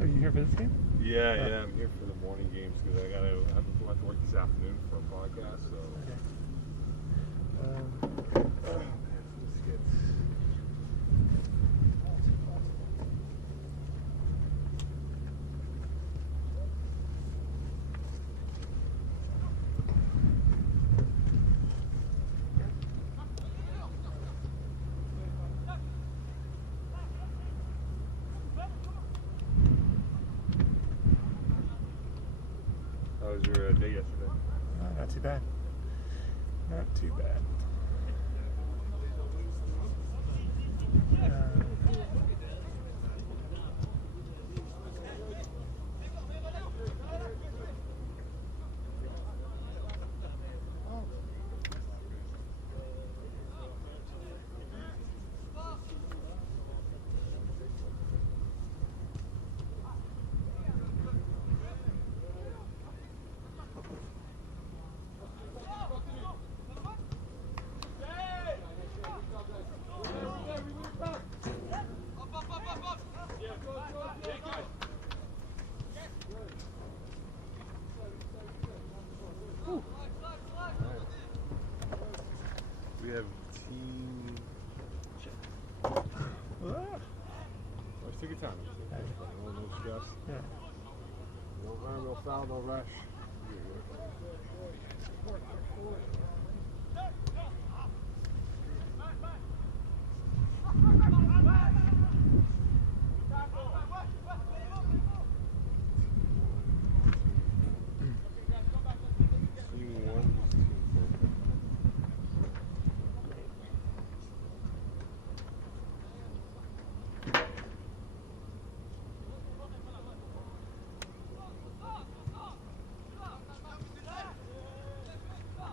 Are you here for this game? Yeah, I'm here for the morning games because I have to work this afternoon for a podcast. So. Okay. How was your day yesterday? Not too bad. Not too bad. We have team. Let's take your time. No stress. Yeah. No harm, no foul, no rush.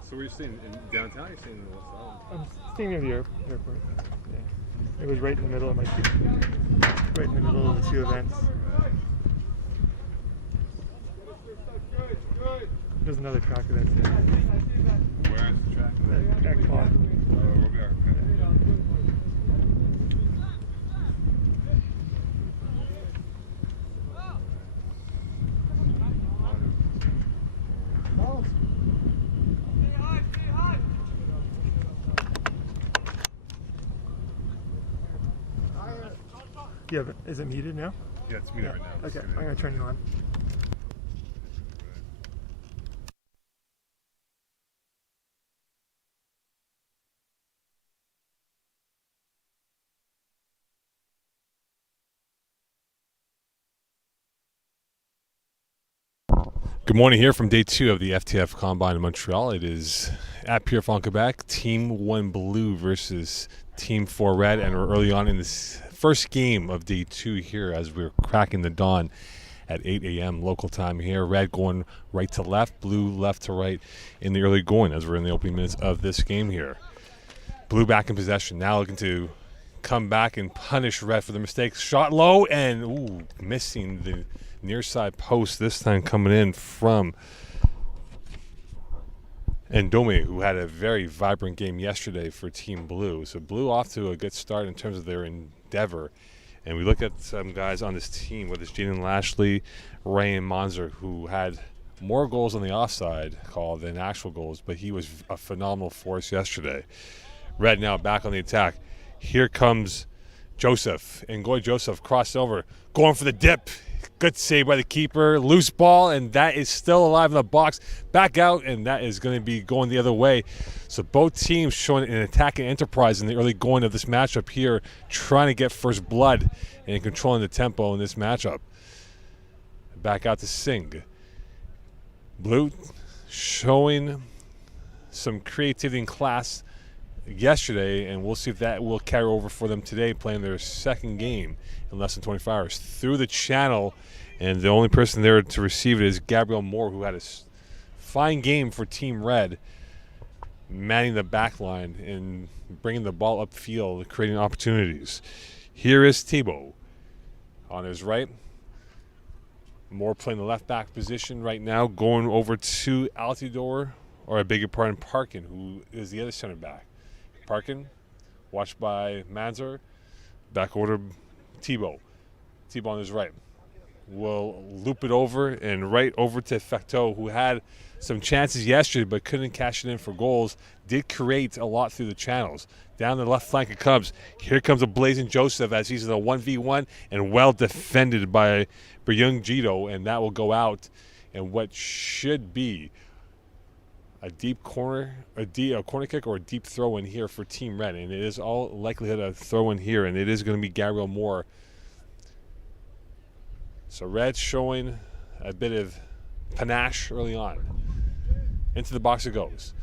So were you staying in downtown? You're staying in the West Island? I'm staying near the airport. Yeah. It was right in the middle of right in the middle of the two events. There's another track event. Where's the track? At Claude. We'll be all right. Yeah, but is it muted now? Yeah, it's muted right now. Okay, I'm going to turn it on. Good morning here from day 2 of the FTF Combine in Montreal. It is at Pierre Quebec, Team 1 Blue versus Team 4 Red, and we're early on in this first game of day 2 here as we're cracking the dawn at 8 a.m. local time here. Red going right to left, Blue left to right in the early going as we're in the opening minutes of this game here. Blue back in possession, now looking to come back and punish Red for the mistakes. Shot low and missing the near side post, this time coming in from Ndome, who had a very vibrant game yesterday for Team Blue. So Blue off to a good start in terms of their endeavor. And we look at some guys on this team, whether it's Jaden Lashley, Ryan Monzer, who had more goals on the offside call than actual goals, but he was a phenomenal force yesterday. Red now back on the attack. Here comes Joseph. And Joseph crossed over, going for the dip. Good save by the keeper. Loose ball, and that is still alive in the box. Back out, and that is going to be going the other way. So both teams showing an attacking enterprise in the early going of this matchup here, trying to get first blood and controlling the tempo in this matchup. Back out to Singh. Blue showing some creativity and class yesterday, and we'll see if that will carry over for them today, playing their second game in less than 24 hours. Through the channel, And the only person there to receive it is Gabriel Moore, who had a fine game for Team Red, manning the back line and bringing the ball upfield, creating opportunities. Here is Thibault on his right. Moore playing the left back position right now, going over to Altidore, or I beg your pardon, Parkin, who is the other center back. Parkin, watched by Manzer, back over to Thibault. Thibault on his right. Will loop it over and right over to Facteau, who had some chances yesterday but couldn't cash it in for goals. Did create a lot through the channels. Down the left flank of Cubs. Here comes a blazing Joseph as he's in a 1v1 and well defended by Byung Jito, and that will go out. And what should be a deep corner, a corner kick or a deep throw in here for Team Red, and it is all likelihood a throw in here, and it is going to be Gabriel Moore. So Red showing a bit of panache early on. Into the box it goes.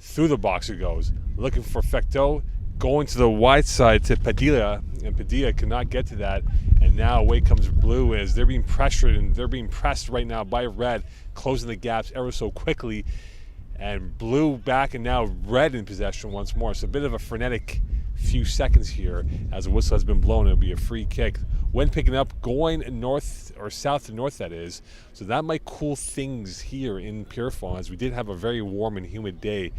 Through the box it goes. Looking for Facteau. Going to the wide side to Padilla. And Padilla cannot get to that. And now away comes Blue as they're being pressured and they're being pressed right now by Red. Closing the gaps ever so quickly. And Blue back and now Red in possession once more. So a bit of a frenetic few seconds here as the whistle has been blown. It'll be a free kick. Wind picking up, going north or south to north, that is. So that might cool things here in Pierrefonds, as we did have a very warm and humid day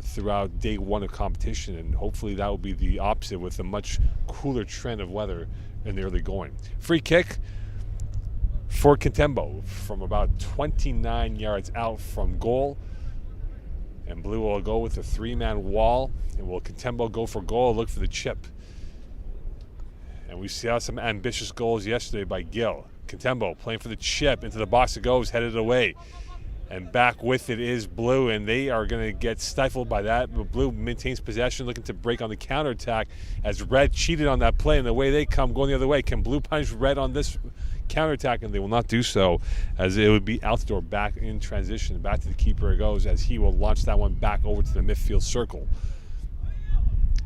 throughout day one of competition, and hopefully that will be the opposite with a much cooler trend of weather in the early going. Free kick for Contembo from about 29 yards out from goal. And Blue will go with a three-man wall. And will Contembo go for goal, look for the chip. And we saw some ambitious goals yesterday by Gill. Contembo playing for the chip. Into the box it goes, headed away. And back with it is Blue, and they are going to get stifled by that. But Blue maintains possession, looking to break on the counterattack as Red cheated on that play. And the way they come, going the other way. Can Blue punish Red on this counterattack? And they will not do so, as it would be Altidore back in transition. Back to the keeper it goes, as he will launch that one back over to the midfield circle.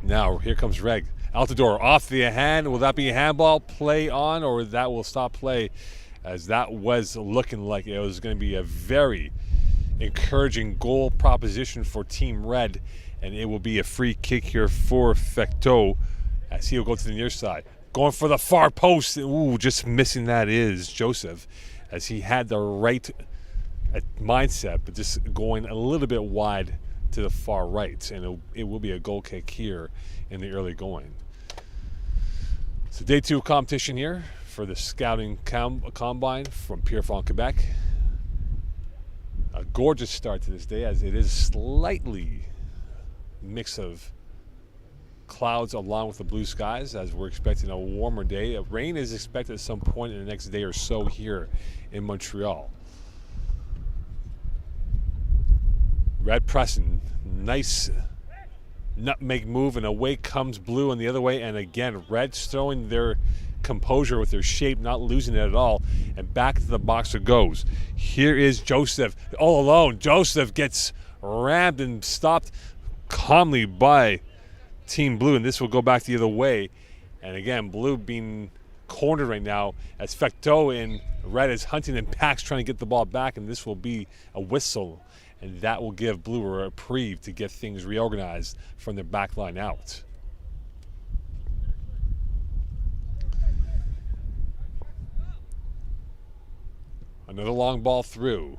Now, here comes Reg. Altidore off the hand. Will that be a handball? Play on, or that will stop play, as that was looking like it was going to be a very encouraging goal proposition for Team Red, and it will be a free kick here for Facteau, as he will go to the near side. Going for the far post. Ooh, just missing that is Joseph, as he had the right mindset, but just going a little bit wide to the far right, and it will be a goal kick here in the early going. So day two of competition here for the scouting combine from Pierrefonds, Quebec. A gorgeous start to this day, as it is slightly mix of clouds along with the blue skies, as we're expecting a warmer day. Rain is expected at some point in the next day or so here in Montreal. Red pressing, nice nutmeg move, and away comes Blue on the other way. And again, Red showing their composure with their shape, not losing it at all. And back into the box it goes. Here is Joseph all alone. Joseph gets rammed and stopped calmly by Team Blue, and this will go back the other way. And again, Blue being cornered right now as Facteau and Red is hunting and packs trying to get the ball back, and this will be a whistle, and that will give Blue a reprieve to get things reorganized from their back line out. Another long ball through.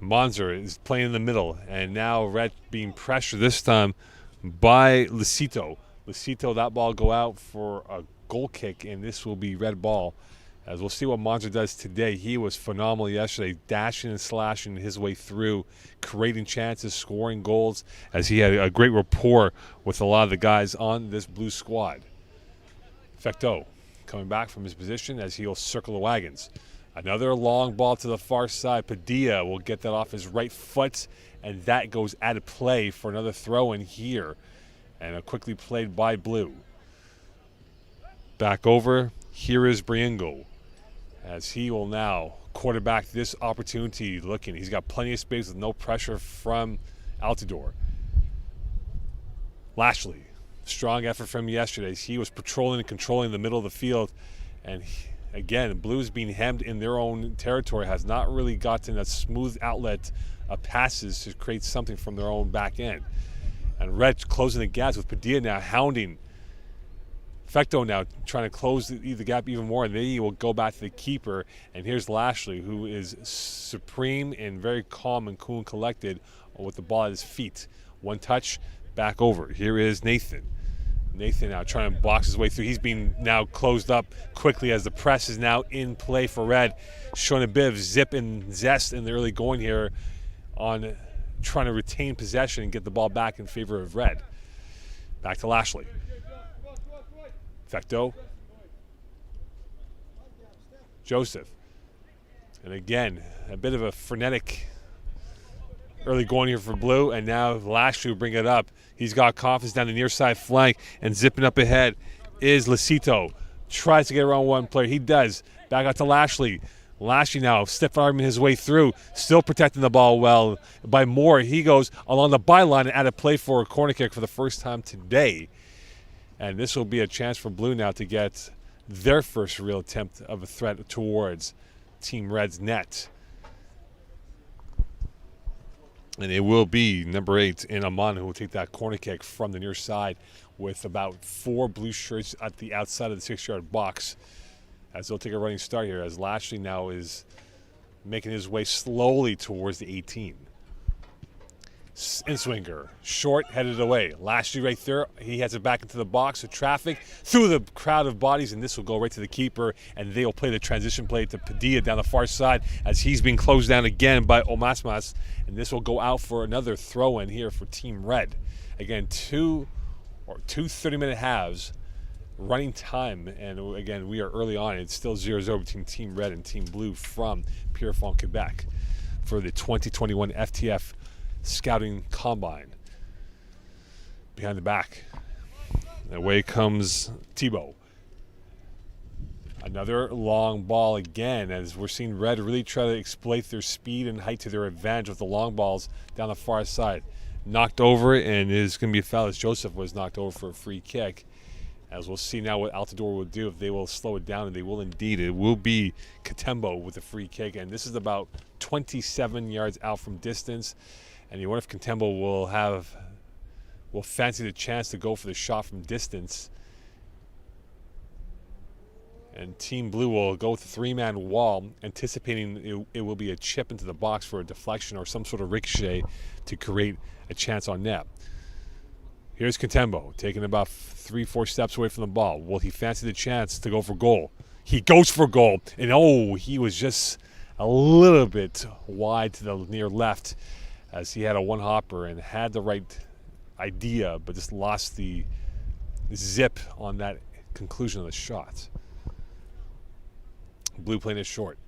Monzer is playing in the middle, and now Red being pressured this time by Licito. Licito, that ball go out for a goal kick, and this will be Red ball. As we'll see what Monzer does today. He was phenomenal yesterday, dashing and slashing his way through, creating chances, scoring goals, as he had a great rapport with a lot of the guys on this Blue squad. Facteau coming back from his position as he'll circle the wagons. Another long ball to the far side. Padilla will get that off his right foot, and that goes out of play for another throw in here. And a quickly played by Blue. Back over. Here is Briengo, as he will now quarterback this opportunity looking. He's got plenty of space with no pressure from Altidore. Lashley, strong effort from yesterday. He was patrolling and controlling the middle of the field, and again, Blues being hemmed in their own territory, has not really gotten a smooth outlet of passes to create something from their own back end. And Red closing the gaps with Padilla now hounding Fecto now trying to close the gap even more, and then he will go back to the keeper. And here's Lashley, who is supreme and very calm and cool and collected with the ball at his feet. One touch, back over. Here is Nathan. Nathan now trying to box his way through. He's being now closed up quickly as the press is now in play for Red, showing a bit of zip and zest in the early going here on trying to retain possession and get the ball back in favor of Red. Back to Lashley. Fecto. Joseph. And again, a bit of a frenetic early going here for Blue, and now Lashley will bring it up. He's got confidence down the near side flank, and zipping up ahead is Licito. Tries to get around one player. He does. Back out to Lashley. Lashley now stiff-arming his way through, still protecting the ball well by Moore. He goes along the byline and add a play for a corner kick for the first time today. And this will be a chance for Blue now to get their first real attempt of a threat towards Team Red's net. And it will be number 8 in Amon who will take that corner kick from the near side with about 4 blue shirts at the outside of the 6-yard box, as they'll take a running start here as Lashley now is making his way slowly towards the 18. Inswinger, short, headed away. Lashley right there. He has it back into the box with traffic through the crowd of bodies, and this will go right to the keeper, and they'll play the transition play to Padilla down the far side as he's being closed down again by Omasmas, and this will go out for another throw-in here for Team Red. Again, two 30-minute halves, running time, and again, we are early on. It's still 0-0 between Team Red and Team Blue from Pierrefonds, Quebec for the 2021 FTF Scouting Combine. Behind the back, away comes Thibault. Another long ball again, as we're seeing Red really try to exploit their speed and height to their advantage with the long balls down the far side. Knocked over, and it is going to be a foul as Joseph was knocked over for a free kick. As we'll see now what Altidore will do if they will slow it down, and they will indeed. It will be Katembo with a free kick, and this is about 27 yards out from distance. And you wonder if Katembo will fancy the chance to go for the shot from distance. And Team Blue will go with a 3-man wall, anticipating it will be a chip into the box for a deflection or some sort of ricochet to create a chance on net. Here's Katembo, taking about 3-4 steps away from the ball. Will he fancy the chance to go for goal? He goes for goal, and he was just a little bit wide to the near left, as he had a one-hopper and had the right idea, but just lost the zip on that conclusion of the shot. Blue playing it short.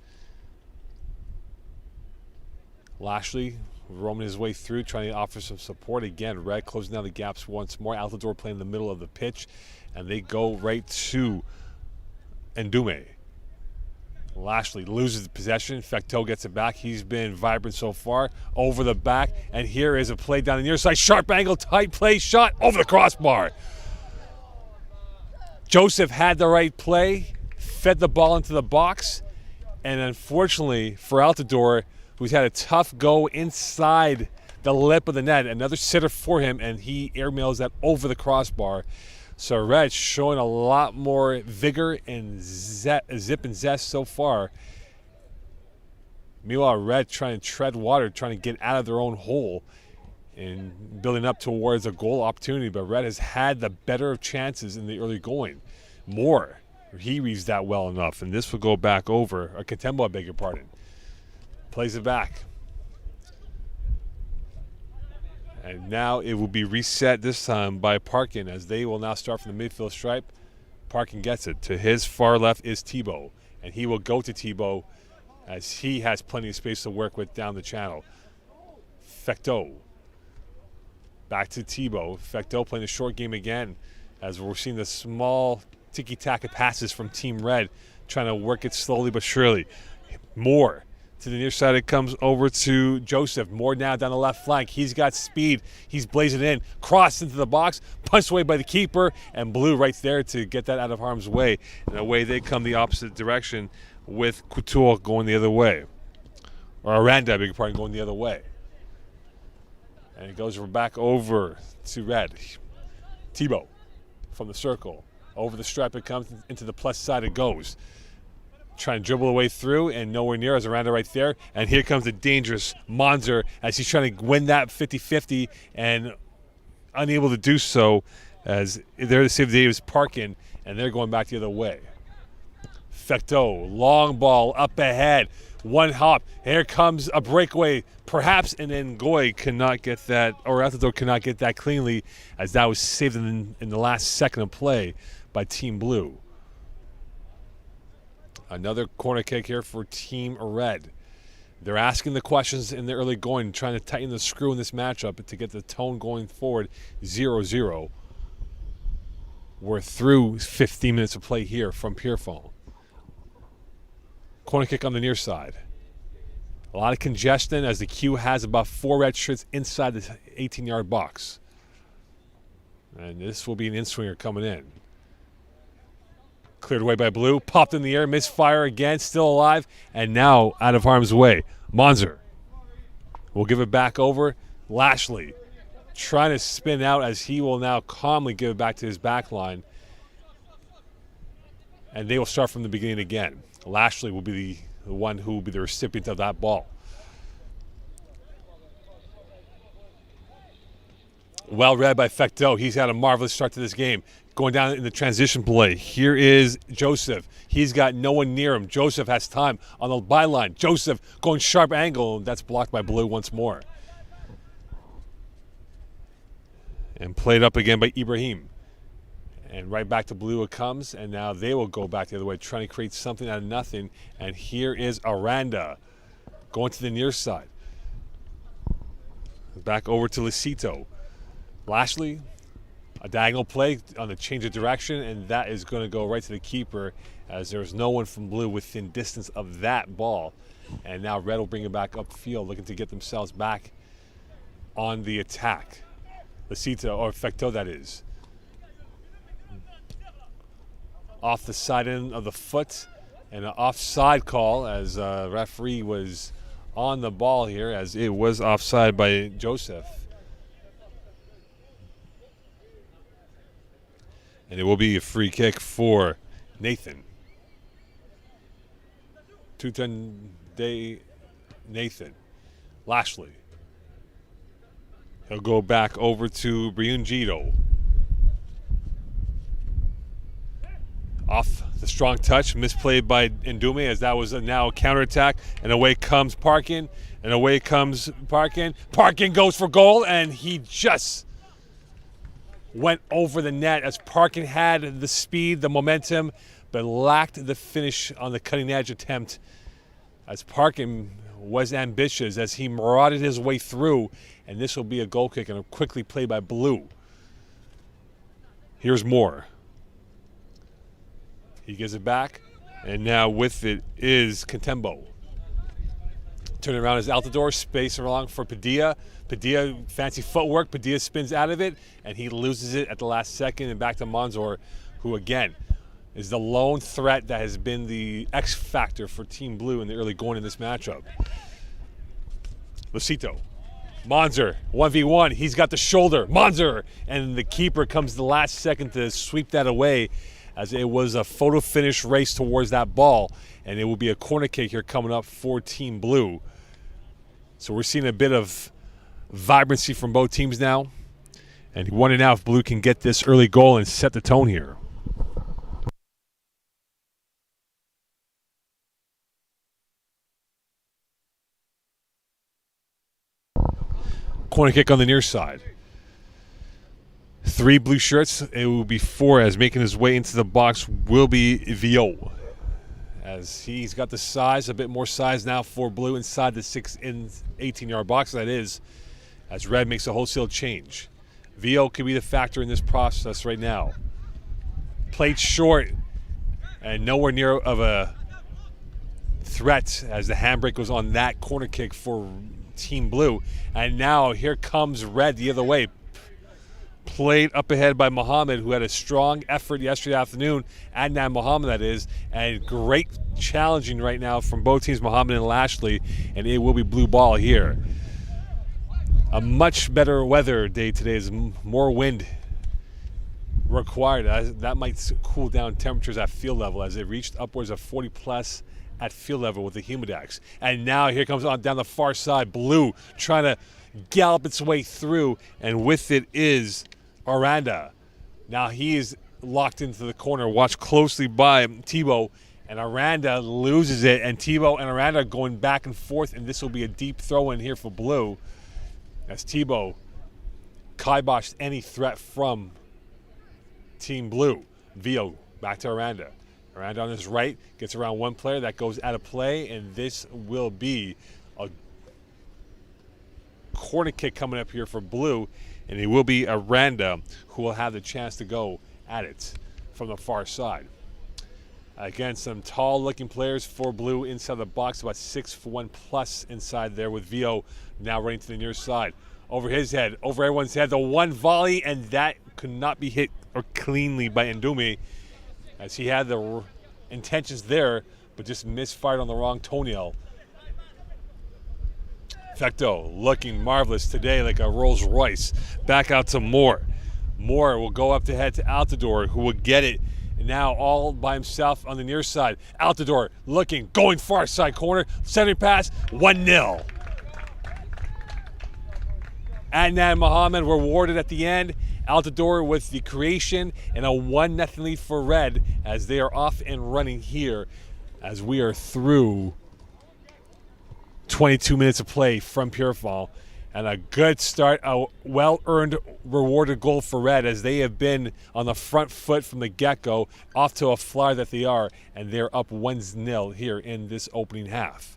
Lashley roaming his way through, trying to offer some support. Again, Red closing down the gaps once more. Altidore playing in the middle of the pitch, and they go right to Ndume. Lashley loses the possession. Fecteau gets it back. He's been vibrant so far. Over the back, and here is a play down the near side. Sharp angle, tight play, shot over the crossbar. Joseph had the right play, fed the ball into the box, and unfortunately for Altidore, who's had a tough go inside the lip of the net, another sitter for him, and he airmails that over the crossbar. So Red showing a lot more vigor and zip and zest so far. Meanwhile, Red trying to tread water, trying to get out of their own hole and building up towards a goal opportunity. But Red has had the better of chances in the early going. Moore, he reads that well enough, and this will go back over. Katembo, I beg your pardon. Plays it back. And now it will be reset this time by Parkin, as they will now start from the midfield stripe. Parkin gets it. To his far left is Thibault, and he will go to Thibault as he has plenty of space to work with down the channel. Fecteau. Back to Thibault. Fecteau playing a short game again, as we're seeing the small tiki-taka passes from Team Red, trying to work it slowly but surely. Moore To the near side, it comes over to Joseph. More now down the left flank. He's got speed. He's blazing in. Crossed into the box. Punched away by the keeper. And Blue right there to get that out of harm's way. And away they come the opposite direction with Couture going the other way. Or Aranda, I beg your pardon, going the other way. And it goes back over to Red. Thibault from the circle. Over the stripe it comes. Into the plus side it goes. Trying to dribble away through and nowhere near as Aranda right there. And here comes the dangerous Monzer as he's trying to win that 50-50 and unable to do so as there to save the day is Parkin and they're going back the other way. Fecteau, long ball up ahead. One hop. Here comes a breakaway, perhaps, and then Goy cannot get that, or Altidore cannot get that cleanly as that was saved in the last second of play by Team Blue. Another corner kick here for Team Red. They're asking the questions in the early going, trying to tighten the screw in this matchup to get the tone going forward 0-0. We're through 15 minutes of play here from Pierrefonds. Corner kick on the near side. A lot of congestion as the Q has about 4 red shirts inside the 18-yard box. And this will be an in-swinger coming in. Cleared away by Blue, popped in the air, misfire again, still alive, and now out of harm's way. Monzer will give it back over. Lashley trying to spin out as he will now calmly give it back to his back line. And they will start from the beginning again. Lashley will be the one who will be the recipient of that ball. Well read by Fecteau. He's had a marvelous start to this game. Going down in the transition play. Here is Joseph. He's got no one near him. Joseph has time on the byline. Joseph going sharp angle. That's blocked by Blue once more. And played up again by Ibrahim. And right back to Blue it comes. And now they will go back the other way, trying to create something out of nothing. And here is Aranda going to the near side. Back over to Licito. Lashley. A diagonal play on the change of direction, and that is going to go right to the keeper as there's no one from Blue within distance of that ball. And now Red will bring it back upfield, looking to get themselves back on the attack. Licito, or Fecteau that is. Off the side end of the foot, and an offside call as referee was on the ball here as it was offside by Joseph. And it will be a free kick for Nathan. Day Nathan. Lashley. He'll go back over to Briungito. Off the strong touch, misplayed by Ndume as that was now a counterattack. And away comes Parkin. And away comes Parkin. Parkin goes for goal, and he just went over the net as Parkin had the speed, the momentum, but lacked the finish on the cutting edge attempt as Parkin was ambitious as he marauded his way through, and this will be a goal kick and a quickly played by Blue. Here's more. He gives it back, and now with it is Contembo. Turning around is Altidore, space along for Padilla. Padilla, fancy footwork. Padilla spins out of it, and he loses it at the last second. And back to Monzor, who again is the lone threat that has been the X factor for Team Blue in the early going in this matchup. Licito. Monzer, 1v1. He's got the shoulder. Monzer! And the keeper comes the last second to sweep that away as it was a photo finish race towards that ball. And it will be a corner kick here coming up for Team Blue. So we're seeing a bit of vibrancy from both teams now. And wondering now if Blue can get this early goal and set the tone here. Corner kick on the near side. 3 blue shirts. It will be 4 as making his way into the box will be Viot. As he's got the size, a bit more size now for Blue inside the 18-yard box, that is, as Red makes a wholesale change. Viot could be the factor in this process right now. Played short and nowhere near of a threat as the handbrake was on that corner kick for Team Blue. And now here comes Red the other way. Played up ahead by Mohammed, who had a strong effort yesterday afternoon. Adnan Mohammed, that is. And great challenging right now from both teams, Mohammed and Lashley. And it will be blue ball here. A much better weather day today. Is more wind required. That might cool down temperatures at field level as it reached upwards of 40 plus at field level with the Humidex. And now here comes on down the far side, Blue trying to gallop its way through, and with it is Aranda. Now he is locked into the corner, watched closely by Tebow, and Aranda loses it, and Tebow and Aranda are going back and forth, and this will be a deep throw in here for Blue as Tebow kiboshed any threat from Team Blue. Vio back to Aranda. Aranda on his right gets around one player that goes out of play, and this will be a corner kick coming up here for Blue, and it will be Aranda who will have the chance to go at it from the far side. Again, some tall-looking players for Blue inside the box, about 6'1" plus inside there, with Vio now running to the near side. Over his head, over everyone's head, the one volley, and that could not be hit or cleanly by Ndumi, as he had the intentions there, but just misfired on the wrong toenail. Fecto looking marvelous today, like a Rolls Royce. Back out to Moore. Moore will go up to head to Altidore, who will get it now all by himself on the near side. Altidore looking, going far side corner, centering pass, 1-0. Adnan Mohammed rewarded at the end. Altidore with the creation, and a 1-0 lead for Red as they are off and running here as we are through 22 minutes of play from Purefall. And a good start, a well-earned, rewarded goal for Red as they have been on the front foot from the get-go, off to a flyer that they are, and they're up 1-0 here in this opening half.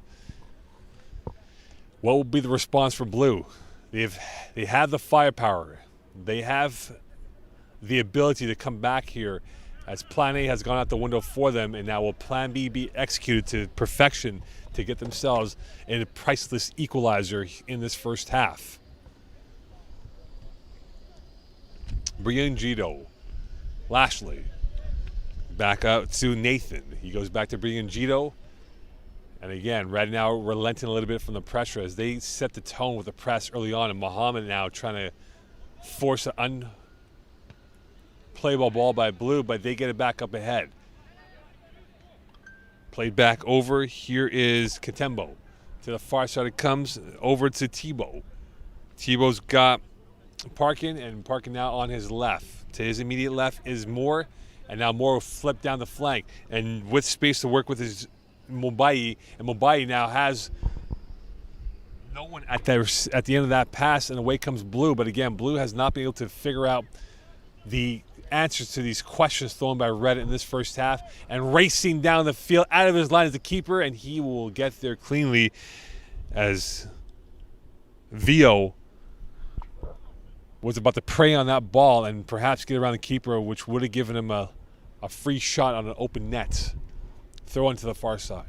What will be the response for Blue? They have the firepower. They have the ability to come back here as Plan A has gone out the window for them, and now will Plan B be executed to perfection to get themselves a priceless equalizer in this first half. Briangito, Lashley, back out to Nathan. He goes back to Briangito. And again, Red now relenting a little bit from the pressure as they set the tone with the press early on, and Mohammed now trying to force an unplayable ball by Blue, but they get it back up ahead. Played back over. Here is Katembo. To the far side it comes over to Tebow. Tebow's got Parkin, and Parkin now on his left. To his immediate left is Moore, and now Moore will flip down the flank, and with space to work with his Mobai, and Mobai now has no one at the end of that pass, and away comes Blue. But again, Blue has not been able to figure out the answers to these questions thrown by Red in this first half, and racing down the field out of his line is the keeper, and he will get there cleanly as Vio was about to prey on that ball and perhaps get around the keeper, which would have given him a free shot on an open net. Throw into the far side.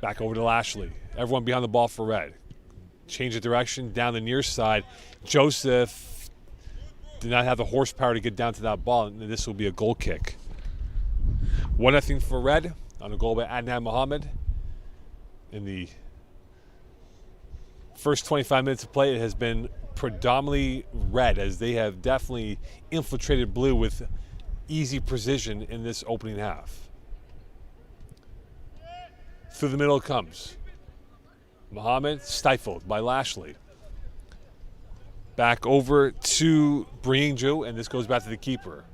Back over to Lashley. Everyone behind the ball for Red. Change of direction down the near side. Joseph did not have the horsepower to get down to that ball, and this will be a goal kick. 1-0 for Red on a goal by Adnan Mohammed. In the first 25 minutes of play, it has been predominantly Red, as they have definitely infiltrated Blue with easy precision in this opening half. Through the middle it comes. Mohammed stifled by Lashley. Back over to Briangjo, and this goes back to the keeper.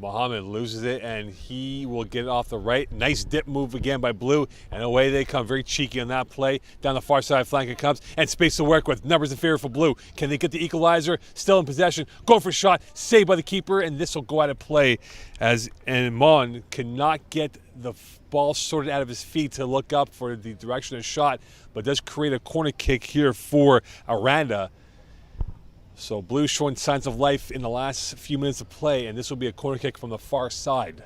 Mohammed loses it, and he will get it off the right. Nice dip move again by Blue, and away they come. Very cheeky on that play. Down the far side flank it comes, and space to work with. Numbers in favor for Blue. Can they get the equalizer? Still in possession. Go for a shot. Saved by the keeper, and this will go out of play as Mon cannot get the ball sorted out of his feet to look up for the direction of shot, but does create a corner kick here for Aranda. So Blue showing signs of life in the last few minutes of play, and this will be a corner kick from the far side.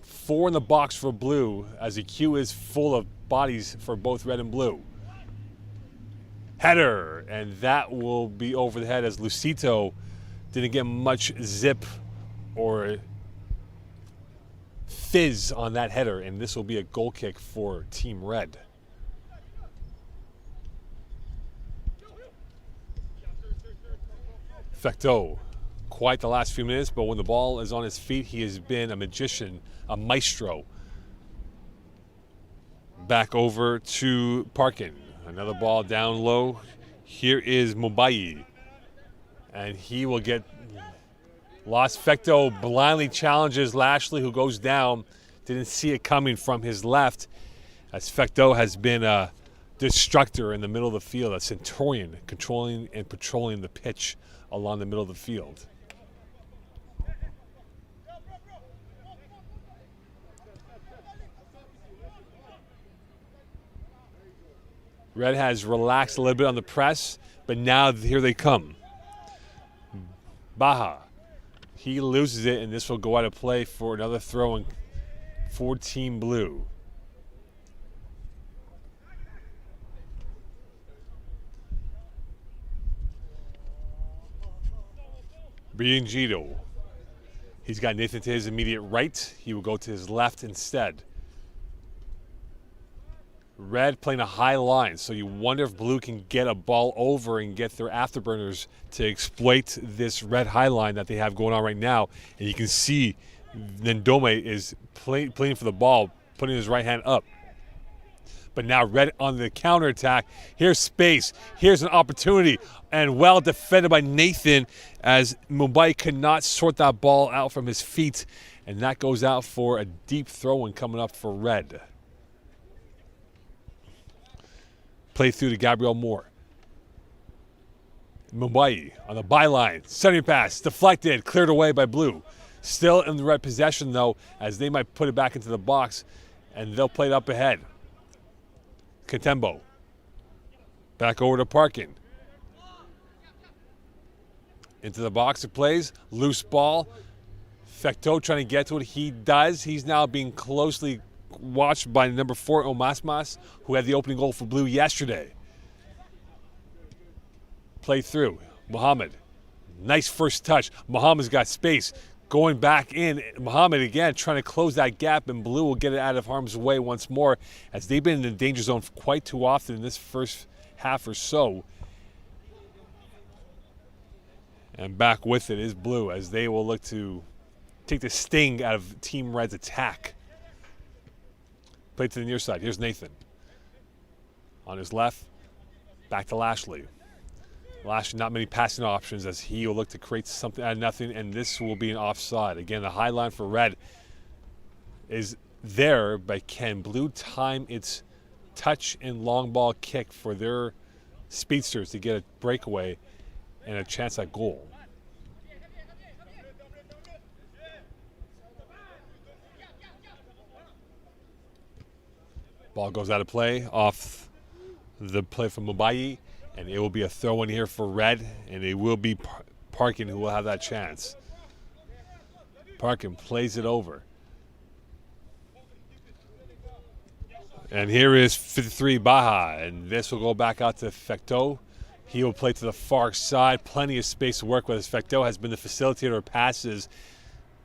4 in the box for Blue, as the queue is full of bodies for both red and blue. Header, and that will be over the head as Lucito didn't get much zip or fizz on that header, and this will be a goal kick for Team Red. Fecteau, quite the last few minutes, but when the ball is on his feet, he has been a magician, a maestro. Back over to Parkin. Another ball down low. Here is Mumbai. And he will get lost. Fecteau blindly challenges Lashley, who goes down. Didn't see it coming from his left, as Fecteau has been a destructor in the middle of the field, a centurion controlling and patrolling the pitch along the middle of the field. Red has relaxed a little bit on the press, but now here they come. Baja, he loses it, and this will go out of play for another throw in for Team Blue. Briangito. He's got Nathan to his immediate right. He will go to his left instead. Red playing a high line, so you wonder if Blue can get a ball over and get their afterburners to exploit this red high line that they have going on right now. And you can see Ndome is playing for the ball, putting his right hand up. But now Red on the counterattack. Here's space. Here's an opportunity. And well defended by Nathan, as Mumbai could not sort that ball out from his feet. And that goes out for a deep throw-in coming up for Red. Play through to Gabriel Moore. Mumbai on the byline. Center pass. Deflected. Cleared away by Blue. Still in the Red possession, though, as they might put it back into the box. And they'll play it up ahead. Katembo. Back over to Parkin. Into the box it plays. Loose ball. Fecteau trying to get to it. He does. He's now being closely watched by number 4, Omasmas, who had the opening goal for Blue yesterday. Play through. Mohammed. Nice first touch. Mohammed's got space. Going back in. Mohammed again trying to close that gap, and Blue will get it out of harm's way once more, as they've been in the danger zone quite too often in this first half or so. And back with it is Blue, as they will look to take the sting out of Team Red's attack. Play to the near side. Here's Nathan. On his left, back to Lashley. Lashley, not many passing options, as he will look to create something out of nothing, and this will be an offside. Again, the high line for Red is there, but can Blue time its touch and long ball kick for their speedsters to get a breakaway and a chance at goal? Ball goes out of play off the play from Mumbai, and it will be a throw in here for Red, and it will be Parkin who will have that chance. Parkin plays it over. And here is 53 Baja, and this will go back out to Fecteau. He will play to the far side. Plenty of space to work with, as Fecteau has been the facilitator of passes.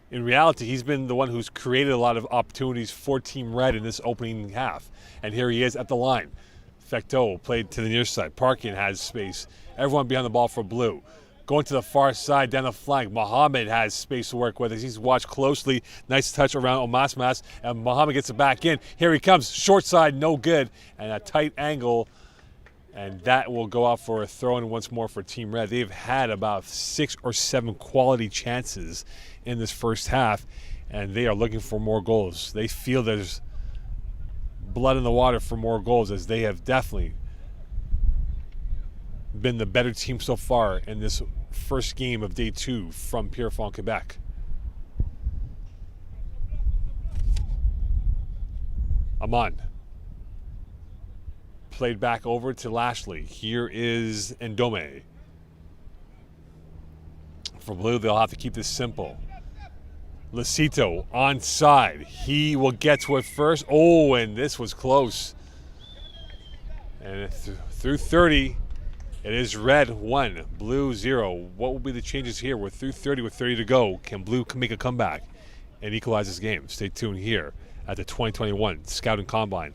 In reality, he's been the one who's created a lot of opportunities for Team Red in this opening half. And here he is at the line. Fecteau played to the near side. Parkin has space. Everyone behind the ball for Blue. Going to the far side, down the flank. Mohammed has space to work with as he's watched closely. Nice touch around Omasmas, and Mohammed gets it back in. Here he comes. Short side, no good. And a tight angle, and that will go out for a throw-in once more for Team Red. They've had about 6 or 7 quality chances in this first half, and they are looking for more goals. They feel there's blood in the water for more goals, as they have definitely been the better team so far in this first game of day 2 from Pierrefonds, Quebec. Amon. Played back over to Lashley. Here is Ndome. for blue, they'll have to keep this simple. Lucito onside. He will get to it first. Oh, and this was close. And through 30, it is red 1, blue 0. What will be the changes here? We're through 30 with 30 to go. Can blue make a comeback and equalize this game? Stay tuned here at the 2021 Scouting Combine.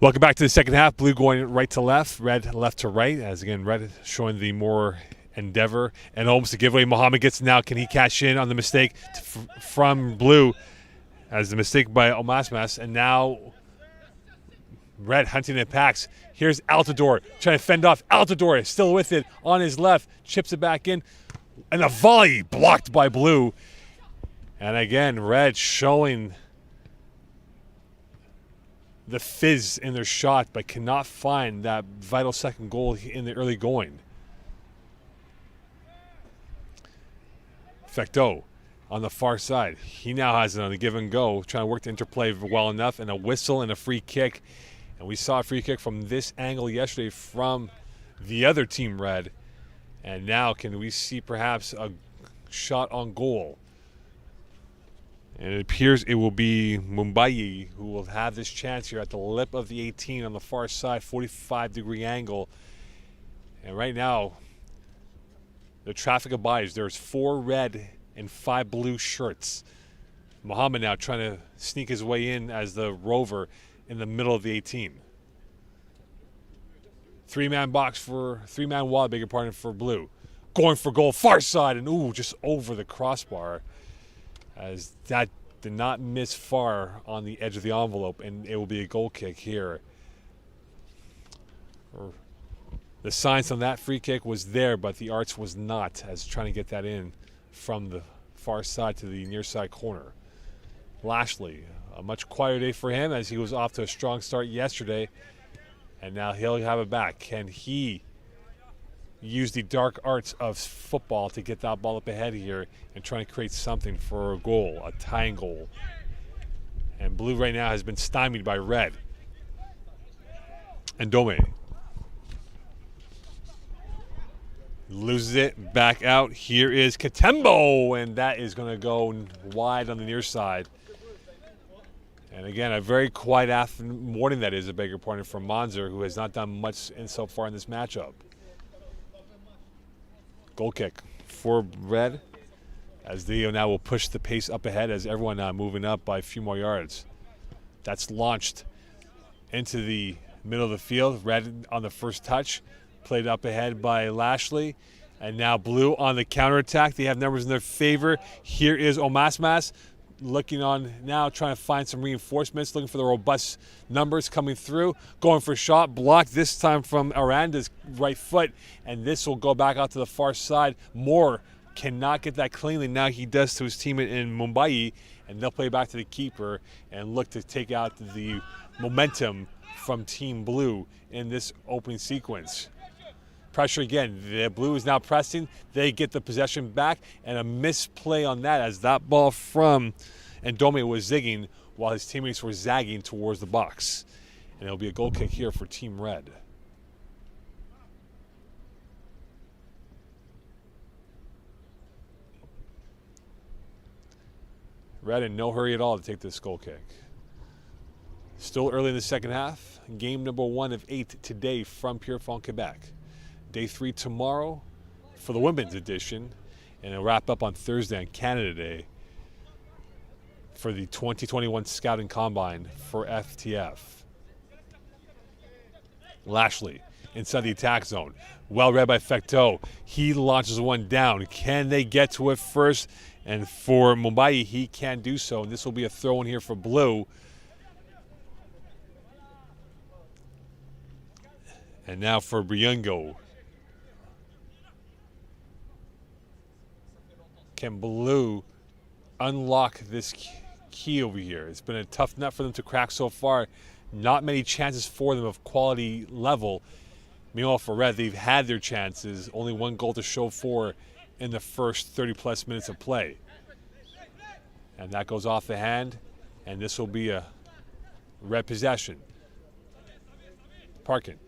Welcome back to the second half. Blue going right to left, red left to right. As again, red showing the more endeavor and almost a giveaway. Mohammed gets now. Can he cash in on the mistake from blue? As the mistake by Omasmas, and now red hunting it packs. Here's Altidore trying to fend off. Altidore is still with it on his left, chips it back in, and a volley blocked by blue. And again, red showing the fizz in their shot, but cannot find that vital second goal in the early going. Fecteau on the far side. He now has it on the give and go, trying to work the interplay well enough, and a whistle and a free kick. And we saw a free kick from this angle yesterday from the other team, red. And now can we see perhaps a shot on goal? And it appears it will be Mumbai who will have this chance here at the lip of the 18 on the far side, 45-degree angle. And right now, the traffic abides. There's 4 red and 5 blue shirts. Mohammed now trying to sneak his way in as the rover in the middle of the 18. Three-man wall, bigger partner for Blue. Going for goal, far side, and just over the crossbar. As that did not miss far on the edge of the envelope, and it will be a goal kick here. The science on that free kick was there, but the arts was not, as trying to get that in from the far side to the near side corner. Lashley, a much quieter day for him as he was off to a strong start yesterday, and now he'll have it back. Can he use the dark arts of football to get that ball up ahead here and try to create something for a goal, a tying goal? And Blue right now has been stymied by Red. And Dome loses it, back out. Here is Katembo, and that is going to go wide on the near side. And again, a very quiet morning that is, a bigger partner for Monzer, who has not done much so far in this matchup. Goal kick for Red, as Theo now will push the pace up ahead as everyone now moving up by a few more yards. That's launched into the middle of the field. Red on the first touch, played up ahead by Lashley. And now Blue on the counterattack. They have numbers in their favor. Here is Omasmas looking on now, trying to find some reinforcements, looking for the robust numbers coming through. Going for a shot, blocked this time from Aranda's right foot. And this will go back out to the far side. Moore cannot get that cleanly. Now he does to his teammate in Mumbai. And they'll play back to the keeper and look to take out the momentum from Team Blue in this opening sequence. Pressure again. The Blue is now pressing. They get the possession back, and a misplay on that as that ball from Ndome was zigging while his teammates were zagging towards the box. And it'll be a goal kick here for Team Red. Red in no hurry at all to take this goal kick. Still early in the second half. Game number 1 of 8 today from Pierrefonds, Quebec. Day 3 tomorrow for the women's edition, and it'll wrap up on Thursday on Canada Day for the 2021 Scouting Combine for FTF. Lashley inside the attack zone. Well read by Fecteau. He launches one down. Can they get to it first? And for Mumbai, he can do so, and this will be a throw in here for Blue. And now for Briungo. Can Blue unlock this key over here? It's been a tough nut for them to crack so far. Not many chances for them of quality level. Meanwhile, for Red, they've had their chances. Only one goal to show for in the first 30-plus minutes of play. And that goes off the hand, and this will be a Red possession. Parkin.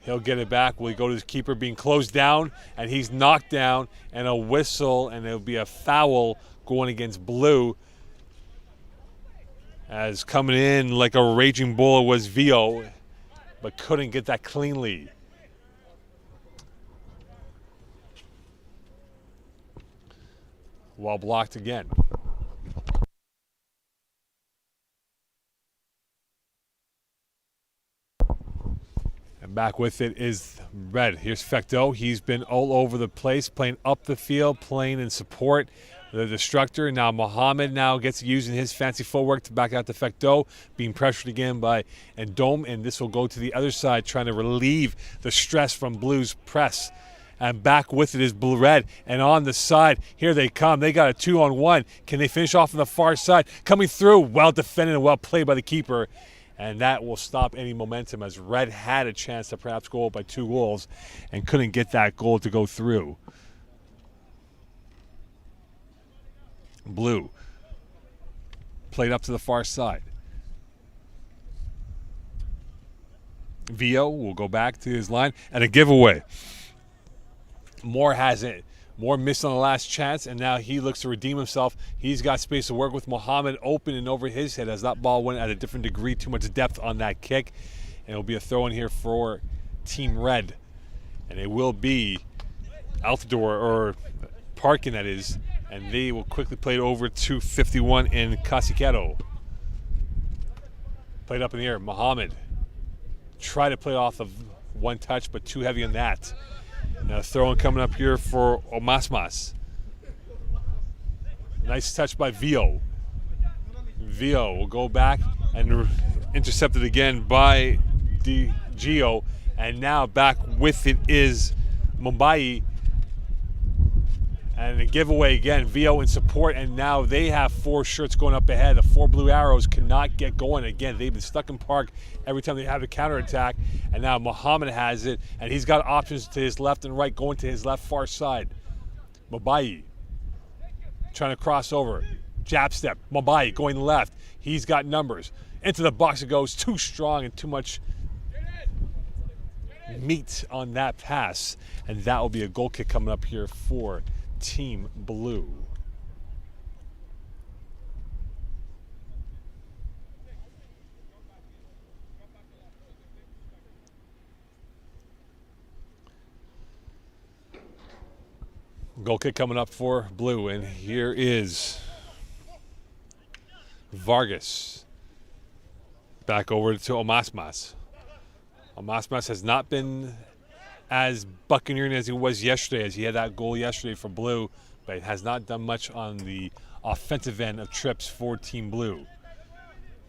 He'll get it back. Will he go to his keeper being closed down? And he's knocked down, and a whistle, and it'll be a foul going against Blue. As coming in like a raging bull was Vio, but couldn't get that cleanly. Well blocked again. And back with it is Red. Here's Fecteau. He's been all over the place, playing up the field, playing in support. The Destructor. Now Mohammed now gets using his fancy footwork to back out to Fecteau, being pressured again by Ndome, and this will go to the other side, trying to relieve the stress from Blue's press. And back with it is Blue Red, and on the side, here they come. They got a 2-on-1. Can they finish off on the far side? Coming through, well defended and well played by the keeper. And that will stop any momentum, as Red had a chance to perhaps go up by 2 goals and couldn't get that goal to go through. Blue played up to the far side. Vio will go back to his line, and a giveaway. Moore has it. Moore missed on the last chance, and now he looks to redeem himself. He's got space to work with. Mohammed open and over his head as that ball went at a different degree. Too much depth on that kick. And it'll be a throw in here for Team Red. And it will be Altidore, or Parkin that is, and they will quickly play it over to 51 in Casiquero. Played up in the air. Mohammed tried to play off of one touch, but too heavy on that. Now throw-in coming up here for Omasmas. Nice touch by Vio. Vio will go back and intercepted again by Gio. And now back with it is Mumbai. And a giveaway again, Vio in support, and now they have 4 shirts going up ahead. The 4 Blue Arrows cannot get going again. They've been stuck in park every time they have a counterattack, and now Muhammad has it, and he's got options to his left and right, going to his left far side. Mabai trying to cross over. Jab step, Mabai going left. He's got numbers. Into the box it goes, too strong and too much meat on that pass, and that will be a goal kick coming up here for Team Blue. Goal kick coming up for Blue, and here is Vargas. Back over to Omasmas. Omasmas has not been as buccaneering as he was yesterday, as he had that goal yesterday for Blue, but it has not done much on the offensive end of trips for Team Blue.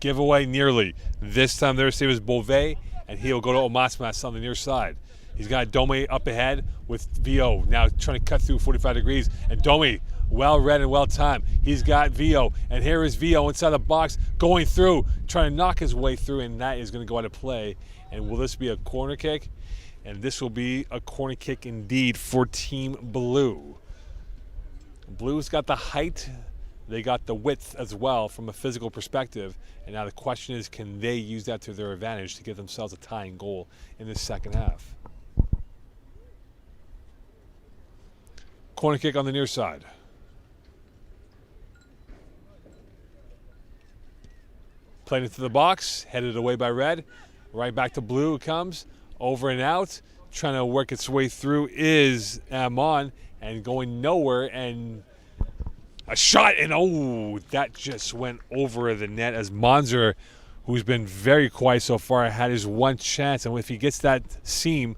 Giveaway nearly. This time their save is Beauvais, and he'll go to Omasmas on the near side. He's got Dome up ahead with Vio now trying to cut through 45 degrees, and Dome well read and well timed. He's got Vio, and here is Vio inside the box going through, trying to knock his way through, and that is going to go out of play. And will this be a corner kick? And this will be a corner kick indeed for Team Blue. Blue's got the height, they got the width as well from a physical perspective. And now the question is, can they use that to their advantage to give themselves a tying goal in the second half? Corner kick on the near side. Played into the box, headed away by Red. Right back to Blue it comes. Over and out, trying to work its way through is Amon, and going nowhere, and a shot, and oh, that just went over the net as Monzer, who's been very quiet so far, had his one chance, and if he gets that seam,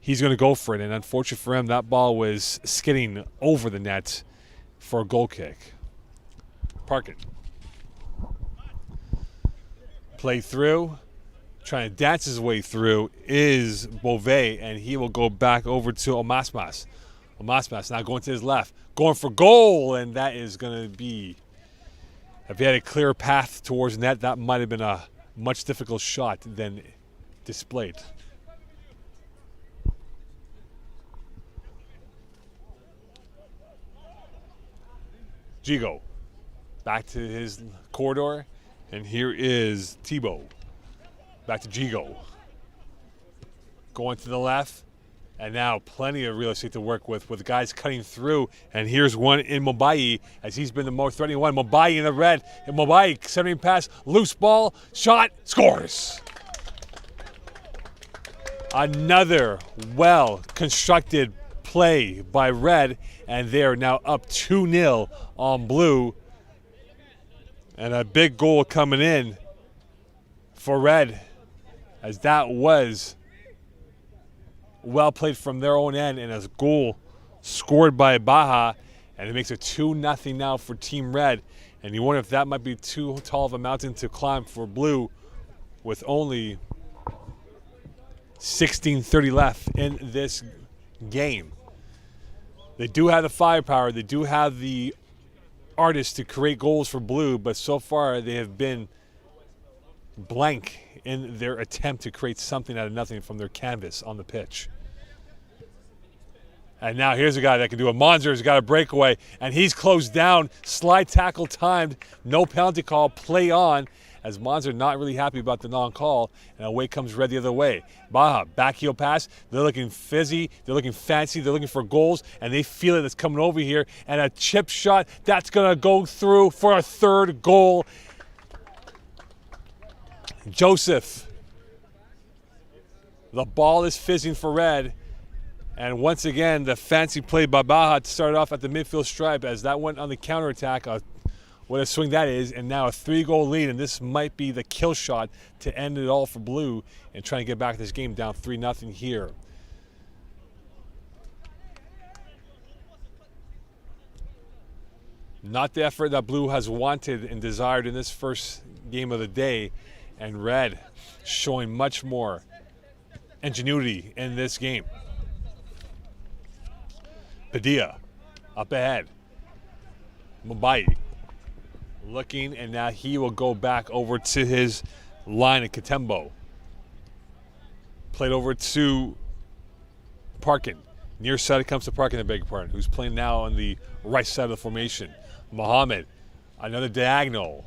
he's going to go for it, and unfortunately for him, that ball was skidding over the net for a goal kick. Park it. Play through. Trying to dance his way through is Beauvais, and he will go back over to Omasmas. Omasmas now going to his left, going for goal, and that is going to be, if he had a clear path towards net, that might have been a much difficult shot than displayed. Gigo back to his corridor, and here is Thibault. Back to Gigo. Going to the left. And now plenty of real estate to work with guys cutting through. And here's one in Mumbai, as he's been the most threatening one. Mumbai in the red. And Mumbai centering pass. Loose ball. Shot. Scores. Another well-constructed play by Red. And they're now up 2-0 on Blue. And a big goal coming in for Red, as that was well played from their own end, and a goal scored by Baja, and it makes it 2-0 now for Team Red. And you wonder if that might be too tall of a mountain to climb for Blue with only 16:30 left in this game. They do have the firepower, they do have the artists to create goals for Blue, but so far they have been blank in their attempt to create something out of nothing from their canvas on the pitch. And now here's a guy that can do it. Monzer's got a breakaway, and he's closed down. Slide tackle timed, no penalty call, play on, as Monzer not really happy about the non-call, and away comes Red the other way. Baja, backheel pass. They're looking fizzy, they're looking fancy, they're looking for goals, and they feel it. It's coming over here, and a chip shot that's going to go through for a third goal. Joseph. The ball is fizzing for Red. And once again, the fancy play by Baja to start off at the midfield stripe, as that went on the counterattack. A What a swing that is, and now a 3-goal lead, and this might be the kill shot to end it all for Blue and trying to get back this game down 3-0 here. Not the effort that Blue has wanted and desired in this first game of the day, and Red showing much more ingenuity in this game. Padilla up ahead. Mumbai looking, and now he will go back over to his line of Katembo. Played over to Parkin. Near side it comes to Parkin, I beg your pardon, who's playing now on the right side of the formation. Muhammad, another diagonal.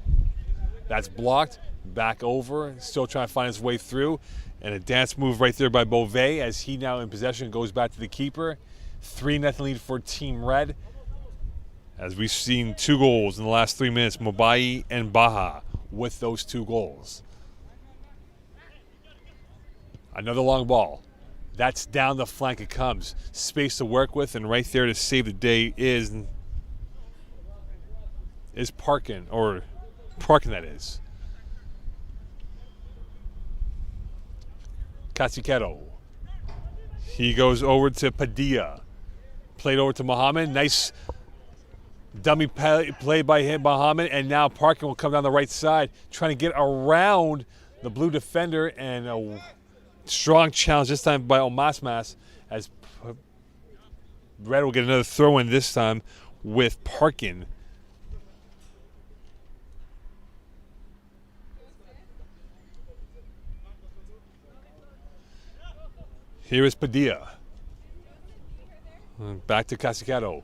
That's blocked. Back over, still trying to find his way through. And a dance move right there by Beauvais as he now in possession goes back to the keeper. 3-0 lead for Team Red. As we've seen 2 goals in the last 3 minutes, Mumbai and Baha with those 2 goals. Another long ball. That's down the flank it comes. Space to work with, and right there to save the day is Parkin, or Parkin that is. Casiquero. He goes over to Padilla. Played over to Muhammad. Nice dummy play by him, Muhammad, and now Parkin will come down the right side, trying to get around the Blue defender, and a strong challenge this time by Omasmas as Red will get another throw in this time with Parkin. Here is Padilla. Back to Casiquero.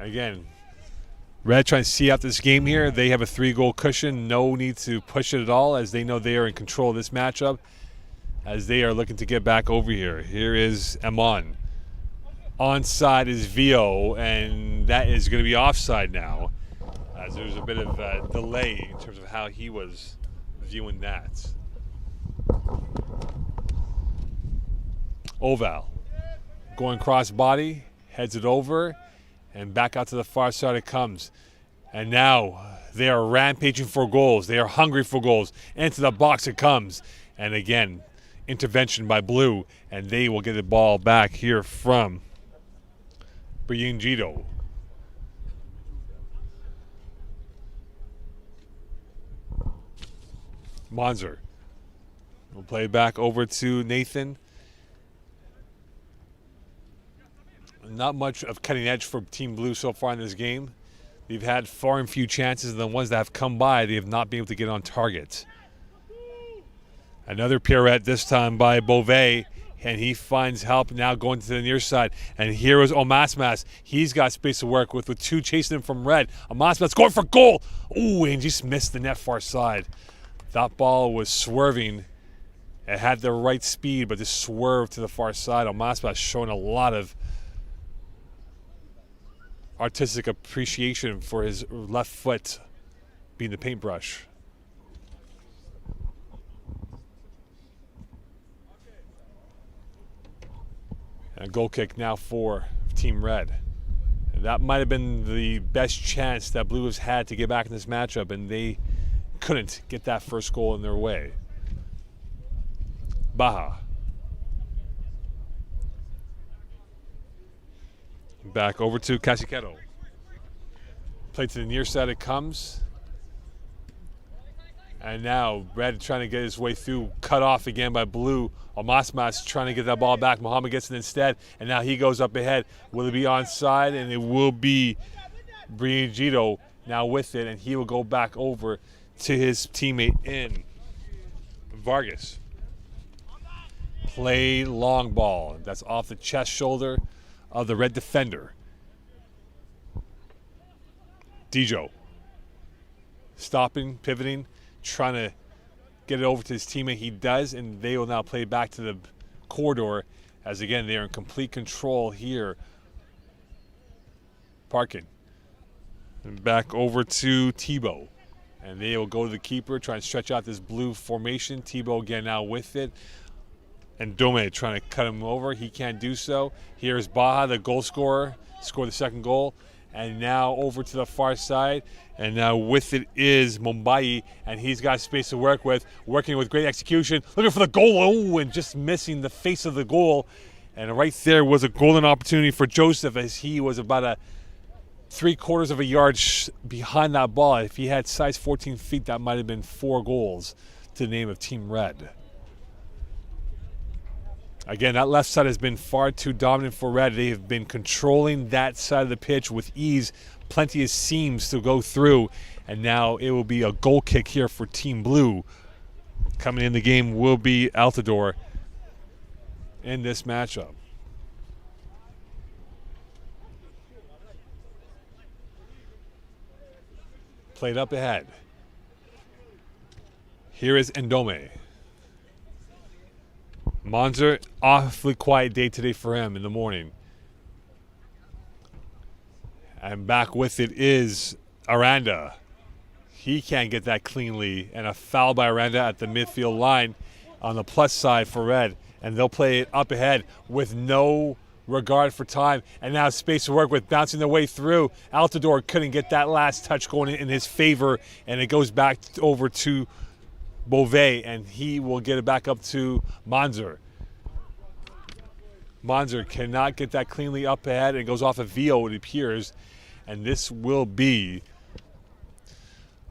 Again, Red trying to see out this game here. They have a 3-goal cushion. No need to push it at all, as they know they are in control of this matchup, as they are looking to get back over here. Here is Amon. Onside is Vio, and that is going to be offside now, as there's a bit of a delay in terms of how he was viewing that. Oval going cross body, heads it over, and back out to the far side it comes. And now they are rampaging for goals. They are hungry for goals. Into the box it comes. And again, intervention by Blue, and they will get the ball back here from Briangito. Monzer will play it back over to Nathan. Not much of cutting edge for Team Blue so far in this game. They've had far and few chances, and the ones that have come by, they have not been able to get on target. Another pirouette, this time by Beauvais, and he finds help now going to the near side. And here is Omasmas. He's got space to work with 2 chasing him from Red. Omasmas going for goal. Ooh, and just missed the net far side. That ball was swerving. It had the right speed, but just swerved to the far side. Omasmas showing a lot of artistic appreciation for his left foot being the paintbrush. And a goal kick now for Team Red. And that might have been the best chance that Blue has had to get back in this matchup, and they couldn't get that first goal in their way. Baha. Back over to Casiquero. Play to the near side it comes. And now Red trying to get his way through, cut off again by Blue. Omasmas trying to get that ball back. Muhammad gets it instead, and now he goes up ahead. Will it be onside? And it will be Briangito now with it, and he will go back over to his teammate in Vargas. Play long ball. That's off the chest shoulder of the Red defender. Dijo stopping, pivoting, trying to get it over to his teammate. He does, and they will now play back to the corridor, as again they are in complete control here. Parkin. And back over to Tebow. And they will go to the keeper, try and stretch out this Blue formation. Tebow again now with it. And Dome trying to cut him over. He can't do so. Here's Baha, the goal scorer, scored the second goal. And now over to the far side. And now with it is Mumbai, and he's got space to work with, working with great execution, looking for the goal. Oh, and just missing the face of the goal. And right there was a golden opportunity for Joseph, as he was about a 3/4 of a yard behind that ball. If he had size 14 feet, that might have been 4 goals to the name of Team Red. Again, that left side has been far too dominant for Red. They have been controlling that side of the pitch with ease, plenty of seams to go through, and now it will be a goal kick here for Team Blue. Coming in the game will be Altidore in this matchup. Played up ahead. Here is Ndome. Monzer, awfully quiet day today for him in the morning. And back with it is Aranda. He can't get that cleanly, and a foul by Aranda at the midfield line on the plus side for Red. And they'll play it up ahead with no regard for time. And now space to work with, bouncing their way through. Altidore couldn't get that last touch going in his favor, and it goes back over to Beauvais, and he will get it back up to Monzer. Monzer cannot get that cleanly up ahead. It goes off of Vio, it appears. And this will be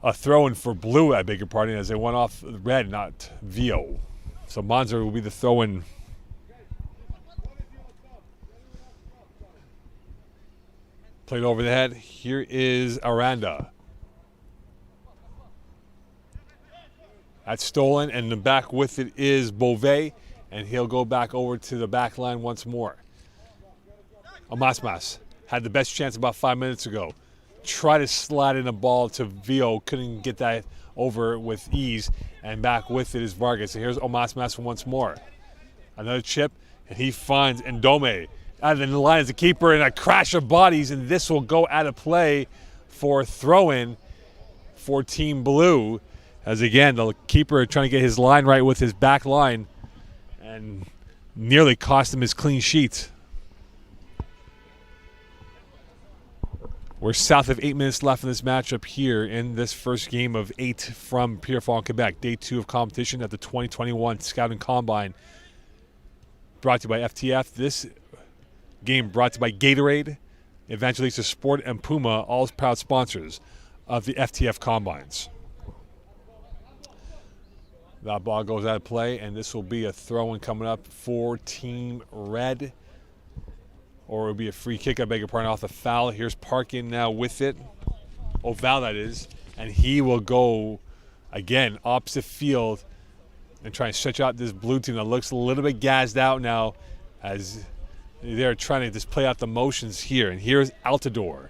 a throw-in for Blue, I beg your pardon, as they went off Red, not Vio. So Monzer will be the throw-in. Played over the head. Here is Aranda. That's stolen, and the back with it is Beauvais, and he'll go back over to the back line once more. Amasmas had the best chance about 5 minutes ago. Tried to slide in a ball to Vio, couldn't get that over with ease, and back with it is Vargas. And here's Amasmas once more. Another chip, and he finds Ndome out of the line as a keeper, and a crash of bodies, and this will go out of play for throw-in for Team Blue. As again, the keeper trying to get his line right with his back line and nearly cost him his clean sheet. We're south of 8 minutes left in this matchup here in this first game of 8 from Pierrefonds, Quebec. Day 2 of competition at the 2021 Scouting Combine. Brought to you by FTF. This game brought to you by Gatorade, Evangelista Sport, and Puma, all proud sponsors of the FTF Combines. That ball goes out of play, and this will be a throw-in coming up for Team Red. Or it will be a free kick, I beg your pardon, off the foul. Here's Parkin now with it. Oval, that is. And he will go, again, opposite field and try and stretch out this Blue team that looks a little bit gassed out now as they're trying to just play out the motions here. And here's Altidore.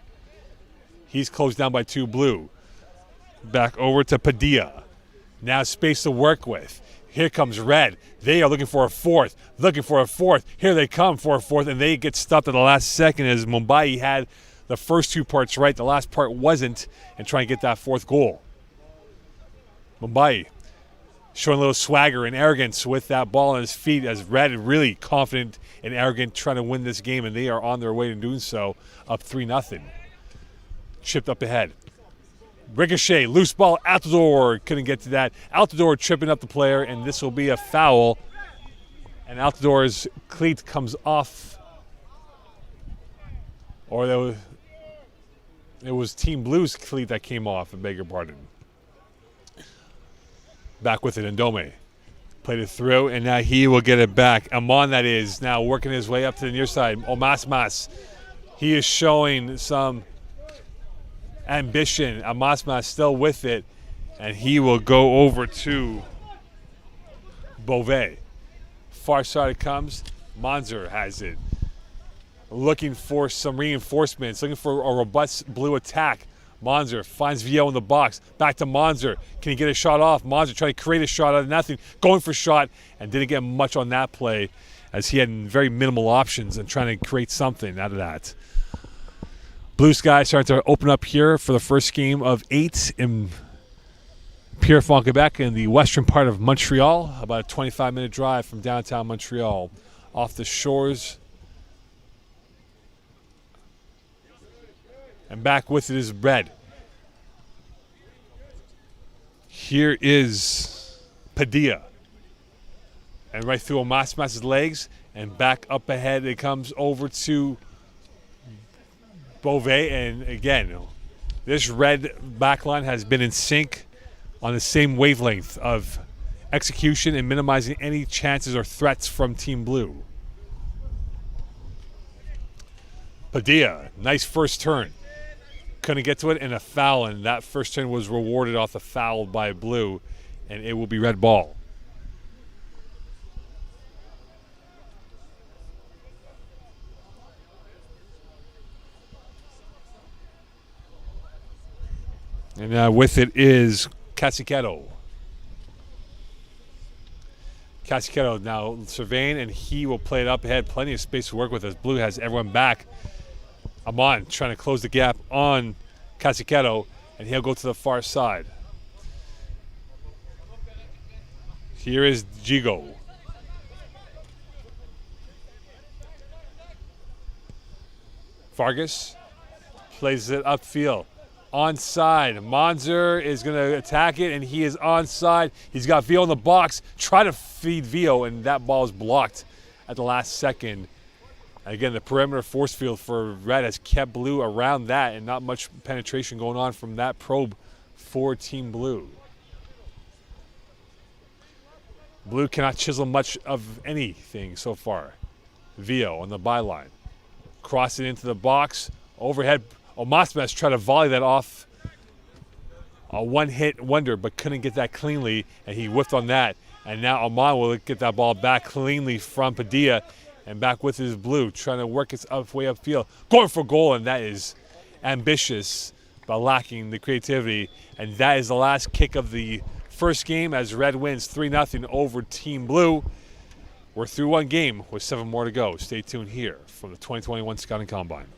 He's closed down by 2 Blue. Back over to Padilla. Now space to work with. Here comes Red. They are looking for a fourth. Here they come for a fourth, and they get stopped at the last second as Mumbai had the first 2 parts right. The last part wasn't, and trying to get that 4th goal. Mumbai showing a little swagger and arrogance with that ball on his feet as Red is really confident and arrogant trying to win this game, and they are on their way to doing so, up 3-0. Chipped up ahead. Ricochet, loose ball, Altidore couldn't get to that. Altidore tripping up the player, and this will be a foul. And Altidore's cleat comes off. Or it was Team Blue's cleat that came off, I beg your pardon. Back with it, Ndome. Played it through, and now he will get it back. Amon, that is, now working his way up to the near side. Omasmas, he is showing some ambition. Amasmas still with it, and he will go over to Beauvais. Far side it comes. Monzer has it. Looking for some reinforcements, looking for a robust Blue attack. Monzer finds Vio in the box. Back to Monzer. Can he get a shot off? Monzer trying to create a shot out of nothing. Going for shot, and didn't get much on that play as he had very minimal options and trying to create something out of that. Blue Sky starting to open up here for the first game of 8 in Pierrefonds, Quebec, in the western part of Montreal. About a 25-minute drive from downtown Montreal, off the shores And back with it is red. Here is Padilla. And right through Omasmas's legs. And back up ahead it comes over to Beauvais. And again, this red backline has been in sync on the same wavelength of execution and minimizing any chances or threats from Team Blue. Padilla, nice first turn. Couldn't get to it, and a foul, and that first turn was rewarded off the foul by Blue, and it will be red ball. And with it is Casiqueto. Casiqueto now surveying, and he will play it up ahead. Plenty of space to work with as Blue has everyone back. Amon trying to close the gap on Casiqueto, and he'll go to the far side. Here is Jigo. Vargas plays it upfield. Onside. Monzer is going to attack it, and he is onside. He's got Vio in the box. Try to feed Vio, and that ball is blocked at the last second. Again, the perimeter force field for red has kept Blue around that, and not much penetration going on from that probe for Team Blue. Blue cannot chisel much of anything so far. Vio on the byline. Cross it into the box. Overhead. Omasmas tried to volley that off a one-hit wonder, but couldn't get that cleanly, and he whiffed on that. And now Amon will get that ball back cleanly from Padilla, and back with his Blue, trying to work its way upfield. Going for goal, and that is ambitious, but lacking the creativity. And that is the last kick of the first game as Red wins 3-0 over Team Blue. We're through one game with 7 more to go. Stay tuned here from the 2021 Scouting Combine.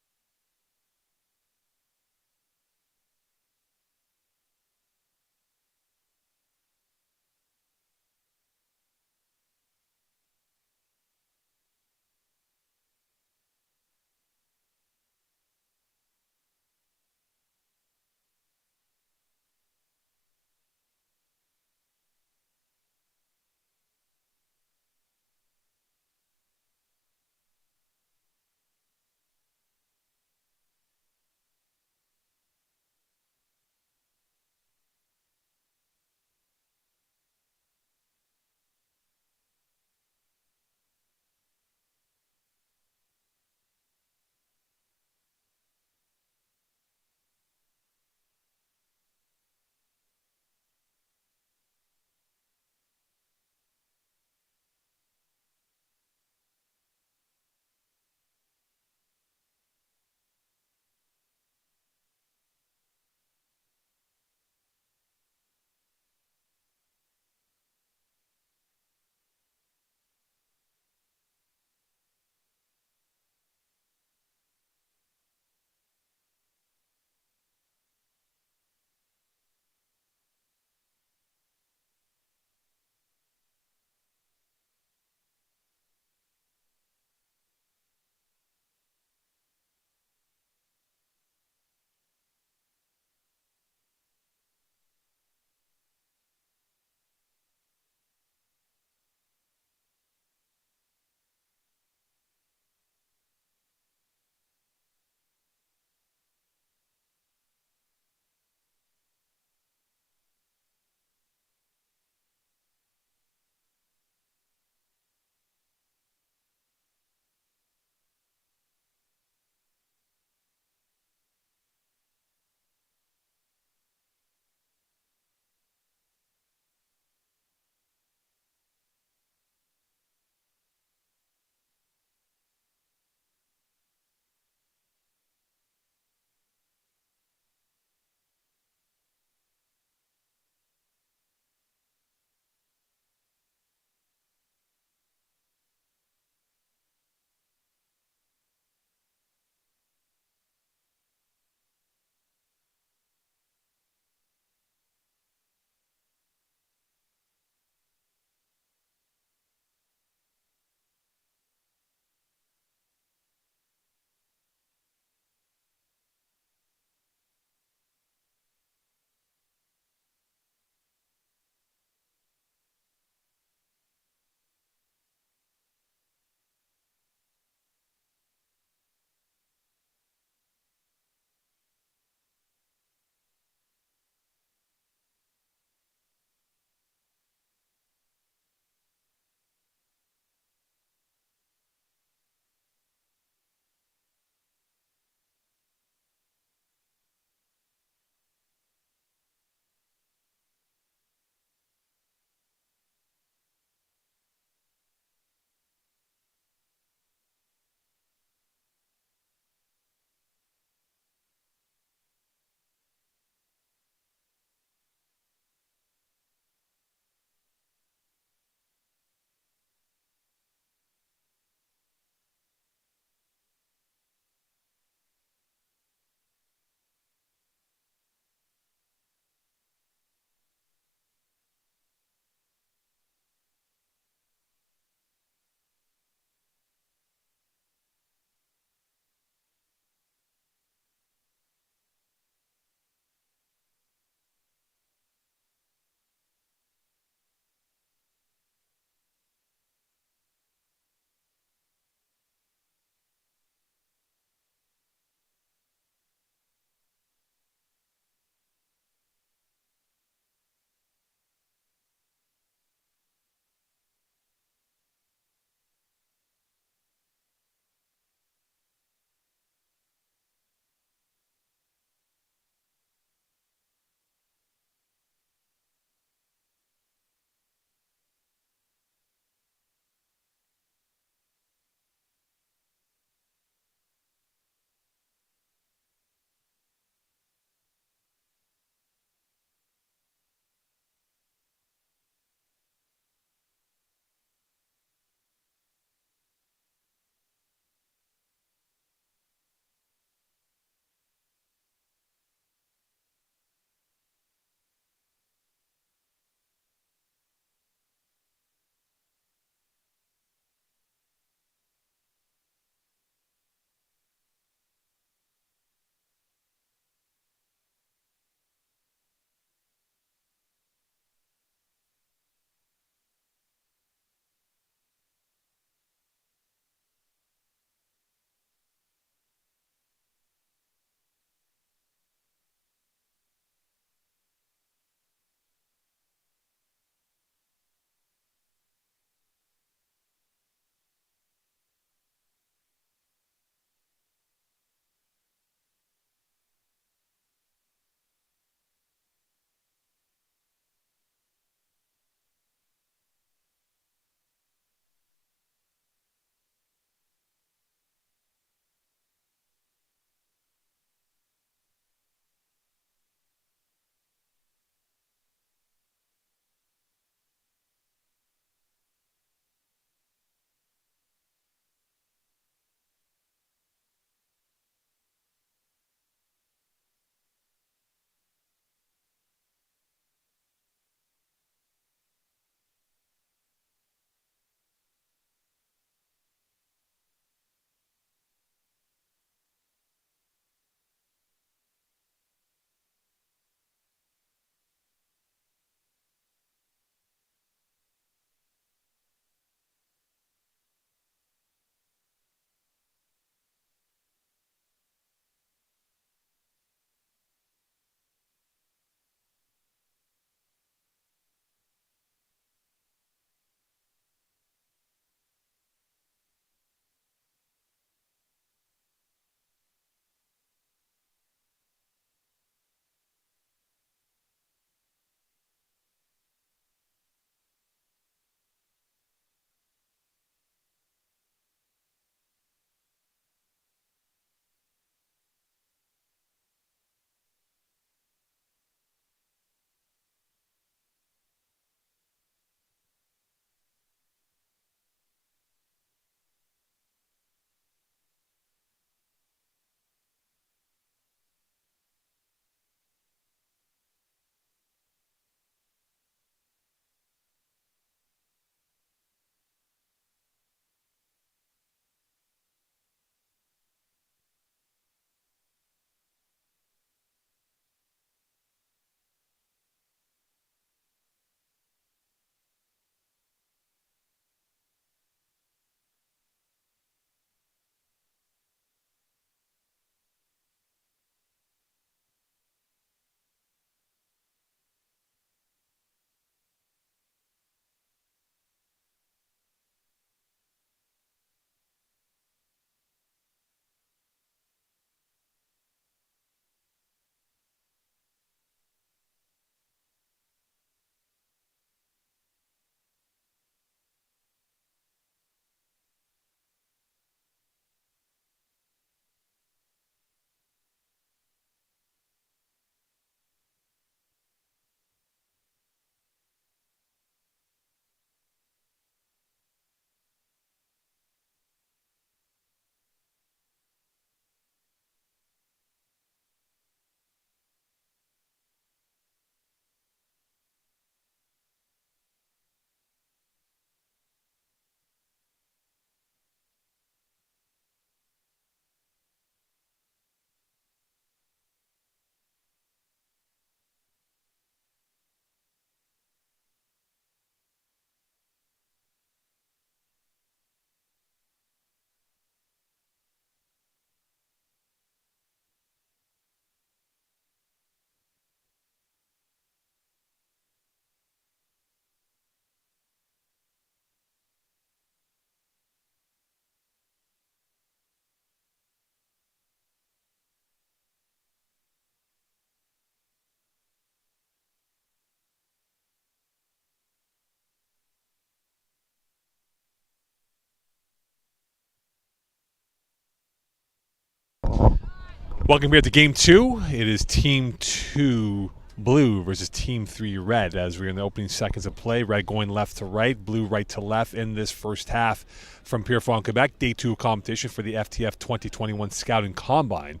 Welcome here to Game 2. It is Team 2 Blue versus Team 3 Red as we're in the opening seconds of play. Red going left to right, Blue right to left in this first half from Pierrefonds, Quebec. Day 2 of competition for the FTF 2021 Scouting Combine.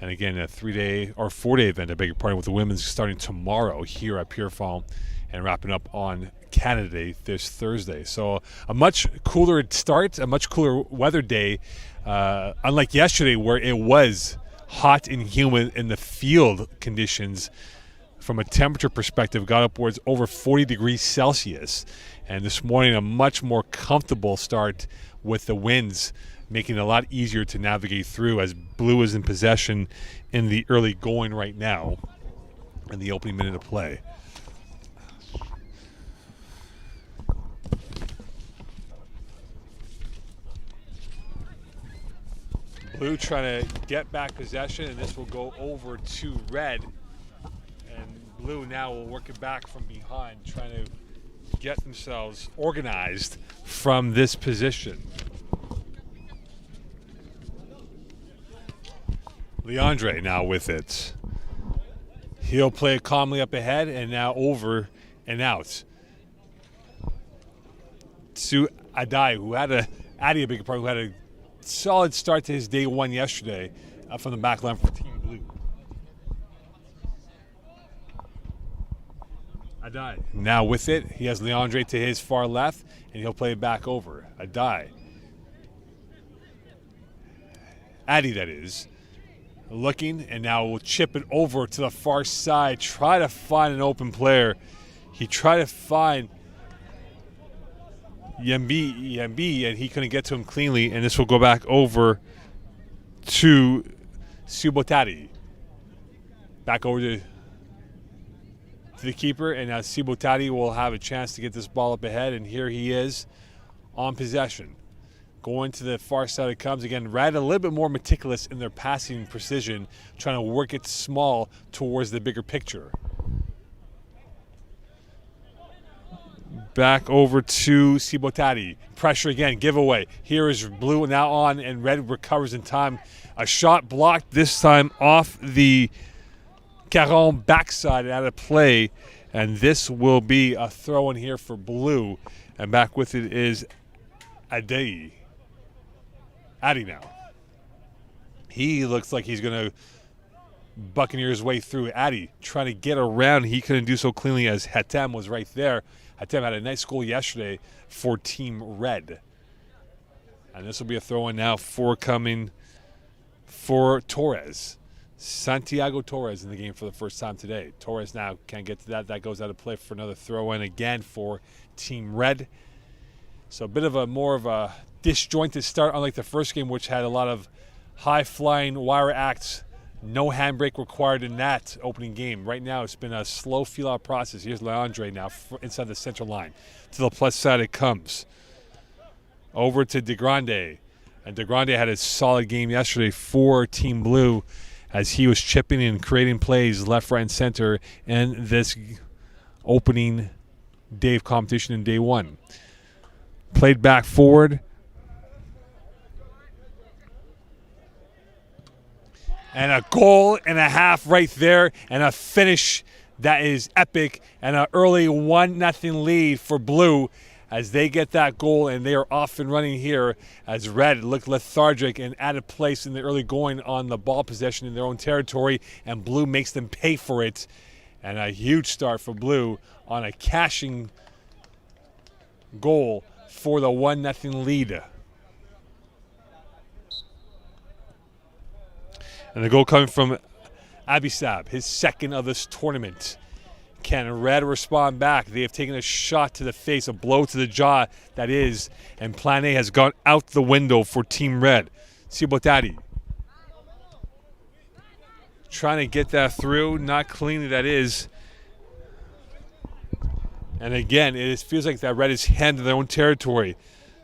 And again, a 4-day event, I beg your pardon, with the women's starting tomorrow here at Pierrefonds and wrapping up on Canada Day this Thursday. So a much cooler start, a much cooler weather day, unlike yesterday where it was hot and humid in the field conditions. From a temperature perspective, got upwards over 40 degrees Celsius. And this morning, a much more comfortable start with the winds, making it a lot easier to navigate through as Blue is in possession in the early going right now in the opening minute of play. Blue trying to get back possession, and this will go over to Red. And Blue now will work it back from behind, trying to get themselves organized from this position. Leandre now with it. He'll play it calmly up ahead and now over and out to Adai, who had a solid start to his day one yesterday from the back line for Team Blue. Adai now with it. He has Leandre to his far left, and he'll play it back over. Adai. Addy, that is. Looking, and now will chip it over to the far side. Try to find an open player. He tried to find Yambi, and he couldn't get to him cleanly, and this will go back over to Subotari. Back over to the keeper, and now Subotari will have a chance to get this ball up ahead, and here he is on possession. Going to the far side it comes. Again, Red a little bit more meticulous in their passing precision, trying to work it small towards the bigger picture. Back over to Subotari. Pressure again, giveaway. Here is Blue now on, and Red recovers in time. A shot blocked, this time off the Caron backside out of play, and this will be a throw in here for Blue. And back with it is Adai. Addy now. He looks like he's going to buccaneer his way through. Addy trying to get around. He couldn't do so cleanly as Hatem was right there. Hatem had a nice goal yesterday for Team Red. And this will be a throw-in now coming for Torres. Santiago Torres in the game for the first time today. Torres now can't get to that. That goes out of play for another throw-in again for Team Red. So a bit of more of a disjointed start, unlike the first game, which had a lot of high-flying wire acts. No handbrake required in that opening game. Right now, it's been a slow feel-out process. Here's Leandre now inside the central line. To the plus side it comes. Over to DeGrande. And DeGrande had a solid game yesterday for Team Blue as he was chipping and creating plays left, right, and center in this opening day of competition in day one. Played back forward. And a goal and a half right there, and a finish that is epic, and an early 1-0 lead for Blue as they get that goal, and they are off and running here as Red looked lethargic and out of place in the early going on the ball possession in their own territory, and Blue makes them pay for it. And a huge start for Blue on a cashing goal for the 1-0 lead. And the goal coming from Abisab, his second of this tournament. Can Red respond back? They have taken a shot to the face, a blow to the jaw, that is, and Plan A has gone out the window for Team Red. Subotari trying to get that through, not cleanly, that is. And again, feels like that Red is handed their own territory.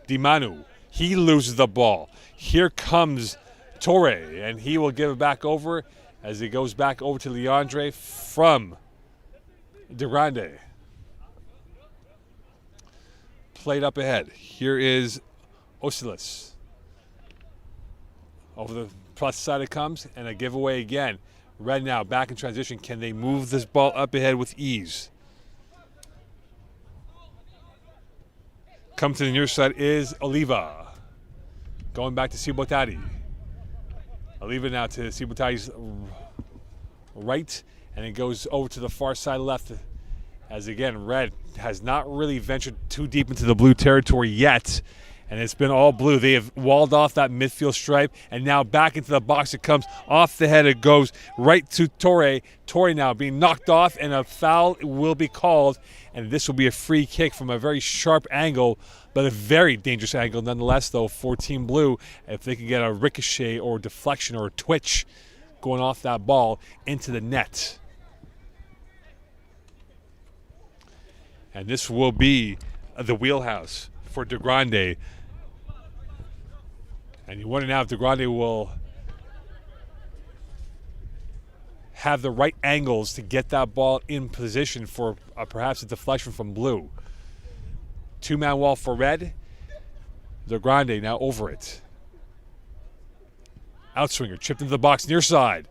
Di Manu, he loses the ball. Here comes Torre, and he will give it back over as it goes back over to Leandre from DeGrande. Played up ahead. Here is Osilis. Over the plus side it comes, and a giveaway again. Red now back in transition. Can they move this ball up ahead with ease? Come to the near side is Oliva. Going back to Sibotari. Oliva now to Sibotari's right, and it goes over to the far side left. As again, red has not really ventured too deep into the blue territory yet, and it's been all blue. They have walled off that midfield stripe, and now back into the box it comes. Off the head it goes right to Torre. Torre now being knocked off, and a foul will be called, and this will be a free kick from a very sharp angle, but a very dangerous angle nonetheless, though, for Team Blue. If they can get a ricochet or deflection or a twitch going off that ball into the net. And this will be the wheelhouse for De Grande. And you wonder now if De Grande will have the right angles to get that ball in position for perhaps a deflection from Blue. Two-man wall for red. De Grande now over it. Outswinger chipped into the box near side.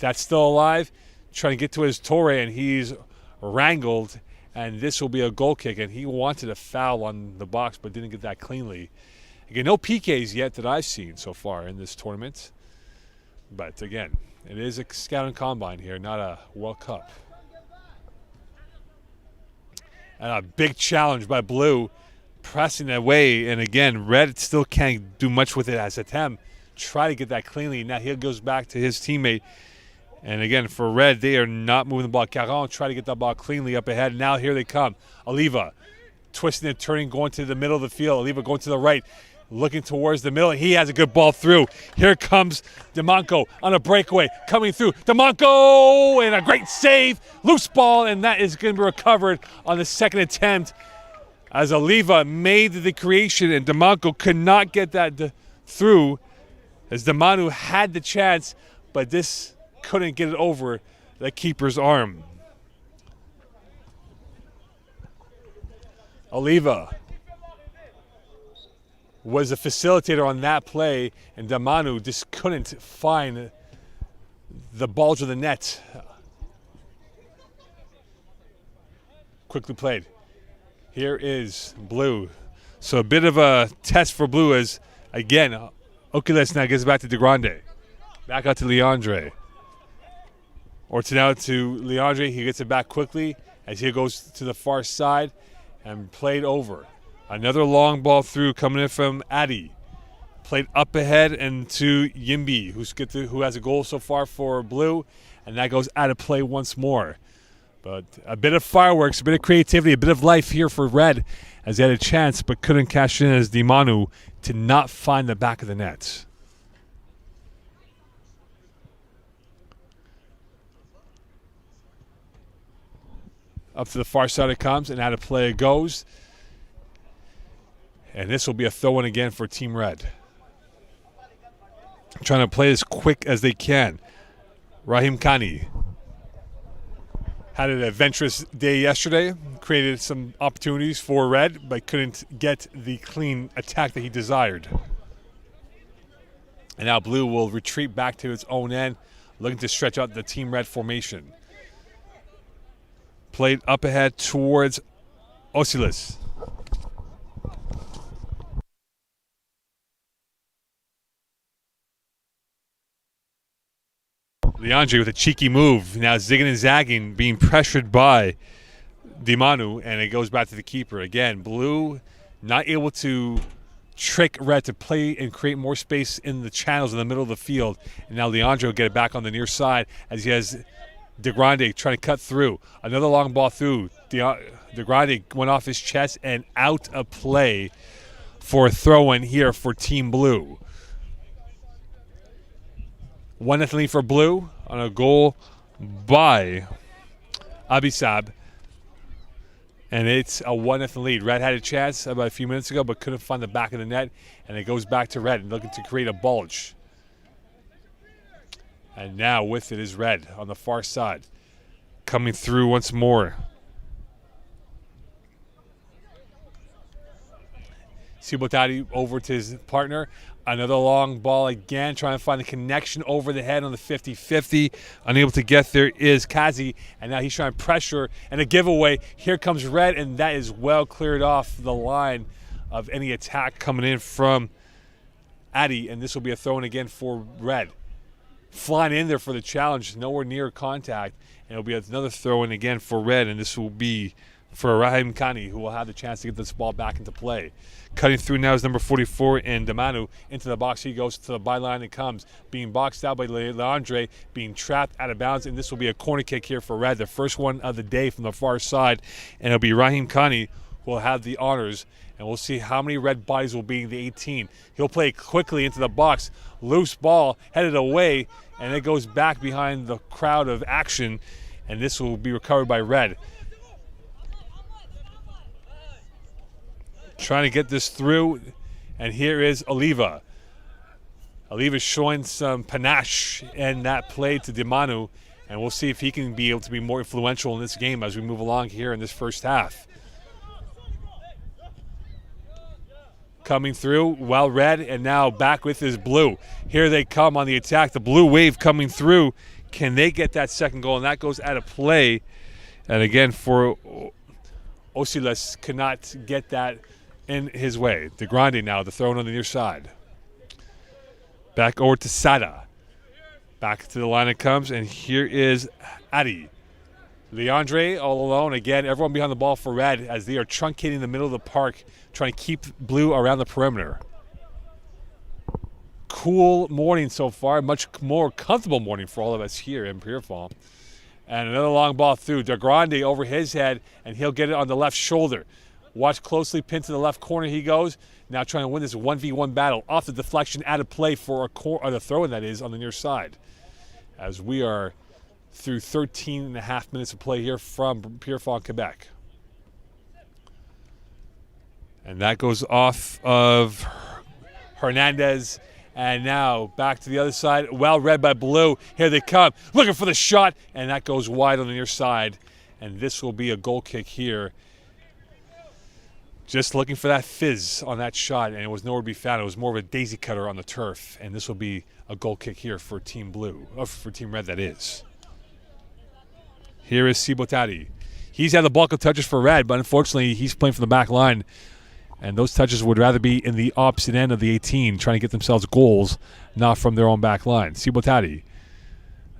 That's still alive. Trying to get to his Torre, and he's wrangled. And this will be a goal kick, and he wanted a foul on the box but didn't get that cleanly. Again, no PKs yet that I've seen so far in this tournament. But again, it is a scouting combine here, not a World Cup. And a big challenge by Blue, pressing away. And again, red still can't do much with it as attempt. Try to get that cleanly. Now he goes back to his teammate. And again, for red, they are not moving the ball. Caron try to get that ball cleanly up ahead. Now here they come. Oliva twisting and turning, going to the middle of the field. Oliva going to the right, looking towards the middle. He has a good ball through. Here comes DeMonco on a breakaway, coming through. DeMonco, and a great save. Loose ball, and that is going to be recovered on the second attempt as Oliva made the creation, and DeMonco could not get that through as Damanu had the chance, but this couldn't get it over the keeper's arm. Oliva was a facilitator on that play, and Damanu just couldn't find the bulge of the net. Quickly played. Here is Blue. So a bit of a test for Blue as, again, Oculus now gets back to De Grande. Back out to Leandre. Or to now to Leandre. He gets it back quickly as he goes to the far side and played over. Another long ball through coming in from Addy. Played up ahead and to Yimby, who has a goal so far for Blue. And that goes out of play once more. But a bit of fireworks, a bit of creativity, a bit of life here for red as they had a chance but couldn't cash in as Dimanu to not find the back of the net. Up to the far side it comes, and out of play it goes. And this will be a throw-in again for Team Red. Trying to play as quick as they can. Rahim Khani had an adventurous day yesterday, created some opportunities for Red, but couldn't get the clean attack that he desired. And now Blue will retreat back to its own end, looking to stretch out the Team Red formation. Played up ahead towards Osilis. Leandre with a cheeky move. Now zigging and zagging, being pressured by Dimanu, and it goes back to the keeper. Again, Blue not able to trick Red to play and create more space in the channels in the middle of the field. And now Leandre will get it back on the near side as he has De Grande trying to cut through. Another long ball through. De Grande went off his chest and out of play for a throw-in here for Team Blue. 1-0 lead for Blue on a goal by Abisab. And it's a 1-0 lead. Red had a chance about a few minutes ago but couldn't find the back of the net. And it goes back to Red looking to create a bulge. And now with it is Red on the far side. Coming through once more. Sibotari over to his partner. Another long ball again, trying to find the connection over the head on the 50-50. Unable to get there is Kazi, and now he's trying to pressure, and a giveaway. Here comes Red, and that is well cleared off the line of any attack coming in from Addy, and this will be a throw-in again for Red. Flying in there for the challenge, nowhere near contact, and it'll be another throw-in again for Red, and this will be for Rahim Khani, who will have the chance to get this ball back into play. Cutting through now is number 44 in Damanu. Into the box he goes, to the byline it comes. Being boxed out by Leandre, being trapped out of bounds, and this will be a corner kick here for Red, the first one of the day from the far side, and it'll be Rahim Khani who will have the honors, and we'll see how many Red bodies will be in the 18. He'll play quickly into the box. Loose ball, headed away, and it goes back behind the crowd of action, and this will be recovered by Red. Trying to get this through, and here is Oliva. Oliva's showing some panache in that play to Dimanu, and we'll see if he can be able to be more influential in this game as we move along here in this first half. Coming through, well Red, and now back with his blue. Here they come on the attack. The blue wave coming through. Can they get that second goal? And that goes out of play. And again, for Osilas cannot get that in his way. De Grande now, the throw on the near side. Back over to Sada. Back to the line it comes, and here is Adi. Leandre all alone. Again, everyone behind the ball for Red as they are truncating the middle of the park, trying to keep blue around the perimeter. Cool morning so far, much more comfortable morning for all of us here in Pierrefonds. And another long ball through. De Grande over his head, and he'll get it on the left shoulder. Watch closely, pin to the left corner he goes. Now trying to win this 1v1 battle. Off the deflection, out of play for the throw-in that is on the near side. As we are through 13 and a half minutes of play here from Pierrefonds, Quebec. And that goes off of Hernandez. And now back to the other side. Well read by Blue. Here they come. Looking for the shot. And that goes wide on the near side. And this will be a goal kick here. Just looking for that fizz on that shot, and it was nowhere to be found. It was more of a daisy cutter on the turf, and this will be a goal kick here for Team Blue, for Team Red, that is. Here is Sibotari. He's had the bulk of touches for Red, but unfortunately he's playing from the back line, and those touches would rather be in the opposite end of the 18, trying to get themselves goals, not from their own back line. Sibotari.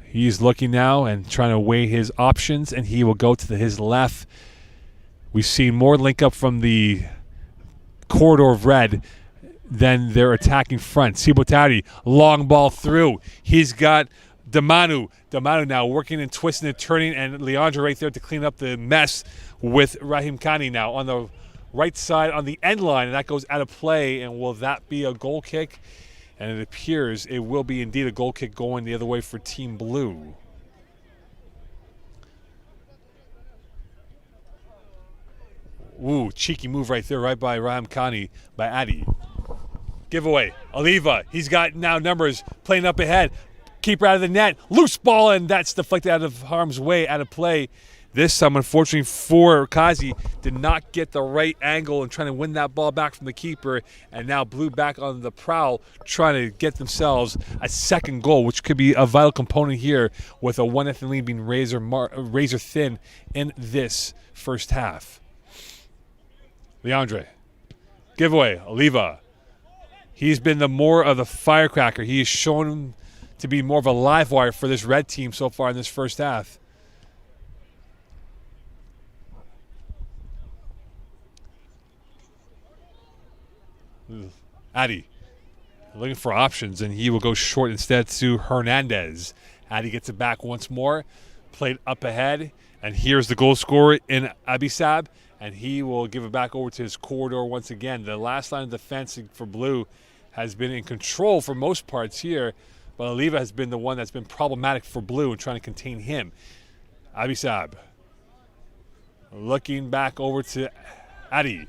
He's looking now and trying to weigh his options, and he will go to his left. We've seen more link up from the corridor of Red than their attacking front. Sibotari, long ball through. He's got Damanu. Damanu now working and twisting and turning, and Leandre right there to clean up the mess with Rahim Khani now on the right side on the end line, and that goes out of play. And will that be a goal kick? And it appears it will be indeed a goal kick going the other way for Team Blue. Ooh, cheeky move right there, right by Rahim Khani, by Adi. Giveaway, Oliva, he's got now numbers, playing up ahead. Keeper out of the net, loose ball, and that's deflected out of harm's way, out of play. This time, unfortunately for Kazi, did not get the right angle and trying to win that ball back from the keeper, and now Blue back on the prowl, trying to get themselves a second goal, which could be a vital component here with a 1-0 lead being razor thin in this first half. Leandre. Giveaway. Oliva. He's been the more of the firecracker. He has shown to be more of a live wire for this Red team so far in this first half. Addy. Looking for options, and he will go short instead to Hernandez. Addy gets it back once more. Played up ahead. And here's the goal scorer in Abisab. And he will give it back over to his corridor once again. The last line of defense for Blue has been in control for most parts here, but Oliva has been the one that's been problematic for Blue and trying to contain him. Abisab looking back over to Adi.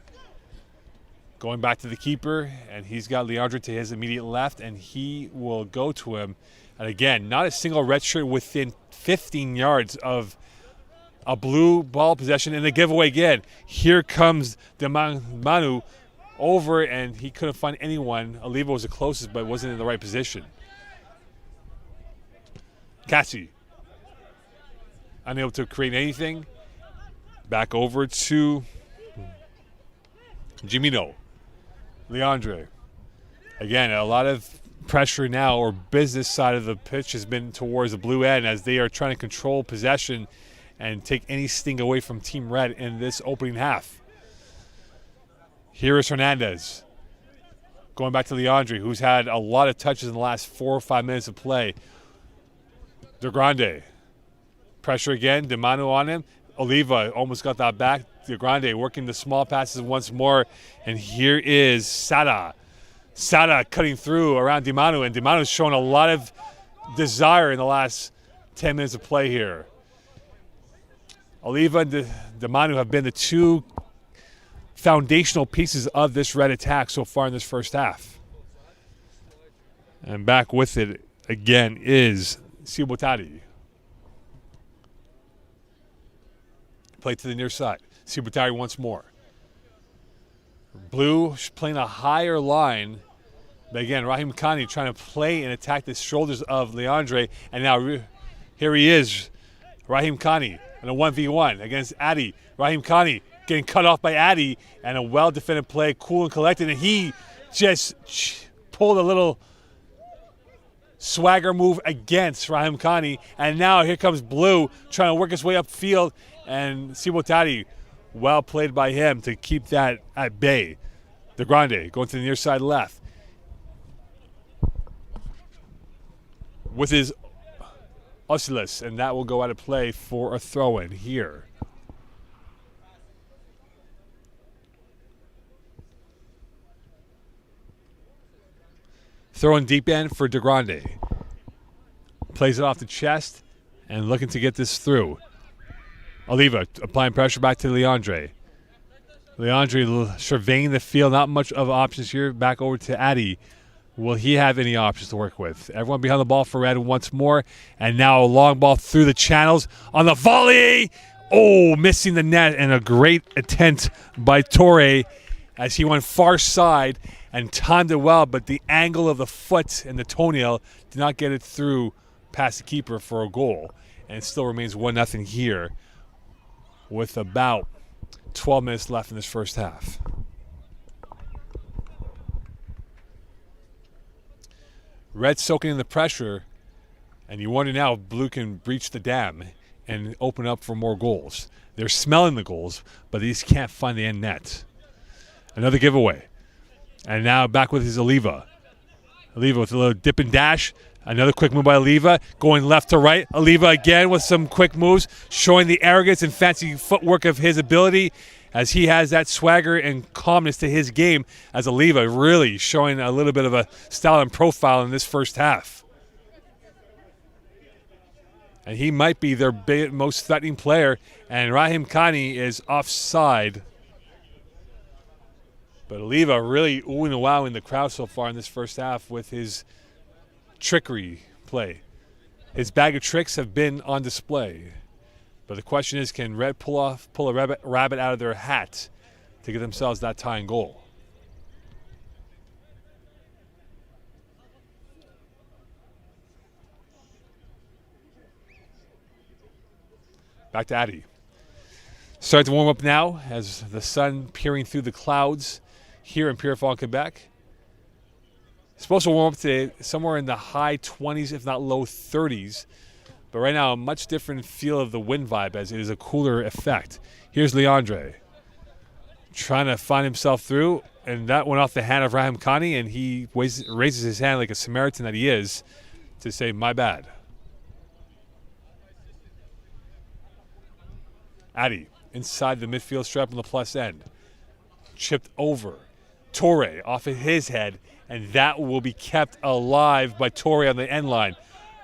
Going back to the keeper, and he's got Leandre to his immediate left, and he will go to him. And again, not a single red shirt within 15 yards of a Blue ball possession, and the giveaway again. Here comes Manu over, and he couldn't find anyone. Oliva was the closest, but wasn't in the right position. Cassie, unable to create anything. Back over to Jimino. Leandre. Again, a lot of pressure now, or business side of the pitch has been towards the blue end as they are trying to control possession and take any sting away from Team Red in this opening half. Here is Hernandez. Going back to Leandre, who's had a lot of touches in the last 4 or 5 minutes of play. De Grande. Pressure again. DeManu on him. Oliva almost got that back. De Grande working the small passes once more. And here is Sada. Sada cutting through around DeManu. And DeManu's shown a lot of desire in the last 10 minutes of play here. Oliva and DeManu have been the two foundational pieces of this Red attack so far in this first half. And back with it again is Sibotari. Play to the near side. Sibotari once more. Blue playing a higher line. But again, Rahim Khani trying to play and attack the shoulders of Leandre. And now here he is, Rahim Khani in a 1v1 against Addy. Rahim Khani getting cut off by Addy, and a well-defended play, cool and collected. And he just pulled a little swagger move against Rahim Khani. And now here comes Blue trying to work his way upfield. And Sibotari, well played by him to keep that at bay. De Grande going to the near side left. With his Osilis, and that will go out of play for a throw-in here. Throw in deep end for De Grande. Plays it off the chest and looking to get this through. Oliva applying pressure back to Leandre. Leandre surveying the field. Not much of options here. Back over to Addy. Will he have any options to work with? Everyone behind the ball for Red once more. And now a long ball through the channels on the volley. Oh, missing the net, and a great attempt by Torre as he went far side and timed it well, but the angle of the foot and the toenail did not get it through past the keeper for a goal. And it still remains 1-0 here with about 12 minutes left in this first half. Red soaking in the pressure, and you wonder now if Blue can breach the dam and open up for more goals. They're smelling the goals, but they just can't find the end net. Another giveaway. And now back with his Oliva. Oliva with a little dip and dash. Another quick move by Oliva, going left to right. Oliva again with some quick moves, showing the arrogance and fancy footwork of his ability as he has that swagger and calmness to his game, as Oliva really showing a little bit of a style and profile in this first half. And he might be their most threatening player, and Rahim Khani is offside. But Oliva really oohing and wowing the crowd so far in this first half with his trickery play. His bag of tricks have been on display. But the question is, can Red pull a rabbit out of their hat to get themselves that tying goal? Back to Addy. Starting to warm up now as the sun peering through the clouds here in Pierrefonds, Quebec. It's supposed to warm up to somewhere in the high 20s, if not low 30s. But right now, a much different feel of the wind vibe as it is a cooler effect. Here's Leandre trying to find himself through, and that went off the hand of Rahim Khani, and he raises his hand like a Samaritan that he is to say, my bad. Addy inside the midfield strap on the plus end. Chipped over. Torre off of his head, and that will be kept alive by Torre on the end line.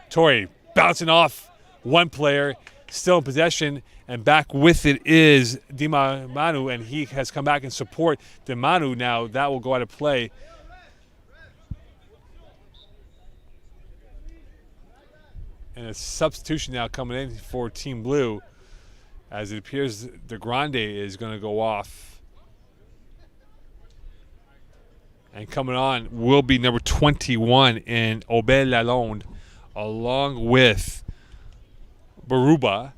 Torre bouncing off one player, still in possession, and back with it is DeManu, and he has come back in support. DeManu now, that will go out of play. And a substitution now coming in for Team Blue, as it appears De Grande is going to go off. And coming on will be number 21 in Aubert Lalonde, along with Baruba,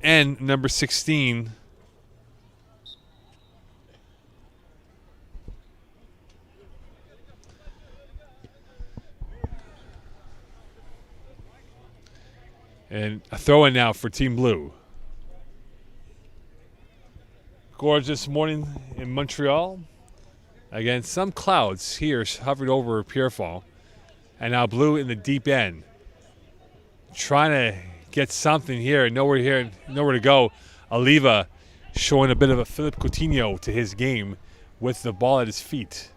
and number 16, and a throw-in now for Team Blue. Gorgeous morning in Montreal. Again, some clouds here hovered over Pierrefonds. And now Blue in the deep end. Trying to get something here. Nowhere to go. Oliva showing a bit of a Philippe Coutinho to his game with the ball at his feet.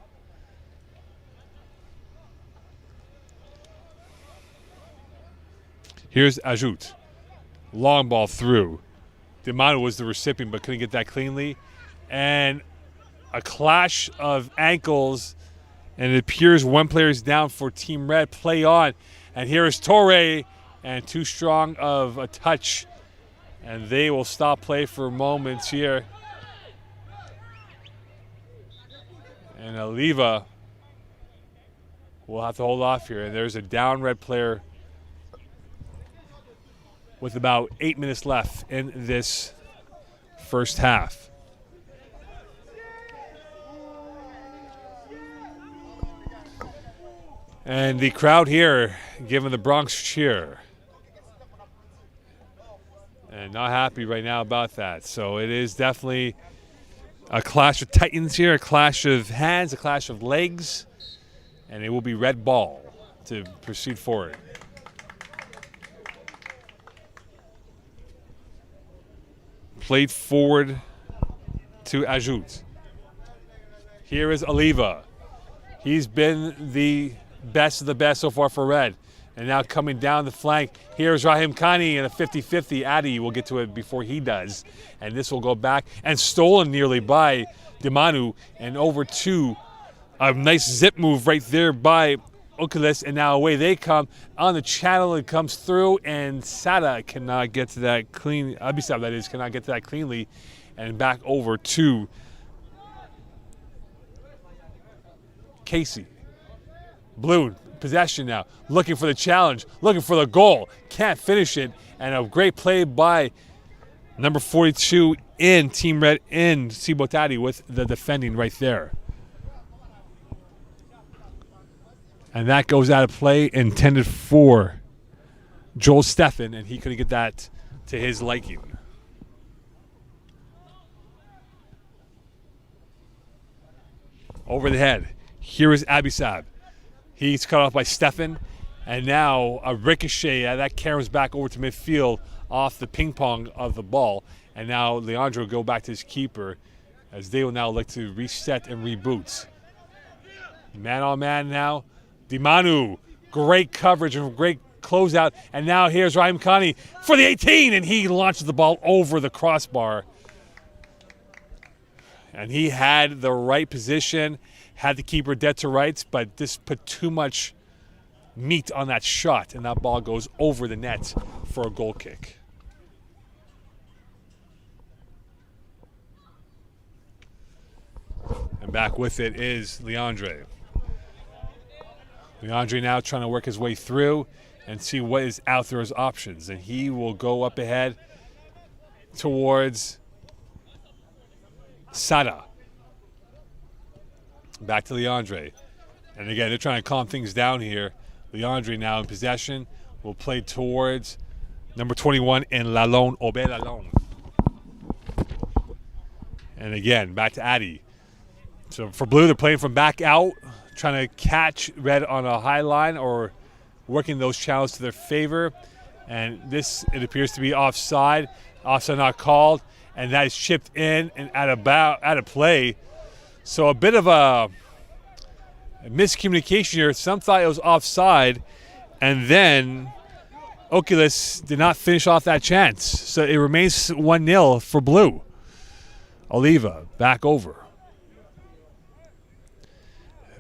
Here's Ajout. Long ball through. Dimano was the recipient but couldn't get that cleanly. And a clash of ankles. And it appears one player is down for Team Red. Play on. And here is Torre. And too strong of a touch. And they will stop play for moments here. And Oliva will have to hold off here. And there's a down Red player with about 8 minutes left in this first half. And the crowd here giving the Bronx cheer. And not happy right now about that. So it is definitely a clash of titans here, a clash of hands, a clash of legs. And it will be red ball to proceed forward. Played forward to Ajout. Here is Oliva. He's been the best of the best so far for Red. And now coming down the flank, here's Rahim Khani in a 50-50. Addy will get to it before he does. And this will go back and stolen nearly by Dimanu. And over to a nice zip move right there by Oculus. And now away they come on the channel. It comes through and Sada cannot get to that clean. Abisab, that is, cannot get to that cleanly. And back over to Casey. Blue, possession now, looking for the challenge, looking for the goal, can't finish it, and a great play by number 42 in Team Red in Sibotati with the defending right there. And that goes out of play, intended for Joel Steffen, and he couldn't get that to his liking. Over the head, here is Abisab. He's cut off by Steffen, and now a ricochet that carries back over to midfield off the ping pong of the ball. And now Leandro go back to his keeper as they will now look to reset and reboot. Man on man now. Dimanu, great coverage and great closeout. And now here's Rahim Khani for the 18, and he launches the ball over the crossbar. And he had the right position. Had the keeper dead to rights, but just put too much meat on that shot, and that ball goes over the net for a goal kick. And back with it is Leandre. Leandre now trying to work his way through and see what is out there as options. And he will go up ahead towards Sada. Back to Leandre. And again, they're trying to calm things down here. Leandre now in possession will play towards number 21 in Lalonde, Aubert Lalonde. And again, back to Addy. So for Blue, they're playing from back out, trying to catch Red on a high line or working those channels to their favor. And this, it appears to be offside. Offside not called. And that is chipped in and out of play. So a bit of a miscommunication here. Some thought it was offside, and then Oculus did not finish off that chance. So it remains 1-0 for Blue. Oliva back over.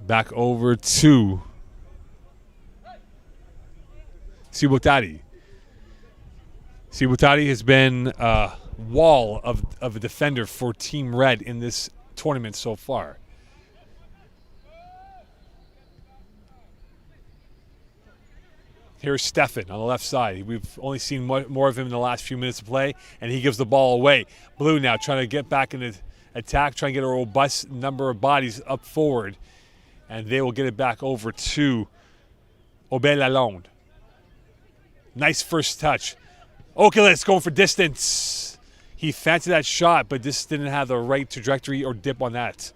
Back over to Sibotati. Sibotati has been a wall of a defender for Team Red in this tournament so far. Here's Stefan on the left side. We've only seen more of him in the last few minutes of play, and he gives the ball away. Blue now trying to get back into attack, trying to get a robust number of bodies up forward, and they will get it back over to Aubin Lalonde. Nice first touch. Oculus going for distance. He fancied that shot, but just didn't have the right trajectory or dip on that.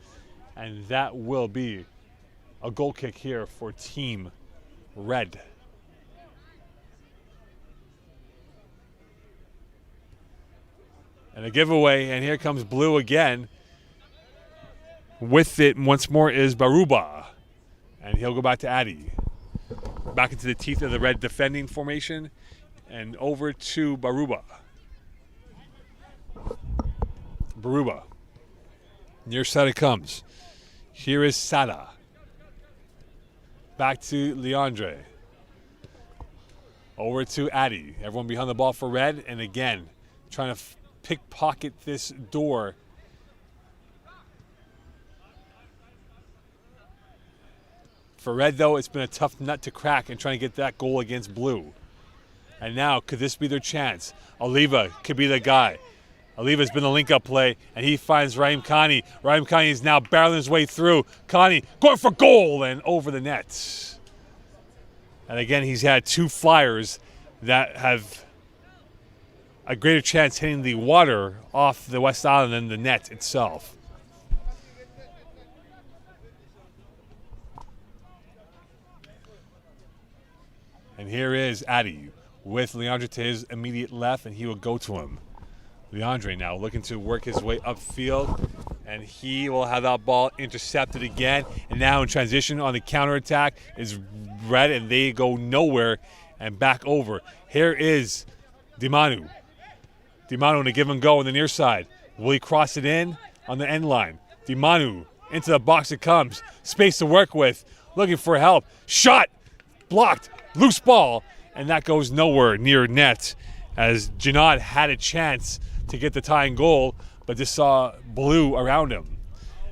And that will be a goal kick here for Team Red. And a giveaway, and here comes Blue again. With it once more is Baruba. And he'll go back to Addy. Back into the teeth of the Red defending formation. And over to Baruba. Baruba. Near side it comes. Here is Sada. Back to Leandre. Over to Addy. Everyone behind the ball for Red. And again, trying to pickpocket this door. For Red, though, it's been a tough nut to crack and trying to get that goal against Blue. And now, could this be their chance? Oliva could be the guy. Oliva's been the link-up play, and he finds Raheem Khani. Raheem Khani is now barreling his way through. Khani going for goal and over the net. And again, he's had two flyers that have a greater chance hitting the water off the West Island than the net itself. And here is Addy with Leandre to his immediate left, and he will go to him. Leandre now looking to work his way upfield, and he will have that ball intercepted again. And now in transition on the counterattack is Red, and they go nowhere and back over. Here is Dimanu. Dimanu in a give and go on the near side. Will he cross it in on the end line? Dimanu into the box it comes. Space to work with. Looking for help. Shot! Blocked. Loose ball. And that goes nowhere near net as Janad had a chance to get the tying goal, but just saw Blue around him.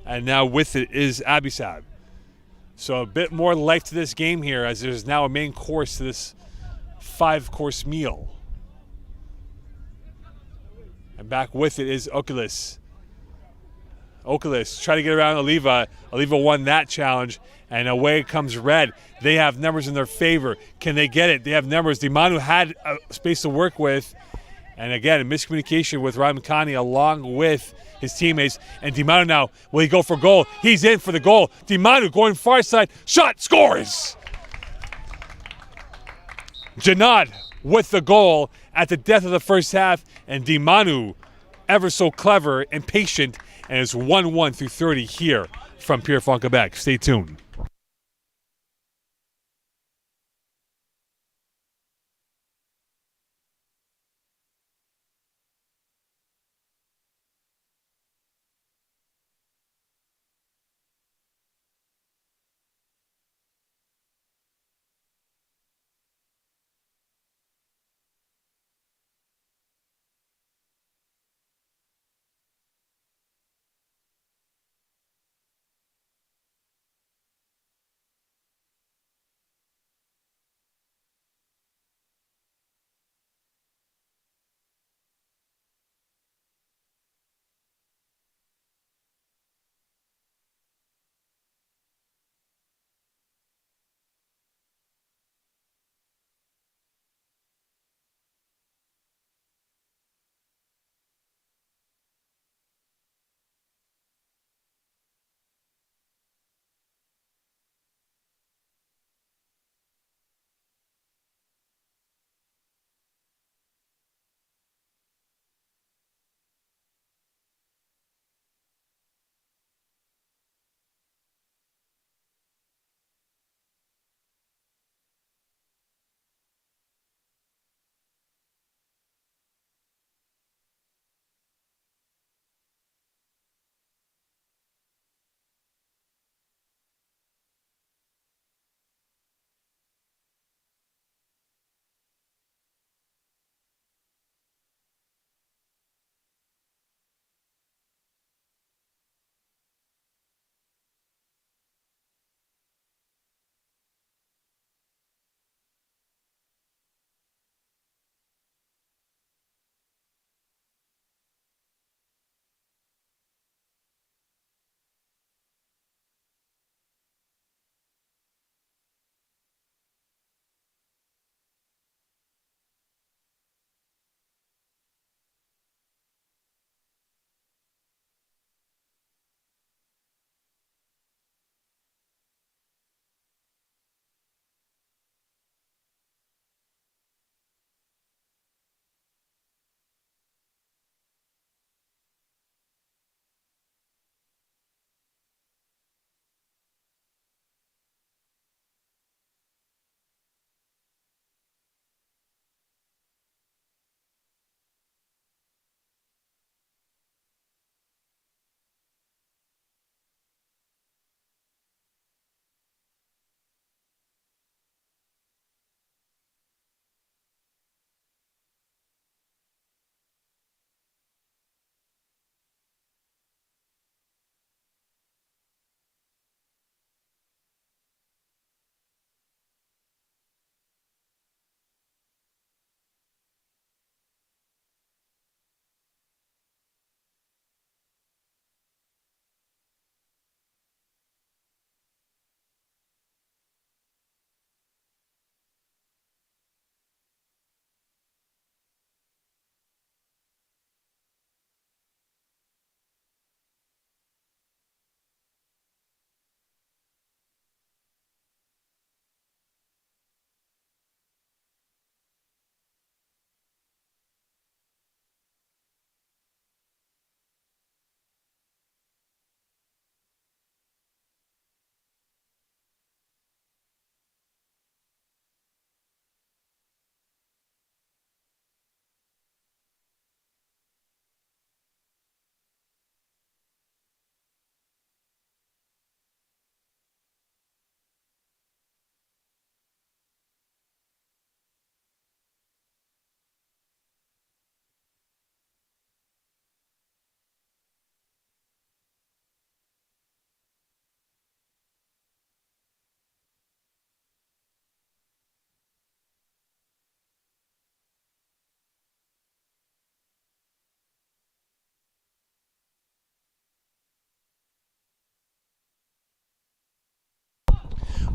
And now with it is Abisab. So a bit more life to this game here as there's now a main course to this 5-course meal. And back with it is Oculus. Oculus trying to get around Oliva. Oliva won that challenge, and away comes Red. They have numbers in their favor. Can they get it? They have numbers. Dimanu had a space to work with. And again, a miscommunication with Raheem Khani along with his teammates. And Dimanu now, will he go for goal? He's in for the goal. Dimanu going far side. Shot, scores! Janad with the goal at the death of the first half. And Dimanu, ever so clever and patient, and it's 1-1 through 30 here from Pierrefonds, Quebec. Stay tuned.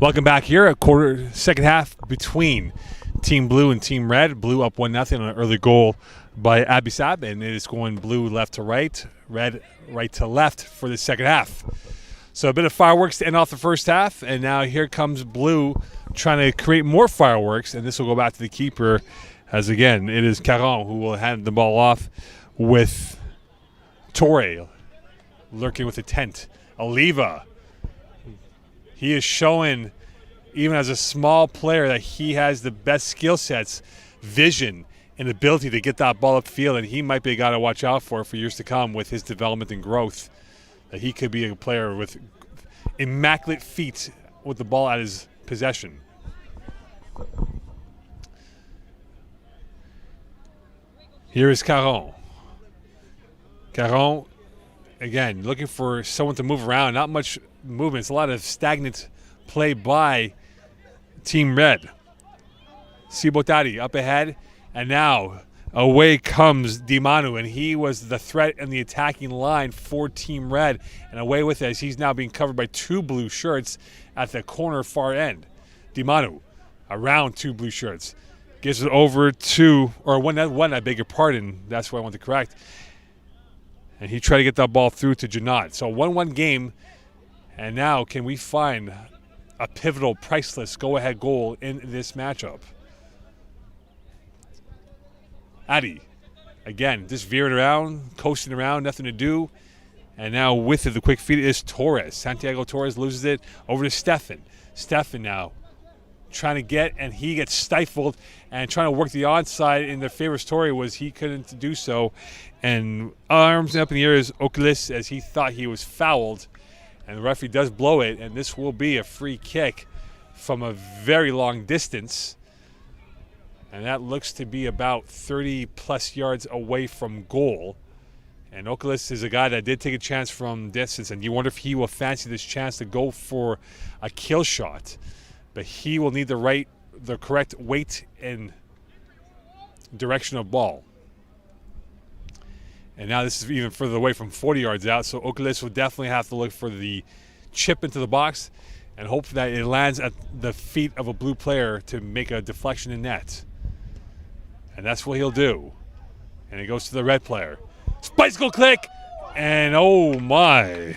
Welcome back here at second half between Team Blue and Team Red. Blue up 1-0 on an early goal by Abisab, and it is going blue left to right, red right to left for the second half. So a bit of fireworks to end off the first half, and now here comes blue trying to create more fireworks, and this will go back to the keeper as, again, it is Caron who will hand the ball off with Torre lurking with a tent. Oliva. He is showing, even as a small player, that he has the best skill sets, vision, and ability to get that ball upfield, and he might be a guy to watch out for years to come with his development and growth. That he could be a player with immaculate feet with the ball at his possession. Here is Caron. Caron, again, looking for someone to move around. Not much movement. It's a lot of stagnant play by Team Red. Sibotari up ahead, and now away comes Di Manu, and he was the threat in the attacking line for Team Red, and away with it as he's now being covered by two blue shirts at the corner far end. Di Manu around two blue shirts. Gives it over to, or one, I beg your pardon, that's what I want to correct. And he tried to get that ball through to Janot. So 1-1 game, and now can we find a pivotal, priceless go-ahead goal in this matchup? Adi, again, just veering around, coasting around, nothing to do. And now with it, the quick feed is Torres. Santiago Torres loses it over to Stefan. Stefan now trying to get, and he gets stifled and trying to work the onside in the favor of Torre was he couldn't do so. And arms up in the air is Oculus as he thought he was fouled. And the referee does blow it, and this will be a free kick from a very long distance. And that looks to be about 30-plus yards away from goal. And Oculus is a guy that did take a chance from distance, and you wonder if he will fancy this chance to go for a kill shot. But he will need the correct weight and direction of ball. And now this is even further away from 40 yards out, so Oculus will definitely have to look for the chip into the box and hope that it lands at the feet of a blue player to make a deflection in net. And that's what he'll do. And it goes to the red player. Bicycle click! And oh my.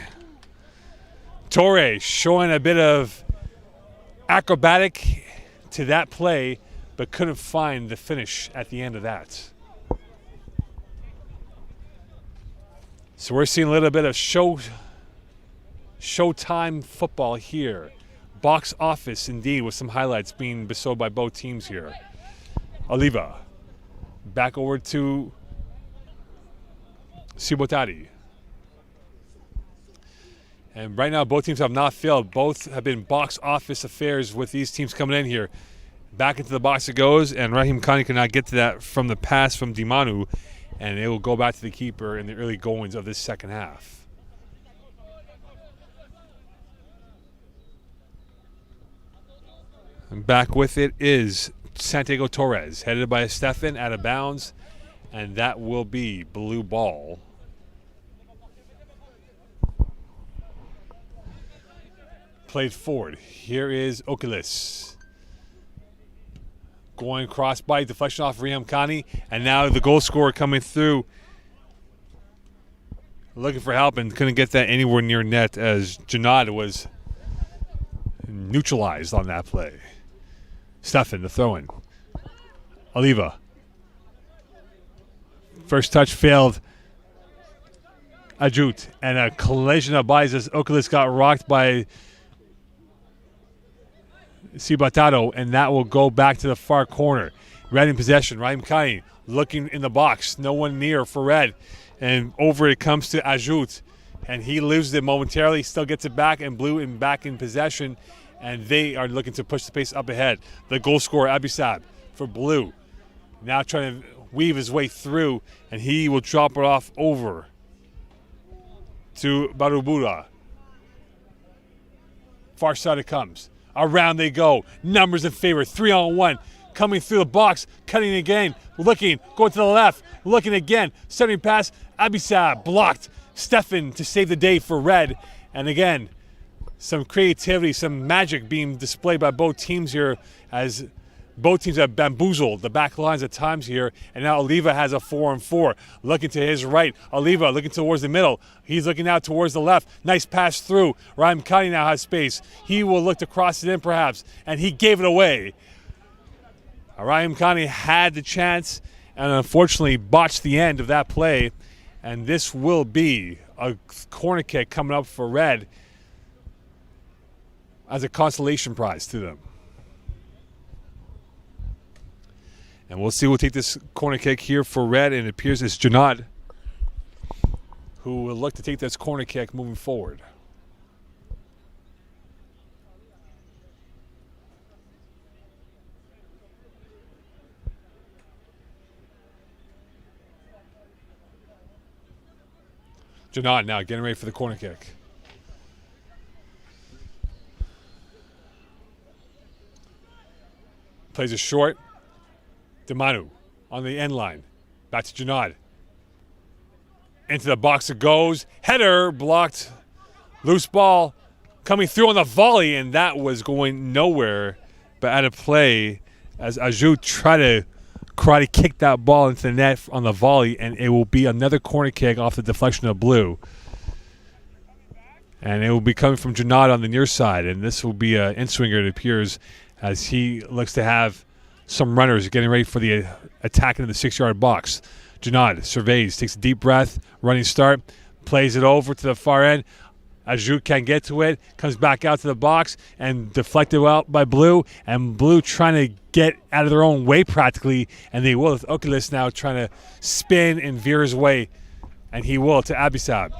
Torre showing a bit of acrobatic to that play, but couldn't find the finish at the end of that. So we're seeing a little bit of showtime football here. Box office, indeed, with some highlights being bestowed by both teams here. Oliva. Back over to Sibotari. And right now, both teams have not failed. Both have been box office affairs with these teams coming in here. Back into the box it goes, and Rahim Khani cannot get to that from the pass from Di Manu, and it will go back to the keeper in the early goings of this second half. And back with it is Santiago Torres, headed by Stefan out of bounds, and that will be blue ball. Played forward. Here is Oculus. Going cross by, deflection off Rahim Khani, and now the goal scorer coming through. Looking for help and couldn't get that anywhere near net as Janad was neutralized on that play. Stefan, the throw-in. Oliva. First touch failed. Ajut. And a collision of bodies as Oculus got rocked by Cibatado, and that will go back to the far corner. Red in possession. Rahim Khani looking in the box. No one near for Red. And over it comes to Ajut. And he loses it momentarily. Still gets it back, and Blue in back in possession. And they are looking to push the pace up ahead. The goal scorer, Abisab, for Blue. Now trying to weave his way through, and he will drop it off over to Barubura. Far side it comes. Around they go. Numbers in favor. 3-on-1. Coming through the box. Cutting again. Looking. Going to the left. Looking again. Sending pass. Abisab blocked. Stefan to save the day for Red. And again, some creativity, some magic being displayed by both teams here, as both teams have bamboozled the back lines at times here. And now Oliva has a 4-on-4. Looking to his right. Oliva looking towards the middle. He's looking out towards the left. Nice pass through. Ryan Kani now has space. He will look to cross it in perhaps, and he gave it away. Ryan Kani had the chance and unfortunately botched the end of that play. And this will be a corner kick coming up for Red as a consolation prize to them. And we'll see who'll take this corner kick here for Red, and it appears it's Janad who will look to take this corner kick moving forward. Janad now getting ready for the corner kick. Plays it short. Demanu on the end line. Back to Janad. Into the box it goes. Header blocked. Loose ball coming through on the volley, and that was going nowhere but out of play as Ajou tried to karate kick that ball into the net on the volley, and it will be another corner kick off the deflection of Blue. And it will be coming from Janad on the near side, and this will be an in-swinger, it appears, as he looks to have some runners getting ready for the attack into the 6-yard box. Janad surveys, takes a deep breath, running start, plays it over to the far end. Ajou can't get to it, comes back out to the box and deflected out by Blue, and Blue trying to get out of their own way practically, and they will with Oculus now trying to spin and veer his way, and he will to Abisab.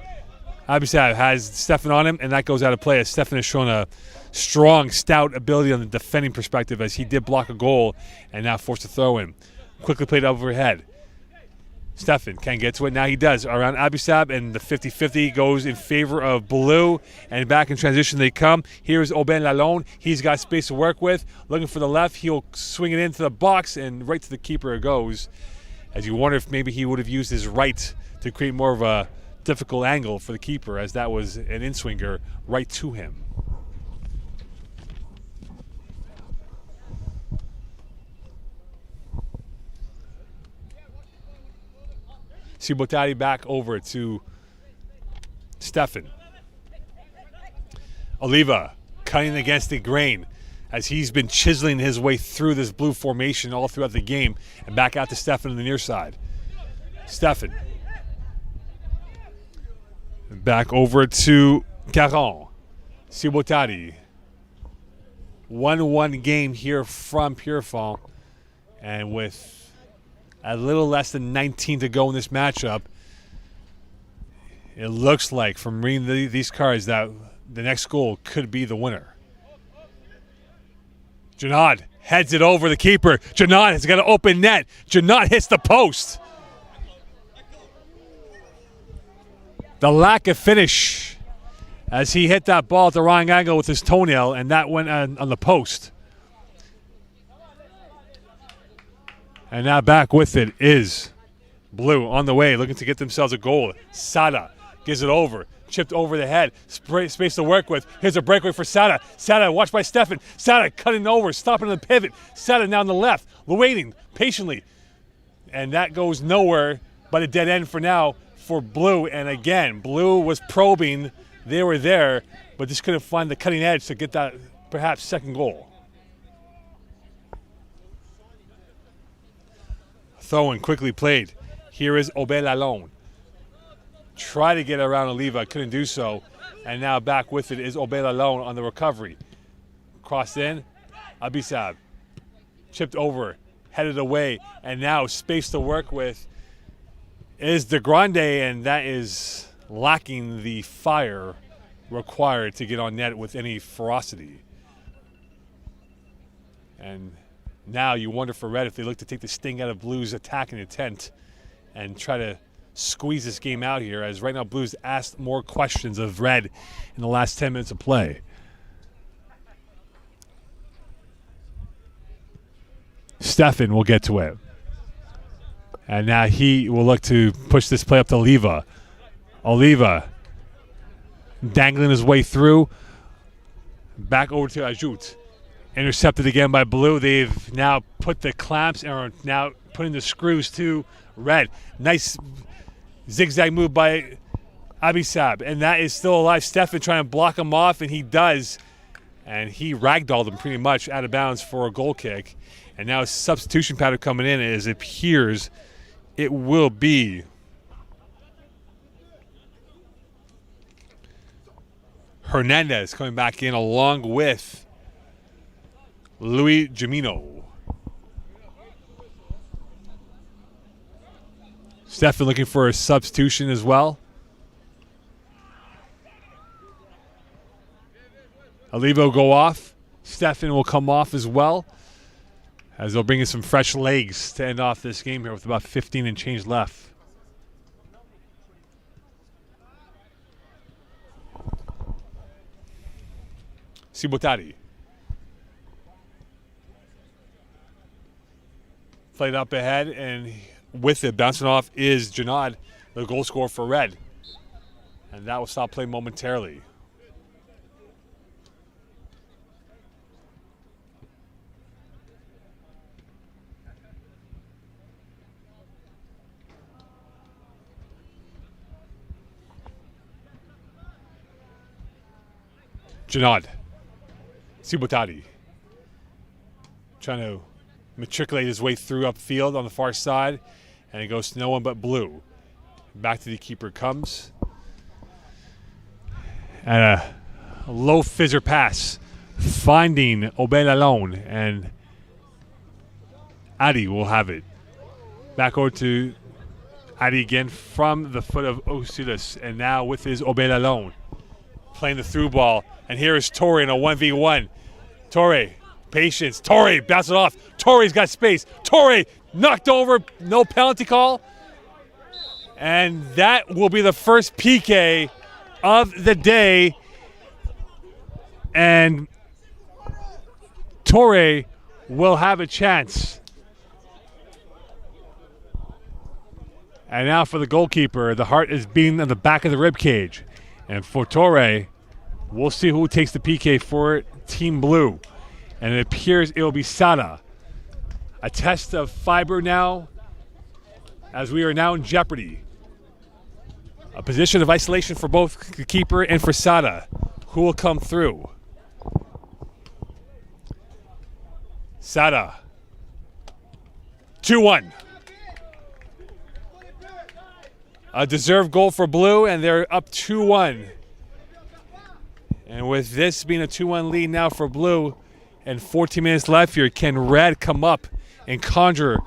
Abisab has Stefan on him, and that goes out of play as Stefan has shown a strong, stout ability on the defending perspective as he did block a goal and now forced a throw in. Quickly played overhead. Stefan can't get to it. Now he does. Around Abisab, and the 50-50 goes in favor of Blue. And back in transition they come. Here's Aubin Lalonde. He's got space to work with. Looking for the left. He'll swing it into the box, and right to the keeper it goes. As you wonder if maybe he would have used his right to create more of a difficult angle for the keeper, as that was an in-swinger right to him. Sibotari back over to Stefan. Oliva cutting against the grain as he's been chiseling his way through this Blue formation all throughout the game, and back out to Stefan on the near side. Stefan. Back over to Caron. Sibotari. 1-1 game here from Pierrefonds, and with a little less than 19 to go in this matchup, it looks like, from reading these cards, that the next goal could be the winner. Janad heads it over the keeper. Janad has got an open net. Janad hits the post. The lack of finish as he hit that ball at the wrong angle with his toenail, and that went on the post. And now back with it is Blue on the way, looking to get themselves a goal. Sada gives it over, chipped over the head, space to work with. Here's a breakaway for Sada. Sada watched by Stefan. Sada cutting over, stopping on the pivot. Sada now on the left, waiting patiently. And that goes nowhere but a dead end for now for Blue. And again, Blue was probing. They were there, but just couldn't find the cutting edge to get that perhaps second goal. Throw-in quickly played. Here is Aubin Lalonde. Try to get around Oliva, couldn't do so. And now back with it is Aubin Lalonde on the recovery. Crossed in, Abisab. Chipped over, headed away, and now space to work with is De Grande, and that is lacking the fire required to get on net with any ferocity. And now you wonder for Red if they look to take the sting out of Blue's attacking intent and try to squeeze this game out here, as right now Blue's asked more questions of Red in the last 10 minutes of play. Stefan will get to it. And now he will look to push this play up to Oliva. Oliva dangling his way through. Back over to Ajout. Intercepted again by Blue. They've now put the clamps and are now putting the screws to Red. Nice zigzag move by Abisab, and that is still alive. Stefan trying to block him off, and he does. And he ragdolled him pretty much out of bounds for a goal kick. And now a substitution pattern coming in, as it appears it will be Hernandez coming back in along with Louis Gemino. Stefan looking for a substitution as well. Alivo go off. Stefan will come off as well, as they'll bring in some fresh legs to end off this game here with about 15 and change left. Sibotari. Played up ahead, and with it bouncing off is Janad, the goal scorer for Red. And that will stop play momentarily. Janad. Sibotari. Trying to matriculate his way through upfield on the far side, and it goes to no one but Blue. Back to the keeper comes. And a low fizzer pass, finding Obel alone, and Adi will have it. Back over to Adi again from the foot of Osidus, and now with his Obel alone. Playing the through ball, and here is Torre in a 1v1. Torre, patience. Torre bounces it off. Torre's got space. Torre knocked over, no penalty call. And that will be the first PK of the day. And Torre will have a chance. And now for the goalkeeper, the heart is beating on the back of the rib cage. And for Torre, we'll see who takes the PK for Team Blue. And it appears it will be Sada. A test of fiber now, as we are now in jeopardy. A position of isolation for both the keeper and for Sada. Who will come through? Sada. 2-1. A deserved goal for Blue, and they're up 2-1. And with this being a 2-1 lead now for Blue, and 14 minutes left here, can Red come up and conjure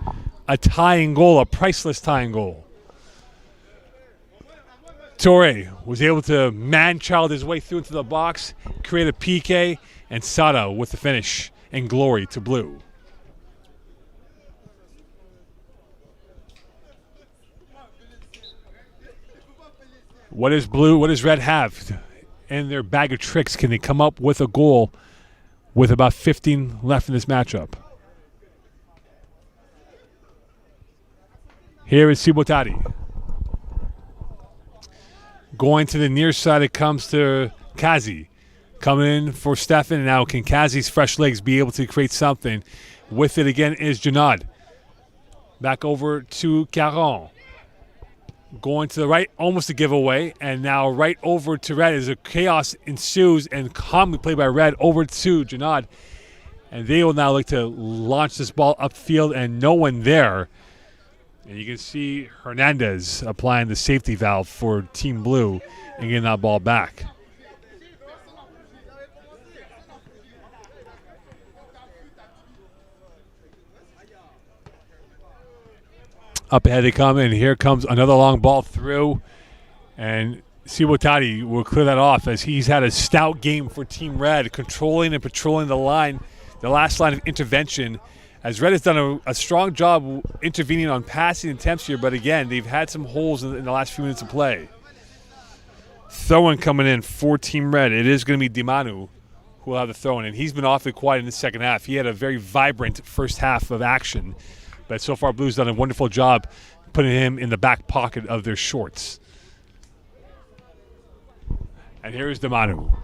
a tying goal, a priceless tying goal? Torre was able to man-child his way through into the box, create a PK, and Sada with the finish, and glory to Blue. What does Blue, what does Red have in their bag of tricks? Can they come up with a goal with about 15 left in this matchup? Here is Sibotari. Going to the near side, it comes to Kazi. Coming in for Stefan, and now can Kazi's fresh legs be able to create something? With it again is Janad. Back over to Caron. Going to the right, almost a giveaway, and now right over to Red as a chaos ensues, and calmly played by Red over to Janad. And they will now look to launch this ball upfield, and no one there. And you can see Hernandez applying the safety valve for Team Blue and getting that ball back. Up ahead they come, and here comes another long ball through. And Sibotari will clear that off, as he's had a stout game for Team Red, controlling and patrolling the line, the last line of intervention. As Red has done a strong job intervening on passing attempts here, but again, they've had some holes in the last few minutes of play. Throw-in coming in for Team Red. It is going to be Dimanu who will have the throw-in, and he's been awfully quiet in the second half. He had a very vibrant first half of action. But so far, Blue's done a wonderful job putting him in the back pocket of their shorts. And here's Damanu.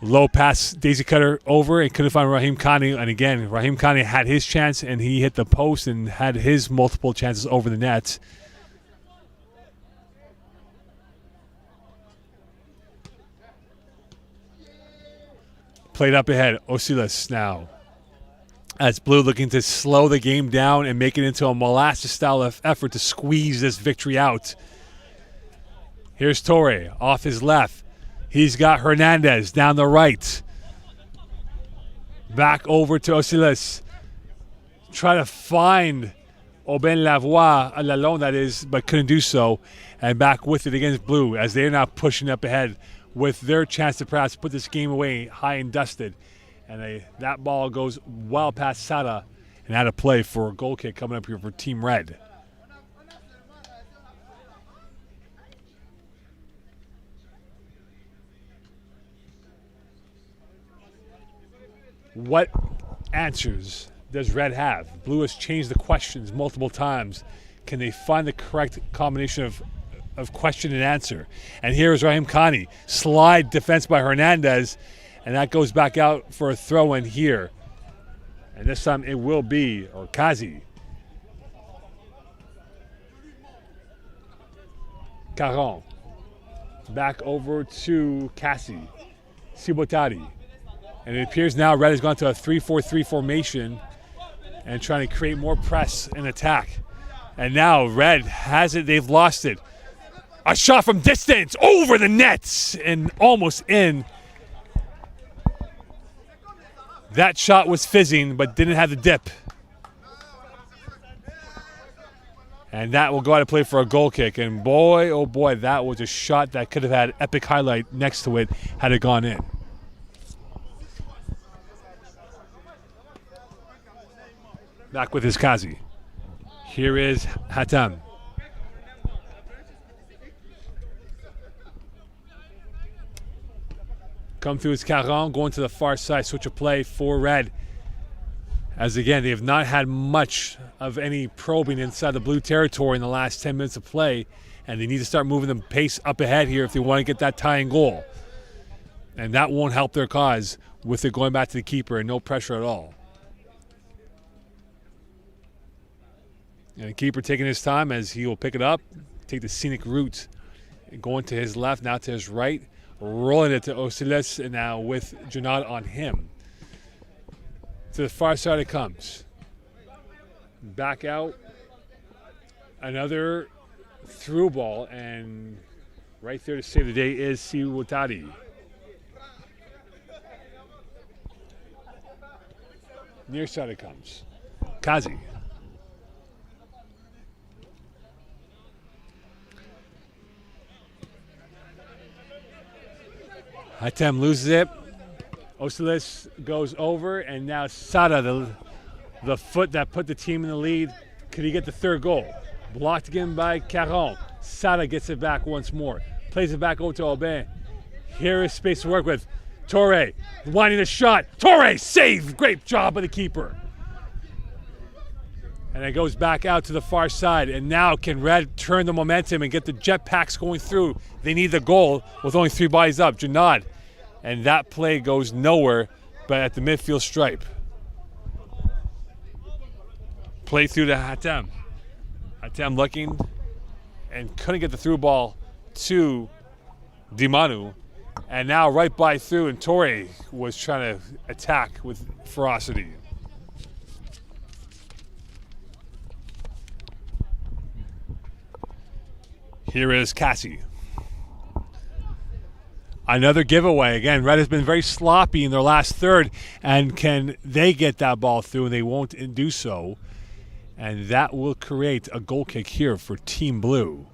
Low pass, daisy cutter over, and couldn't find Rahim Khani. And again, Rahim Khani had his chance, and he hit the post and had his multiple chances over the net. Played up ahead, Osilis now. As Blue looking to slow the game down and make it into a molasses style of effort to squeeze this victory out. Here's Torre off his left. He's got Hernandez down the right. Back over to Osilis. Try to find Aubin Lavoie, Lalonde that is, but couldn't do so. And back with it against Blue as they're now pushing up ahead with their chance to perhaps put this game away high and dusted. And that ball goes well past Sada and out of play for a goal kick coming up here for Team Red. What answers does Red have? Blue has changed the questions multiple times. Can they find the correct combination of question and answer? And here is Rahim Khani. Slide defense by Hernandez. And that goes back out for a throw-in here. And this time it will be Kazi. Caron. Back over to Cassie. Sibotari. And it appears now Red has gone to a 3-4-3 formation and trying to create more press and attack. And now Red has it. They've lost it. A shot from distance over the nets and almost in. That shot was fizzing but didn't have the dip. And that will go out of play for a goal kick. And boy, oh boy, that was a shot that could have had epic highlight next to it had it gone in. Back with his Kazi. Here is Hatem. Come through his Caron, going to the far side, switch of play for Red. As again, they have not had much of any probing inside the Blue territory in the last 10 minutes of play, and they need to start moving the pace up ahead here if they want to get that tying goal. And that won't help their cause with it going back to the keeper and no pressure at all. And the keeper taking his time as he will pick it up, take the scenic route, going to his left, now to his right, rolling it to Osilis, and now with Janad on him. To the far side it comes. Back out. Another through ball, and right there to save the day is Siwotari. Near side it comes. Kazi. Hatem loses it. Osilis goes over, and now Sada, the foot that put the team in the lead. Could he get the third goal? Blocked again by Caron. Sada gets it back once more. Plays it back over to Aubin. Here is space to work with. Torre winding the shot. Torre save! Great job by the keeper. And it goes back out to the far side. And now can Red turn the momentum and get the jetpacks going through? They need the goal with only 3 bodies up. Janad. And that play goes nowhere but at the midfield stripe. Play through to Hatem. Hatem looking and couldn't get the through ball to Dimanu. And now right by through, and Torre was trying to attack with ferocity. Here is Cassie. Another giveaway. Again, Red has been very sloppy in their last third, and can they get that ball through, and they won't do so. And that will create a goal kick here for Team Blue.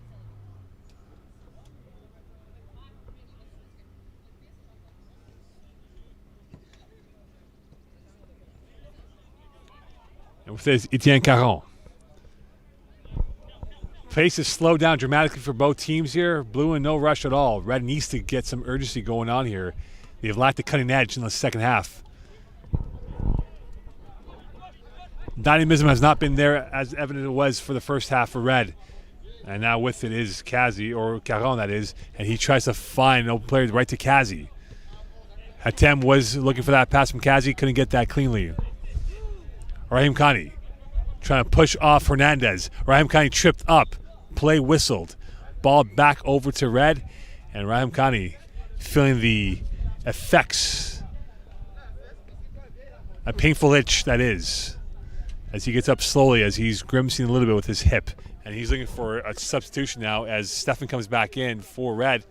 And with this, Etienne Caron. Pace is slowed down dramatically for both teams here. Blue in no rush at all. Red needs to get some urgency going on here. They've lacked the cutting edge in the second half. Dynamism has not been there as evident it was for the first half for Red. And now with it is Kazi, or Caron that is, and he tries to find no player right to Kazi. Hatem was looking for that pass from Kazi, couldn't get that cleanly. Rahim Khani trying to push off Hernandez. Rahim Khani tripped up, play whistled. Ball back over to Red, and Rahim Khani feeling the effects. A painful itch that is, as he gets up slowly, as he's grimacing a little bit with his hip. And he's looking for a substitution now as Stefan comes back in for Red,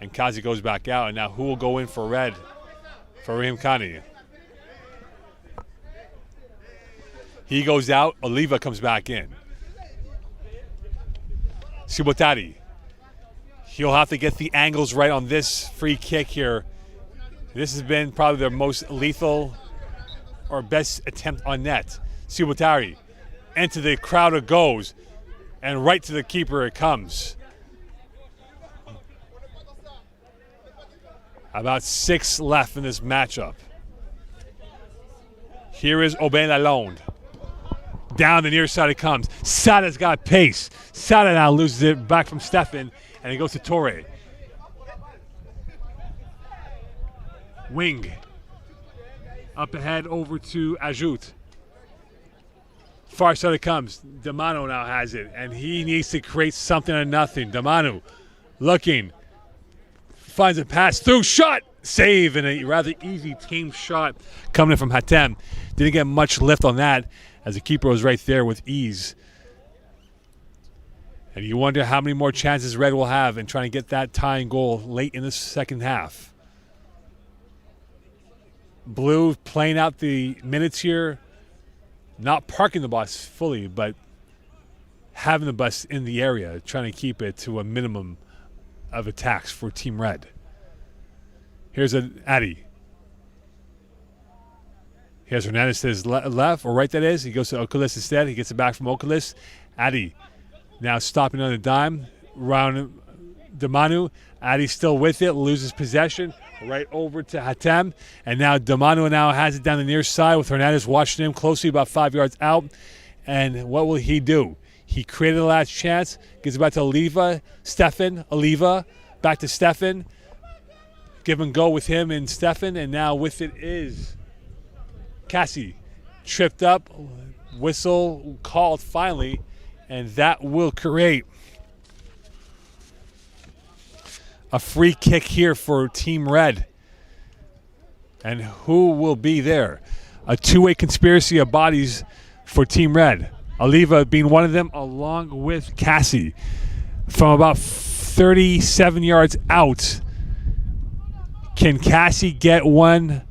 and Kazi goes back out. And now who will go in for Red? For Rahim Khani. He goes out, Oliva comes back in. Subotari. He'll have to get the angles right on this free kick here. This has been probably their most lethal or best attempt on net. Subotari. Into the crowd it goes. And right to the keeper it comes. About 6 left in this matchup. Here is Aubin Lalonde. Down the near side it comes. Sada's got pace. Sada now loses it back from Stefan, and it goes to Torre. Wing. Up ahead over to Ajout. Far side it comes. Damano now has it, and he needs to create something out of nothing. Damano looking. Finds a pass through. Shot! Save, and a rather easy team shot coming in from Hatem. Didn't get much lift on that, as the keeper was right there with ease. And you wonder how many more chances Red will have in trying to get that tying goal late in the second half. Blue playing out the minutes here, not parking the bus fully, but having the bus in the area, trying to keep it to a minimum of attacks for Team Red. Here's an Addy. Here's Hernandez to his left, or right that is. He goes to Oculus instead. He gets it back from Oculus. Addy now stopping on the dime. Round Damanu. Addy still with it, loses possession. Right over to Hatem. And now Damanu now has it down the near side with Hernandez watching him closely about 5 yards out. And what will he do? He created the last chance. Gives it back to Oliva. Stefan. Oliva. Back to Stefan. Give and go with him and Stefan. And now with it is Cassie. Tripped up. Whistle called finally. And that will create a free kick here for Team Red. And who will be there? A two-way conspiracy of bodies for Team Red. Oliva being one of them, along with Cassie. From about 37 yards out, can Cassie get one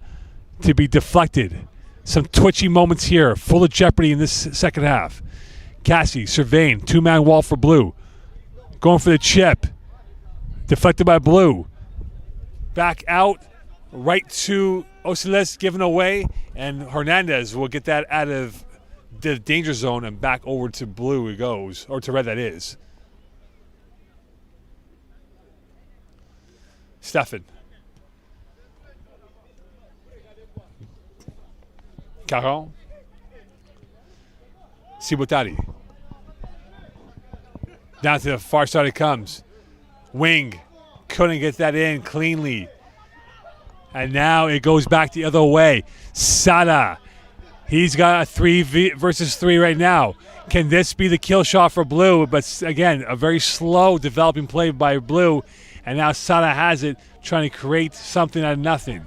to be deflected? Some twitchy moments here, full of jeopardy in this second half. Cassie surveying, two-man wall for Blue. Going for the chip. Deflected by Blue. Back out, right to Osiles, given away, and Hernandez will get that out of the danger zone and back over to Blue it goes, or to Red that is. Stefan. Caron. Sibutari. Down to the far side it comes. Wing couldn't get that in cleanly. And now it goes back the other way. Sada. He's got a 3 versus 3 right now. Can this be the kill shot for Blue? But again, a very slow developing play by Blue. And now Sada has it, trying to create something out of nothing.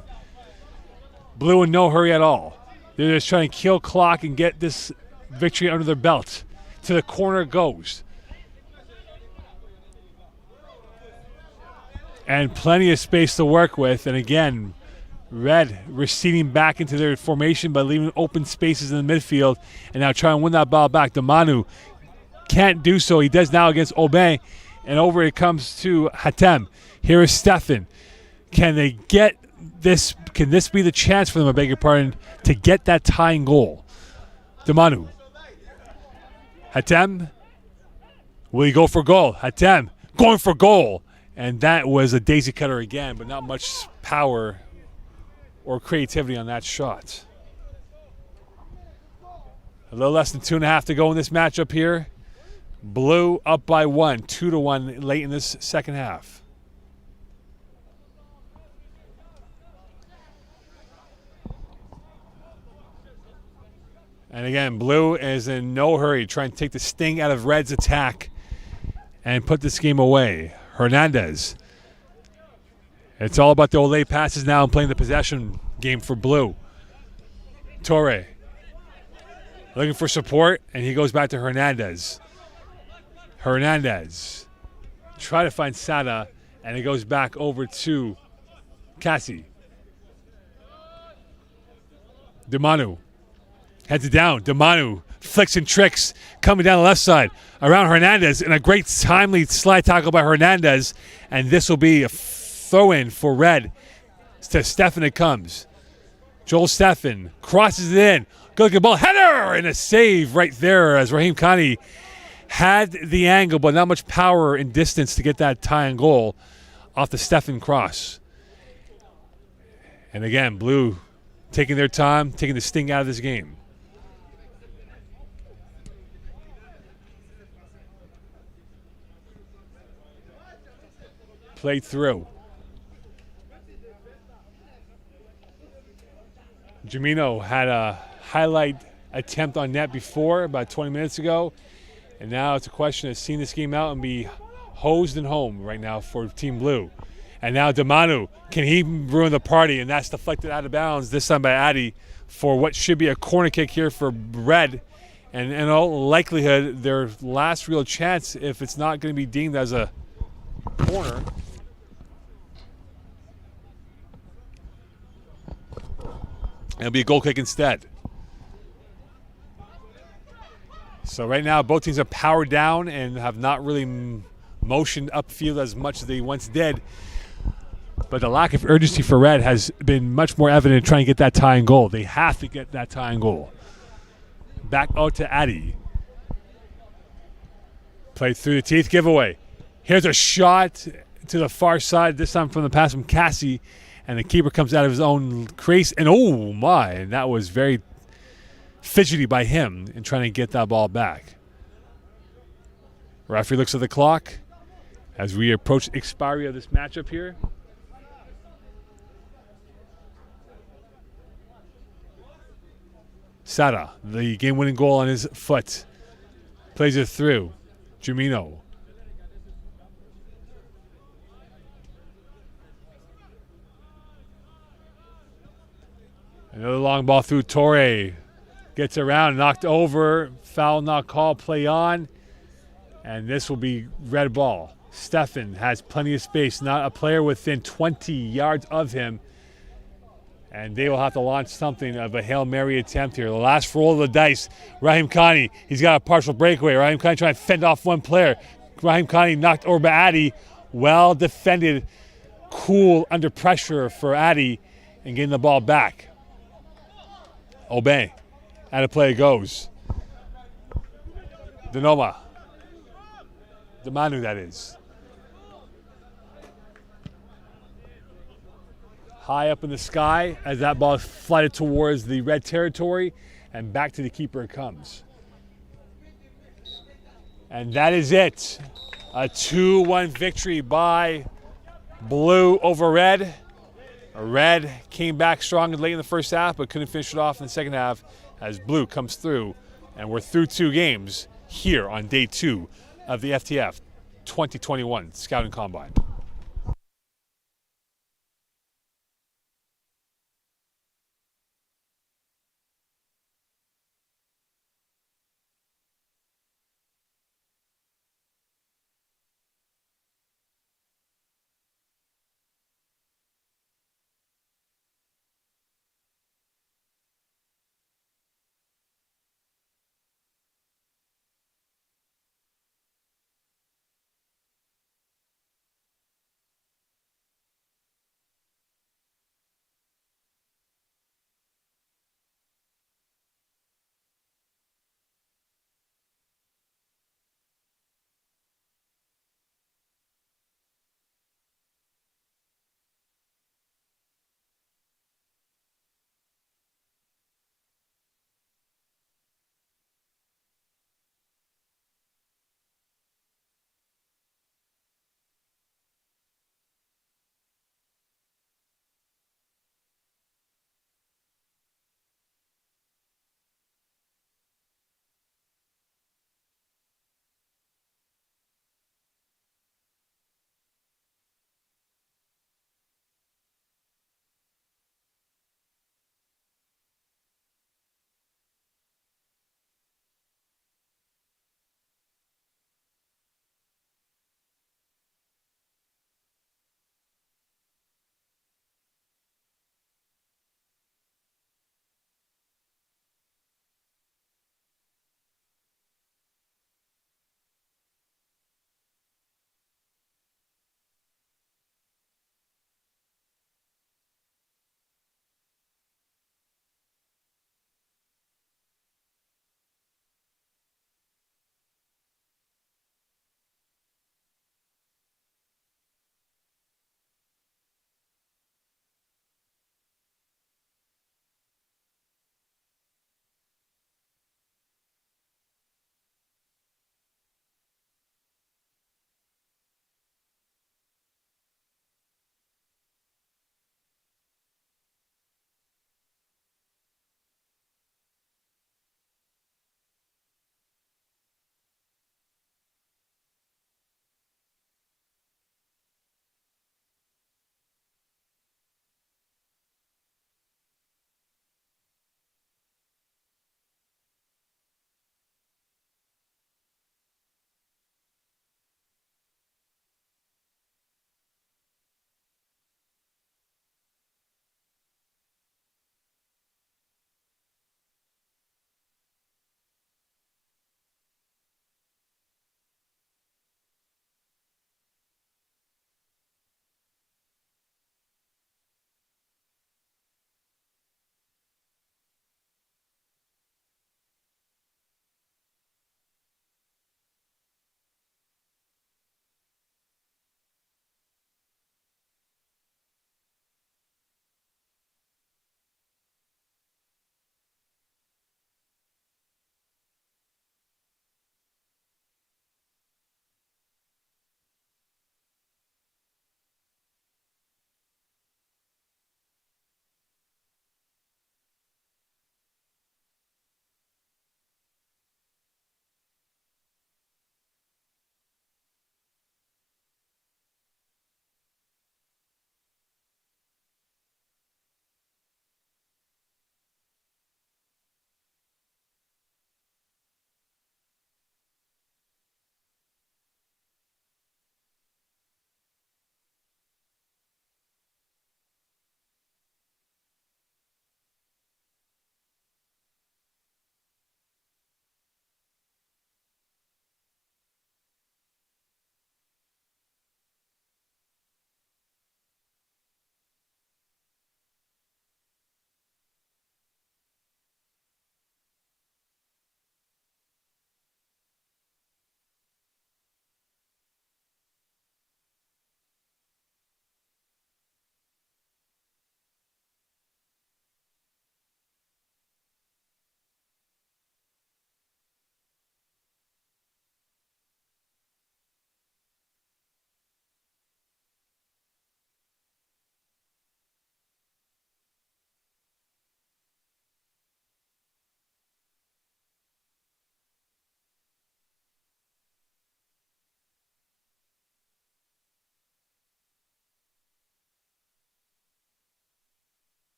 Blue in no hurry at all. They're just trying to kill clock and get this victory under their belt. To the corner it goes. And plenty of space to work with. And again, Red receding back into their formation by leaving open spaces in the midfield. And now trying to win that ball back. Damanu can't do so. He does now against Aubin. And over it comes to Hatem. Here is Stefan. Can they get this? Can this be the chance for them, I beg your pardon, to get that tying goal? Damanu. Hatem. Will he go for goal? Hatem going for goal. And that was a daisy cutter again, but not much power or creativity on that shot. A little less than 2.5 to go in this matchup here. Blue up by 1, 2-1 late in this second half. And again, Blue is in no hurry, trying to take the sting out of Red's attack and put this game away. Hernandez. It's all about the Olay passes now and playing the possession game for Blue. Torre looking for support, and he goes back to Hernandez. Hernandez try to find Sada, and it goes back over to Cassie. Demanu heads it down. Demanu flicks and tricks coming down the left side around Hernandez, and a great timely slide tackle by Hernandez, and this will be a throw-in for Red. To Stefan it comes. Joel Stefan crosses it in. Good looking ball. Header! And a save right there as Rahim Khani had the angle, but not much power and distance to get that tying goal off the Stefan cross. And again, Blue taking their time, taking the sting out of this game. Played through. Jamino had a highlight attempt on net before, about 20 minutes ago. And now it's a question of seeing this game out and be hosed and home right now for Team Blue. And now Demanu, can he ruin the party? And that's deflected out of bounds, this time by Addy, for what should be a corner kick here for Red. And in all likelihood, their last real chance, if it's not going to be deemed as a corner. It'll be a goal kick instead. So right now, both teams are powered down and have not really motioned upfield as much as they once did. But the lack of urgency for Red has been much more evident in trying to get that tying goal. They have to get that tying goal. Back out to Addy. Played through the teeth, giveaway. Here's a shot to the far side, this time from the pass from Cassie. And the keeper comes out of his own crease. And oh my, and that was very fidgety by him in trying to get that ball back. Referee looks at the clock as we approach expiry of this matchup here. Sada, the game-winning goal on his foot. Plays it through. Jamino. Another long ball through Torre. Gets around, knocked over. Foul not called, play on. And this will be red ball. Stefan has plenty of space, not a player within 20 yards of him. And they will have to launch something of a Hail Mary attempt here. The last roll of the dice. Rahim Khani, he's got a partial breakaway. Rahim Khani trying to fend off one player. Rahim Khani knocked over by Addy. Well defended, cool under pressure for Addy and getting the ball back. Obey. Out of play it goes. Denoma. Demanu, that is. High up in the sky as that ball is flighted towards the red territory, and back to the keeper it comes. And that is it. A 2-1 victory by Blue over Red. Red came back strong and late in the first half, but couldn't finish it off in the second half as Blue comes through. And we're through 2 games here on day 2 of the FTF 2021 Scouting Combine.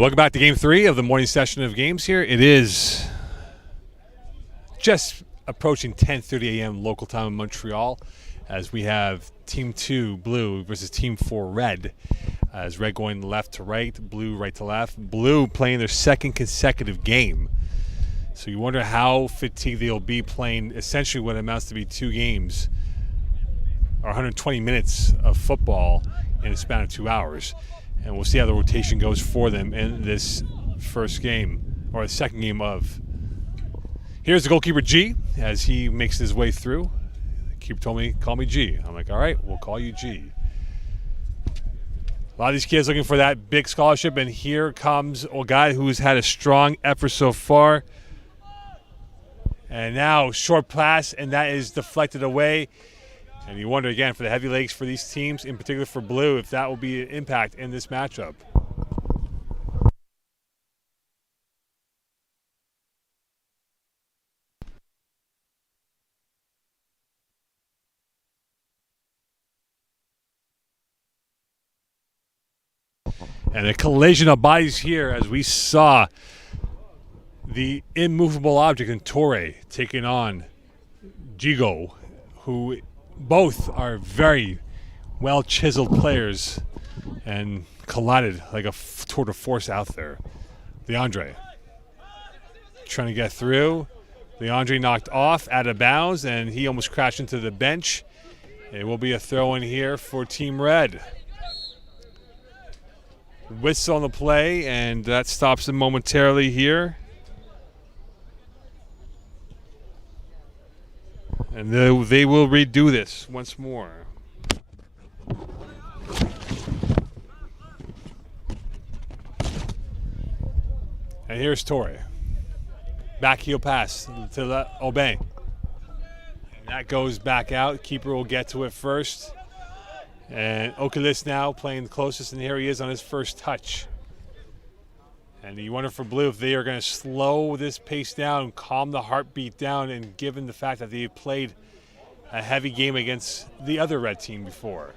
Welcome back to Game 3 of the morning session of games here. It is just approaching 10:30 a.m. local time in Montreal as we have Team 2 Blue versus Team 4 Red. As Red going left to right, Blue right to left. Blue playing their second consecutive game. So you wonder how fatigued they'll be playing essentially what amounts to be 2 games or 120 minutes of football in a span of 2 hours. And we'll see how the rotation goes for them in this first game, or the second game of. Here's the goalkeeper, G, as he makes his way through. The keeper told me, call me G. I'm like, all right, we'll call you G. A lot of these kids looking for that big scholarship, and here comes a guy who's had a strong effort so far. And now, short pass, and that is deflected away. And you wonder again for the heavy legs for these teams, in particular for Blue, if that will be an impact in this matchup. And a collision of bodies here as we saw the immovable object in Torre taking on Jigo, who both are very well chiseled players and collided like a tour de force out there. Leandre trying to get through. Leandre knocked off out of bounds, and he almost crashed into the bench. It will be a throw in here for Team Red. Whistle on the play, and that stops him momentarily here. And they will redo this once more. And here's Torre. Back heel pass to Aubin. And that goes back out. Keeper will get to it first. And Oculus now playing the closest, and here he is on his first touch. And you wonder for Blue if they are going to slow this pace down, calm the heartbeat down, and given the fact that they played a heavy game against the other Red team before.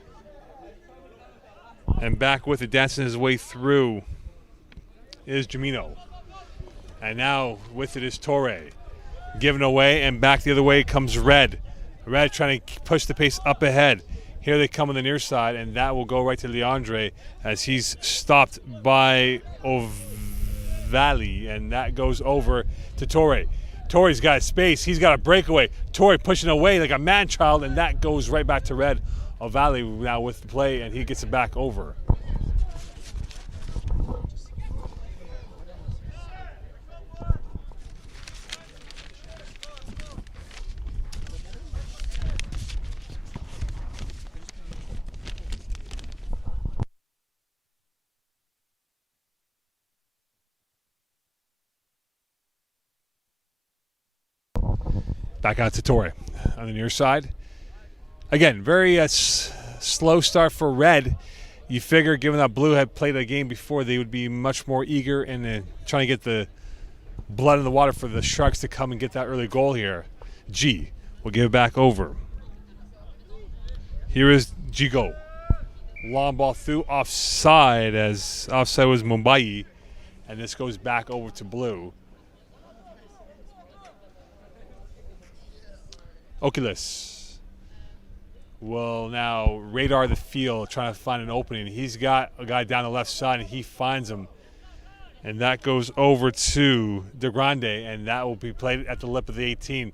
And back with it, dancing his way through is Jamino. And now with it is Torre. Given away, and back the other way comes Red. Red trying to push the pace up ahead. Here they come on the near side, and that will go right to Leandre as he's stopped by Valley, and that goes over to Torre. Torre's got space. He's got a breakaway. Torre pushing away like a man-child, and that goes right back to Red. Valley now with the play, and he gets it back over. Back out to Torre on the near side. Again, very slow start for Red. You figure, given that Blue had played a game before, they would be much more eager and trying to get the blood in the water for the Sharks to come and get that early goal here. G will give it back over. Here is Jigo. Long ball through, offside, as offside was Mumbai. And this goes back over to Blue. Oculus will now radar the field, trying to find an opening. He's got a guy down the left side, and he finds him. And that goes over to De Grande, and that will be played at the lip of the 18.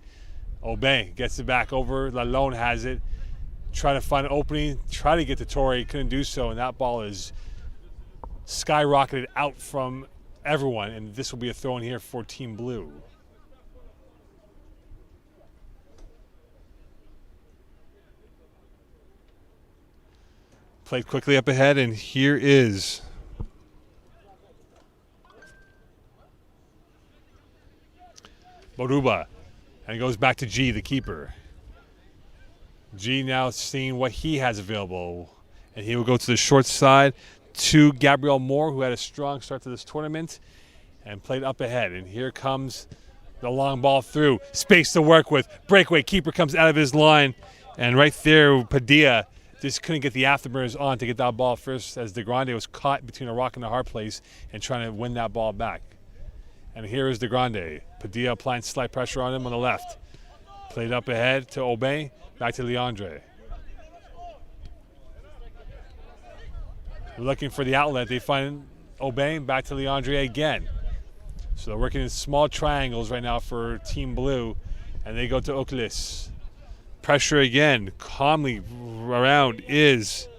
Aubin gets it back over. Lalone has it. Trying to find an opening, try to get to Torre. He couldn't do so, and that ball is skyrocketed out from everyone, and this will be a throw in here for Team Blue. Played quickly up ahead, and here is Boruba. And it goes back to G, the keeper. G now seeing what he has available. And he will go to the short side to Gabriel Moore, who had a strong start to this tournament and played up ahead. And here comes the long ball through. Space to work with. Breakaway. Keeper comes out of his line. And right there, Padilla just couldn't get the afterburners on to get that ball first, as DeGrande was caught between a rock and a hard place and trying to win that ball back. And here is DeGrande. Padilla applying slight pressure on him on the left. Played up ahead to Aubin, back to Leandre. Looking for the outlet. They find Aubin, back to Leandre again. So they're working in small triangles right now for Team Blue, and they go to Oaklis. Pressure again, calmly around is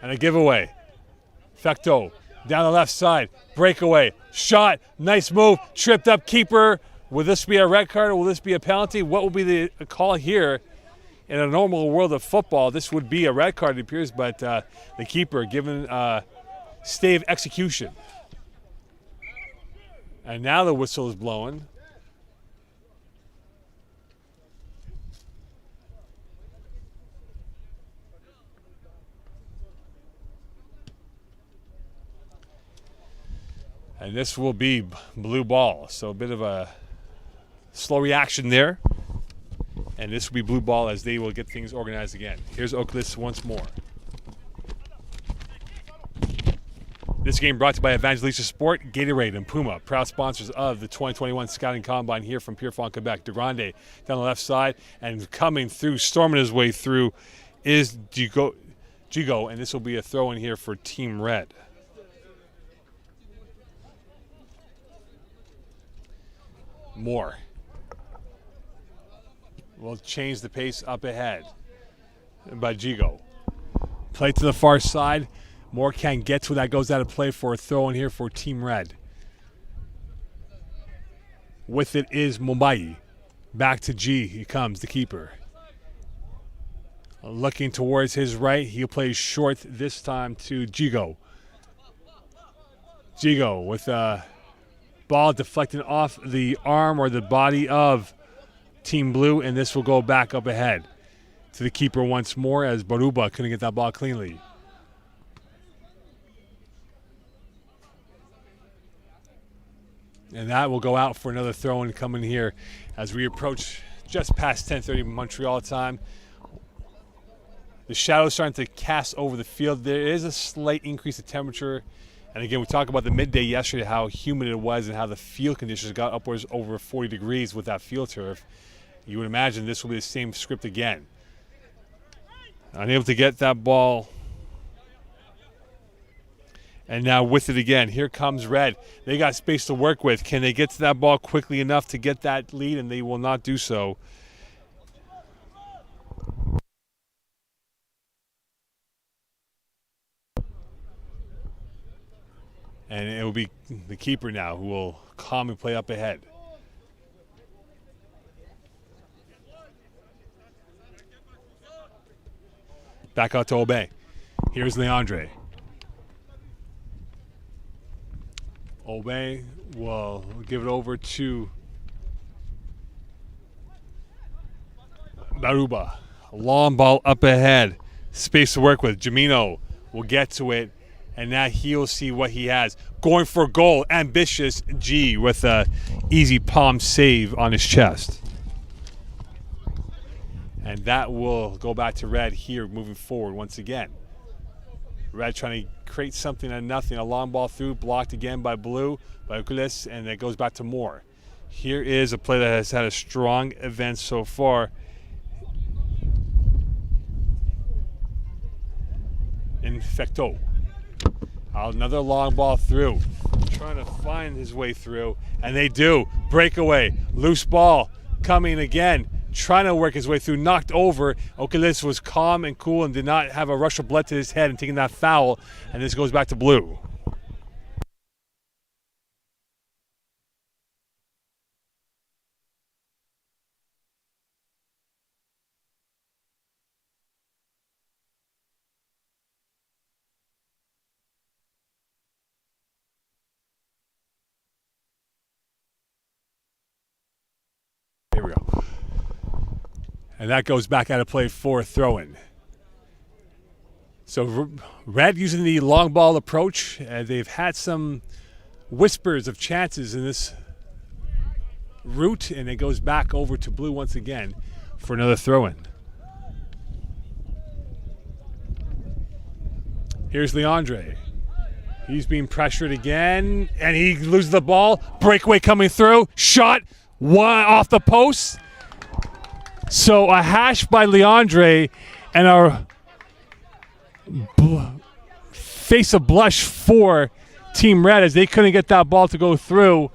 and a giveaway. Fecto down the left side, breakaway, shot, nice move, tripped up keeper. Will this be a red card or will this be a penalty? What will be the call here? In a normal world of football, this would be a red card, it appears, but the keeper given stay of execution. And now the whistle is blowing. And this will be blue ball. So a bit of a slow reaction there. And this will be blue ball as they will get things organized again. Here's Oaklis once more. This game brought to you by Evangelista Sport, Gatorade, and Puma, proud sponsors of the 2021 Scouting Combine here from Pierrefonds, Quebec. DeGrande down the left side, and coming through, storming his way through, is Gigo, and this will be a throw in here for Team Red. Moore will change the pace up ahead by Gigo. Play to the far side. Moore can't get to it. That goes out of play for a throw in here for Team Red. With it is Mumbai. Back to G. He comes, the keeper. Looking towards his right. He'll play short this time to Gigo. Gigo with a ball deflecting off the arm or the body of Team Blue, and this will go back up ahead to the keeper once more as Baruba couldn't get that ball cleanly. And that will go out for another throw-in coming here as we approach just past 10:30 Montreal time. The shadows starting to cast over the field. There is a slight increase in temperature. And again, we talked about the midday yesterday, how humid it was and how the field conditions got upwards over 40 degrees with that field turf. You would imagine this will be the same script again. Unable to get that ball. And now with it again. Here comes Red. They got space to work with. Can they get to that ball quickly enough to get that lead? And they will not do so. And it will be the keeper now who will calmly play up ahead. Back out to Aubin. Here's Leandre. Aubin will give it over to Baruba. A long ball up ahead. Space to work with. Jamino will get to it. And now he'll see what he has. Going for a goal. Ambitious G with a easy palm save on his chest. And that will go back to Red here moving forward once again. Red trying to create something out of nothing. A long ball through, blocked again by Blue, by Oculus, and it goes back to Moore. Here is a play that has had a strong event so far. Infecto. Another long ball through. Trying to find his way through, and they do. Breakaway, loose ball, coming again. Trying to work his way through, knocked over. Oculus was calm and cool and did not have a rush of blood to his head and taking that foul, and this goes back to Blue. Here we go. And that goes back out of play for a throw-in. So Red using the long ball approach. They've had some whispers of chances in this route, and it goes back over to blue once again for another throw-in. Here's Leandre. He's being pressured again, and he loses the ball. Breakaway coming through. Shot. One off the post. So a hash by Leandre, and our face of blush for Team Red as they couldn't get that ball to go through.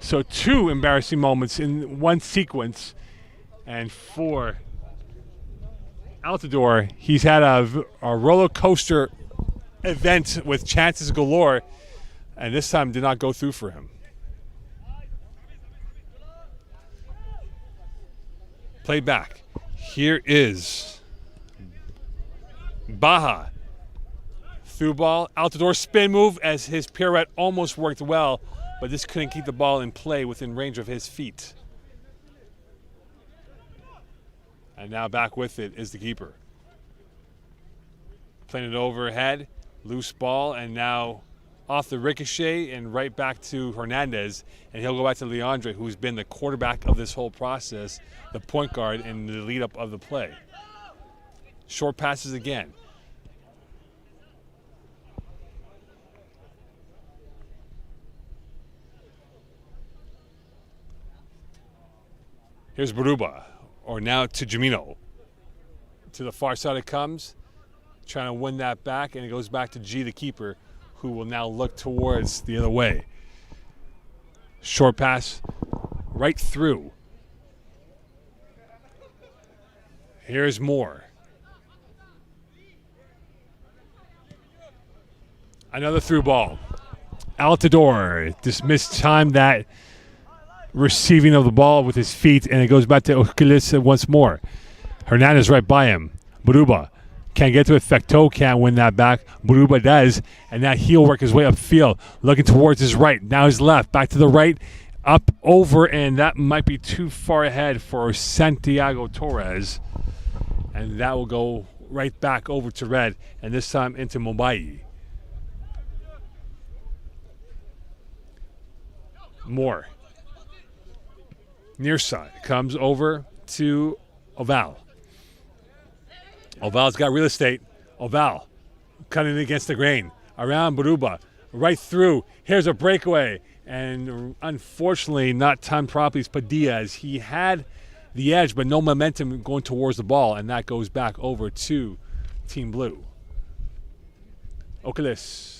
So two embarrassing moments in one sequence. And for Altidore, he's had a roller coaster event with chances galore, and this time did not go through for him. Play back. Here is Baja. Through ball. Altidore spin move as his pirouette almost worked well, but this couldn't keep the ball in play within range of his feet. And now back with it is the keeper. Playing it overhead. Loose ball, and now off the ricochet and right back to Hernandez, and he'll go back to Leandre, who's been the quarterback of this whole process, the point guard in the lead up of the play. Short passes again. Here's Baruba, or now to Jamino. To the far side it comes, trying to win that back, and it goes back to G, the keeper, who will now look towards the other way. Short pass right through. Here's Moore. Another through ball. Altidore dismissed time that receiving of the ball with his feet, and it goes back to Oculus once more. Hernandez right by him. Baruba can't get to it. Fecteau can't win that back. Baruba does, and now he'll work his way upfield, looking towards his right. Now his left, back to the right, up, over, and that might be too far ahead for Santiago Torres. And that will go right back over to red, and this time into Mumbai. Moore. Near side. Comes over to Oval. Oval's got real estate. Oval cutting against the grain. Around Baruba. Right through. Here's a breakaway. And unfortunately not timed properly. Padilla, as he had the edge, but no momentum going towards the ball. And that goes back over to Team Blue. Oculus.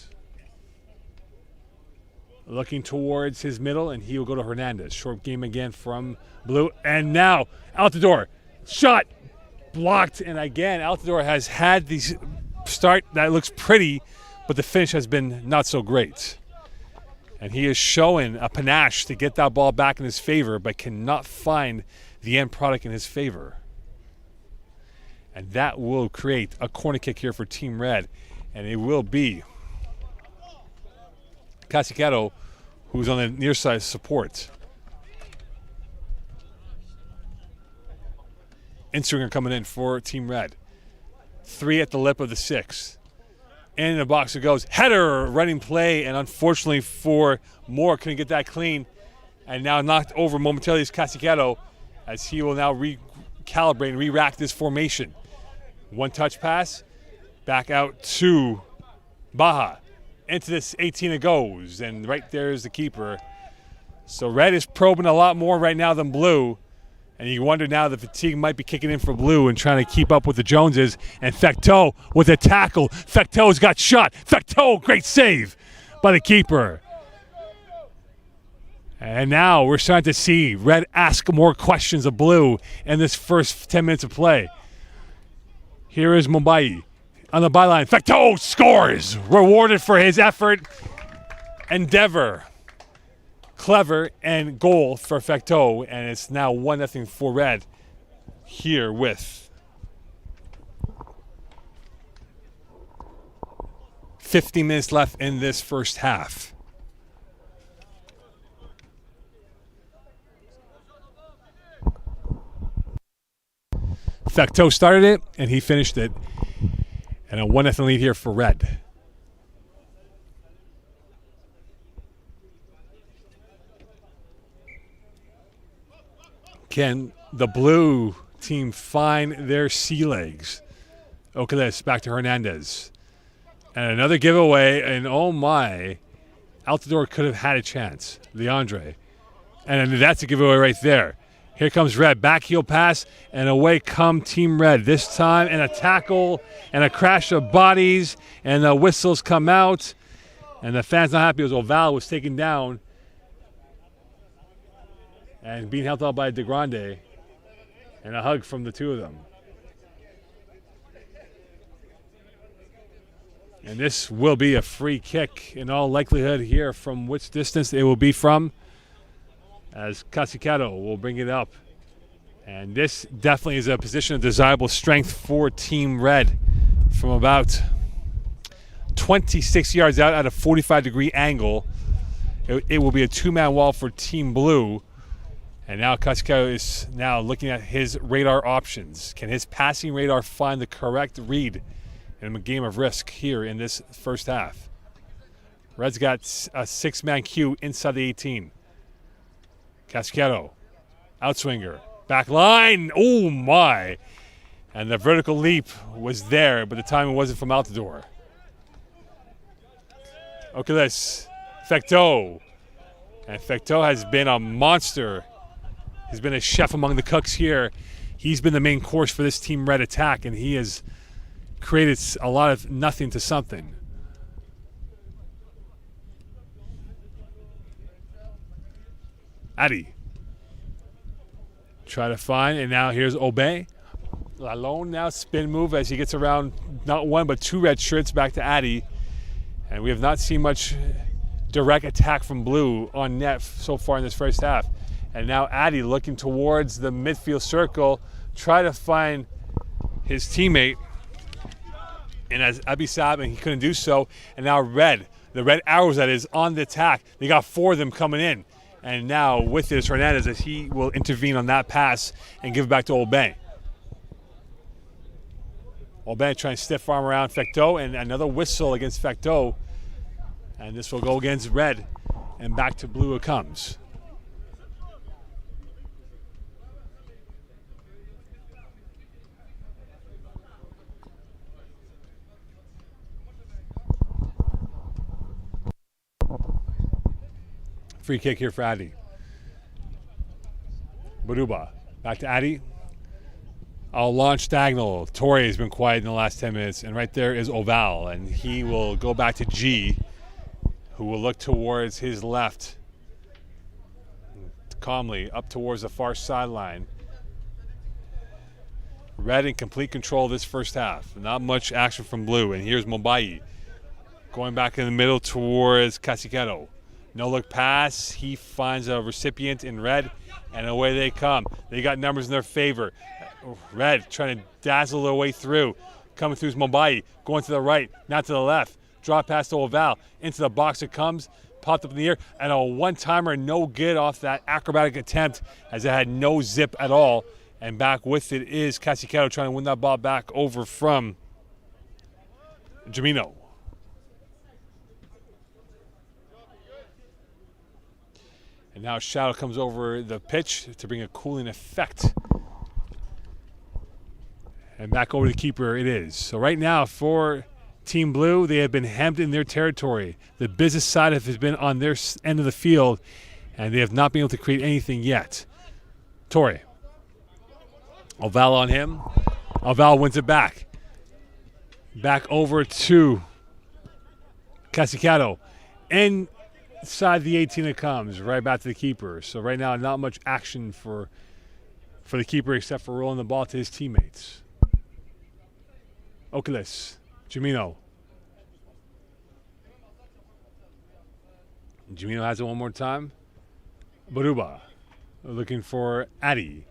Looking towards his middle, and he will go to Hernandez. Short game again from Blue. And now Altidore. Shot. Blocked, and again, Altidore has had the start that looks pretty, but the finish has been not so great. And he is showing a panache to get that ball back in his favor, but cannot find the end product in his favor. And that will create a corner kick here for Team Red, and it will be Casicado, who's on the near side support. Instringer coming in for Team Red. 3 at the lip of the 6. In the box it goes. Header, running play, and unfortunately for Moore, couldn't get that clean. And now knocked over momentarily is Casicado, as he will now recalibrate and re-rack this formation. One touch pass. Back out to Baja. Into this 18 it goes, and right there is the keeper. So Red is probing a lot more right now than Blue. And you wonder now the fatigue might be kicking in for Blue and trying to keep up with the Joneses. And Fecteau with a tackle. Fecteau's got shot. Fecteau, great save by the keeper. And now we're starting to see Red ask more questions of Blue in this first 10 minutes of play. Here is Mumbai on the byline. Fecteau scores. Rewarded for his effort. Endeavor. Clever and goal for Fecteau, and it's now 1-0 for Red here with 50 minutes left in this first half. Fecteau started it, and he finished it. And a 1-0 lead here for Red. Can the blue team find their sea legs? Ocalis back to Hernandez. And another giveaway, and oh my, Altidore could have had a chance. Leandre. And that's a giveaway right there. Here comes Red. Back heel pass, and away come Team Red. This time, and a tackle, and a crash of bodies, and the whistles come out. And the fans not happy as Oval was taken down and being helped out by De Grande. And a hug from the two of them. And this will be a free kick in all likelihood here. From which distance it will be from, as Casicato will bring it up. And this definitely is a position of desirable strength for Team Red from about 26 yards out at a 45-degree angle. It will be a two-man wall for Team Blue. And now Casicato is now looking at his radar options. Can his passing radar find the correct read in a game of risk here in this first half? Red's got a six-man queue inside the 18. Casicato, outswinger, back line, oh my. And the vertical leap was there, but the timing wasn't from Altidore. Ocalis, Fecteau. And Fecteau has been a monster. He's been a chef among the cooks here. He's been the main course for this Team Red attack, and he has created a lot of nothing to something. Addy. Try to find, and now here's Obey. Lalone now spin move as he gets around not one but two red shirts back to Addy. And we have not seen much direct attack from Blue on net so far in this first half. And now Addy looking towards the midfield circle, try to find his teammate. And as Abisab, and he couldn't do so. And now Red, the red arrows that is on the attack. They got four of them coming in. And now with this Hernandez, as he will intervene on that pass and give it back to Obey. Obey trying to stiff arm around Fecteau, and another whistle against Fecteau. And this will go against Red, and back to Blue it comes. Free kick here for Addy. Baruba. Back to Addy. I'll launch diagonal. Torre has been quiet in the last 10 minutes. And right there is Oval. And he will go back to G, who will look towards his left. Calmly up towards the far sideline. Red in complete control of this first half. Not much action from Blue. And here's Mobai going back in the middle towards Casicato. No look pass. He finds a recipient in Red, and away they come. They got numbers in their favor. Red trying to dazzle their way through. Coming through is Mobai. Going to the right, not to the left. Drop pass to Oval. Into the box it comes. Popped up in the air. And a one-timer, no good off that acrobatic attempt, as it had no zip at all. And back with it is Casicato trying to win that ball back over from Jamino. And now Shadow comes over the pitch to bring a cooling effect. And back over to the keeper it is. So right now for Team Blue, they have been hemmed in their territory. The business side has been on their end of the field, and they have not been able to create anything yet. Torre. Oval on him. Oval wins it back. Back over to Casicato. And inside the 18 it comes, right back to the keeper. So right now, not much action for the keeper except for rolling the ball to his teammates. Ocalis, Jamino. Jamino has it one more time. Baruba looking for Addy.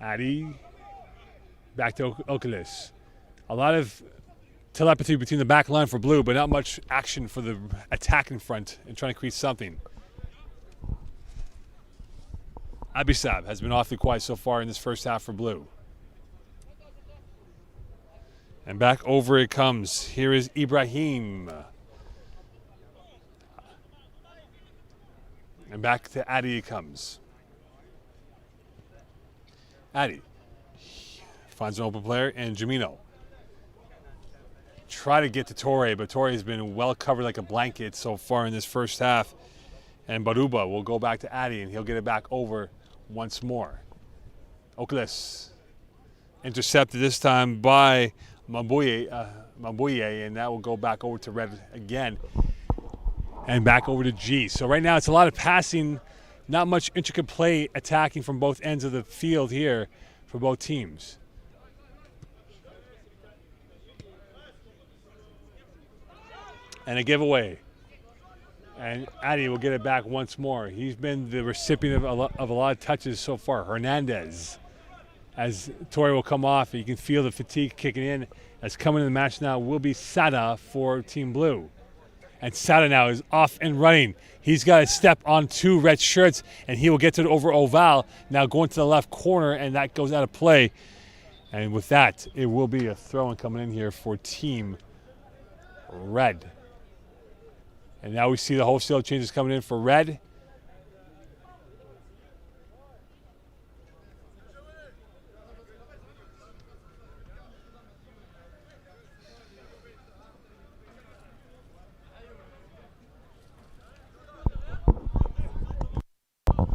Addy back to Ocalis. A lot of telepathy between the back line for Blue, but not much action for the attack in front and trying to create something. Abisab has been awfully quiet so far in this first half for Blue. And back over it comes. Here is Ibrahim. And back to Addy it comes. Addy finds an open player, and Jamino. Try to get to Torre, but Torre has been well covered like a blanket so far in this first half. And Baruba will go back to Addy, and he'll get it back over once more. Okles intercepted this time by Mambuye, and that will go back over to Red again. And back over to G. So right now it's a lot of passing, not much intricate play attacking from both ends of the field here for both teams. And a giveaway. And Addy will get it back once more. He's been the recipient of a lot of touches so far. Hernandez. As Torre will come off, you can feel the fatigue kicking in. As coming in the match now will be Sada for Team Blue. And Sada now is off and running. He's got to step on 2 red shirts, and he will get to the over Oval. Now going to the left corner, and that goes out of play. And with that, it will be a throw-in coming in here for Team Red. And now we see the wholesale changes coming in for Red.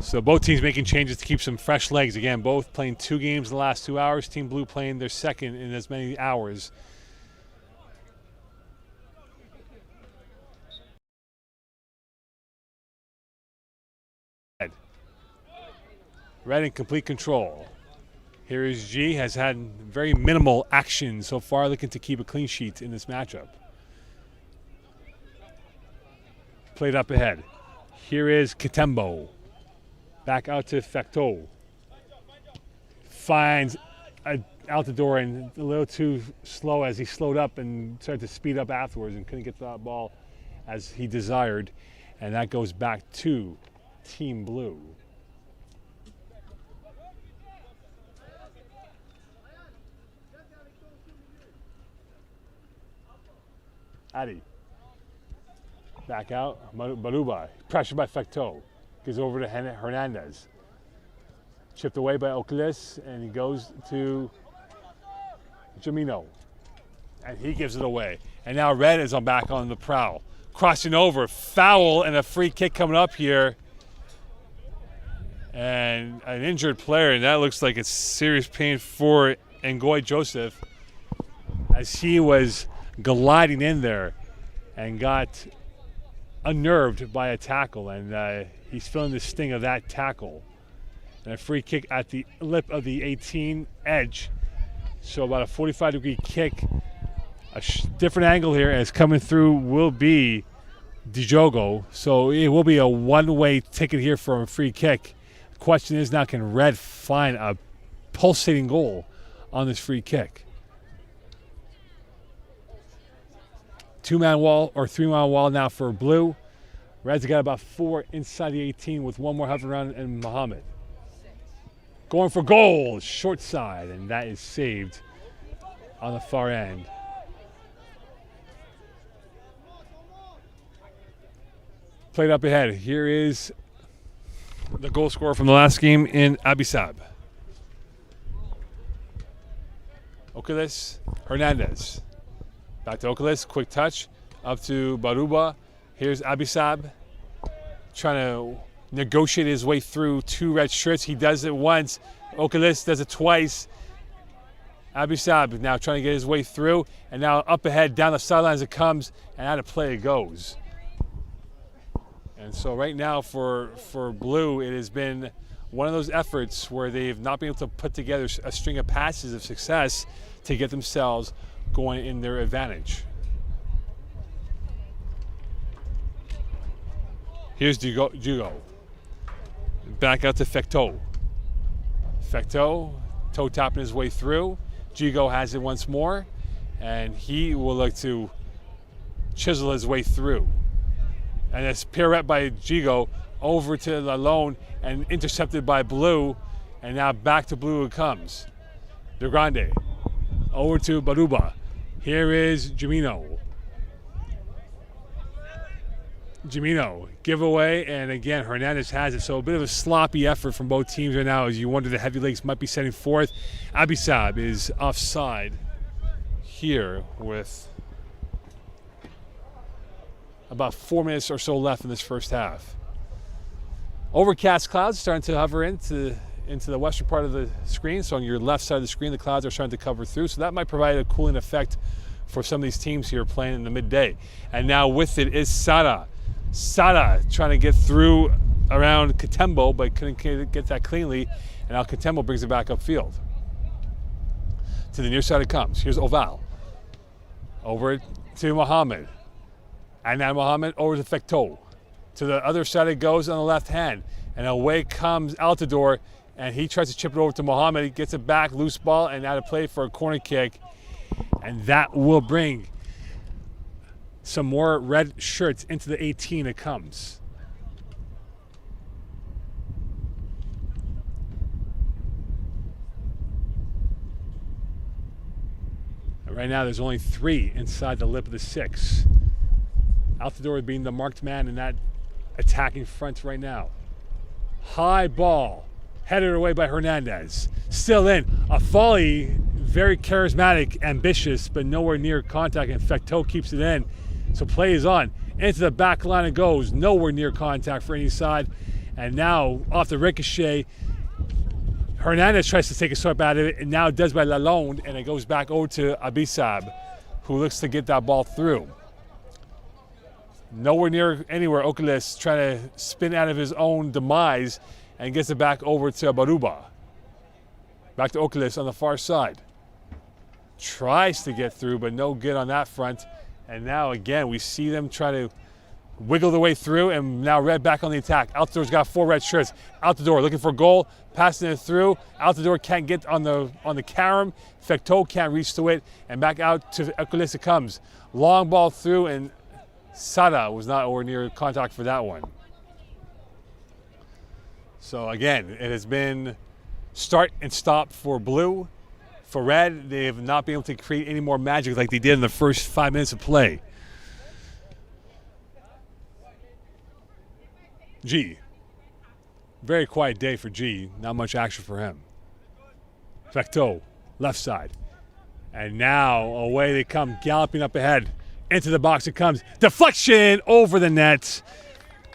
So both teams making changes to keep some fresh legs. Again, both playing 2 games in the last 2 hours. Team Blue playing their second in as many hours. Red in complete control. Here is G, has had very minimal action so far, looking to keep a clean sheet in this matchup. Played up ahead. Here is Kitembo. Back out to Fecteau. Finds Altidore and a little too slow as he slowed up and started to speed up afterwards and couldn't get that ball as he desired. And that goes back to Team Blue. Addy. Back out. Baruba. Pressured by Fecteau. Gives over to Hernandez. Chipped away by Okles, and he goes to Jamino. And he gives it away. And now Red is back on the prowl. Crossing over. Foul and a free kick coming up here. And an injured player, and that looks like it's serious pain for Ngoy Joseph as he was gliding in there and got unnerved by a tackle, and he's feeling the sting of that tackle. And a free kick at the lip of the 18 edge. So about a 45-degree kick. A different angle here as coming through will be Diogo. So it will be a one-way ticket here for a free kick. The question is now, can Red find a pulsating goal on this free kick? 2-man wall or 3-man wall now for Blue. Red's got about 4 inside the 18 with one more hovering around and Muhammad. Going for goal, short side, and that is saved on the far end. Played up ahead. Here is the goal scorer from the last game in Abisab. Okles Hernandez. Back to Okles, quick touch. Up to Baruba. Here's Abisab trying to negotiate his way through 2 red shirts. He does it once. Okles does it twice. Abisab now trying to get his way through. And now up ahead, down the sidelines it comes, and out of play it goes. And so right now for Blue, it has been one of those efforts where they've not been able to put together a string of passes of success to get themselves going in their advantage. Here's Jugo. Back out to Fecteau. Fecteau, toe tapping his way through. Jugo has it once more, and he will look to chisel his way through. And it's pirouette by Jugo over to the lone and intercepted by Blue, and now back to Blue it comes. De Grande over to Baruba. Here is Jamino. Jimeno, giveaway, and again, Hernandez has it. So a bit of a sloppy effort from both teams right now as you wonder the heavy legs might be setting forth. Abisab is offside here with about 4 minutes or so left in this first half. Overcast clouds starting to hover into the western part of the screen. So on your left side of the screen, the clouds are starting to cover through. So that might provide a cooling effect for some of these teams here playing in the midday. And now with it is Sada. Sada trying to get through around Katembo, but couldn't get that cleanly. And now Katembo brings it back upfield. To the near side it comes. Here's Oval. Over to Mohammed. And now Mohammed over to Fecteau. To the other side it goes on the left hand. And away comes Altidore. And he tries to chip it over to Mohammed. He gets it back, loose ball, and out of play for a corner kick. And that will bring some more red shirts into the 18 it comes. And right now there's only 3 inside the lip of the 6. Altidore being the marked man in that attacking front right now. High ball, headed away by Hernandez. Still in, a volley, very charismatic, ambitious, but nowhere near contact, and Fecteau keeps it in. So play is on. Into the back line it goes. Nowhere near contact for any side. And now off the ricochet, Hernandez tries to take a swipe out of it, and now it does by Lalonde, and it goes back over to Abisab, who looks to get that ball through. Nowhere near anywhere. Oculus trying to spin out of his own demise and gets it back over to Baruba. Back to Oculus on the far side. Tries to get through, but no good on that front. And now again, we see them try to wiggle their way through, and now Red back on the attack. Altidore's got 4 red shirts. Altidore looking for goal, passing it through. Altidore can't get on the carom. Fecteau can't reach to it, and back out to Oculus it comes. Long ball through, and Sada was not anywhere near contact for that one. So again, it has been start and stop for Blue. For Red, they have not been able to create any more magic like they did in the first 5 minutes of play. G. Very quiet day for G. Not much action for him. Fecteau, left side. And now away they come, galloping up ahead. Into the box it comes. Deflection over the net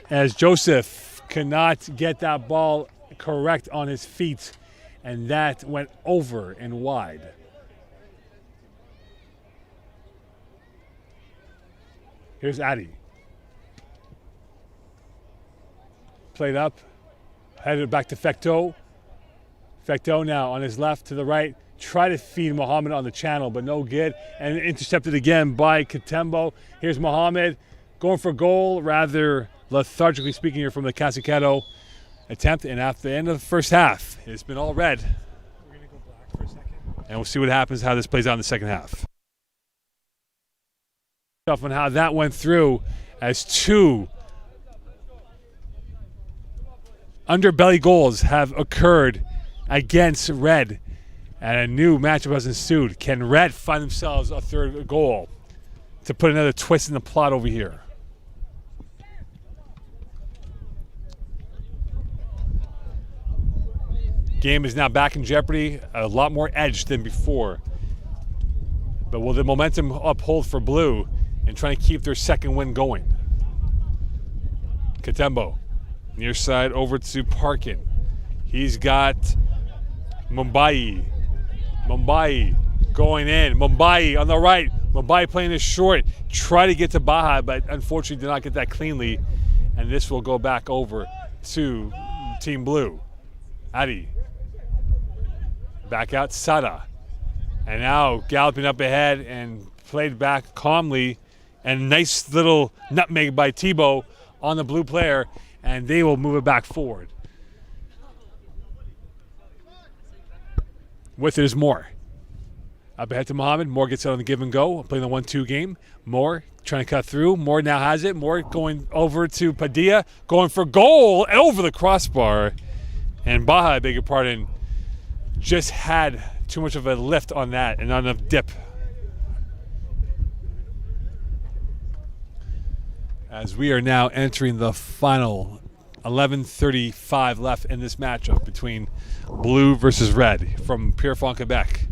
as Joseph cannot get that ball correct on his feet. And that went over and wide. Here's Addy. Played up, headed back to Fecteau. Fecteau now on his left to the right. Try to feed Mohammed on the channel, but no good. And intercepted again by Katembo. Here's Mohammed going for goal, rather lethargically speaking here from the Casicato attempt. And after the end of the first half, it's been all red. We're going to go black for a second. And we'll see what happens, how this plays out in the second half. On how that went through as 2 underbelly goals have occurred against Red, and a new matchup has ensued. Can Red find themselves a 3rd goal to put another twist in the plot over here? Game is now back in jeopardy, a lot more edge than before. But will the momentum uphold for Blue and trying to keep their second win going? Katembo, near side over to Parkin. He's got Mumbai going in. Mumbai on the right. Mumbai playing this short. Try to get to Baja, but unfortunately did not get that cleanly. And this will go back over to Team Blue. Adi. Back out Sada. And now galloping up ahead and played back calmly. And nice little nutmeg by Thibault on the Blue player. And they will move it back forward. With it is Moore. Up ahead to Mohammed. Moore gets it on the give and go. Playing the 1-2 game. Moore trying to cut through. Moore now has it. Moore going over to Padilla. Going for goal over the crossbar. And Baja, I beg your pardon, just had too much of a lift on that and not enough dip. as we are now entering the final 11:35 left in this matchup between blue versus red from Pierrefonds, Quebec.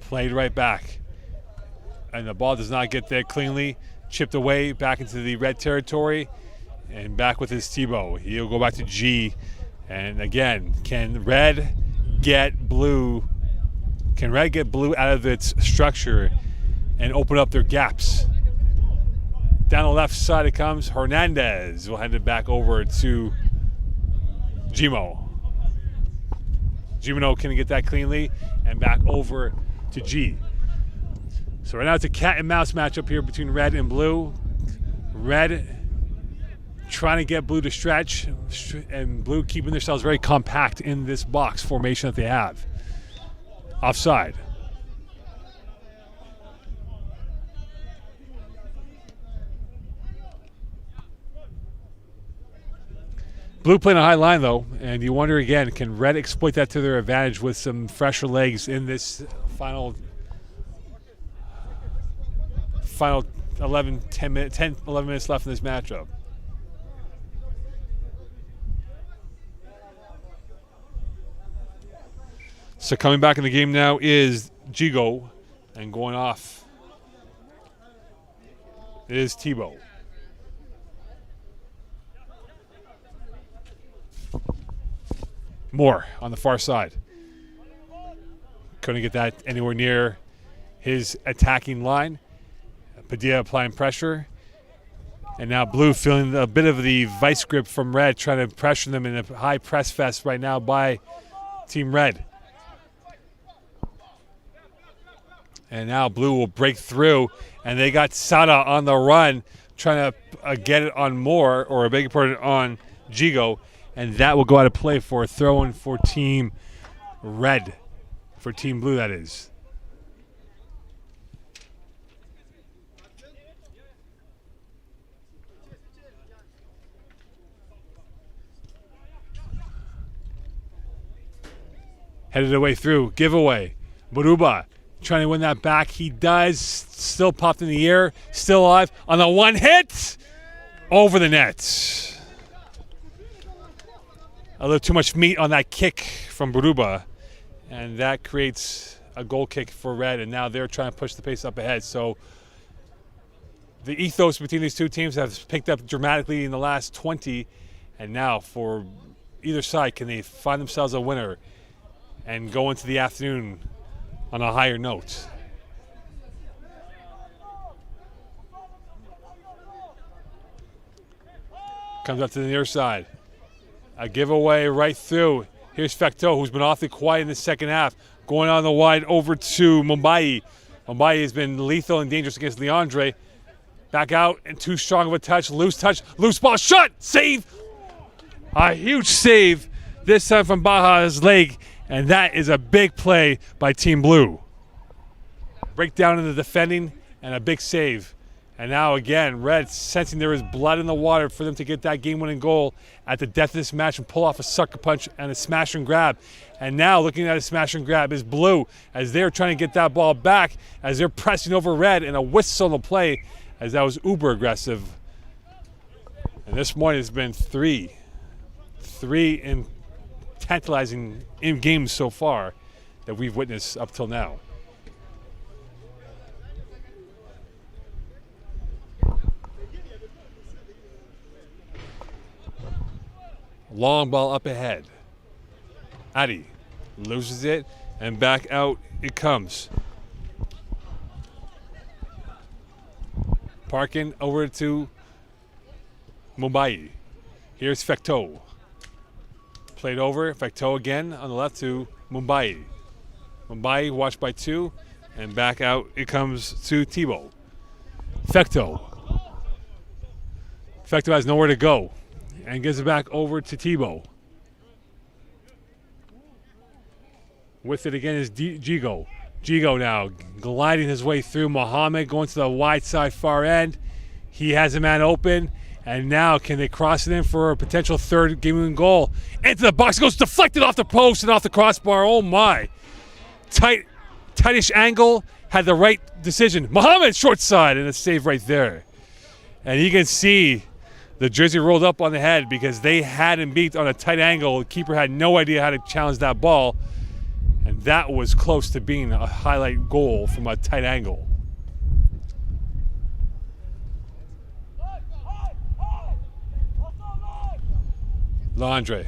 Played right back. And the ball does not get there cleanly. Chipped away back into the red territory. And back with his Thibault. He'll go back to G. And again, can red get blue out of its structure and open up their gaps? Down the left side it comes. Hernandez will hand it back over to Gimo. Gimo can get that cleanly and back over to G. So right now it's a cat and mouse matchup here between red and blue. Red trying to get blue to stretch, and blue keeping themselves very compact in this box formation that they have. Offside. Blue playing a high line, though, and you wonder again, can red exploit that to their advantage with some fresher legs in this final 11 minutes left in this matchup? So coming back in the game now is Jigo, and going off is Thibault. Moore on the far side. Couldn't get that anywhere near his attacking line. Padilla applying pressure. And now blue feeling a bit of the vice grip from red, trying to pressure them in a high press fest right now by Team Red. And now blue will break through, and they got Sada on the run, trying to get it on Moore, or a big part on Jigo. And that will go out of play for a throw-in for Team Red. For Team Blue, that is. Headed away through. Giveaway. Baruba trying to win that back. He does. Still popped in the air. Still alive. On the one hit. Over the net. A little too much meat on that kick from Baruba, and that creates a goal kick for red, and now they're trying to push the pace up ahead. So the ethos between these two teams has picked up dramatically in the last 20, and now for either side, can they find themselves a winner and go into the afternoon on a higher note? Comes up to the near side. A giveaway right through. Here's Fecteau, who's been awfully quiet in the second half. Going on the wide over to Mumbai. Mumbai has been lethal and dangerous against Leandre. Back out, and too strong of a touch. Loose ball, shot, save. A huge save, this time from Baja's leg, and that is a big play by Team Blue. Breakdown in the defending, and a big save. And now again, red sensing there is blood in the water for them to get that game-winning goal at the death of this match and pull off a sucker punch and a smash and grab. And now looking at a smash and grab is blue as they're trying to get that ball back as they're pressing over red, and a whistle on the play as that was uber aggressive. And this morning has been three in tantalizing in games so far that we've witnessed up till now. Long ball up ahead. Adi loses it, and back out it comes. Parkin over to Mumbai. Here's Fecteau. Played over. Fecteau again on the left to Mumbai. Mumbai watched by two, and back out it comes to Thibault. Fecteau. Fecteau has nowhere to go and gives it back over to Thibault. With it again is Jigo. Jigo now gliding his way through. Mohammed going to the wide side far end. He has a man open. And now can they cross it in for a potential third game-winning goal? Into the box. It goes deflected off the post and off the crossbar. Oh, my. Tightish angle. Had the right decision. Mohammed short side and a save right there. And you can see the jersey rolled up on the head because they had him beat on a tight angle. The keeper had no idea how to challenge that ball. And that was close to being a highlight goal from a tight angle. Landre.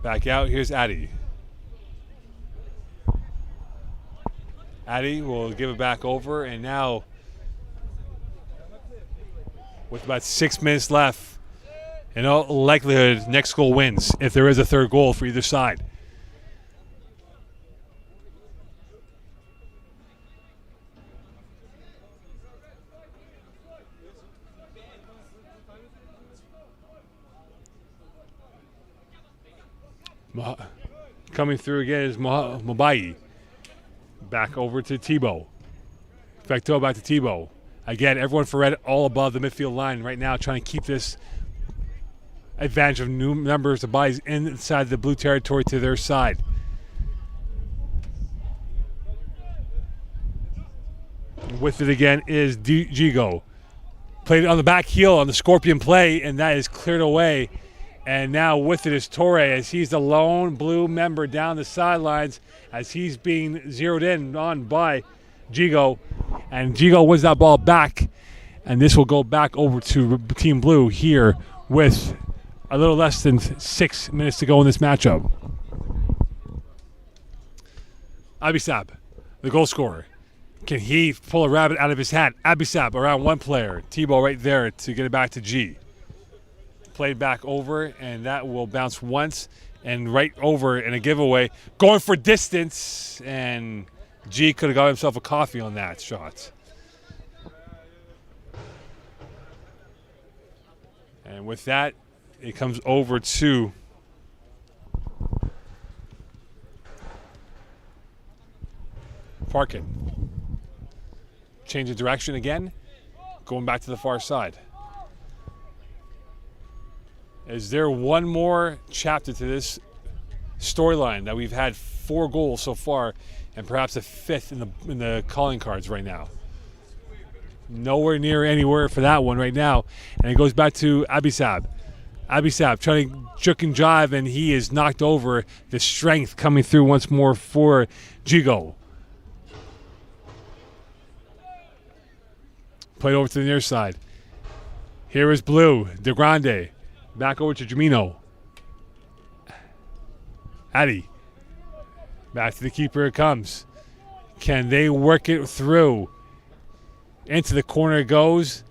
Back out. Here's Addy. Addy will give it back over, and now with about 6 minutes left, in all likelihood, next goal wins if there is a third goal for either side. Coming through again is Mobai. Back over to Tebow. Fecteau back to Tebow. Again, everyone for Red all above the midfield line right now, trying to keep this advantage of new numbers of bodies inside the blue territory to their side. With it again is Gigo. Played on the back heel on the Scorpion play, and that is cleared away. And now with it is Torre, as he's the lone blue member down the sidelines, as he's being zeroed in on by Gigo. And Gigo wins that ball back. And this will go back over to Team Blue here with a little less than 6 minutes to go in this matchup. Abisab, the goal scorer. Can he pull a rabbit out of his hat? Abisab around one player. Tebow right there to get it back to G. Played back over, and that will bounce once and right over in a giveaway. Going for distance, and G could have got himself a coffee on that shot. And with that, it comes over to Parkin. Change of direction again, going back to the far side. Is there one more chapter to this storyline that we've had 4 goals so far, and perhaps a 5th in the calling cards right now? Nowhere near anywhere for that one right now, and it goes back to Abisab. Abisab trying to juke and jive, and he is knocked over. The strength coming through once more for Gigo. Played over to the near side. Here is Blue, De Grande. Back over to Jamino. Addy. Back to the keeper it comes. Can they work it through? Into the corner it goes.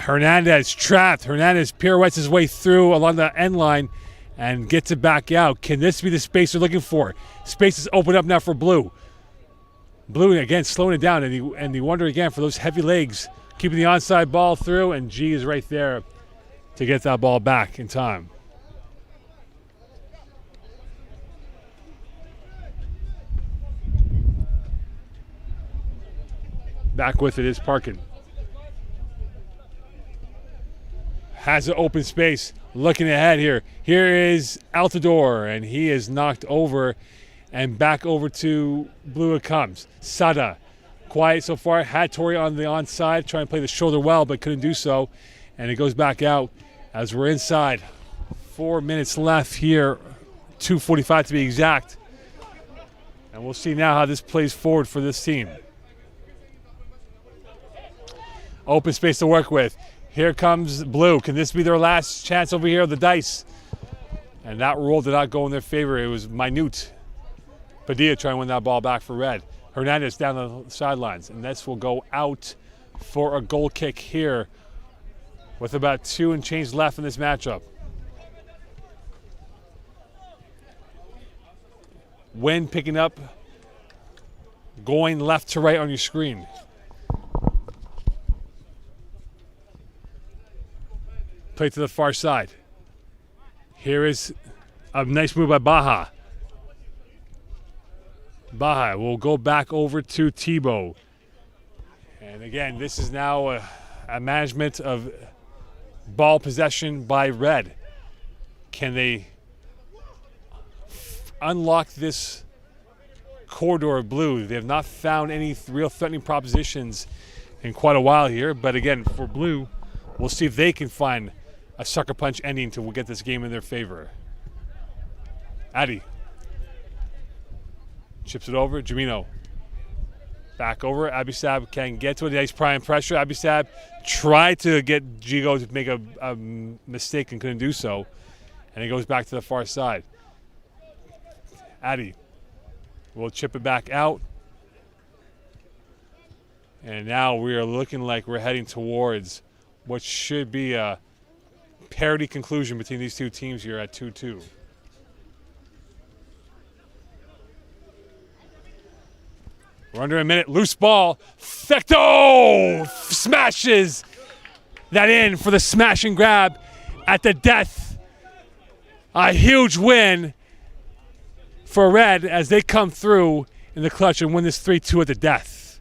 Hernandez trapped. Hernandez pirouettes his way through along the end line and gets it back out. Can this be the space they're looking for? Space is opened up now for Blue. Blue again slowing it down, and you wonder again for those heavy legs keeping the onside ball through, and G is right there to get that ball back in time. Back with it is Parkin. Has an open space. Looking ahead here. Here is Altidore, and he is knocked over, and back over to Blue it comes. Sada. Quiet so far. Had Torre on the onside, trying to play the shoulder well, but couldn't do so. And it goes back out as we're inside. 4 minutes left here. 2:45 to be exact. And we'll see now how this plays forward for this team. Open space to work with. Here comes Blue. Can this be their last chance over here of the dice? And that roll did not go in their favor. It was minute. Padilla trying to win that ball back for Red. Hernandez down the sidelines. And this will go out for a goal kick here with about 2 and change left in this matchup. Wind picking up, going left to right on your screen. Play to the far side. Here is a nice move by Baja. Baja will go back over to Tebow. And again, this is now a management of ball possession by Red. Can they unlock this corridor of blue. They have not found any real threatening propositions in quite a while here. But again, for blue, we'll see if they can find a sucker punch ending to get this game in their favor. Addy chips it over. Jamino back over. Abisab can get to it. Nice prime pressure. Abisab tried to get Gigo to make a mistake and couldn't do so. And he goes back to the far side. Addy will chip it back out. And now we are looking like we're heading towards what should be a parity conclusion between these two teams here at 2-2. We're under a minute. Loose ball. Fecto smashes that in for the smash and grab at the death. A huge win for Red as they come through in the clutch and win this 3-2 at the death.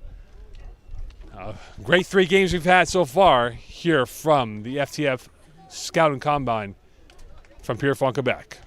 Great 3 games we've had so far here from the FTF Scout and Combine from Pierrefonds, Quebec.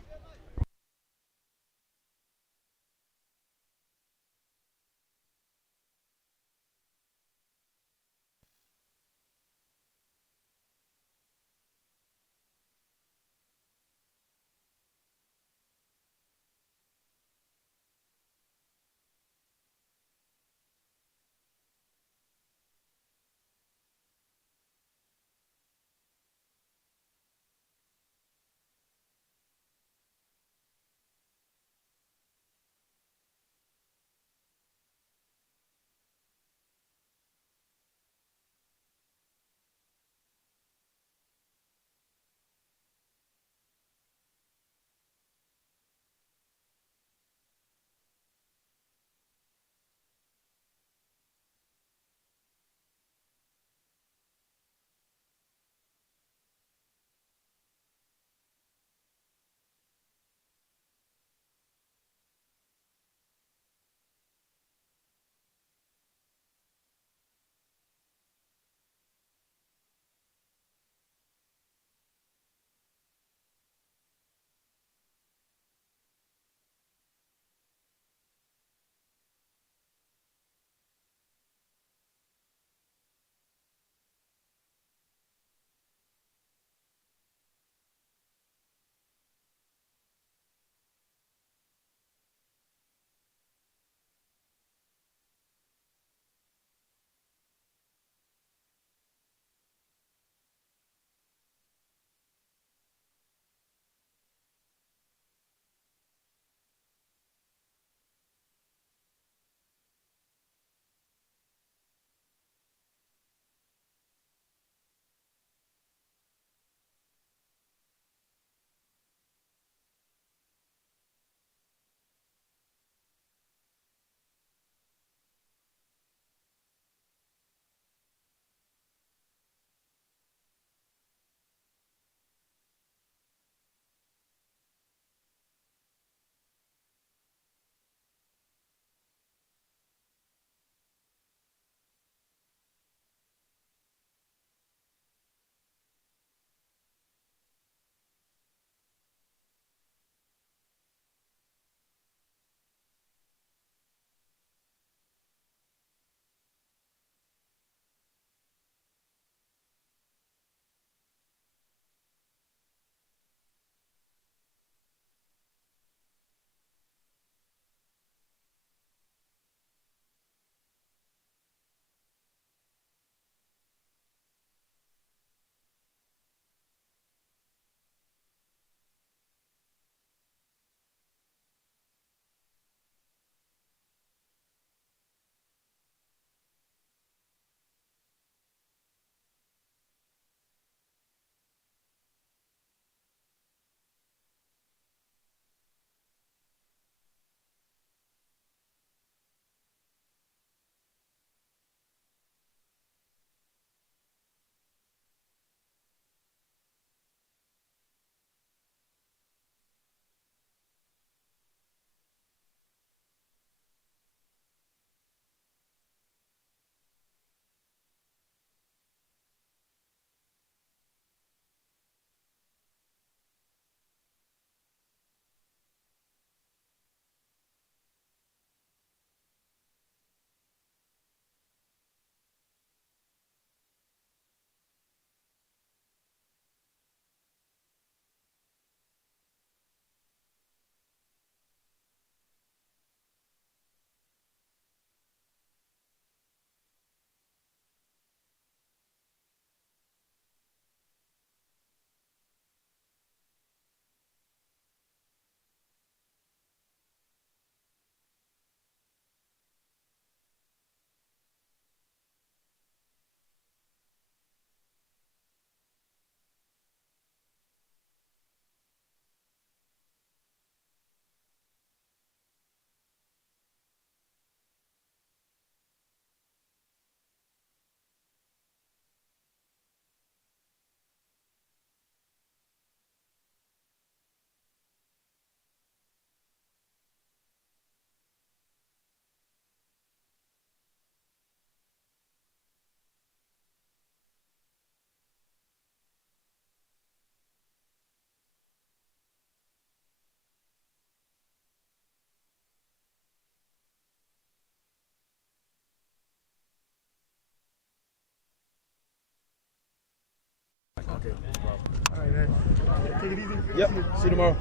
right. Take it easy. Yep. See you tomorrow.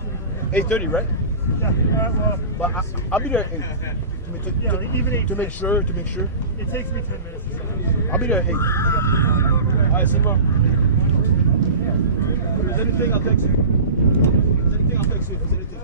8:30, right? Yeah. Well, But I'll be there at 8. Even 8. To make sure. It takes me 10 minutes. I'll be there at 8. All right, see you tomorrow. If there's anything, I'll text you. If there's anything, I'll text you. If there's anything.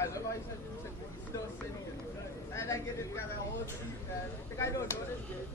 I love how you said he's still sitting. And I get it, got my whole seat, man. The guy don't notice it.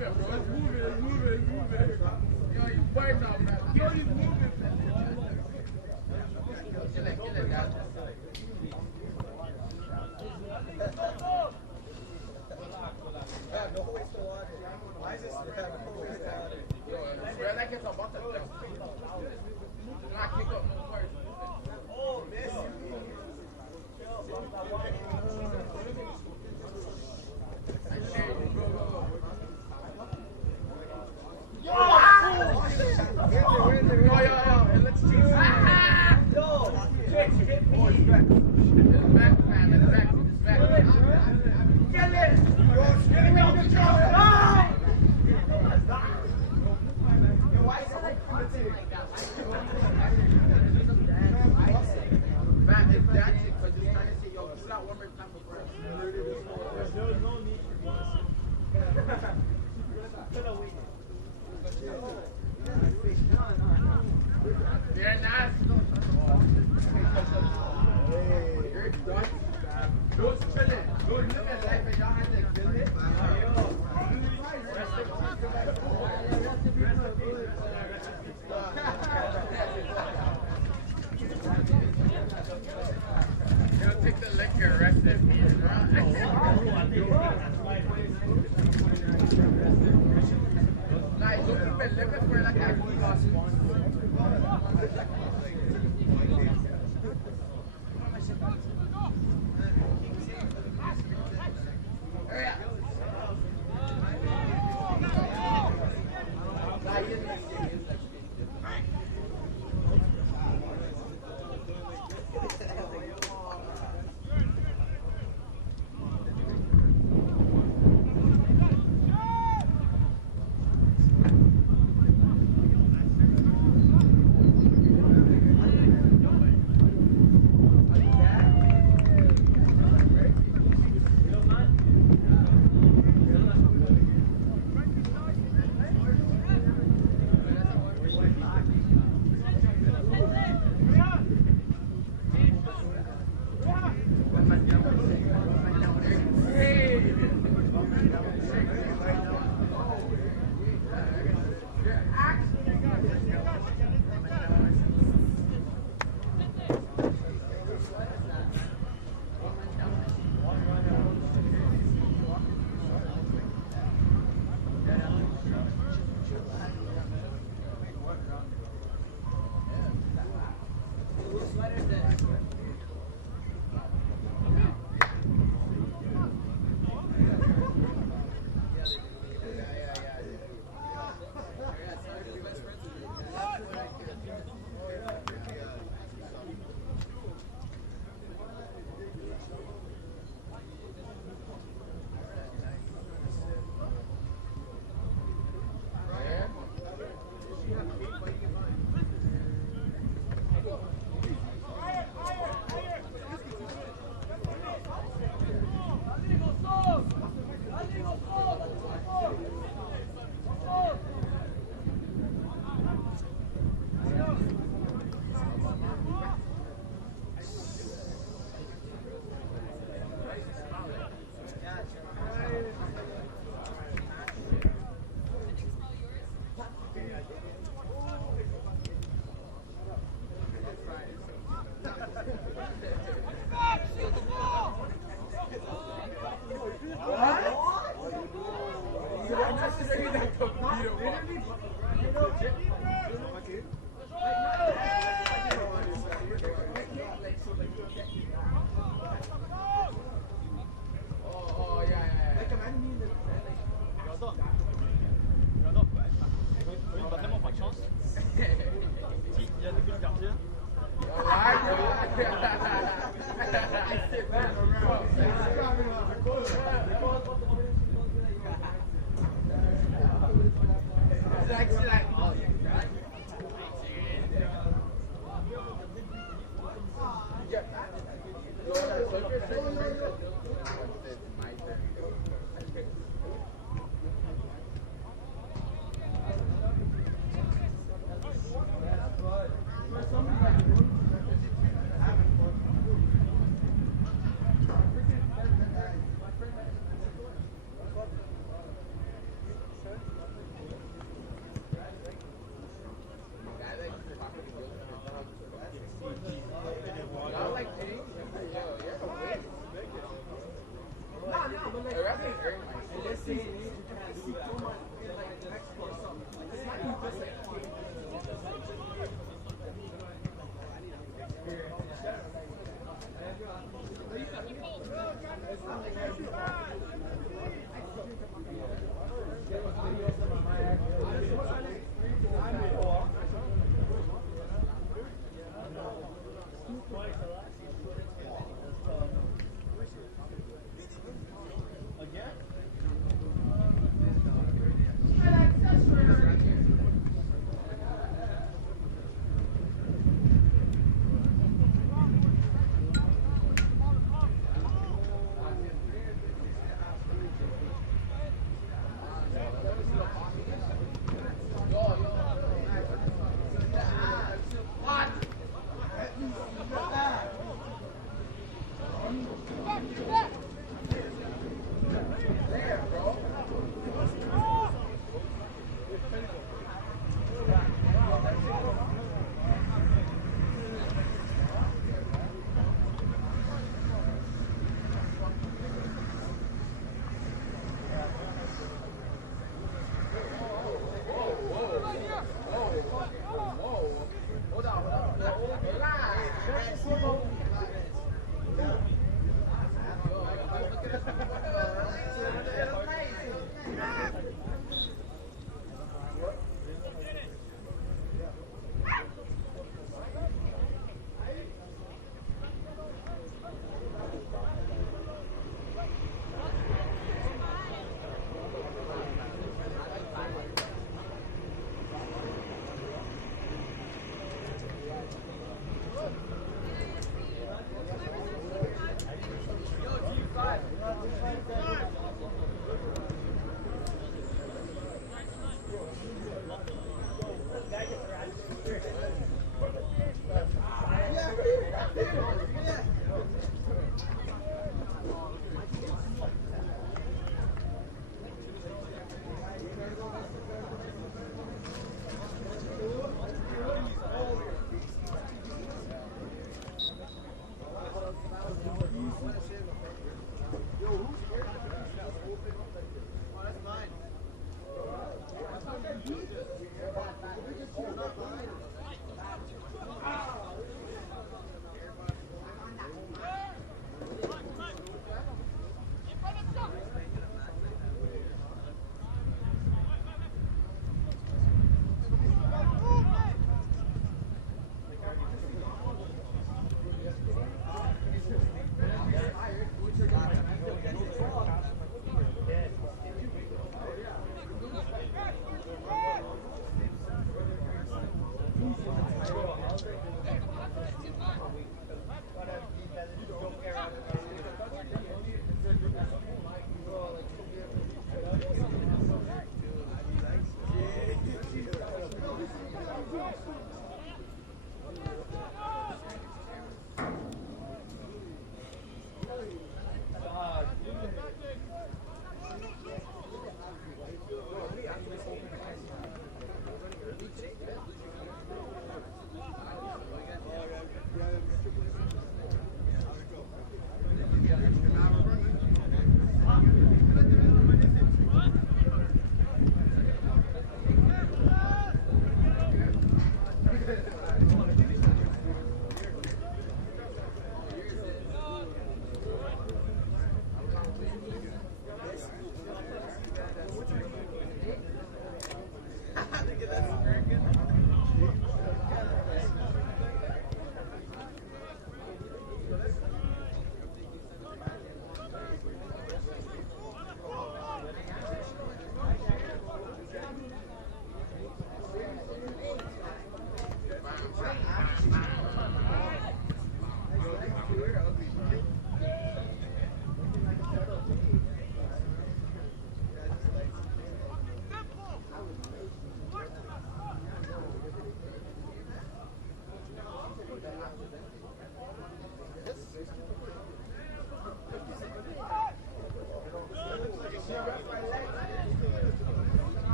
moving, bro. It's moving, it's moving, it's moving. Yo, you burn now, man. Yo, he's moving, man. Kill it, dad. No waste to watch. Why is this? Yo, swear like it's about to jump. Do not kick up no first. Oh, Messi. I share you, bro. Yo, it looks cheesy. Yo, hit me. It's back, man. It's back. Get it! Yo, give me the control. Why is it like Man, it's dancing because it's trying to say, yo, pull out one more time before us. There's no need Very nice. You're done. Those chilling. Those living life and y'all had to kill it. You'll take the liquor, rest in peace, bro. Like, look, you've been living for like a lost one. Hurry up.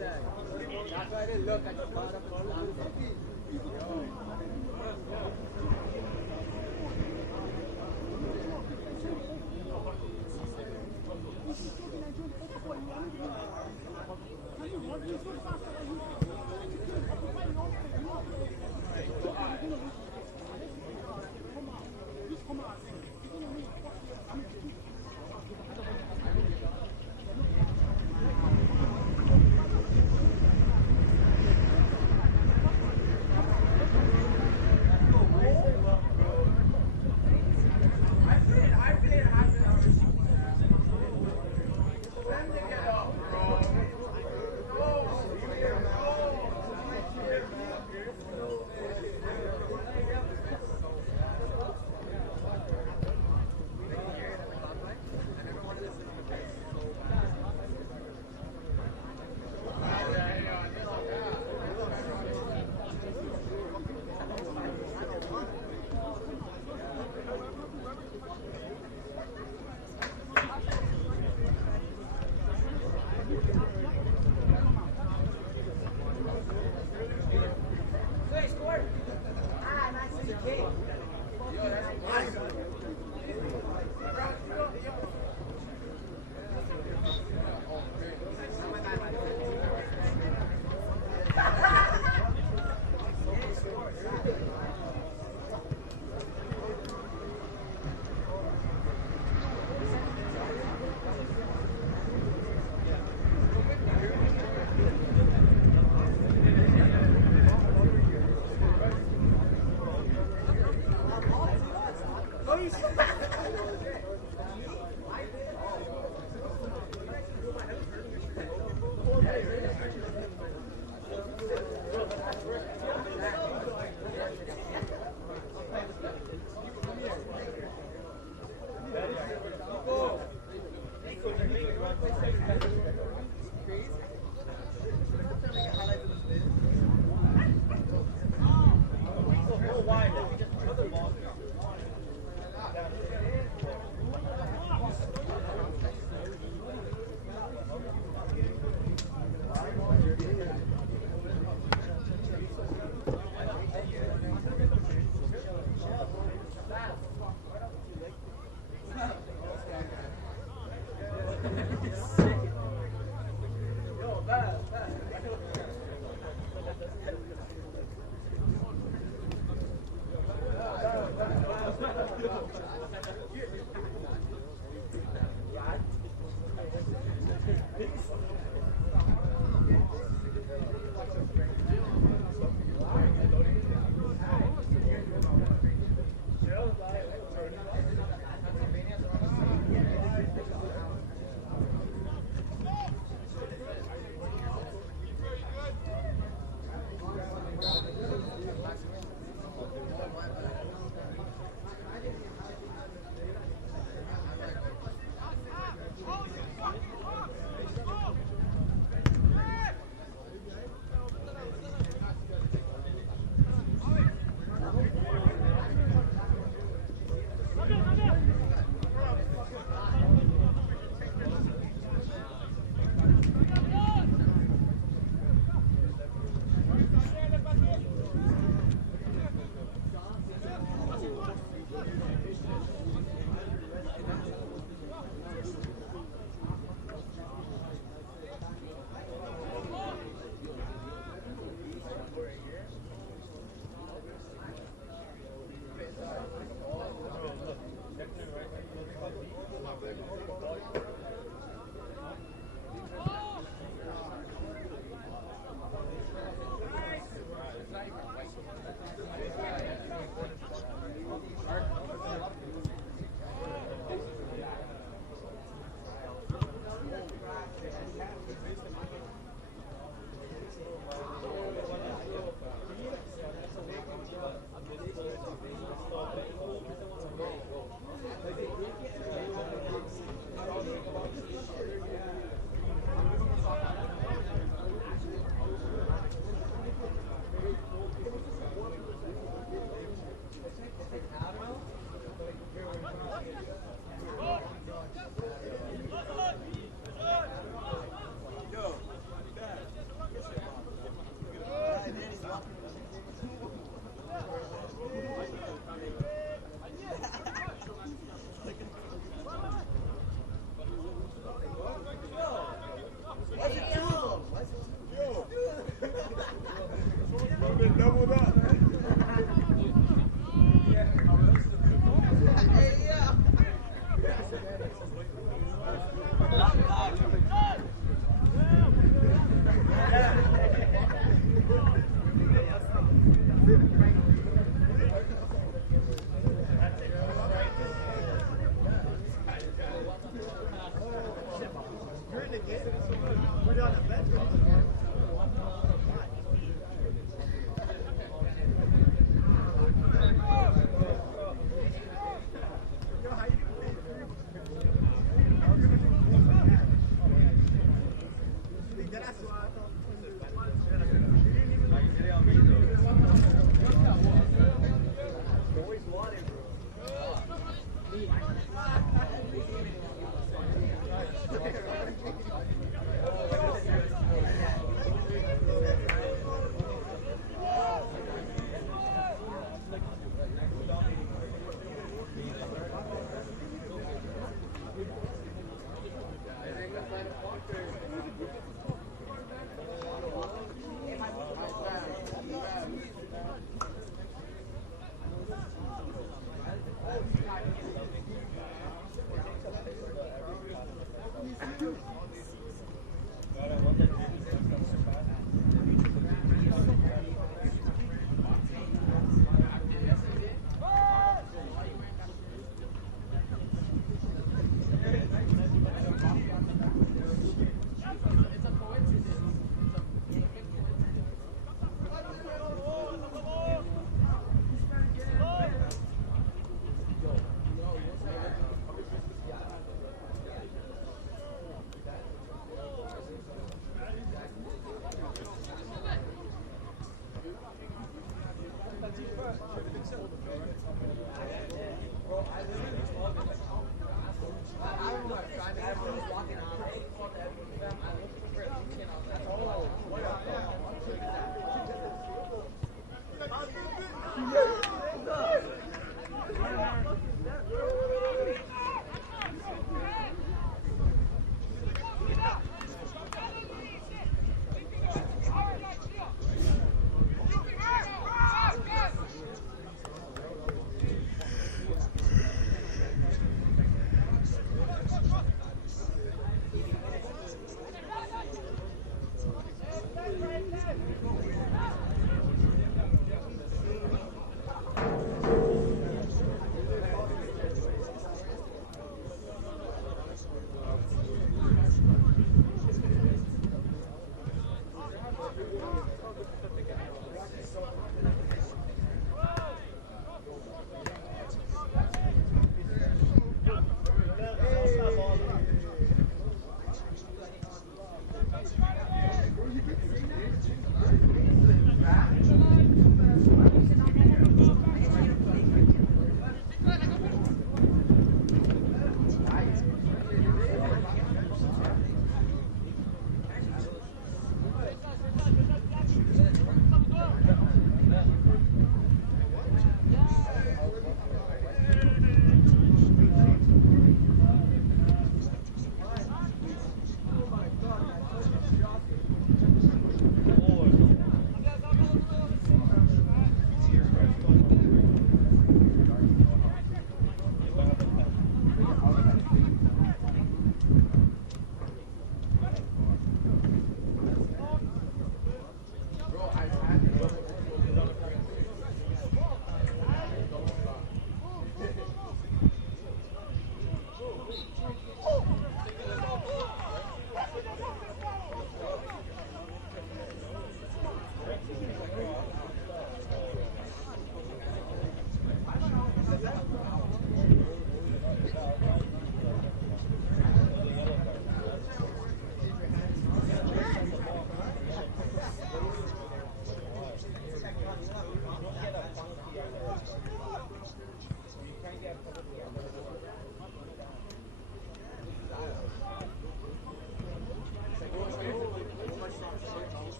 said. That's why they look at the bottom of the lamp.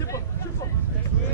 Chip him.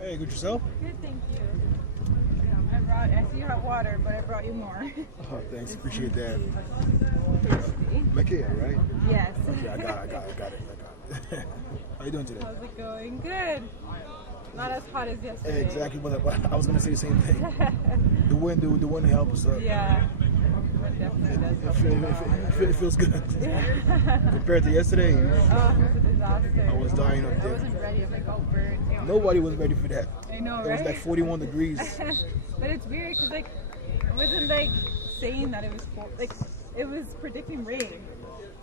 Hey, good yourself? Good, thank you. I see you have water, but I brought you more. Oh, thanks. Appreciate that. Thirsty? Micaiah, right? Yes. Okay, I got it. How you doing today? How's it going? Good. Not as hot as yesterday. Exactly what I was gonna say. The same thing. The wind helps us up. Yeah. It definitely does. It feels good. Compared to yesterday, Oh, it was a disaster. I was dying up I there. wasn't ready. I'm like, oh, bird. Nobody was ready for that. I know, It was right? like 41 degrees. But it's weird because, like, it wasn't, like, saying that it was, like, it was predicting rain.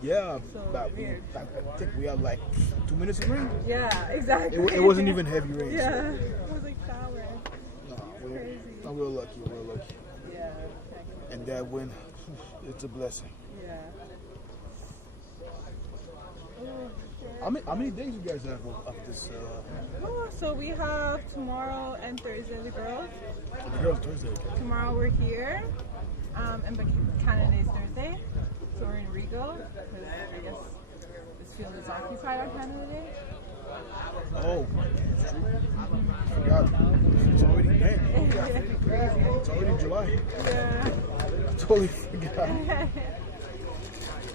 Yeah, So but weird. I think we had like 2 minutes of rain. Yeah, exactly. It wasn't even heavy rain. so- Yeah. It was like shower. Crazy. We're lucky. Yeah. And that wind, it's a blessing. Yeah. How many days you guys have of this? Oh, so we have tomorrow and Thursday, the girls. The girls Thursday. Okay. Tomorrow we're here, and Canada Day is Thursday. So we're in Rigo, because I guess this field is occupied on Canada Day. Oh, it's true. I forgot. It's already It's already July. Yeah. I totally forgot.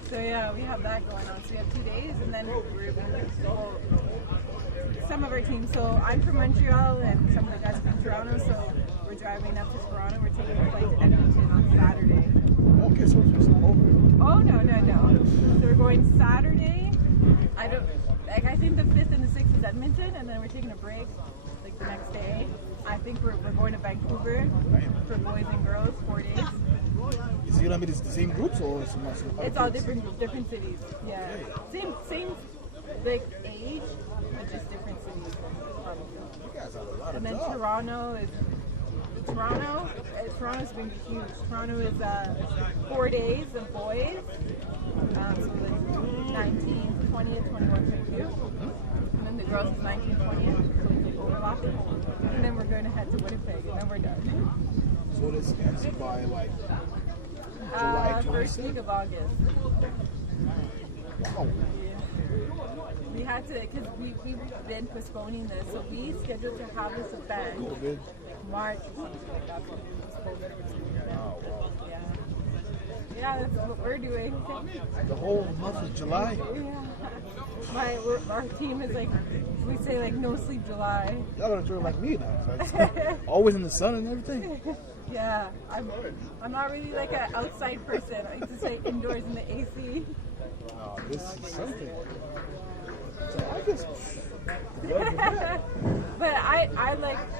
So yeah, we have that going on. So we have 2 days, and then we're going to some of our teams. So I'm from Montreal, and some of the guys are from Toronto. So we're driving up to Toronto. We're taking a flight to Edmonton on Saturday. Okay, so it's not over. Oh no. So we're going Saturday. I think the 5th and the 6th is Edmonton, and then we're taking a break like the next day. I think we're going to Vancouver for boys and girls, 4 days. Is it gonna be the same groups or some other It's all groups? different cities. Yeah. Same like age, but just different cities. You guys have a lot of And then jobs. Toronto's going to be huge. Toronto is 4 days of boys. So like 19th, 20th, 21st, 22. And then the girls is 19th, 20th. So it's like overlapping. And then we're going to head to Winnipeg, and then we're done. So this ends by like July 26th. First week of August. Wow. We had to, because we've been postponing this, so we scheduled to have this event COVID. March or something like that. So we postponed it. Oh, wow. Yeah, that's what we're doing. The whole month of July. Yeah. Our team is like, we say like no sleep July. Y'all gonna turn like me now. So it's always in the sun and everything. Yeah, I'm not really like an outside person. I used to stay indoors in the AC. Oh, this is something. So I guess. But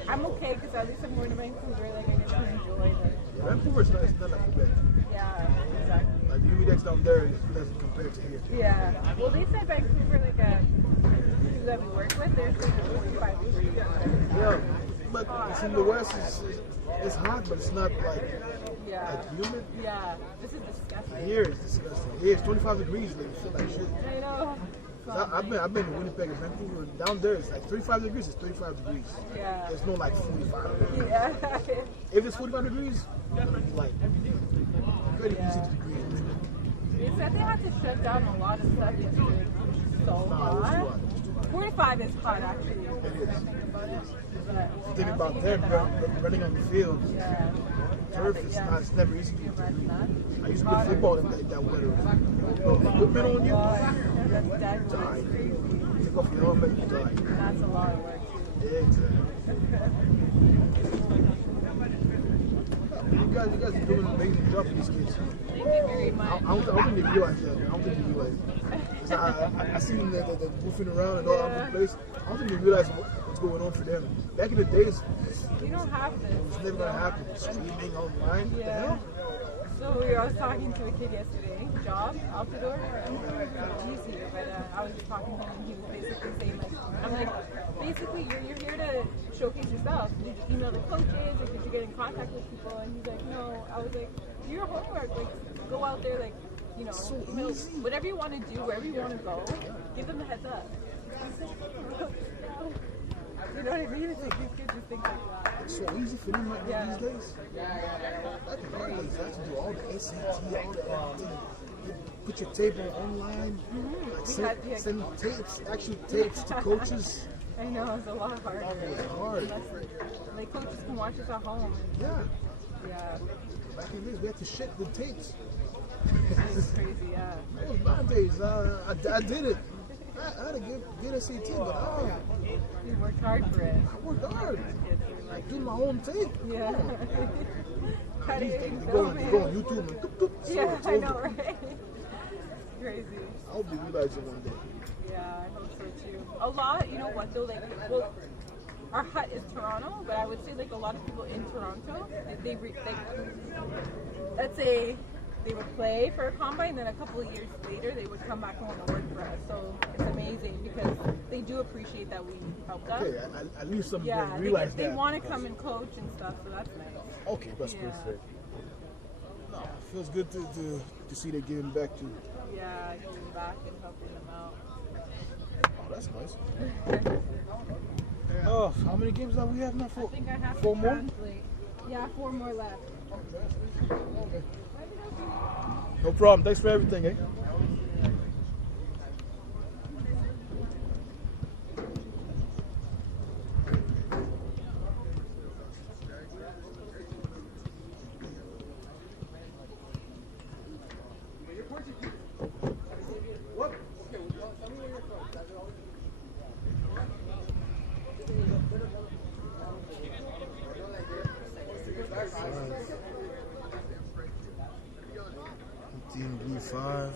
I'm okay because at least I'm going to Vancouver. Like I get to enjoy the. Vancouver's not like Quebec. Yeah, exactly. Like the humidex down there doesn't compare to here. Yeah. Well, they said Vancouver, like people that we work with, there's like 45 degrees. Yeah, but it's in the west. It's hot, but it's not like humid. Yeah. This is disgusting. Here it's disgusting. Here it's 25 degrees. Like, you feel like shit. I know. I've been in Winnipeg and Vancouver. Down there it's like 35 degrees. It's 35 degrees. Yeah. There's no like 45 degrees. Yeah. If it's 45 degrees, it's gonna be like 36 degrees. They said they had to shut down a lot of stuff yesterday. So hot. 45 is hot actually. It is. But Think about that running on the field. yeah. Turf is not. It's never easy. Imagine that. I used to play football in that weather. The equipment on you, That's die. definitely crazy. Take off your helmet, you die. That's a lot of work too. Exactly. You guys are doing an amazing job for these kids. Thank you very much. I don't think they realize that. I don't think they realize it. 'Cause I see them they're goofing around and all over the place. I don't think they realize what's going on for them. Back in the days, You don't have this. it's never gonna happen. Streaming online, what the Yeah. hell? So I was talking to a kid yesterday, Job, Altador. He's here, but I was talking to him and he was basically saying like, I'm like, basically you're here to showcase yourself. Did you email the coaches or did you get in contact with people? And he's like, no. I was like, do your homework, like go out there, like, you know, whatever you want to do, wherever you want to go, give them the heads up. You know what I mean? It's like these kids just think like that. It's so easy for them these days. That's the hard days. You have to do all the SAT, all the everything. You put your tape online. Like send tapes, actual tapes to coaches. I know, it's a lot harder. It's hard. Like coaches can watch us at home. Yeah. Yeah, Back in the days, we had to ship the tapes. it's crazy, yeah. That was my days. I did it. I had to get SAT, but You worked hard for it. I worked hard. I do my own tape. Yeah. Cut it They and go film on it. YouTube and doop, doop, Yeah, it's I know, over. right? Crazy. I hope they realize it one day. Yeah, I hope so too. A lot, you know what though, like, well, our hut is Toronto, but I would say like a lot of people in Toronto, let's say they would play for a combine, then a couple of years later they would come back and want to work for us. So it's amazing because they do appreciate that we helped them. Okay, at least some Yeah, realize they that. want to come and coach and stuff, so that's nice. Okay, that's good. Yeah. No, it feels good to see they're giving back to you. Yeah, giving back and helping them out. Oh, that's nice. Oh, how many games do we have now? I think I have Four to more? translate. Yeah, 4 more left. Okay. No problem. Thanks for everything, eh? Team Blue 5.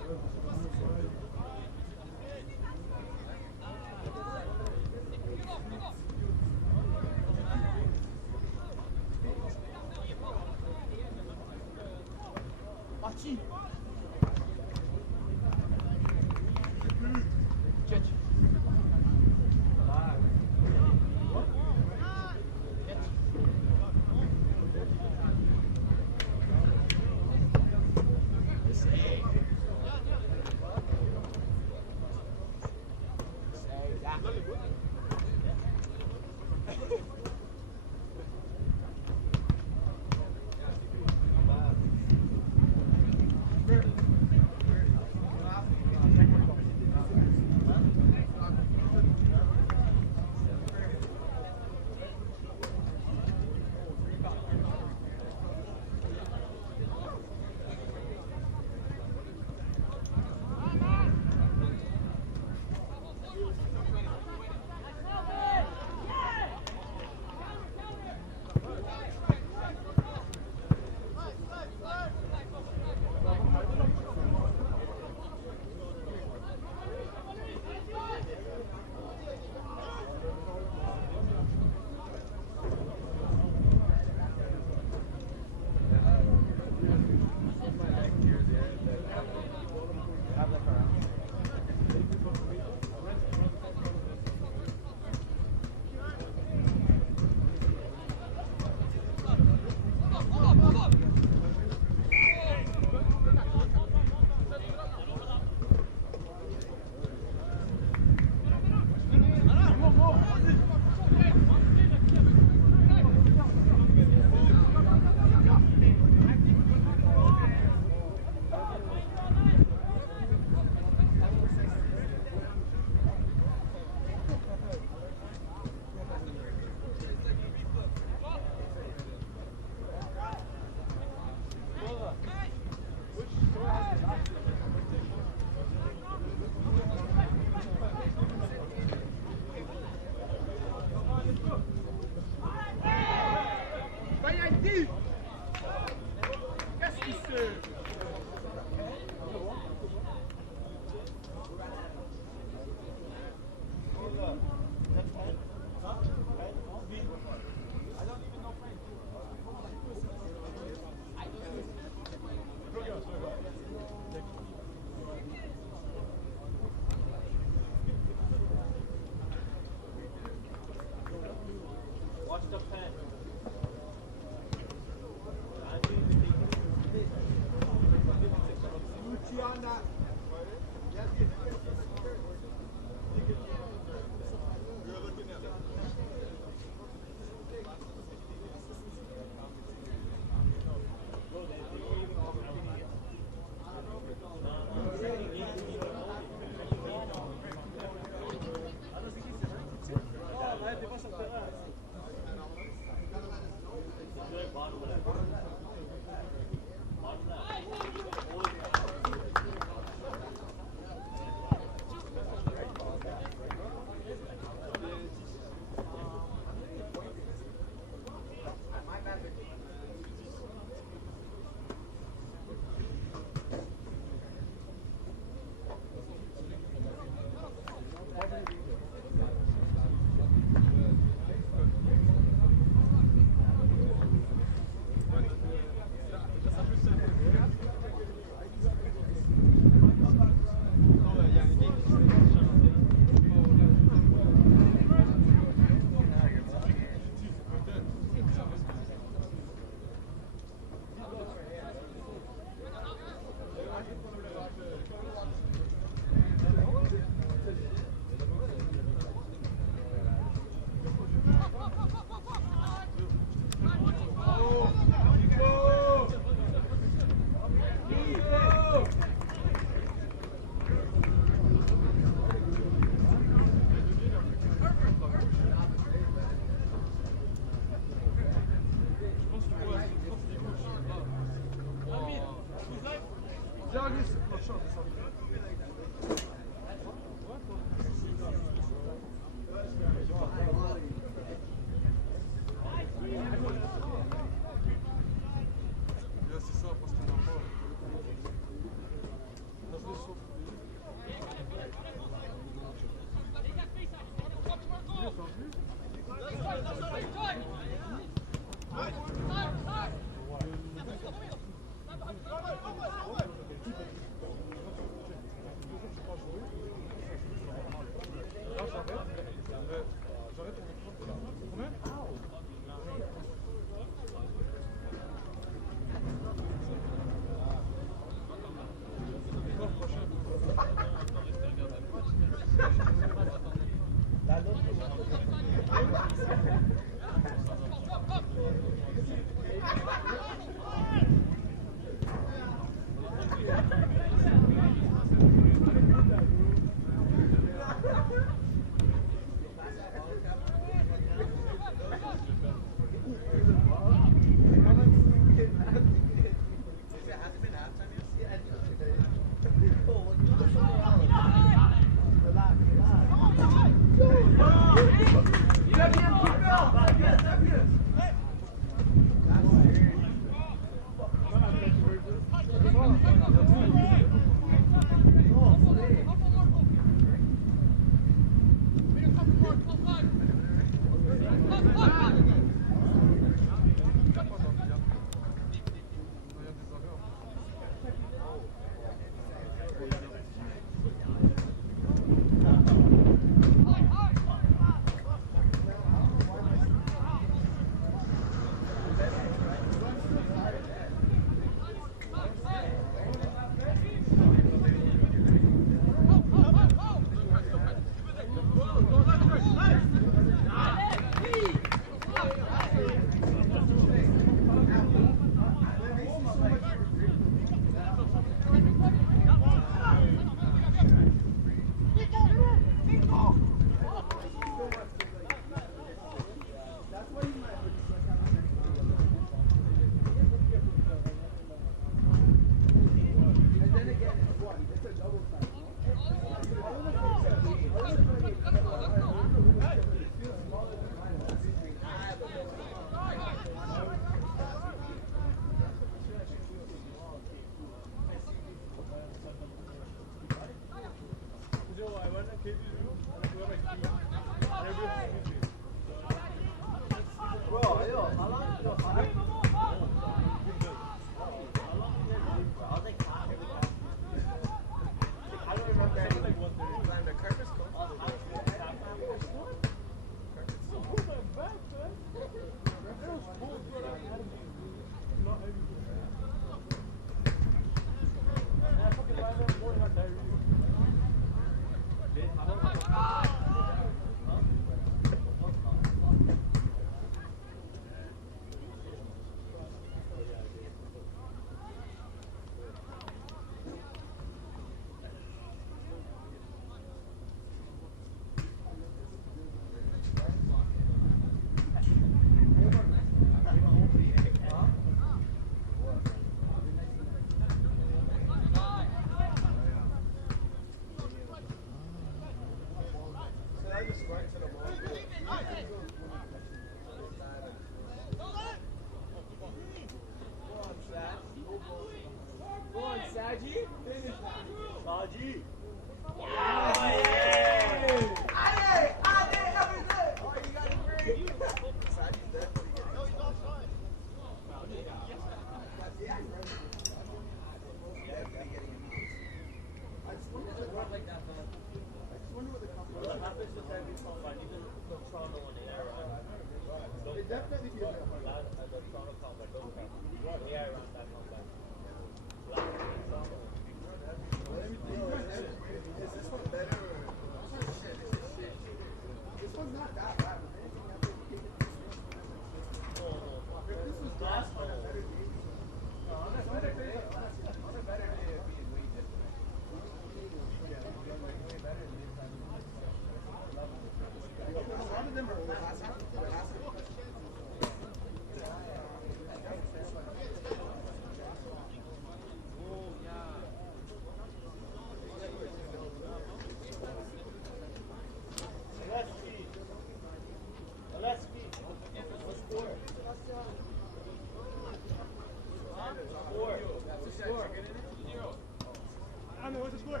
Simon, what's the score?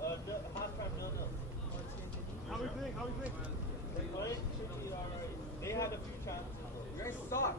Halftime 0-0. How we playing? How we playing? They had a few chances. You guys suck.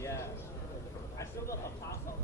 Yeah. I showed up a pass out.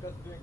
Because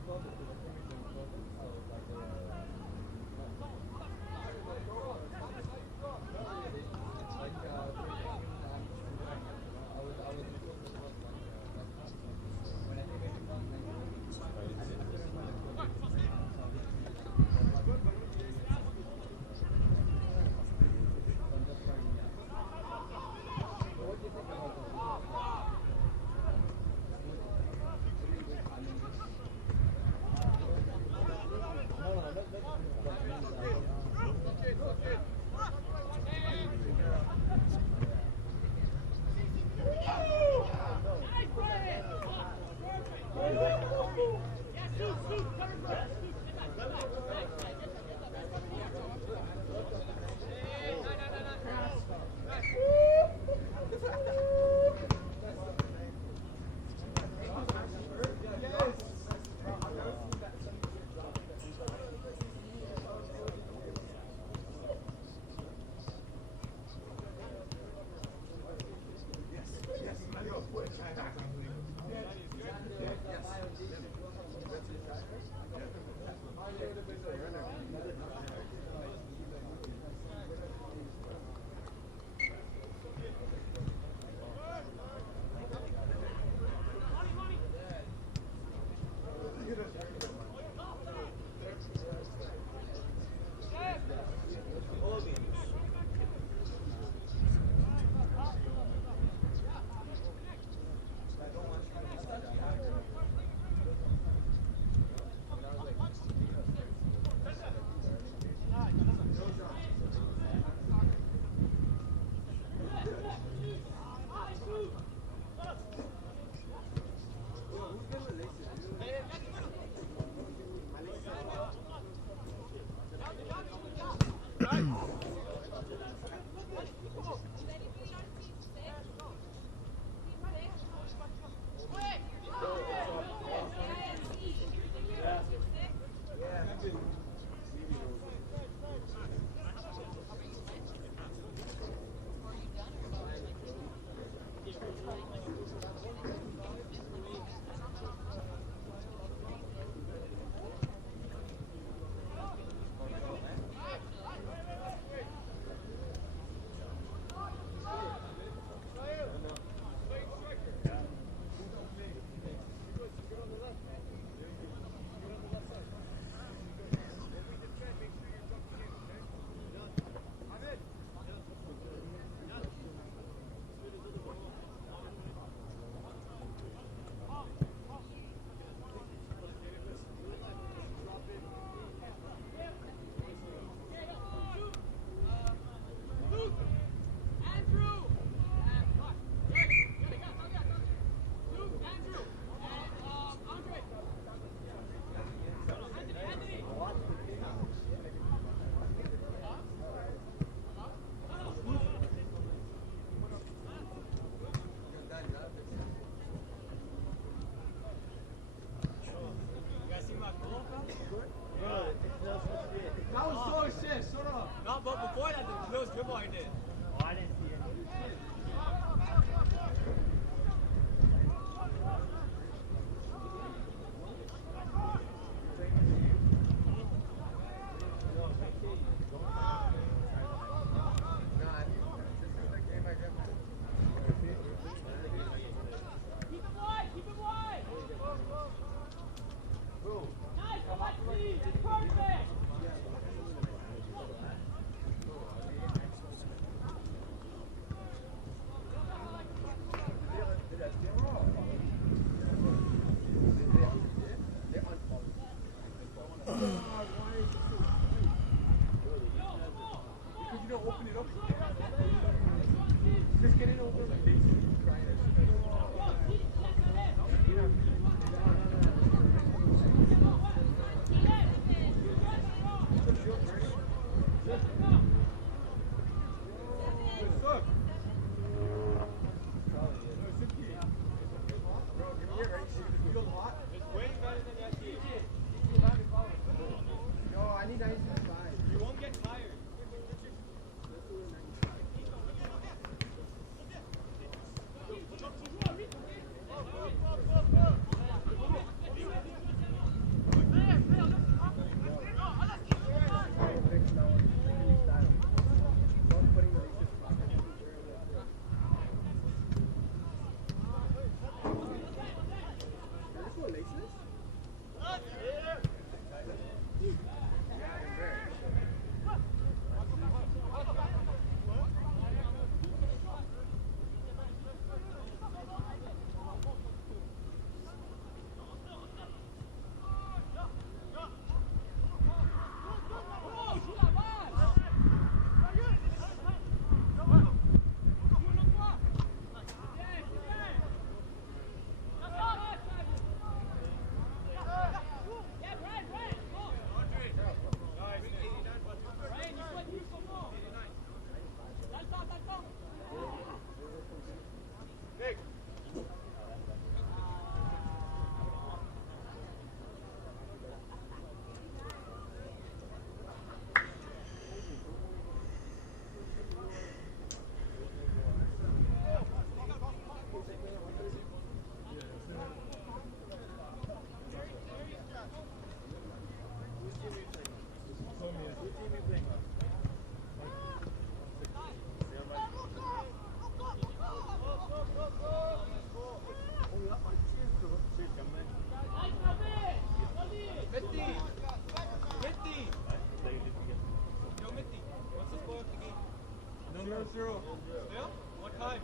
0-0. Still? What time?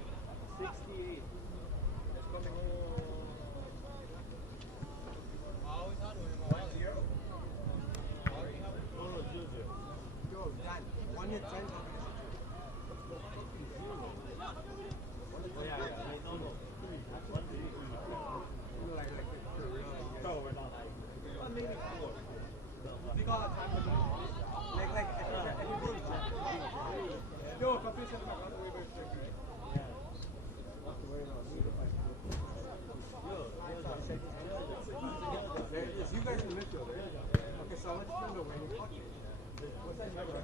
68. It's coming home. Always had 1-0. Yo, Dan, 1 hit 10. Yo, if I you guys in the midfield, okay, so I'll let you know when you're talking. What's that number?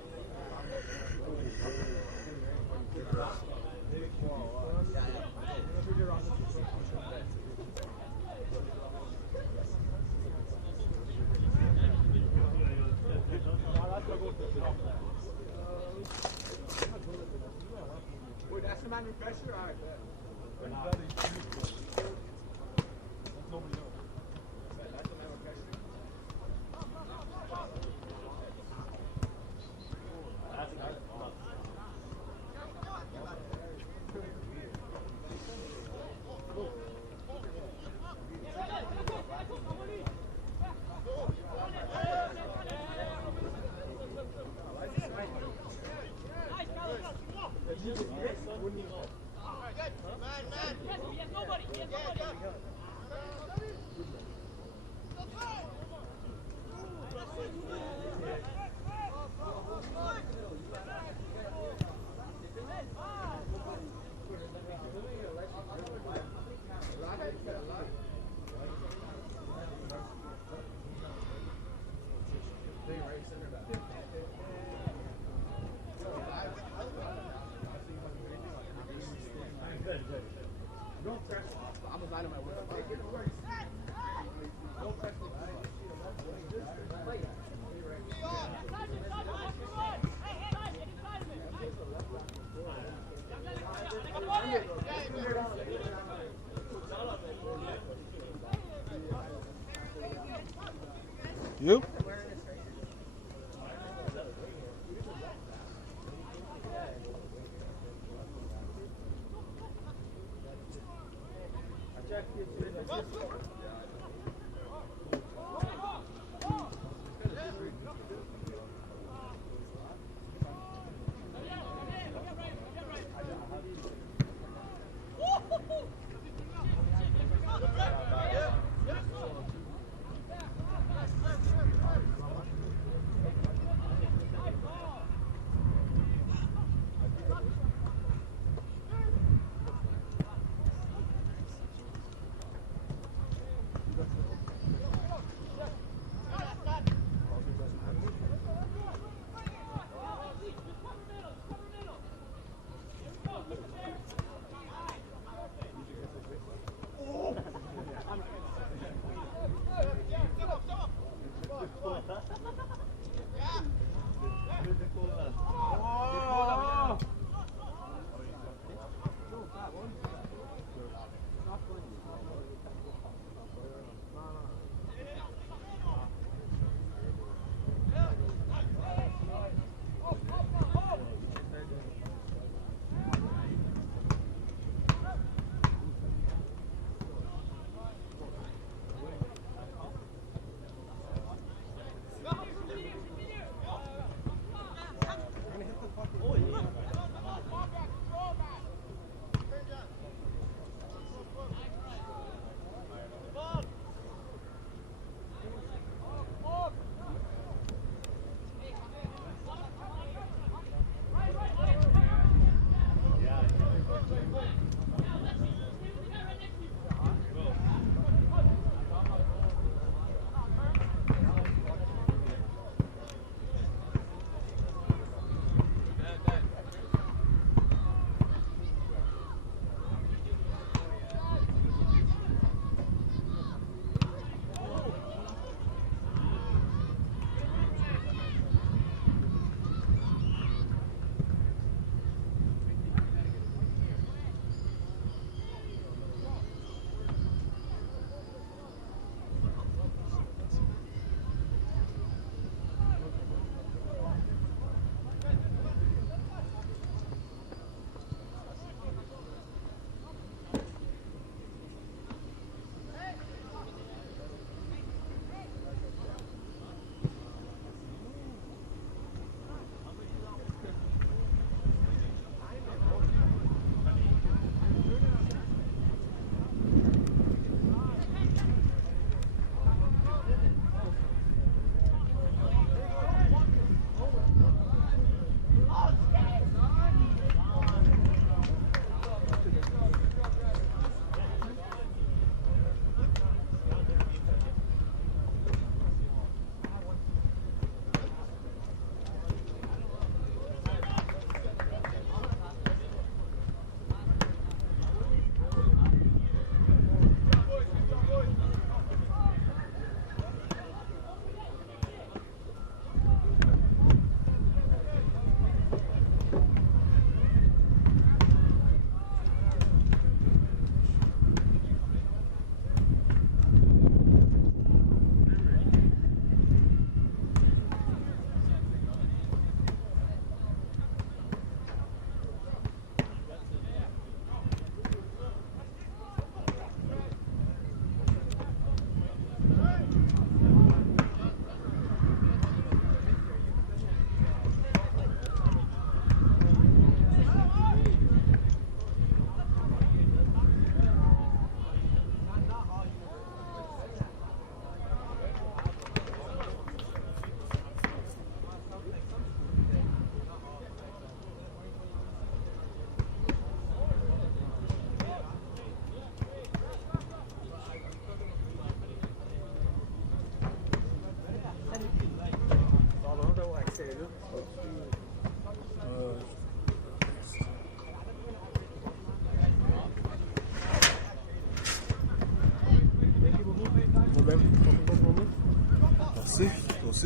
Wait, that's the man refresher? Alright.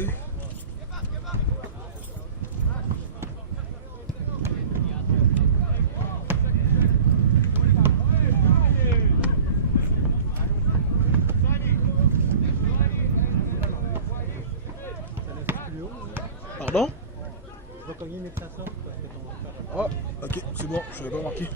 See? Pardon? Oh, ok, c'est bon, je l'avais pas marqué.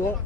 Well,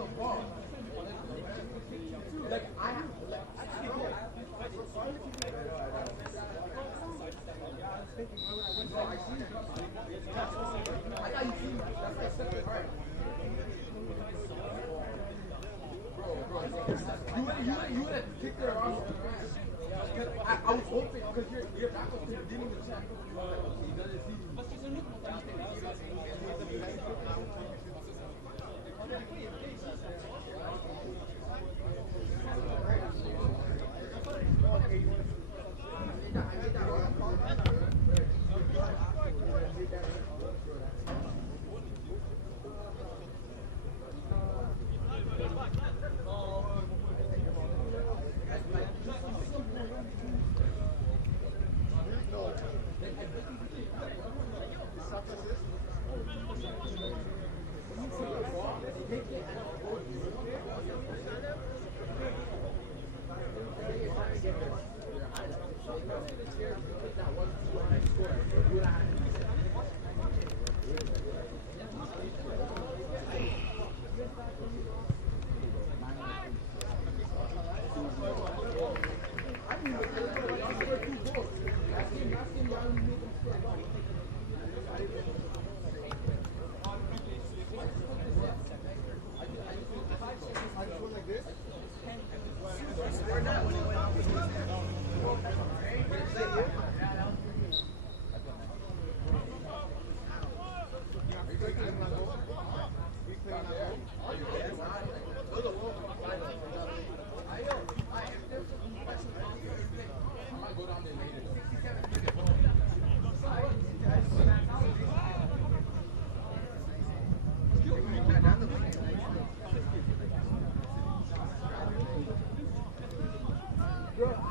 You would have kicked her off. I was hoping because your back was to the beginning of the check. He doesn't see you.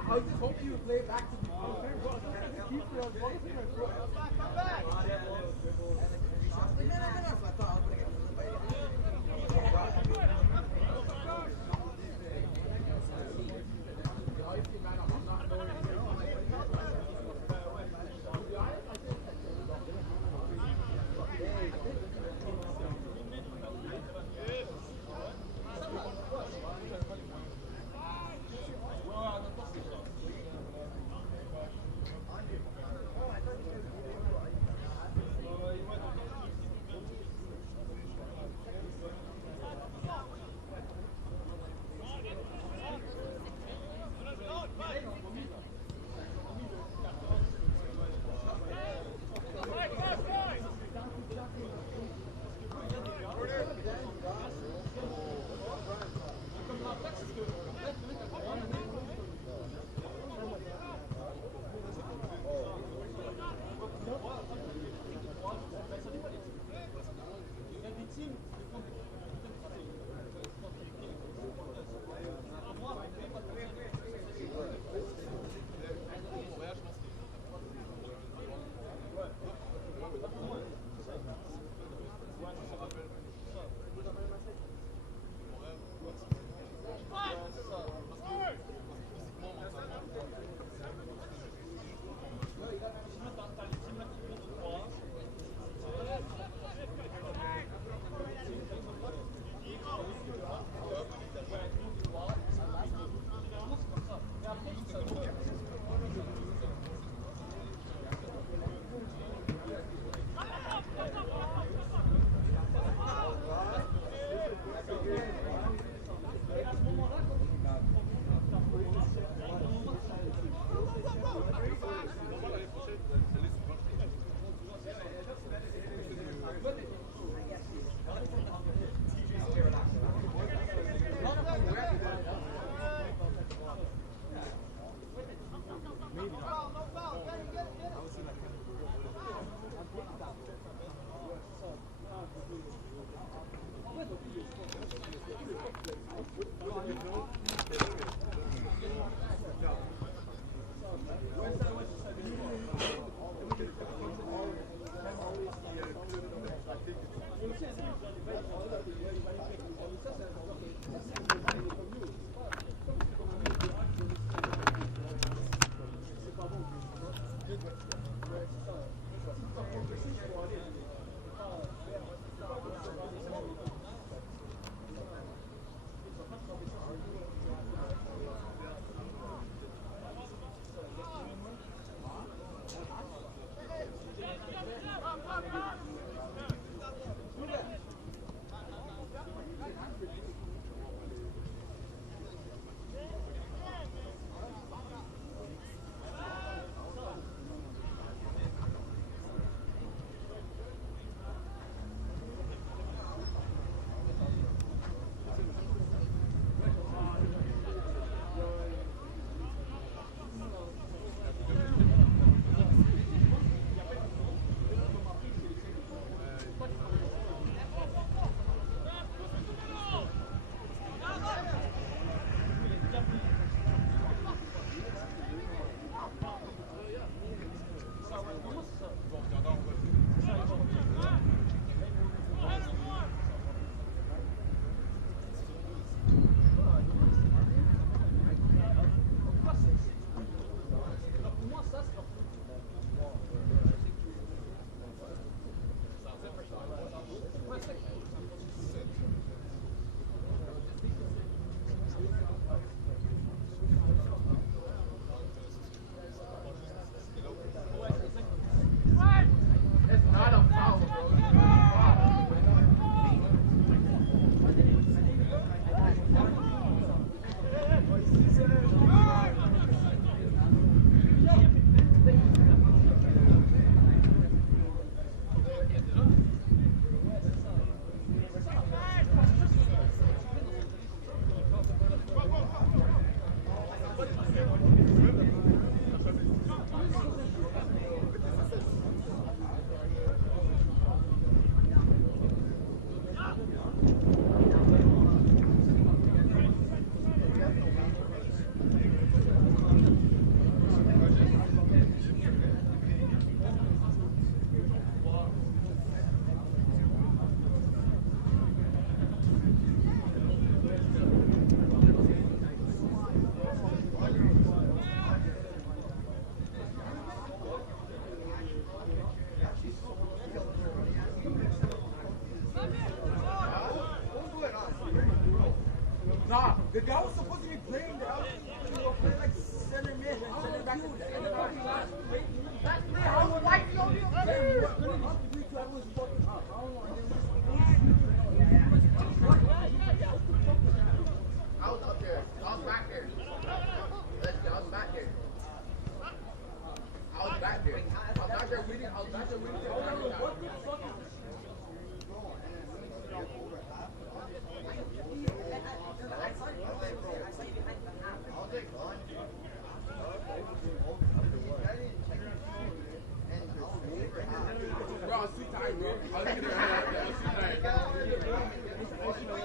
I was just hoping you would play it back to me. Bro, I was too tired, bro. I was looking at her after. I was too tired.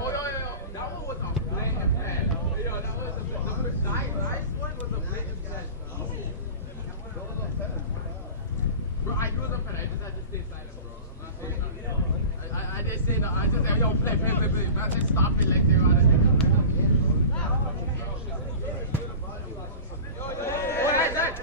Oh, yo. That one was a blatant plan. Yo, that was the nice one was a blatant plan. Bro, I knew it was a plan. I just had to stay silent, bro. I'm not saying nothing. I didn't say that. I just said, yo, play. I just stop it like they're on it. Oh, that's that.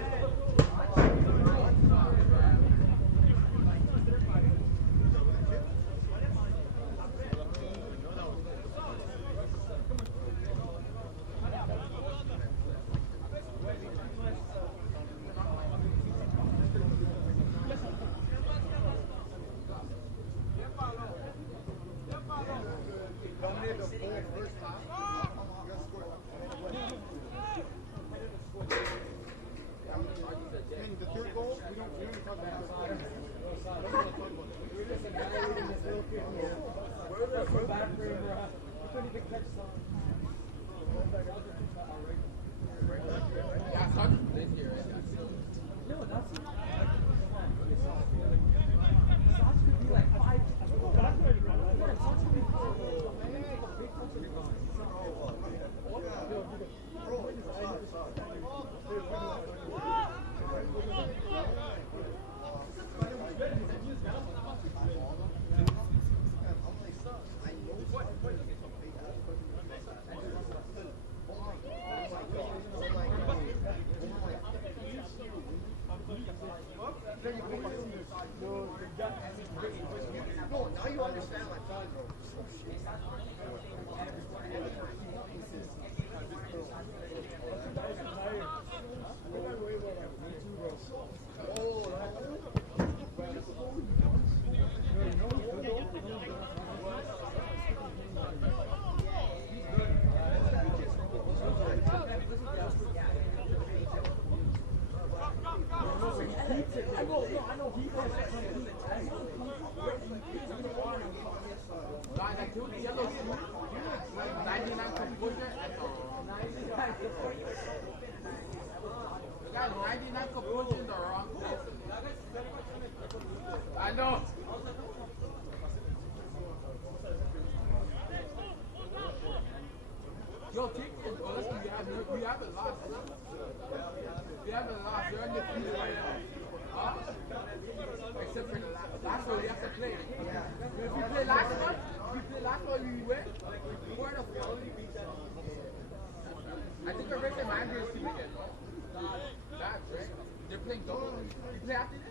No, now you understand my feeling, bro. I know. Yo, take it. Oh, listen, we haven't lost. We haven't lost. You're undefeated right now. Huh? Except for the last one, we have to play. If we play last one, we win. We're in a I think we're raising Andrew's team again. That's right. They're playing double. You play after this?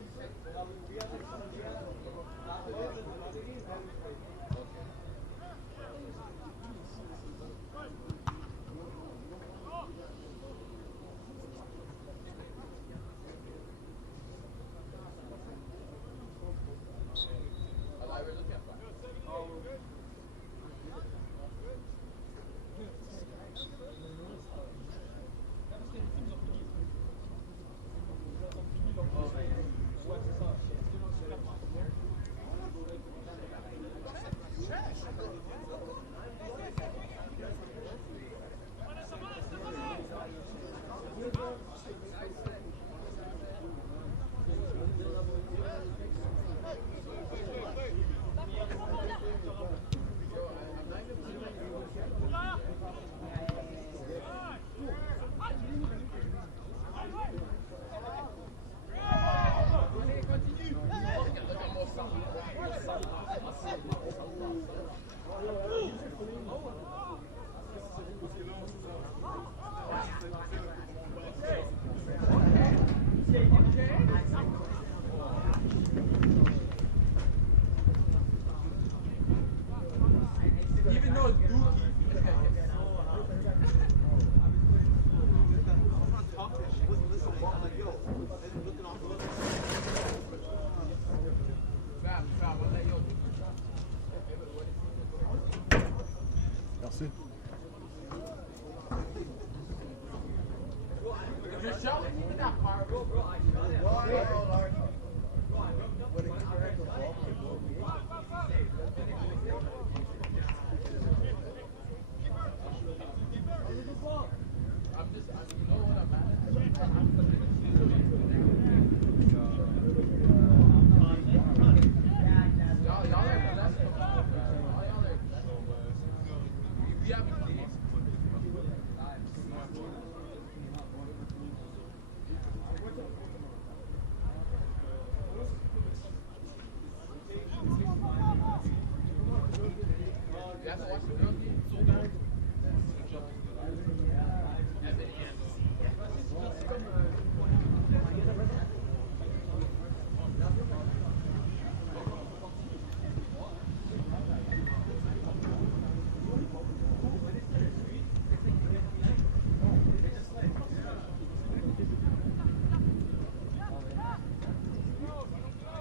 See? If you're showing me that far, bro.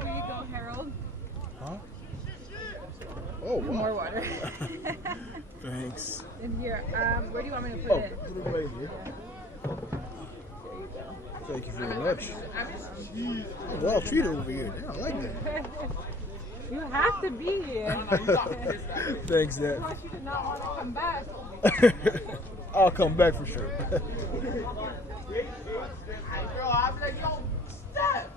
Here you go, Harold. Huh? Oh, wow. More water. Thanks. In here. Where do you want me to put Oh, it? put it right here. Thank you very much. Oh, well treated over here. Yeah, I like that. You have to be here. Thanks, Dad. Unless you did not want to come back. I'll come back for sure. Bro, I'm like, yo, step!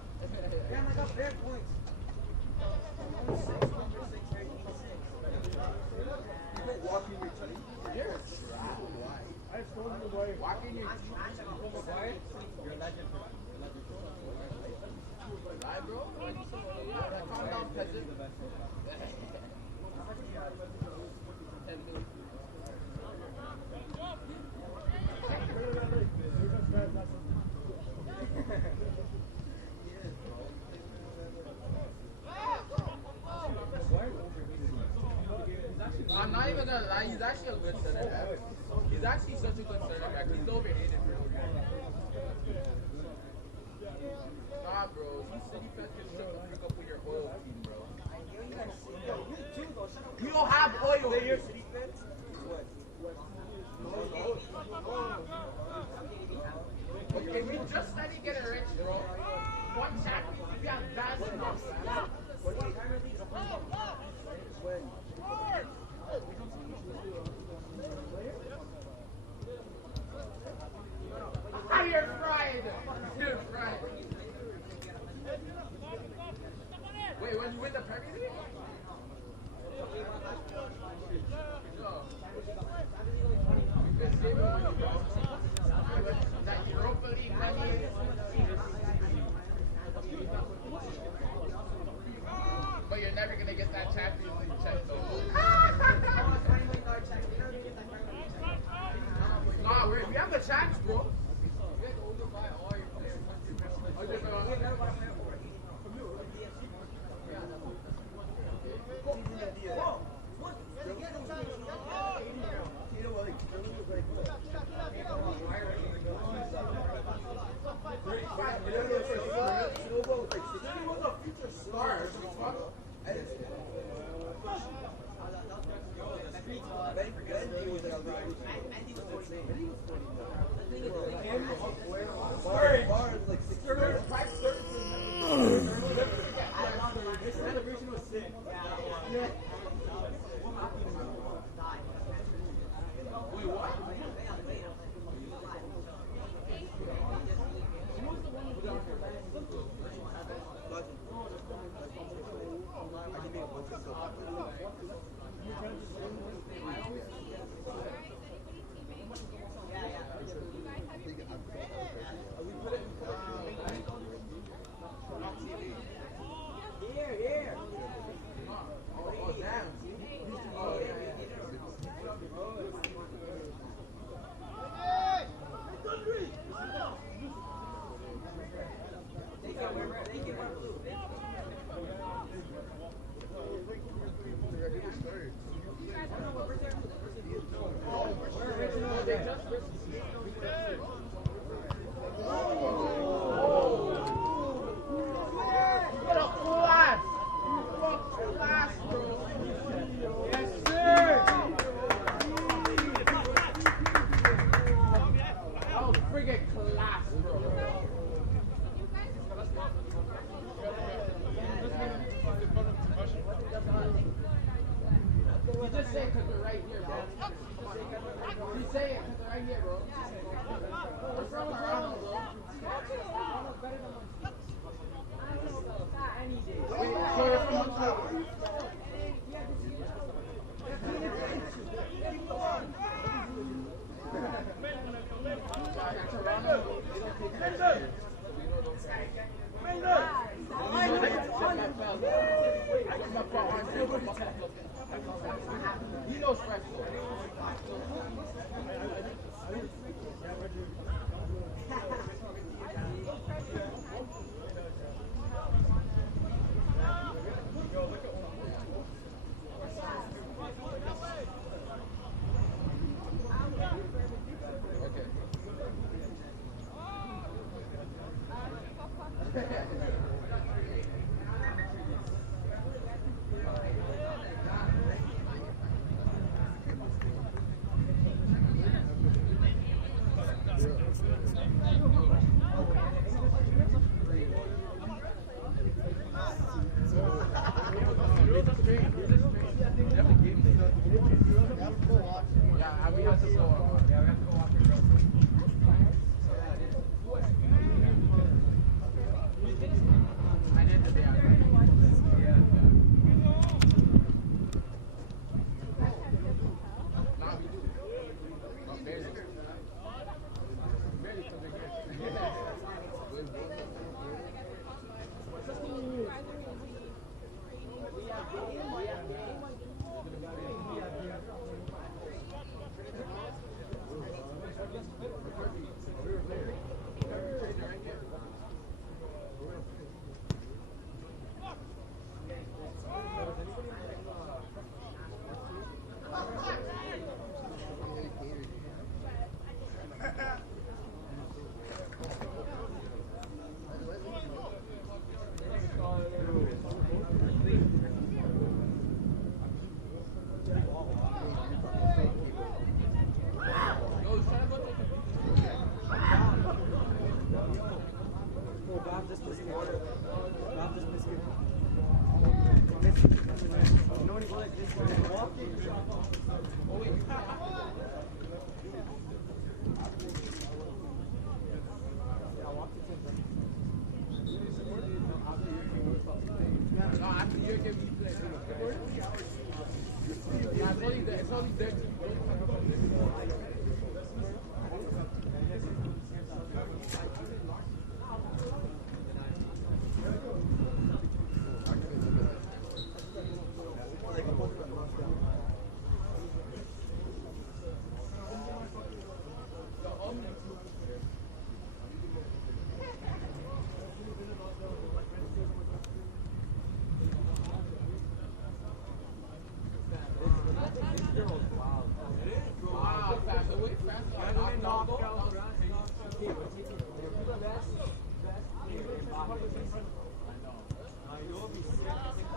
I'm not even gonna lie, he's actually a good center back. He's actually such a good center back. He's overrated for real. Nah, bro. He's city fest can shut the frick up with your oil team, bro. You don't have oil. They're city fest? Okay, we just let it get rich, bro. One champion. We have bad enough. You're fried. You're fried. Wait, when you win the Premier League? That Europa League money. But you're never gonna get that Champions League check though. Nah, we have the chance, bro. He knows fresh.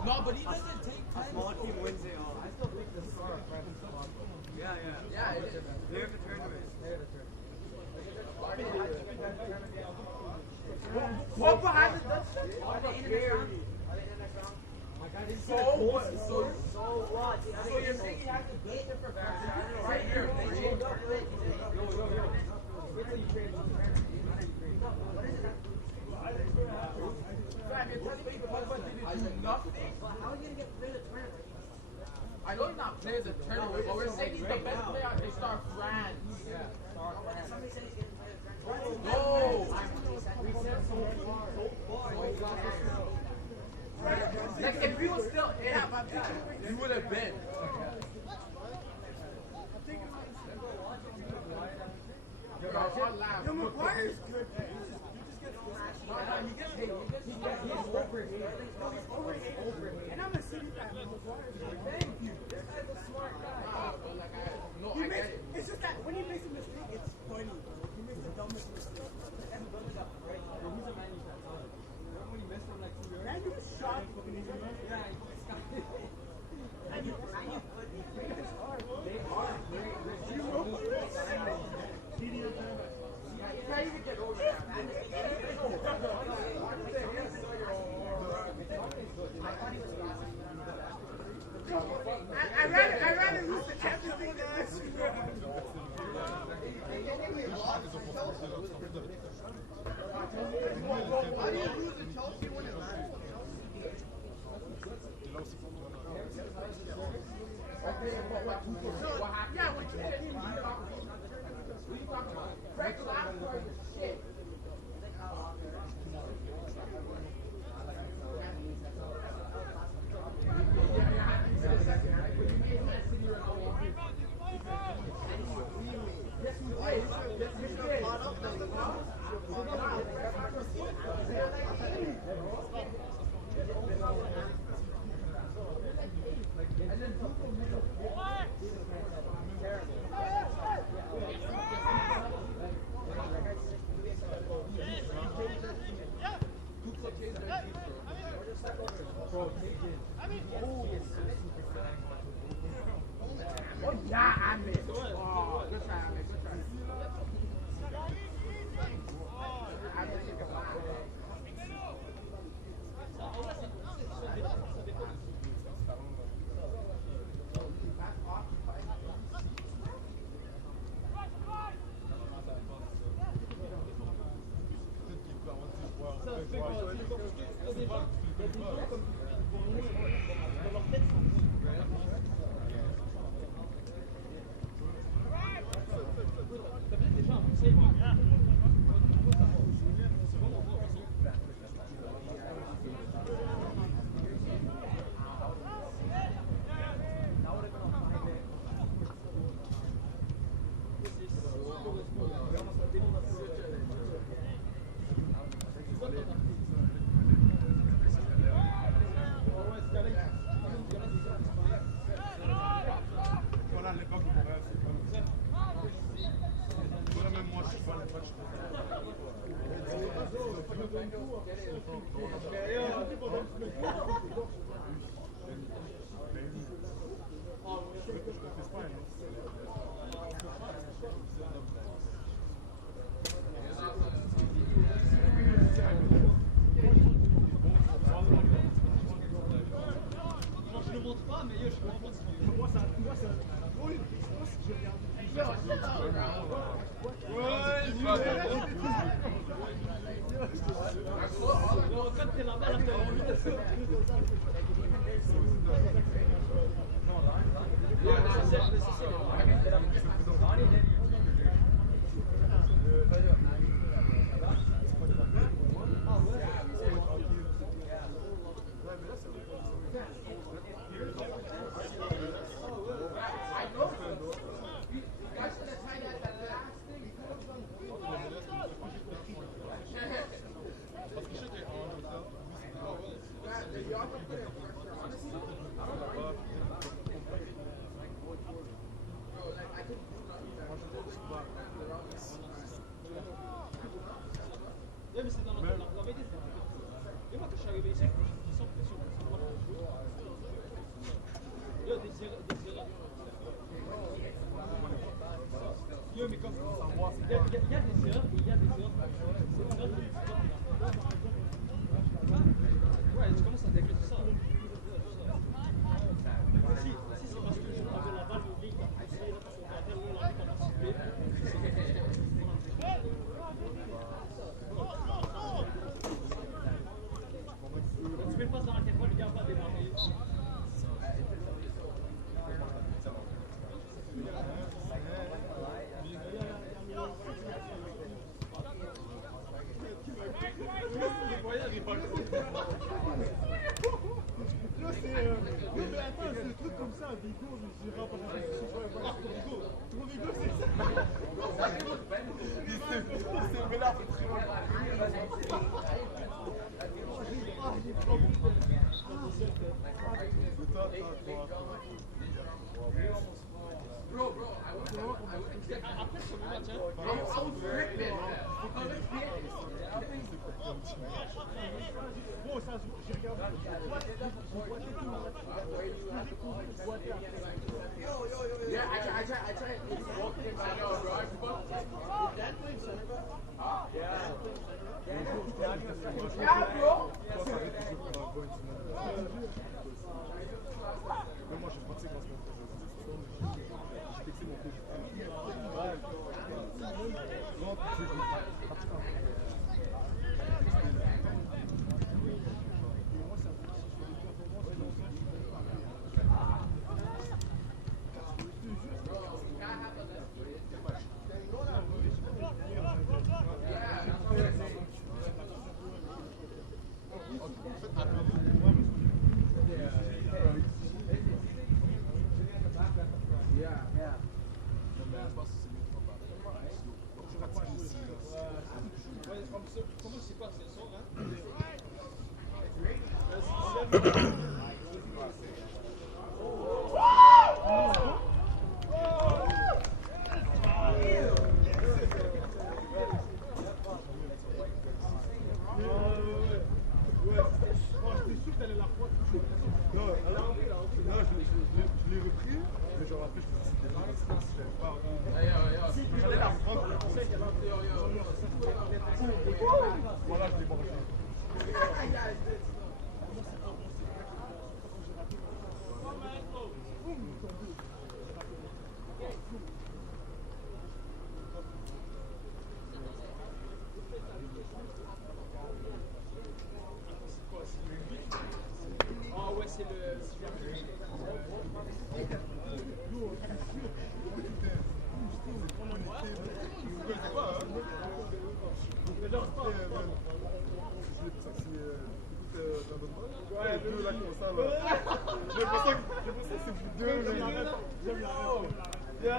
No, but he doesn't take time. A small team wins it all. I still think the star. Yeah, yeah. Yeah, it is. They're the tournament. What behind the Dutch? Are they in the next round? My God, this is so what? So you're saying you have to beat them for right here. They changed up late. How are you going to get play the tournament? I know he's not playing the tournament, but we're saying he's the best player at the Star France. Yeah. Somebody said he's going to play the tournament. No! Like, if he was still in, he would have been. Yo, McGuire's good. He gets hit. He's overhated. He's overhated. And I'm a City fan. Thank you. This guy's a smart guy. No, I get it. It's just that when he makes a mistake, it's funny. He makes the dumbest mistake. And the brother got right. He's a Man U fan. Remember when he messed up like 2 years? Man U was shocked. Yeah, Man U could be great. They are great. You can't even get over that. I'd rather les deux là comme ça là. J'ai pensé que c'est vous deux. J'aime la rêve. Il a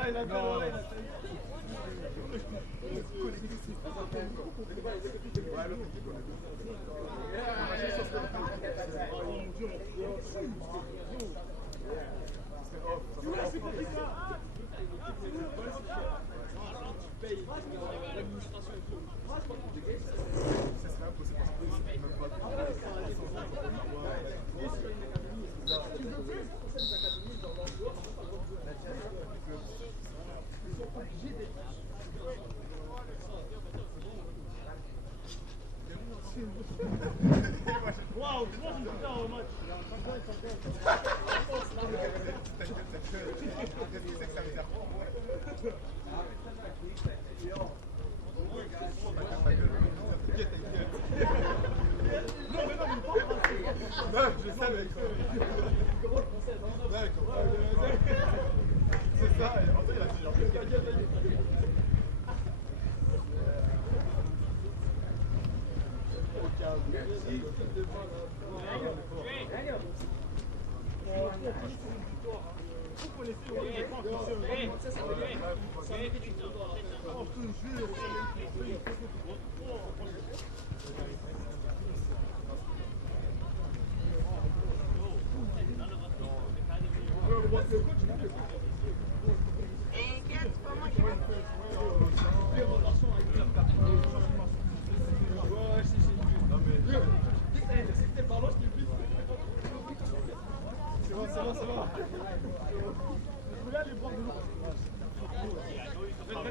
Wow, moi je me fais un match. Non, je savais. C'est ça, et en fait, il a dit genre.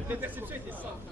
L'interception était simple.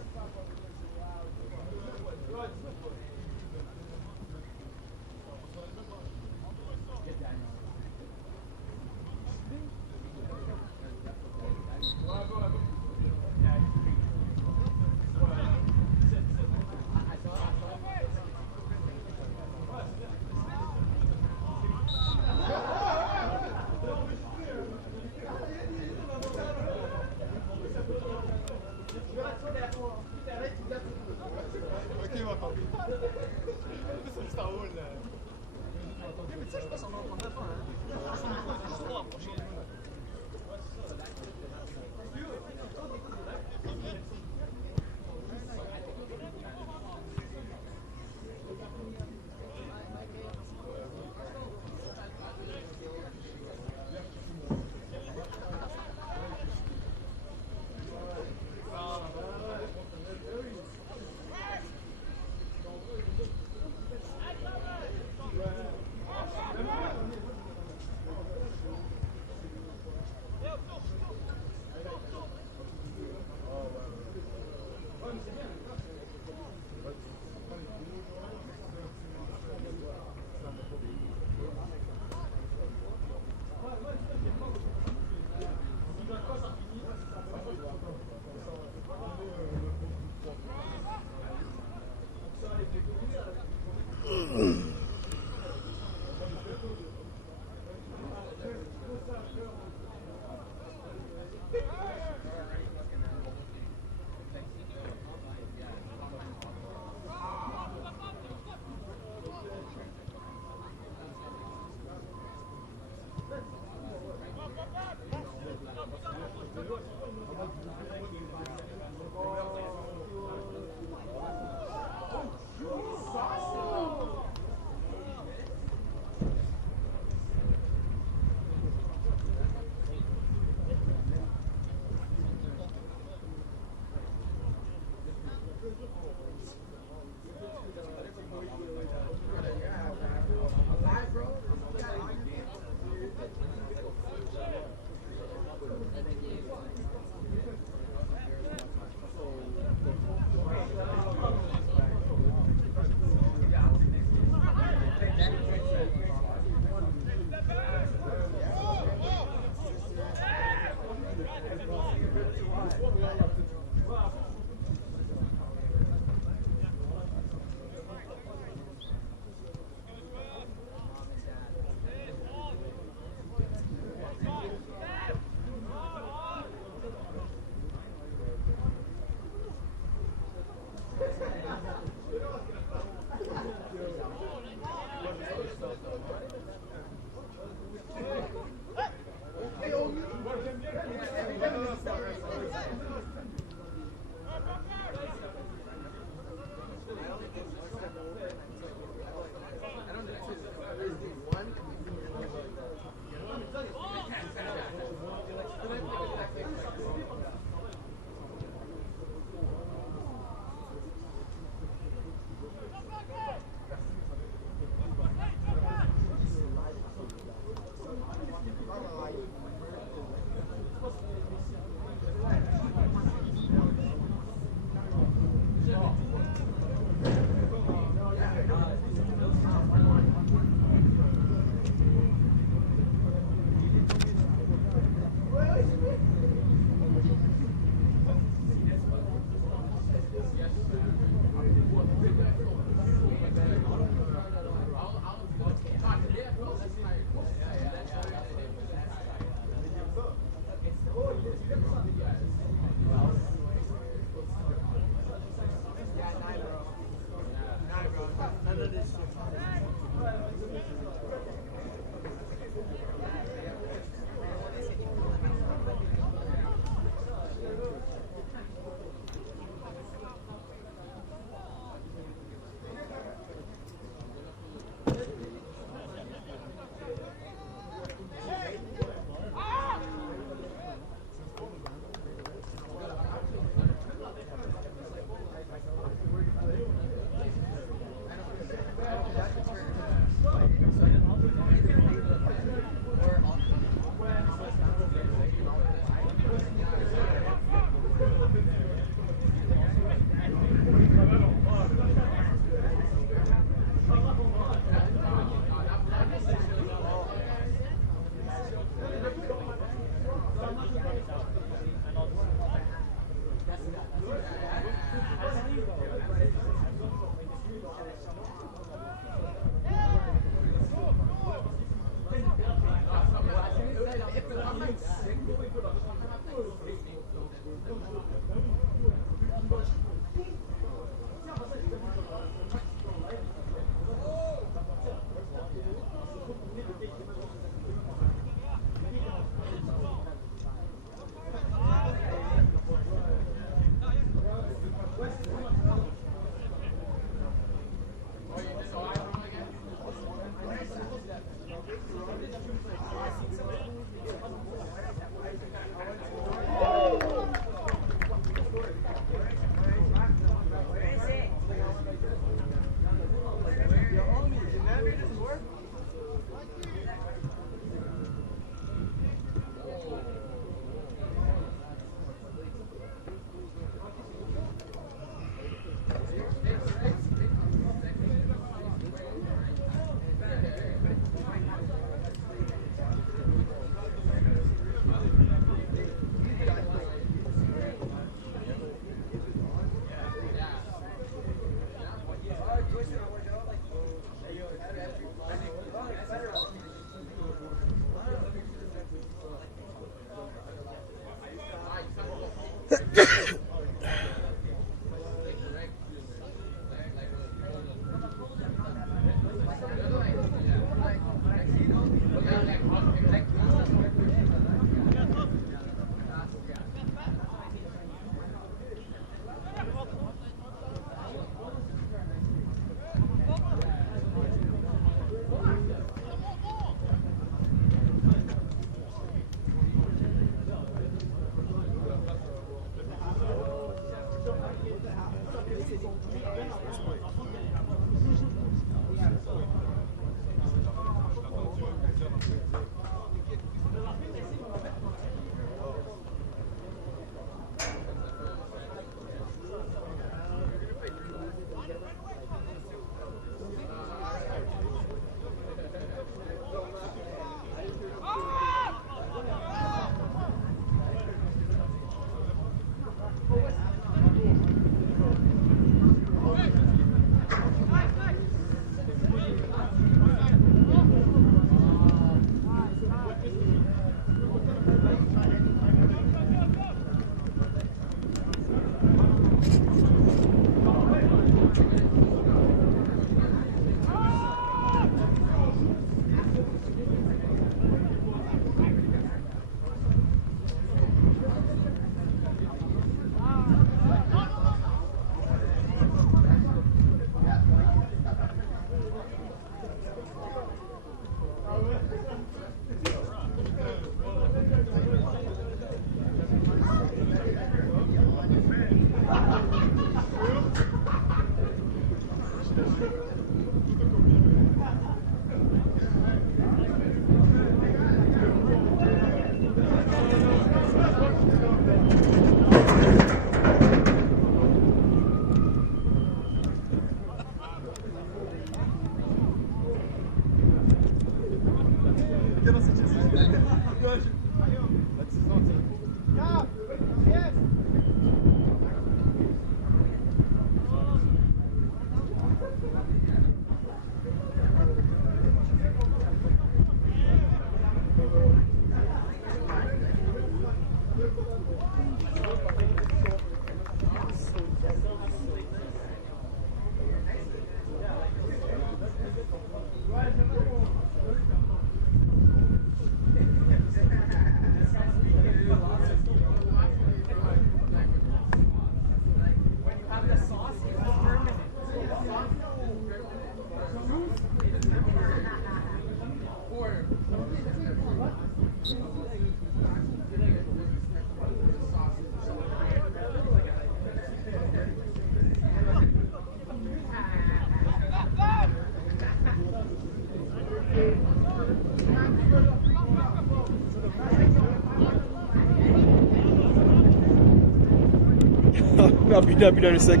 Puis dans le sec.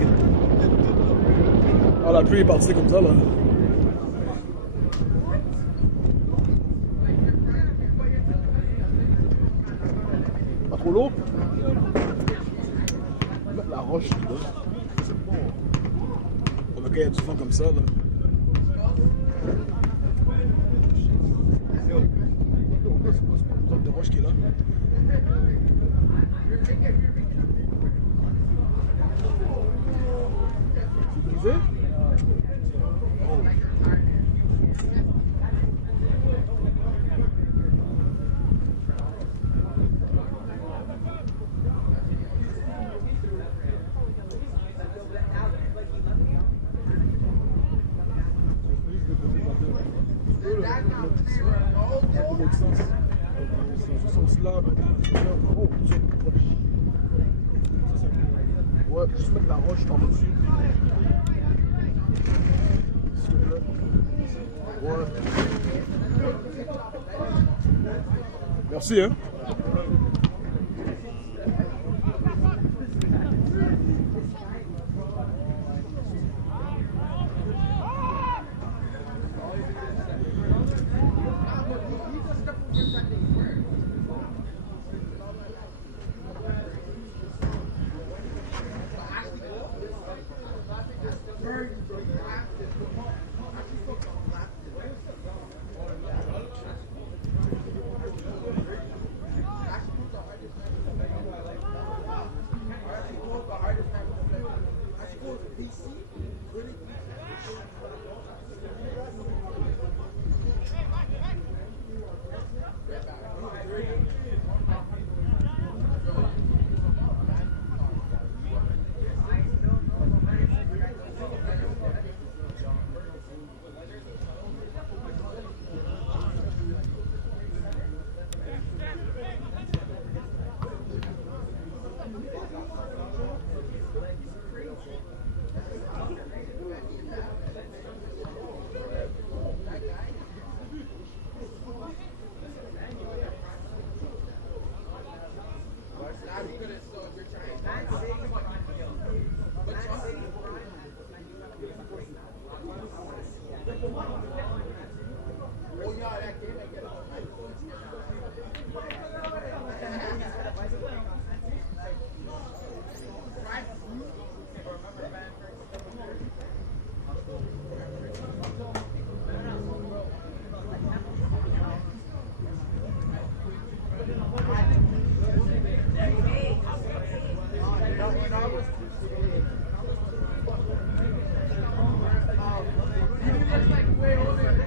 Ah, la pluie est partie comme ça, là. Pas trop lourd? Mettre la roche, là. C'est bon. On va quand il y a du vent comme ça, là. C'est pas le de roche qui est là. C'est brisé? Ouais, juste mettre la roche par dessus. S'il te plaît. Ouais. Merci, hein. Way over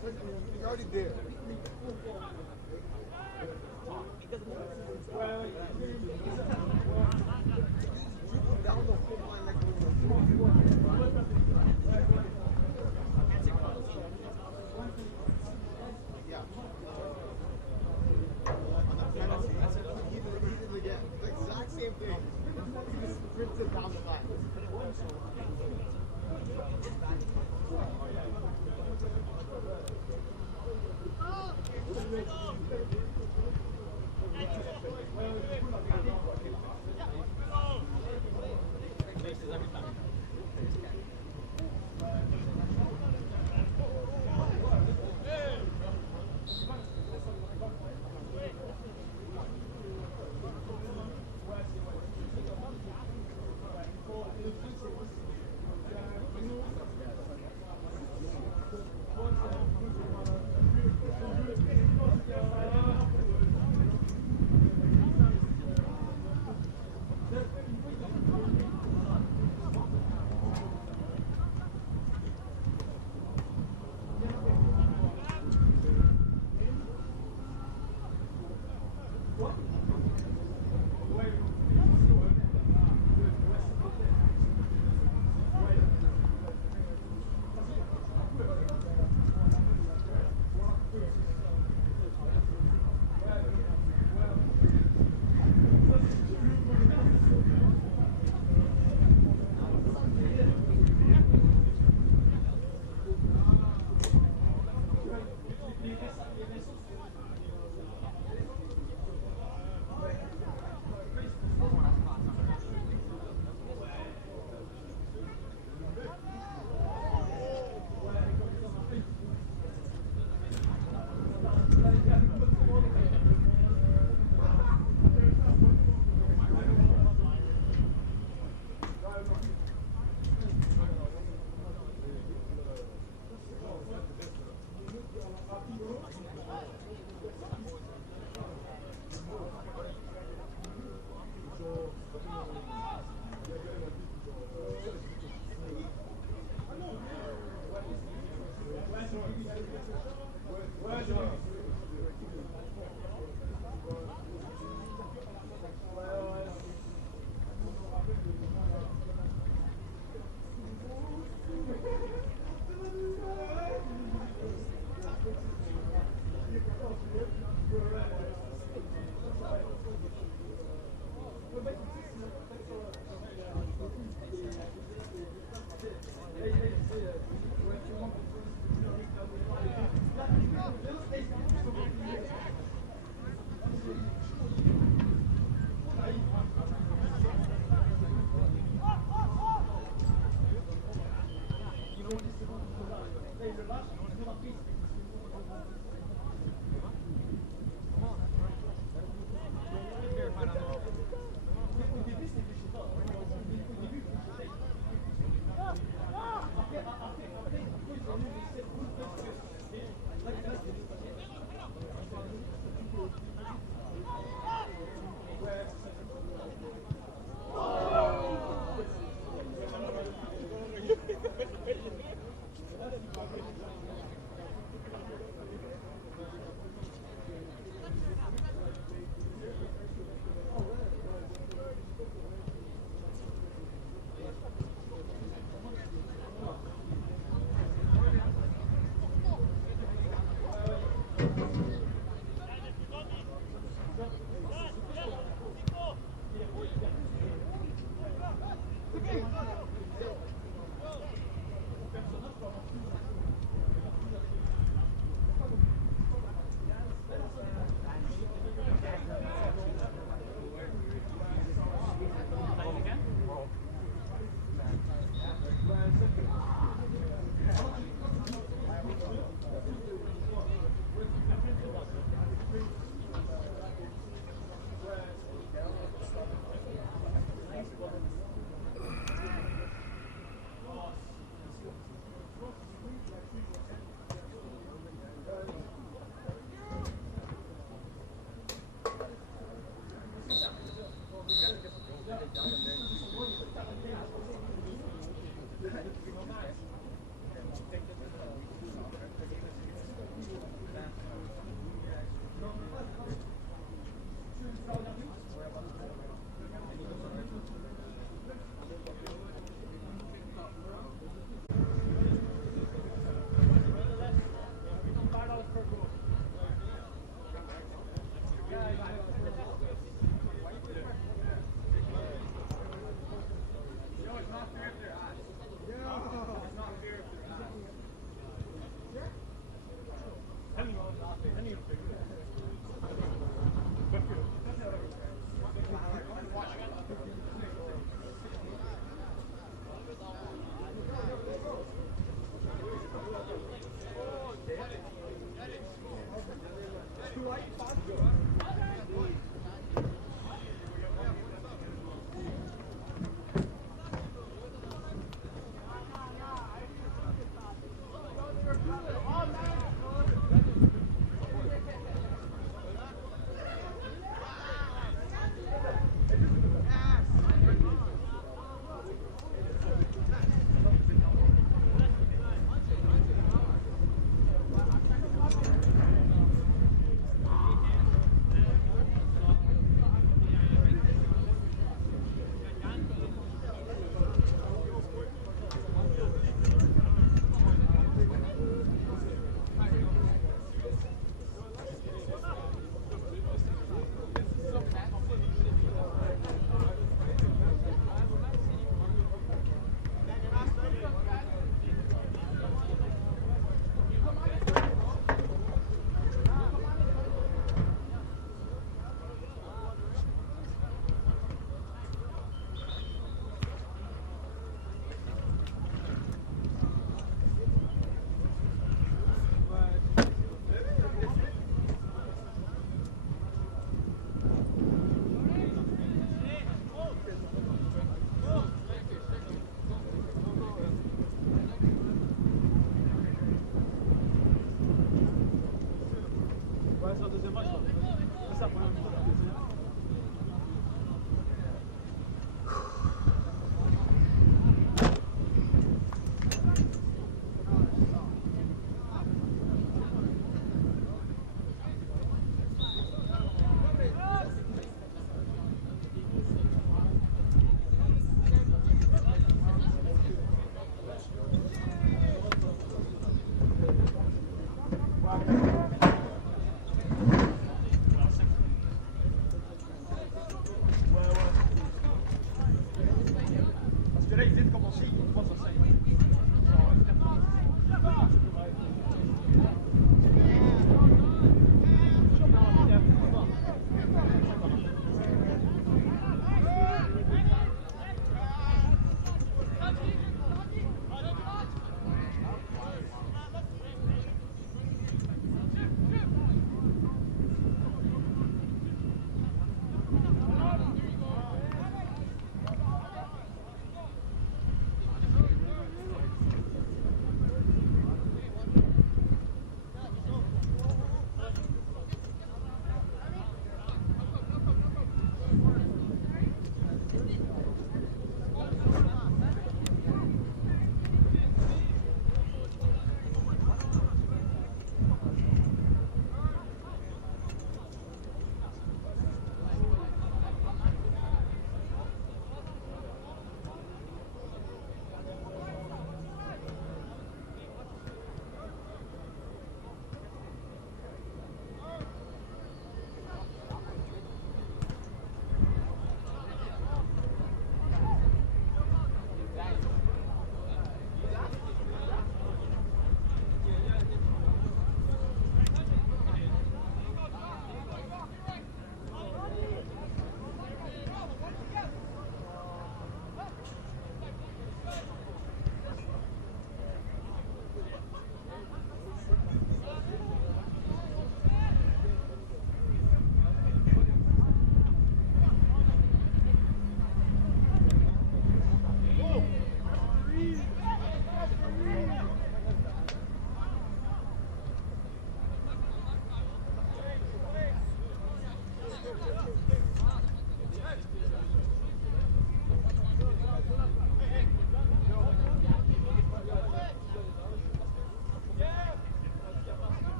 He's already there. Down the whole line like yeah. On the penalty, he did it again. The exact same thing. He just sprinted down the line.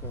So.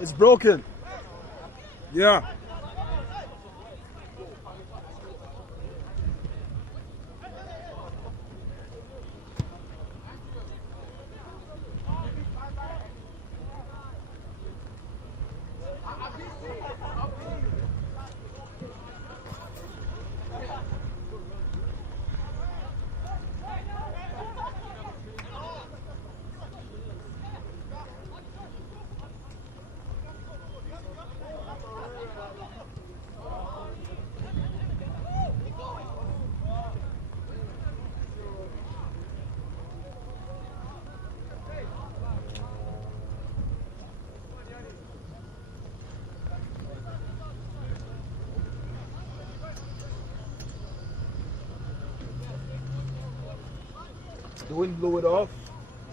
It's broken. Yeah. The wind blew it off.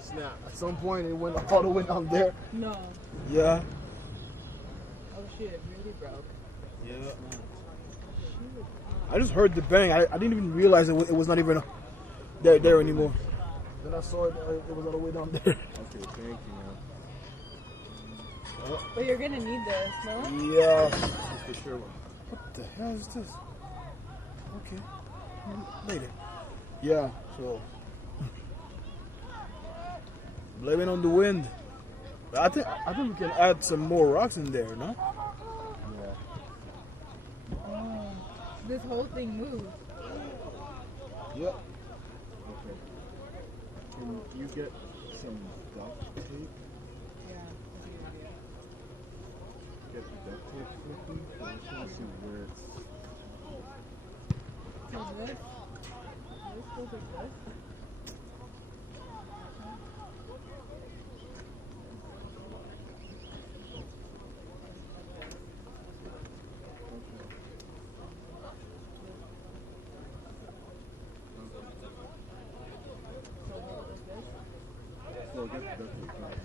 Snap. At some point, it went all the way down there. No. Yeah. Oh shit, it really broke. Yeah. I just heard the bang. I didn't even realize it was not even there anymore. Then I saw it. It was all the way down there. Okay, thank you, man. But you're gonna need this, no? Yeah. For sure. What the hell is this? Okay. Later. Yeah. So. Blame it on the wind. I think we can add some more rocks in there, no? Yeah. Oh, this whole thing moved. Yeah. Okay. Can you get some duct tape? Yeah, that's a good idea. Get the duct tape quickly. I just want to see where it's. So this goes like this. So get the duct tape first.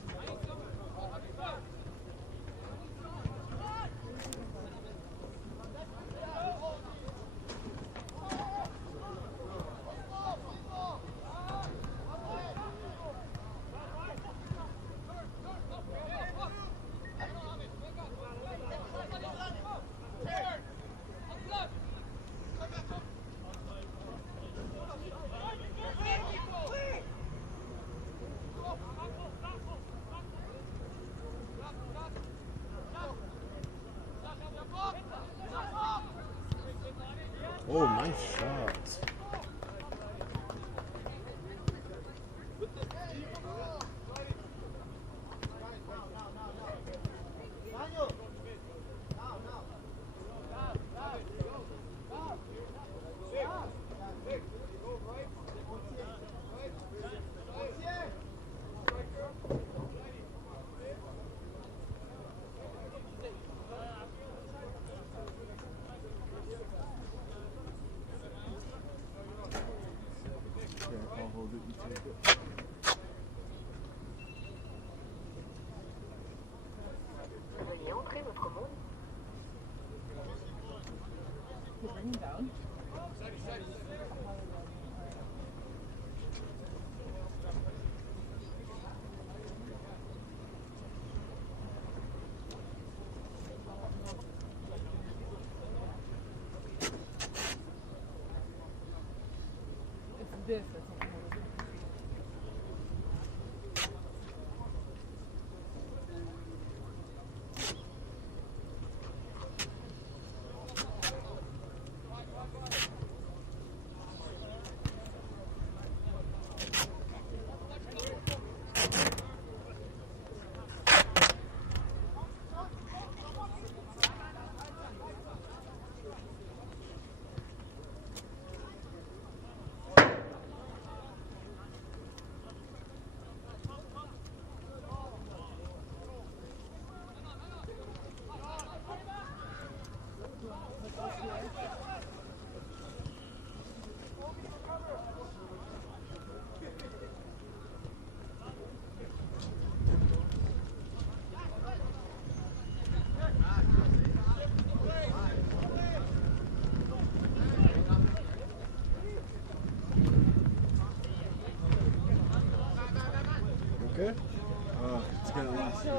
Oh, nice shot. Okay, I'll hold it and take it. Veuillez entrer votre mot. You're bringing down. It's this that's not holding it. Okay. It's gonna last you to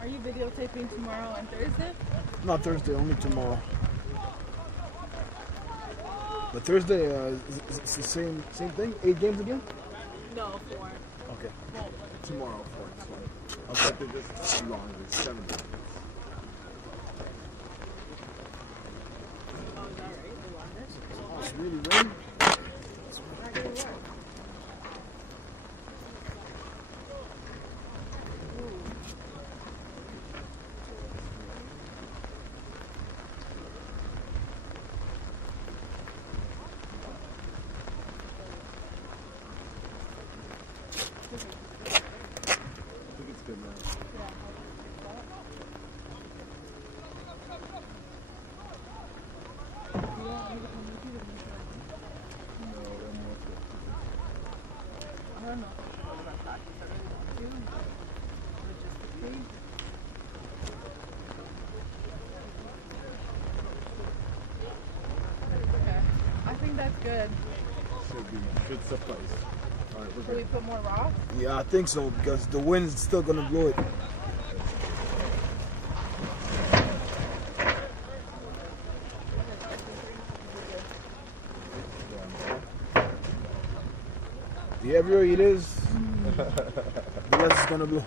Are you videotaping tomorrow and Thursday? Not Thursday, only tomorrow. But Thursday, it's the same thing? 8 games again? No, 4. Okay. Tomorrow, for it. I'll bet that this is longer. It's 7 days. Oh, is that right? The longest? Oh, it's really raining? I think it's good now. I don't know. What about practice? I really want to. Logistically. Okay. I think that's good. Should suffice. All right, we're Should we good. put more rocks? Yeah, I think so, because the wind's still going to blow it. The heavier it is, the less it's going to blow.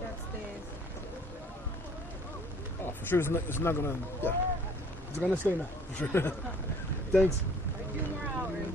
That stays. Oh, for sure, it's not going to, yeah. It's going to stay now, for sure. Thanks. 2 more hours.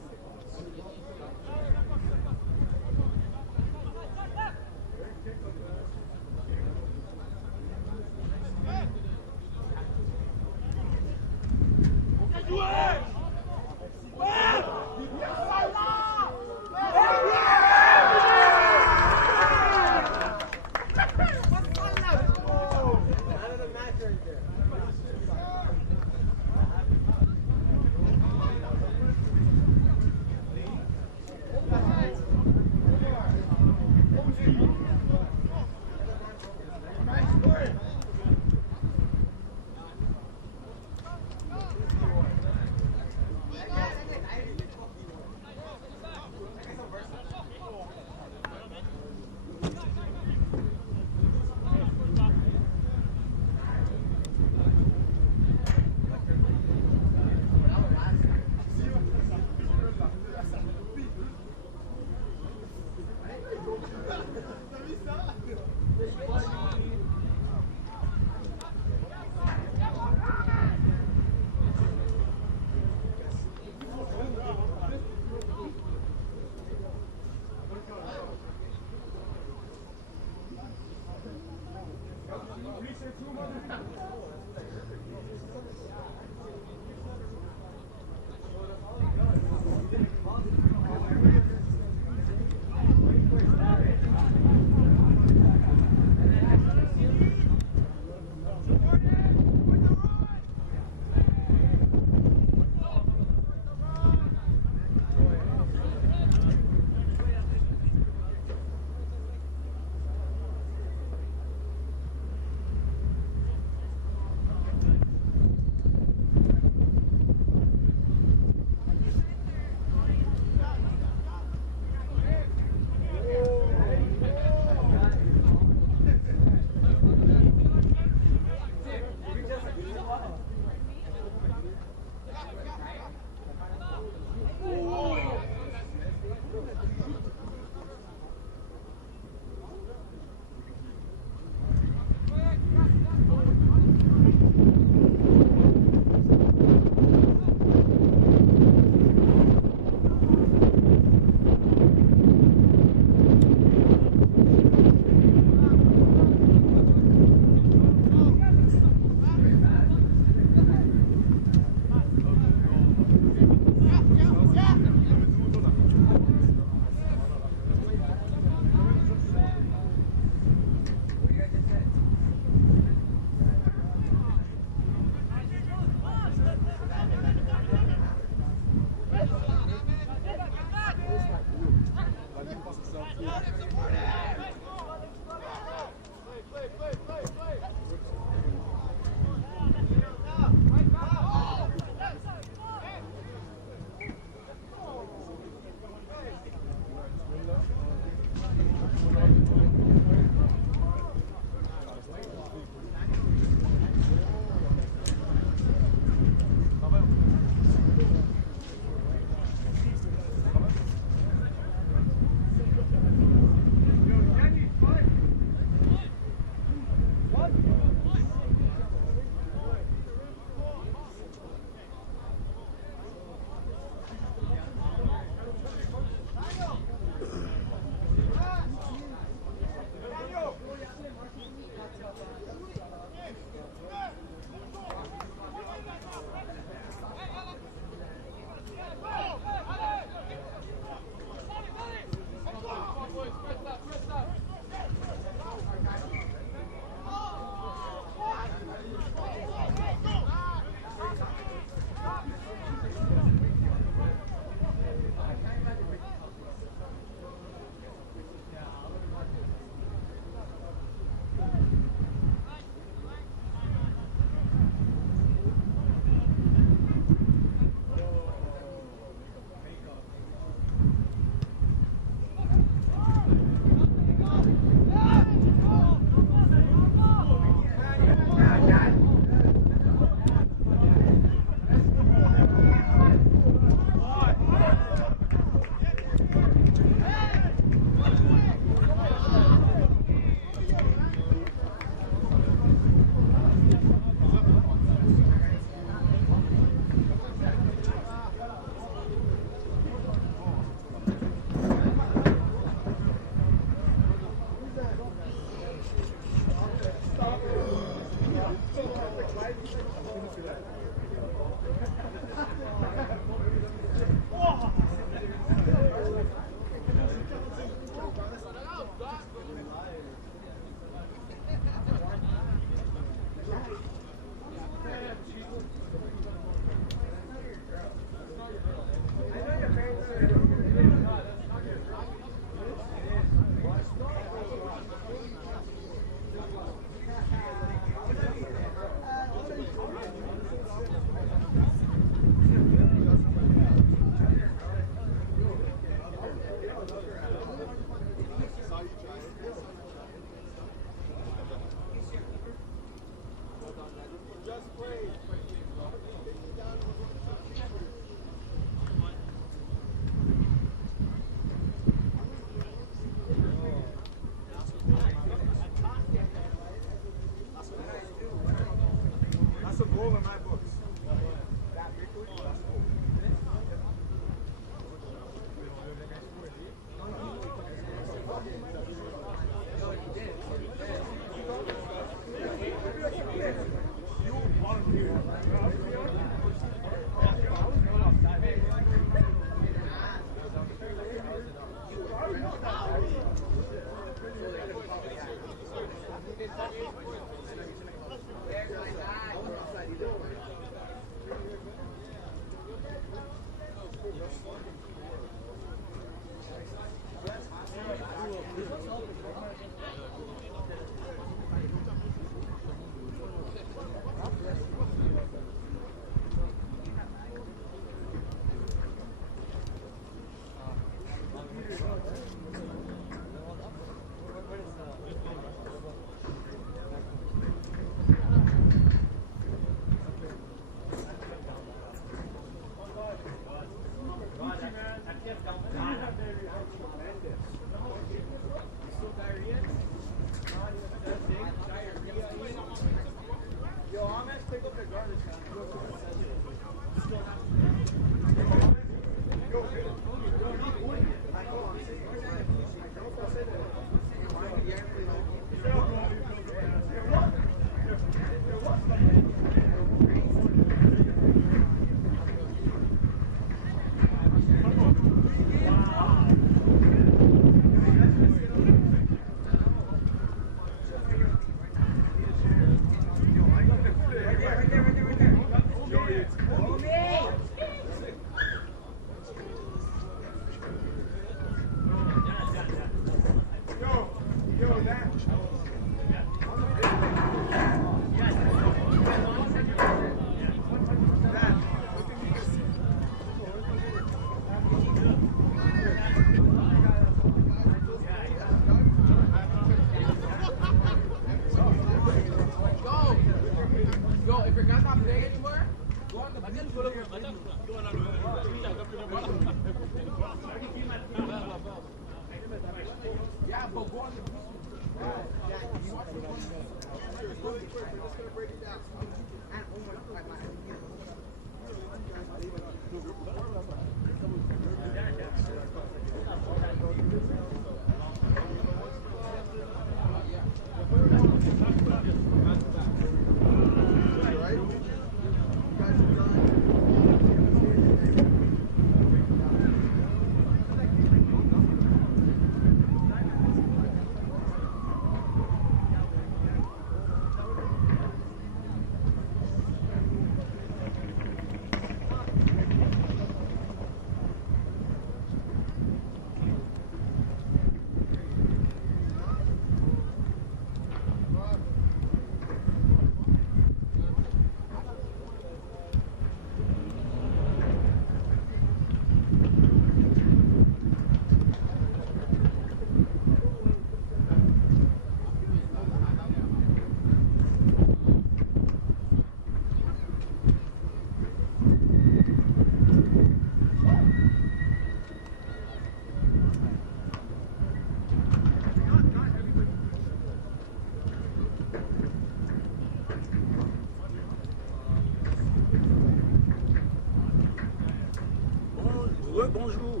Bonjour.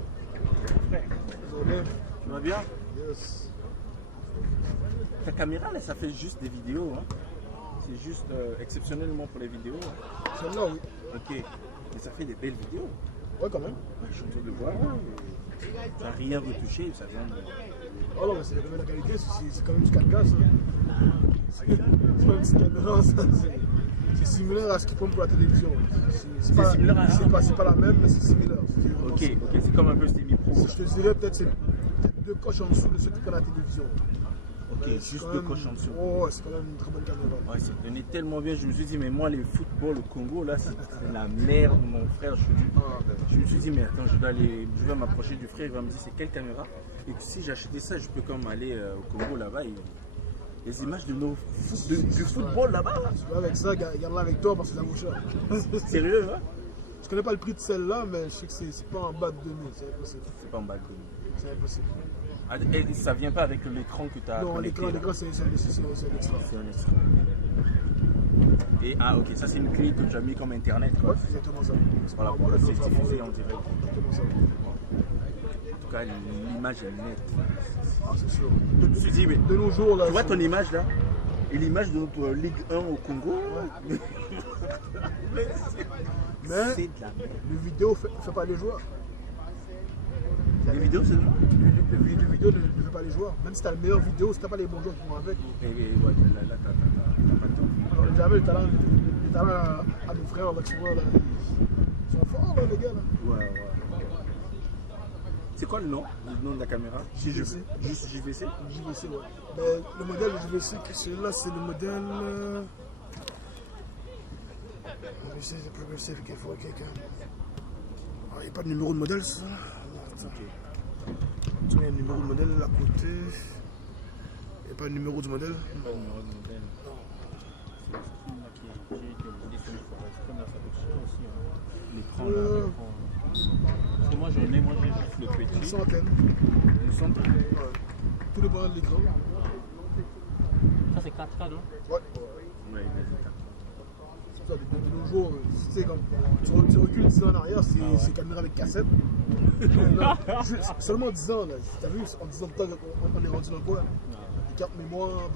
Frère. Désolé. Tu vas bien? Yes. Ta caméra là, ça fait juste des vidéos. Hein. C'est juste exceptionnellement pour les vidéos. Hein. Celle-là, oui. Ok. Mais ça fait des belles vidéos. Ouais, quand même. Je suis en train de voir. Ça n'a rien retouché. Ça vient de... Oh non, mais c'est la qualité, c'est quand même du 4K, ça. C'est pas une petite caméra, ça. C'est similaire à ce qu'ils prennent pour la télévision. C'est pas la même, mais c'est similaire. Ok, c'est comme un peu semi-pro. Je te dirais peut-être c'est deux coches en dessous de ceux qui prennent la télévision. Ok, juste deux coches en dessous. Oh, ouais, c'est quand même une très bonne caméra. Ouais, c'est donné tellement bien. Je me suis dit, mais moi, le football au Congo, là, c'est la merde, mon frère. Je me suis dit, mais attends, je vais m'approcher du frère. Il va me dire, c'est quelle caméra? Et que si j'achetais ça, je peux comme aller au Congo là-bas. Les images de du football là-bas. Là. Tu vas avec ça, garde-la avec toi parce que ça vaut cher. Sérieux, hein? Je connais pas le prix de celle-là, mais je sais que c'est pas en bas de 2000, c'est impossible. C'est pas en bas de 2000. C'est impossible. Ah, et ça vient pas avec l'écran que tu as non, connecté? Non, l'écran c'est un extra. C'est un extra. Et ok, ça c'est une clé que tu as mis comme internet quoi. Ouais, c'est exactement ça. Voilà, pour le diffuser en direct. Exactement ça. En tout cas, l'image est nette. Ah, c'est sûr. Je me suis dit, mais de nos jours là. Tu vois ton image là? Et l'image de notre Ligue 1 au Congo? Ouais. Mais c'est de la merde. Le vidéo fait pas les joueurs. Les vidéos, c'est moi. Le vidéo ne fait pas les joueurs. Même si t'as la meilleure vidéo, si t'as pas les bons joueurs qui vont avec. Et ouais, là, t'as pas de temps. Alors, jamais le talent à nos frères là, tu vois, là, ils sont forts là, les gars. Là. Ouais. C'est quoi le nom de la caméra? JVC. Juste JVC? JVC, ouais. Mais le modèle JVC, celui-là, c'est le modèle. JVC, c'est progressive qu'il faut quelqu'un. Il n'y a pas de numéro de modèle, ça. Il y a un numéro de modèle à côté. Il n'y a pas de numéro de modèle? Pas de numéro de modèle. L'écran là, l'écran. Parce que moi j'en ai, moi j'ai juste le Une petit. centaine. Une centaine. Ouais. Tout dépend de l'écran. Ça c'est 4K, non? Ouais. Ouais, vas-y, 4K. C'est ça, de nos jours, tu sais, comme tu recules 10 ans en arrière, c'est caméra avec cassette. Non, seulement 10 ans, là. T'as vu, en 10 ans de temps, on est rendu dans quoi? Des cartes mémoire,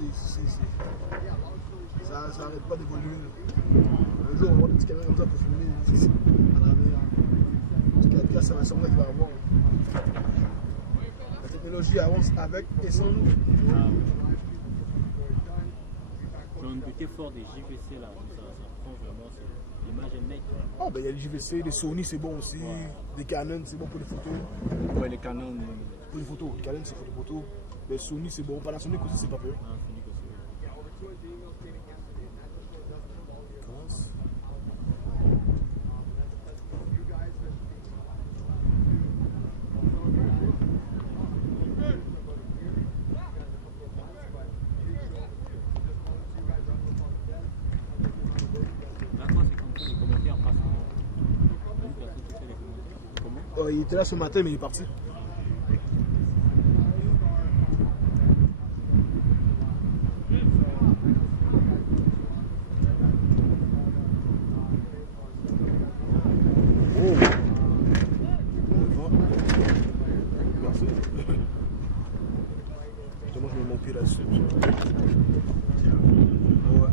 ça arrête pas d'évoluer. Un jour, on va avoir des petites caméras comme ça pour filmer à la mer. En tout cas, ça va sûrement qu'il va y avoir. La technologie avance avec et sans nous. Dans le côté fort des JVC là, ça prend vraiment, l'image est nette. Oh, ben il y a les JVC, les Sony c'est bon aussi, les Canon c'est bon pour les photos. Ouais, les canons. Pour les photos, Canon c'est pour les photos. Mais Sony c'est bon, Panasonic aussi c'est pas peur. Il était là ce matin, mais il est parti. Oh. Merci. Justement, je mets mon pied là-dessus. Ouais.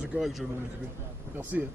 c'est correct, je vais m'en occuper. Merci. Hein.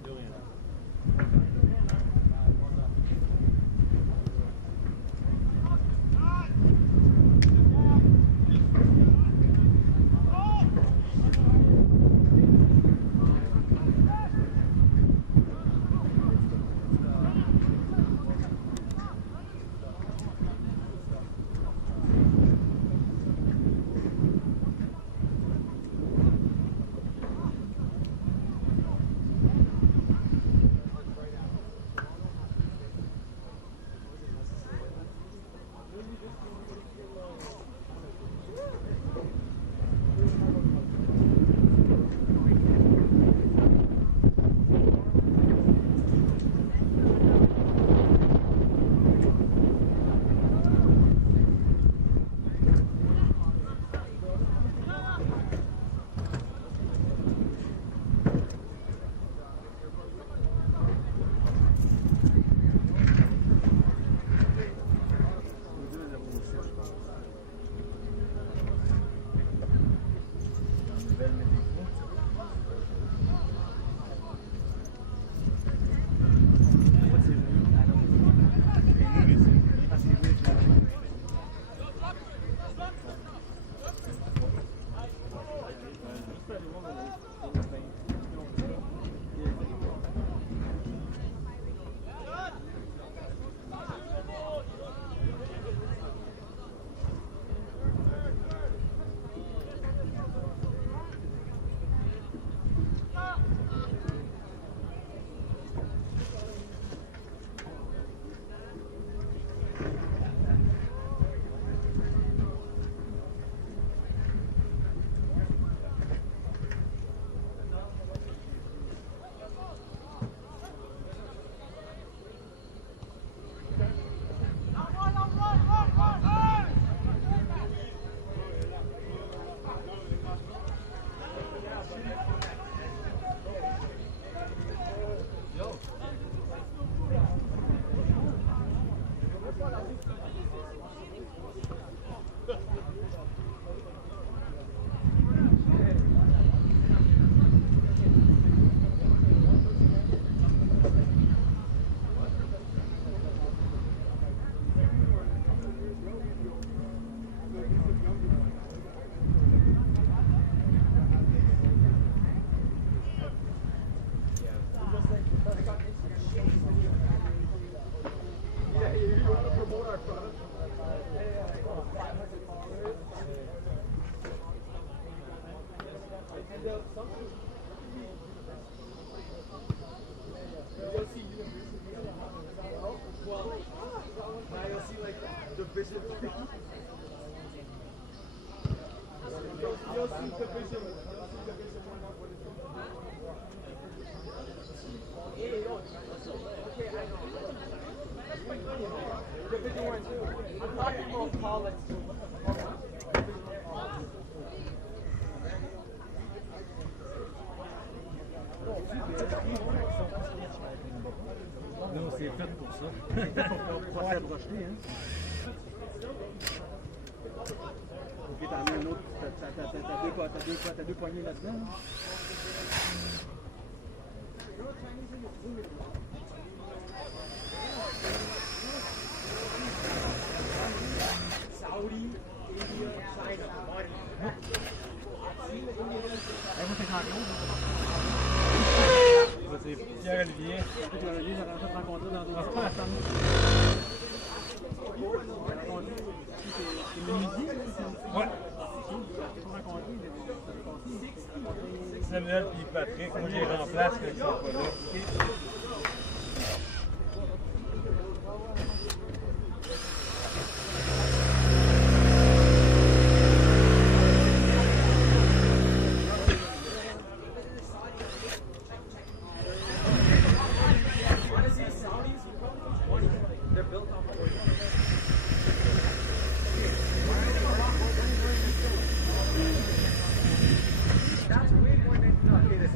Non, c'est fait pour ça. C'est fait pour pouvoir faire projeter, hein. Ok, t'as mis un autre, t'as deux poignées là-dedans. Saudi, India, China. C'est Pierre-Olivier. Pierre-Olivier, ça va te rencontrer dans d'autres spots. C'est le midi? Ouais. Samuel et Patrick, moi je les remplace quand ils sont pas là. That's way more than the TFC.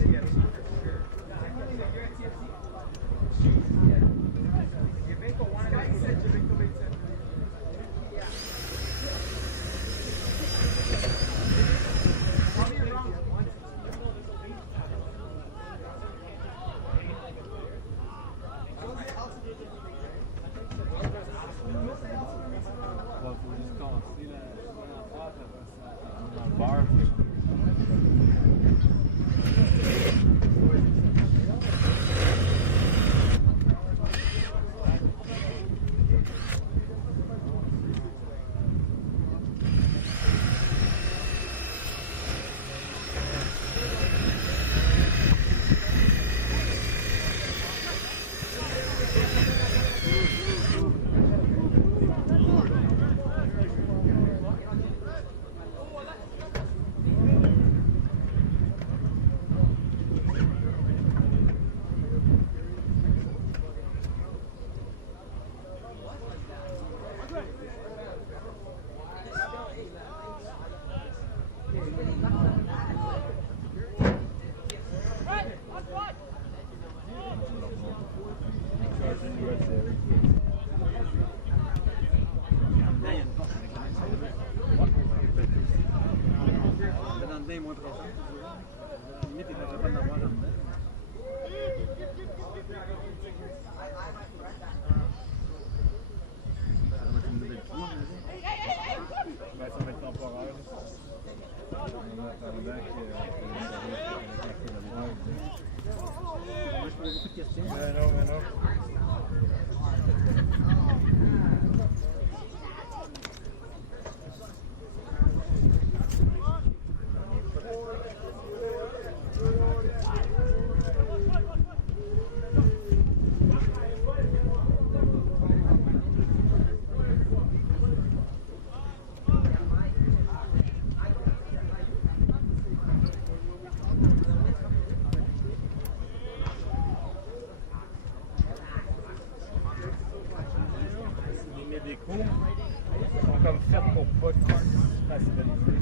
Ils sont comme faits pour pas se stabiliser.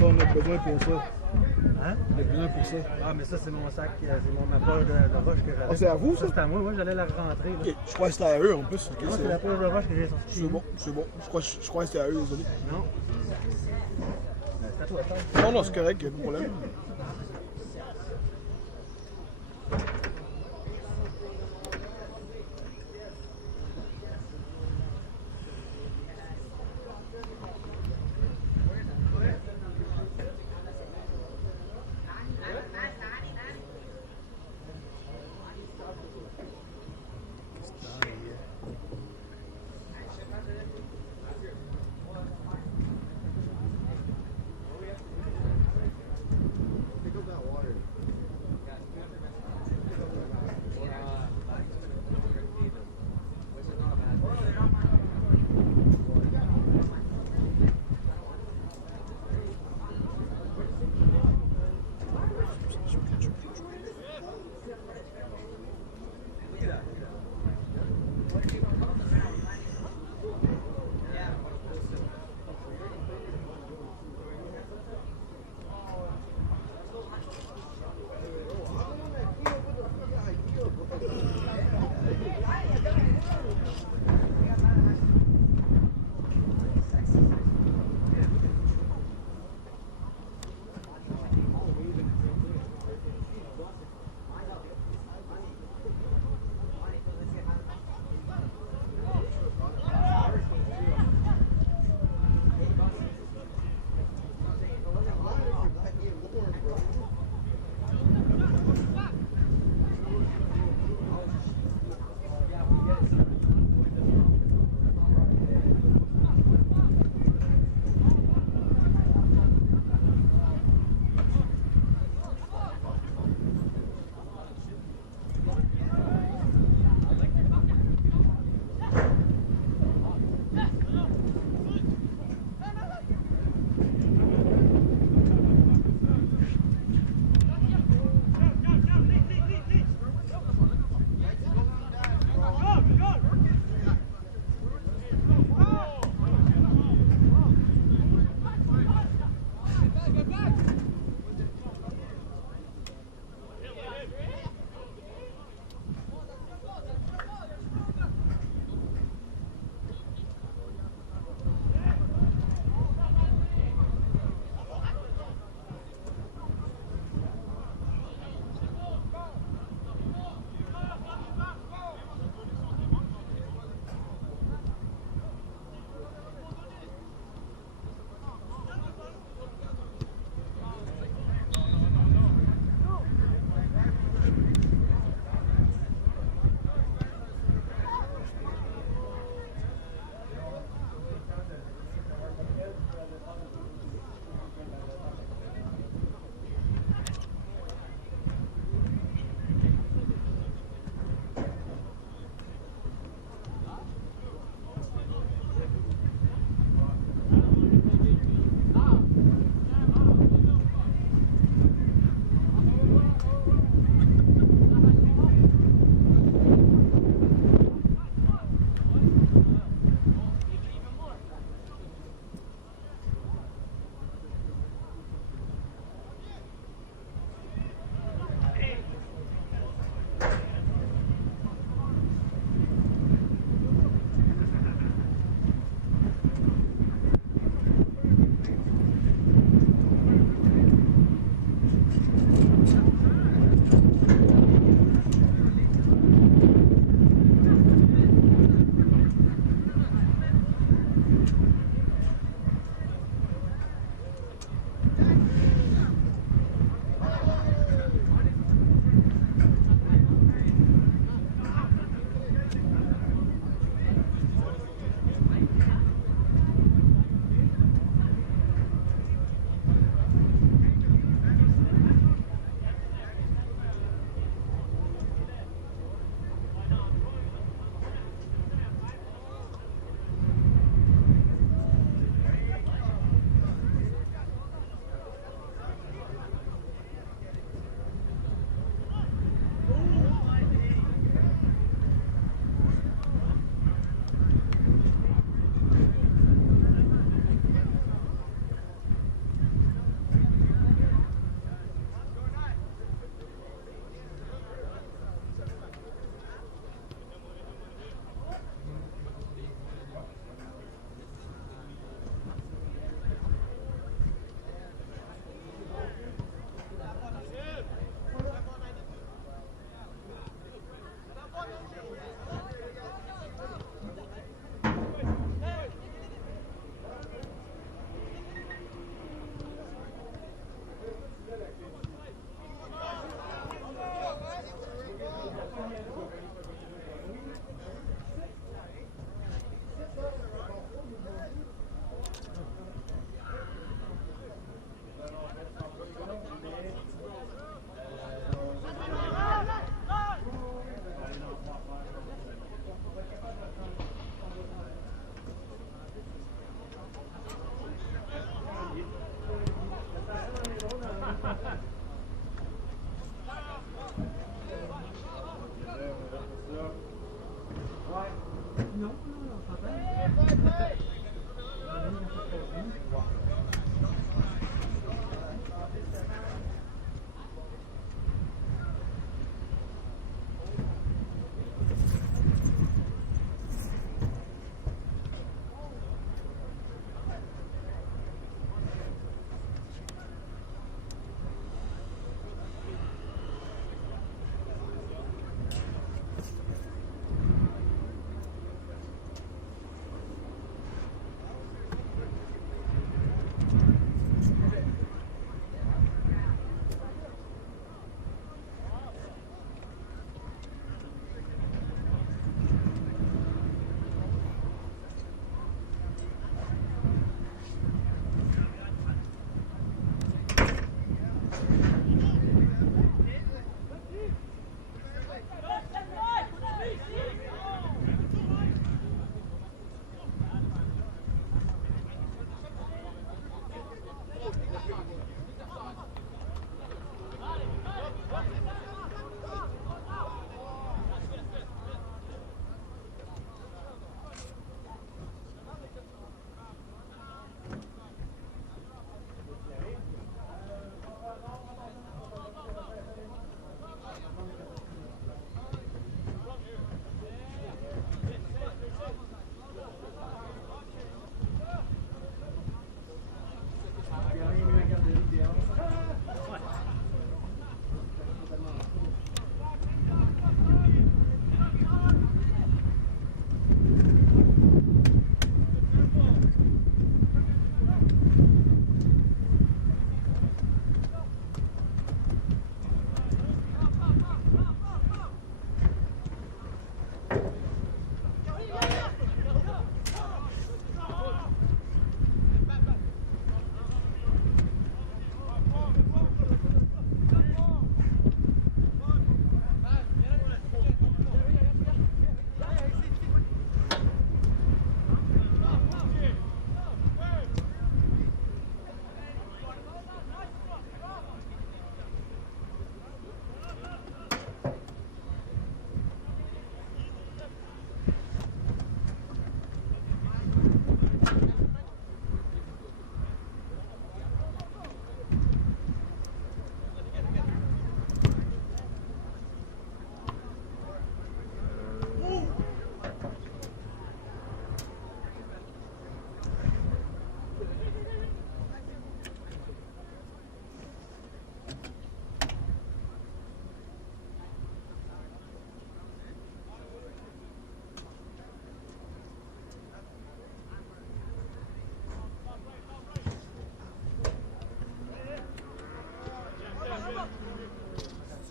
Ça, on a besoin pour ça. Hein? On a besoin pour ça. Ah, mais ça, c'est mon sac, c'est ma poche de roche que j'avais. Ah, c'est à vous, ça? C'est à moi, j'allais la rentrer. Là. Ok, je crois que c'était à eux en plus. Ok, Non, c'est la poche de roche que j'ai sortie. C'est bon, c'est bon. Je crois que c'était à eux, désolé. Non. C'est à toi, ça. Non, non, c'est correct, il n'y a pas de problème.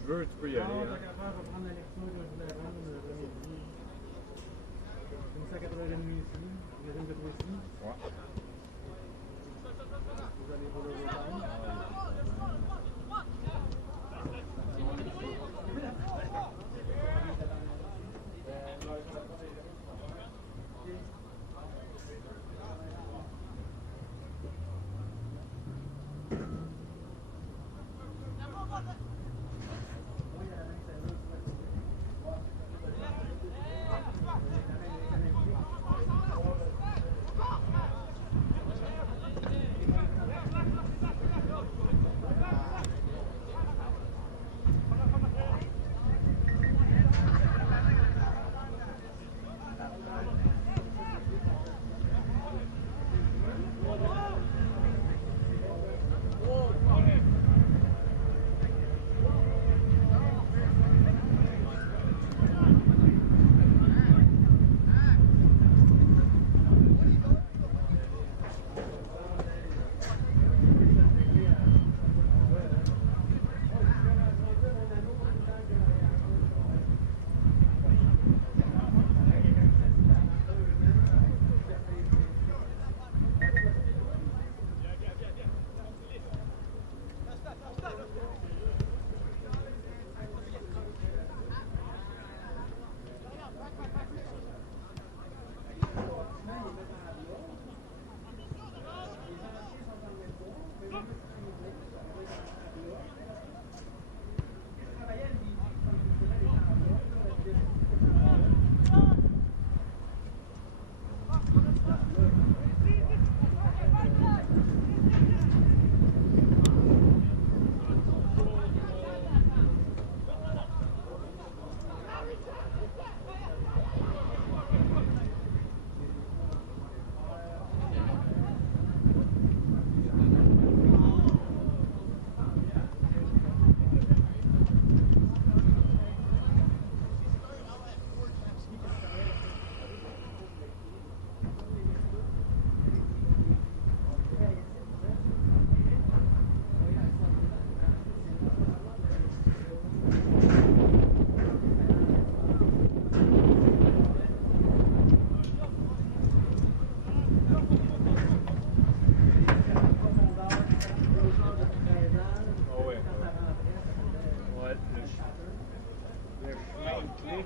veux, tu peux y aller. Hein. chemin clé.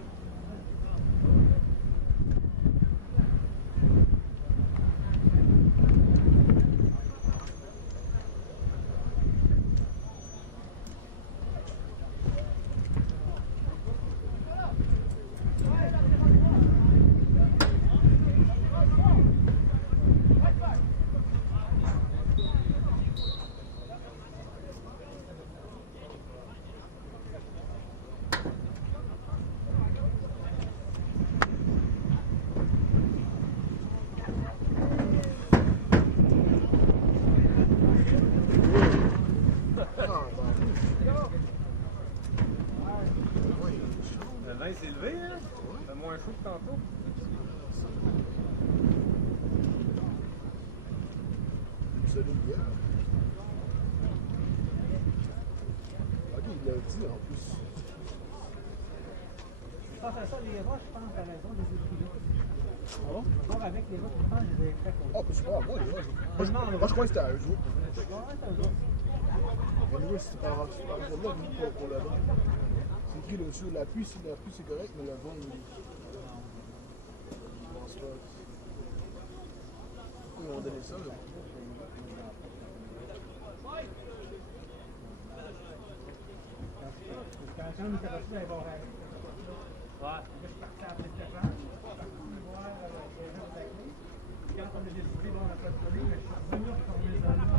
Le vin s'est levé, hein? C'est moins chaud que tantôt. Celui hier. Ok, il l'a dit en plus. Je pense à ça, les roches, je pense, à la raison des équilibres. Ah bon? Encore avec les roches, je pense que je les ai fait. Ah, c'est pas moi, les roches. Moi, je crois que c'était un jour. Mais oui, c'est pas grave. C'est pas grave. Là, pour la vente. C'est écrit dessus. La pluie, c'est correct, mais la vente, oui. Je pense pas. Ils m'ont donné ça, là. Quand on était reçu, elle va voir. Ouais. Je suis parti à FTF. Je suis parti voir les gens de la clé. Quand on a décidé, on n'a pas de problème, mais je suis revenu pour les amis.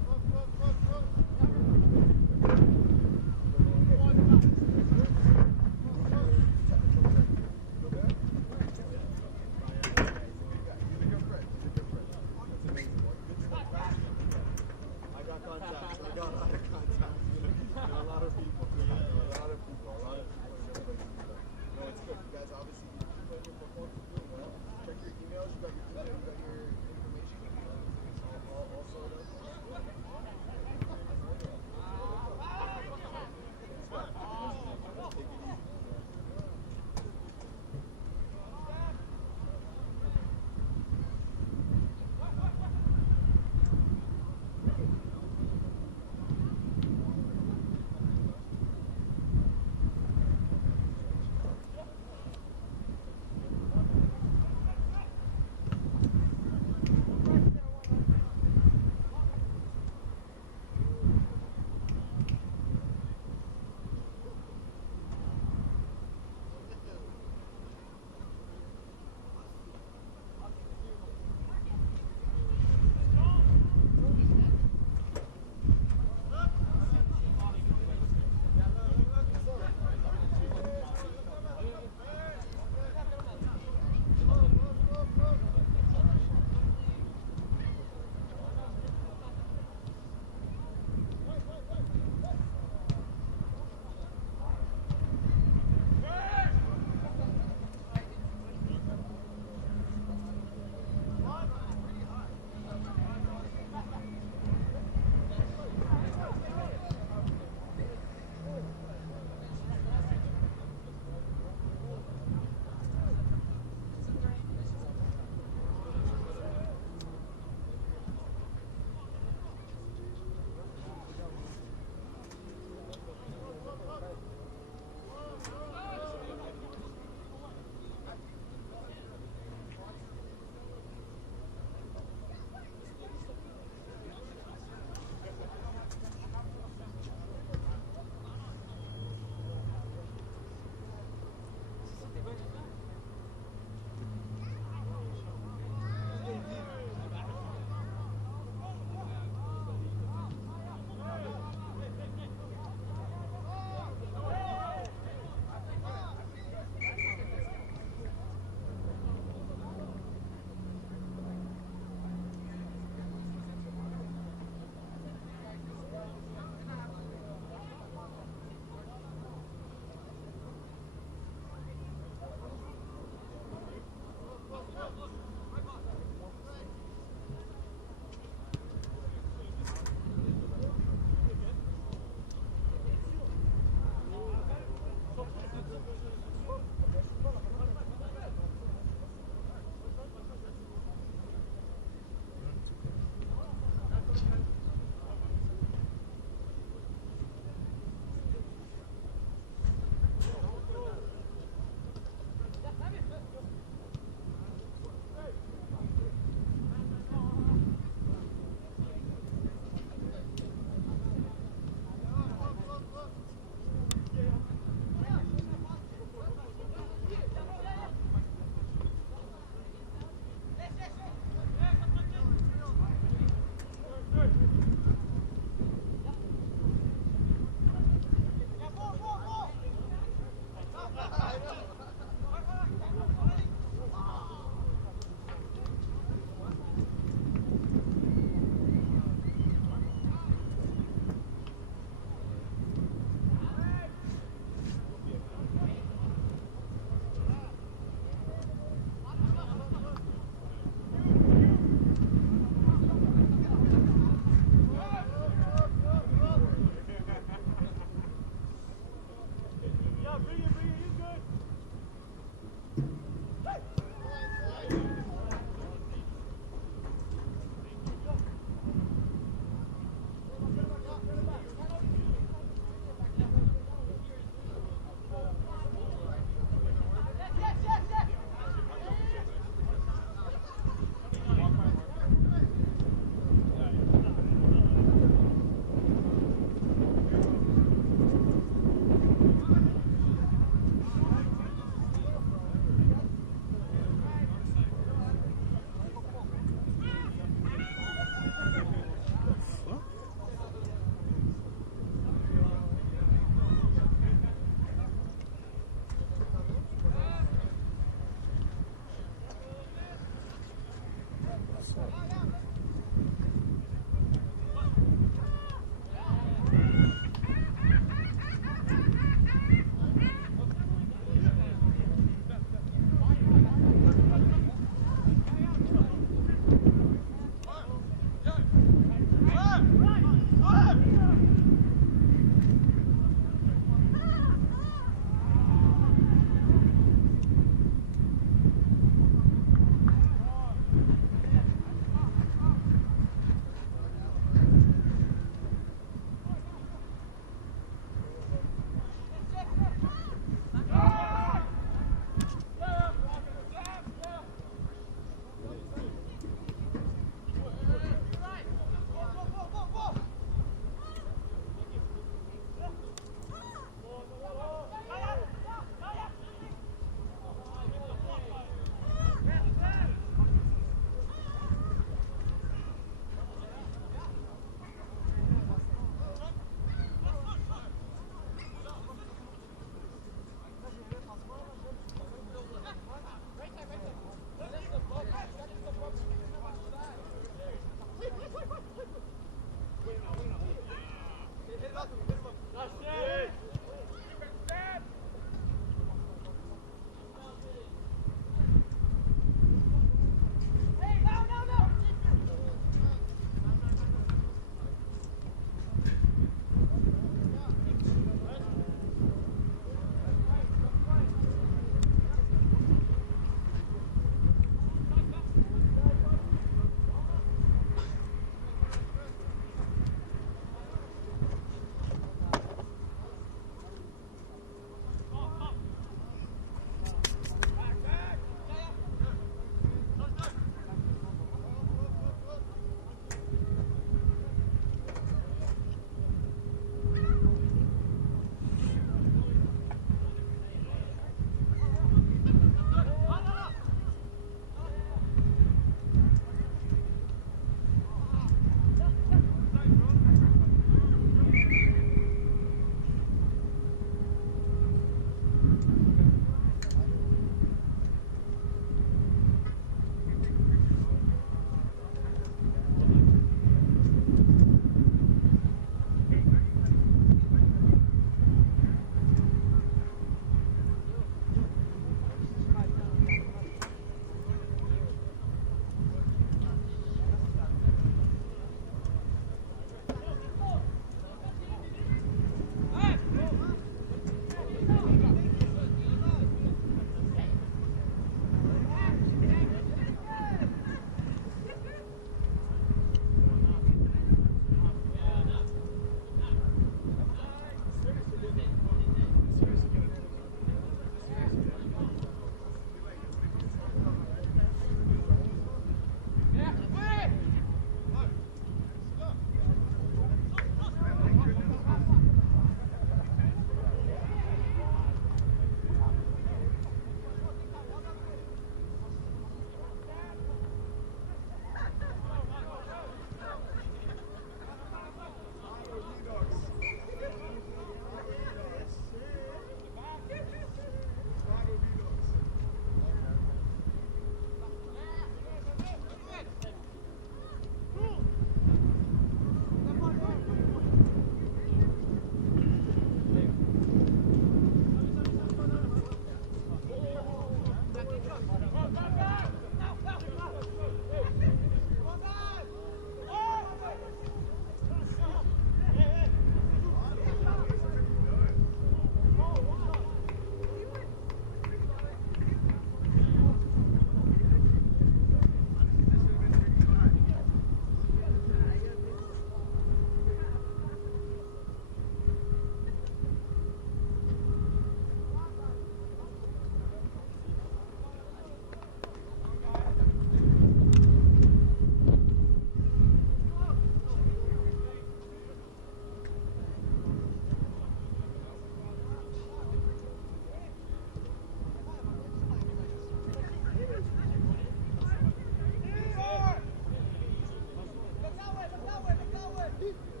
Look that way, look that way, look that way.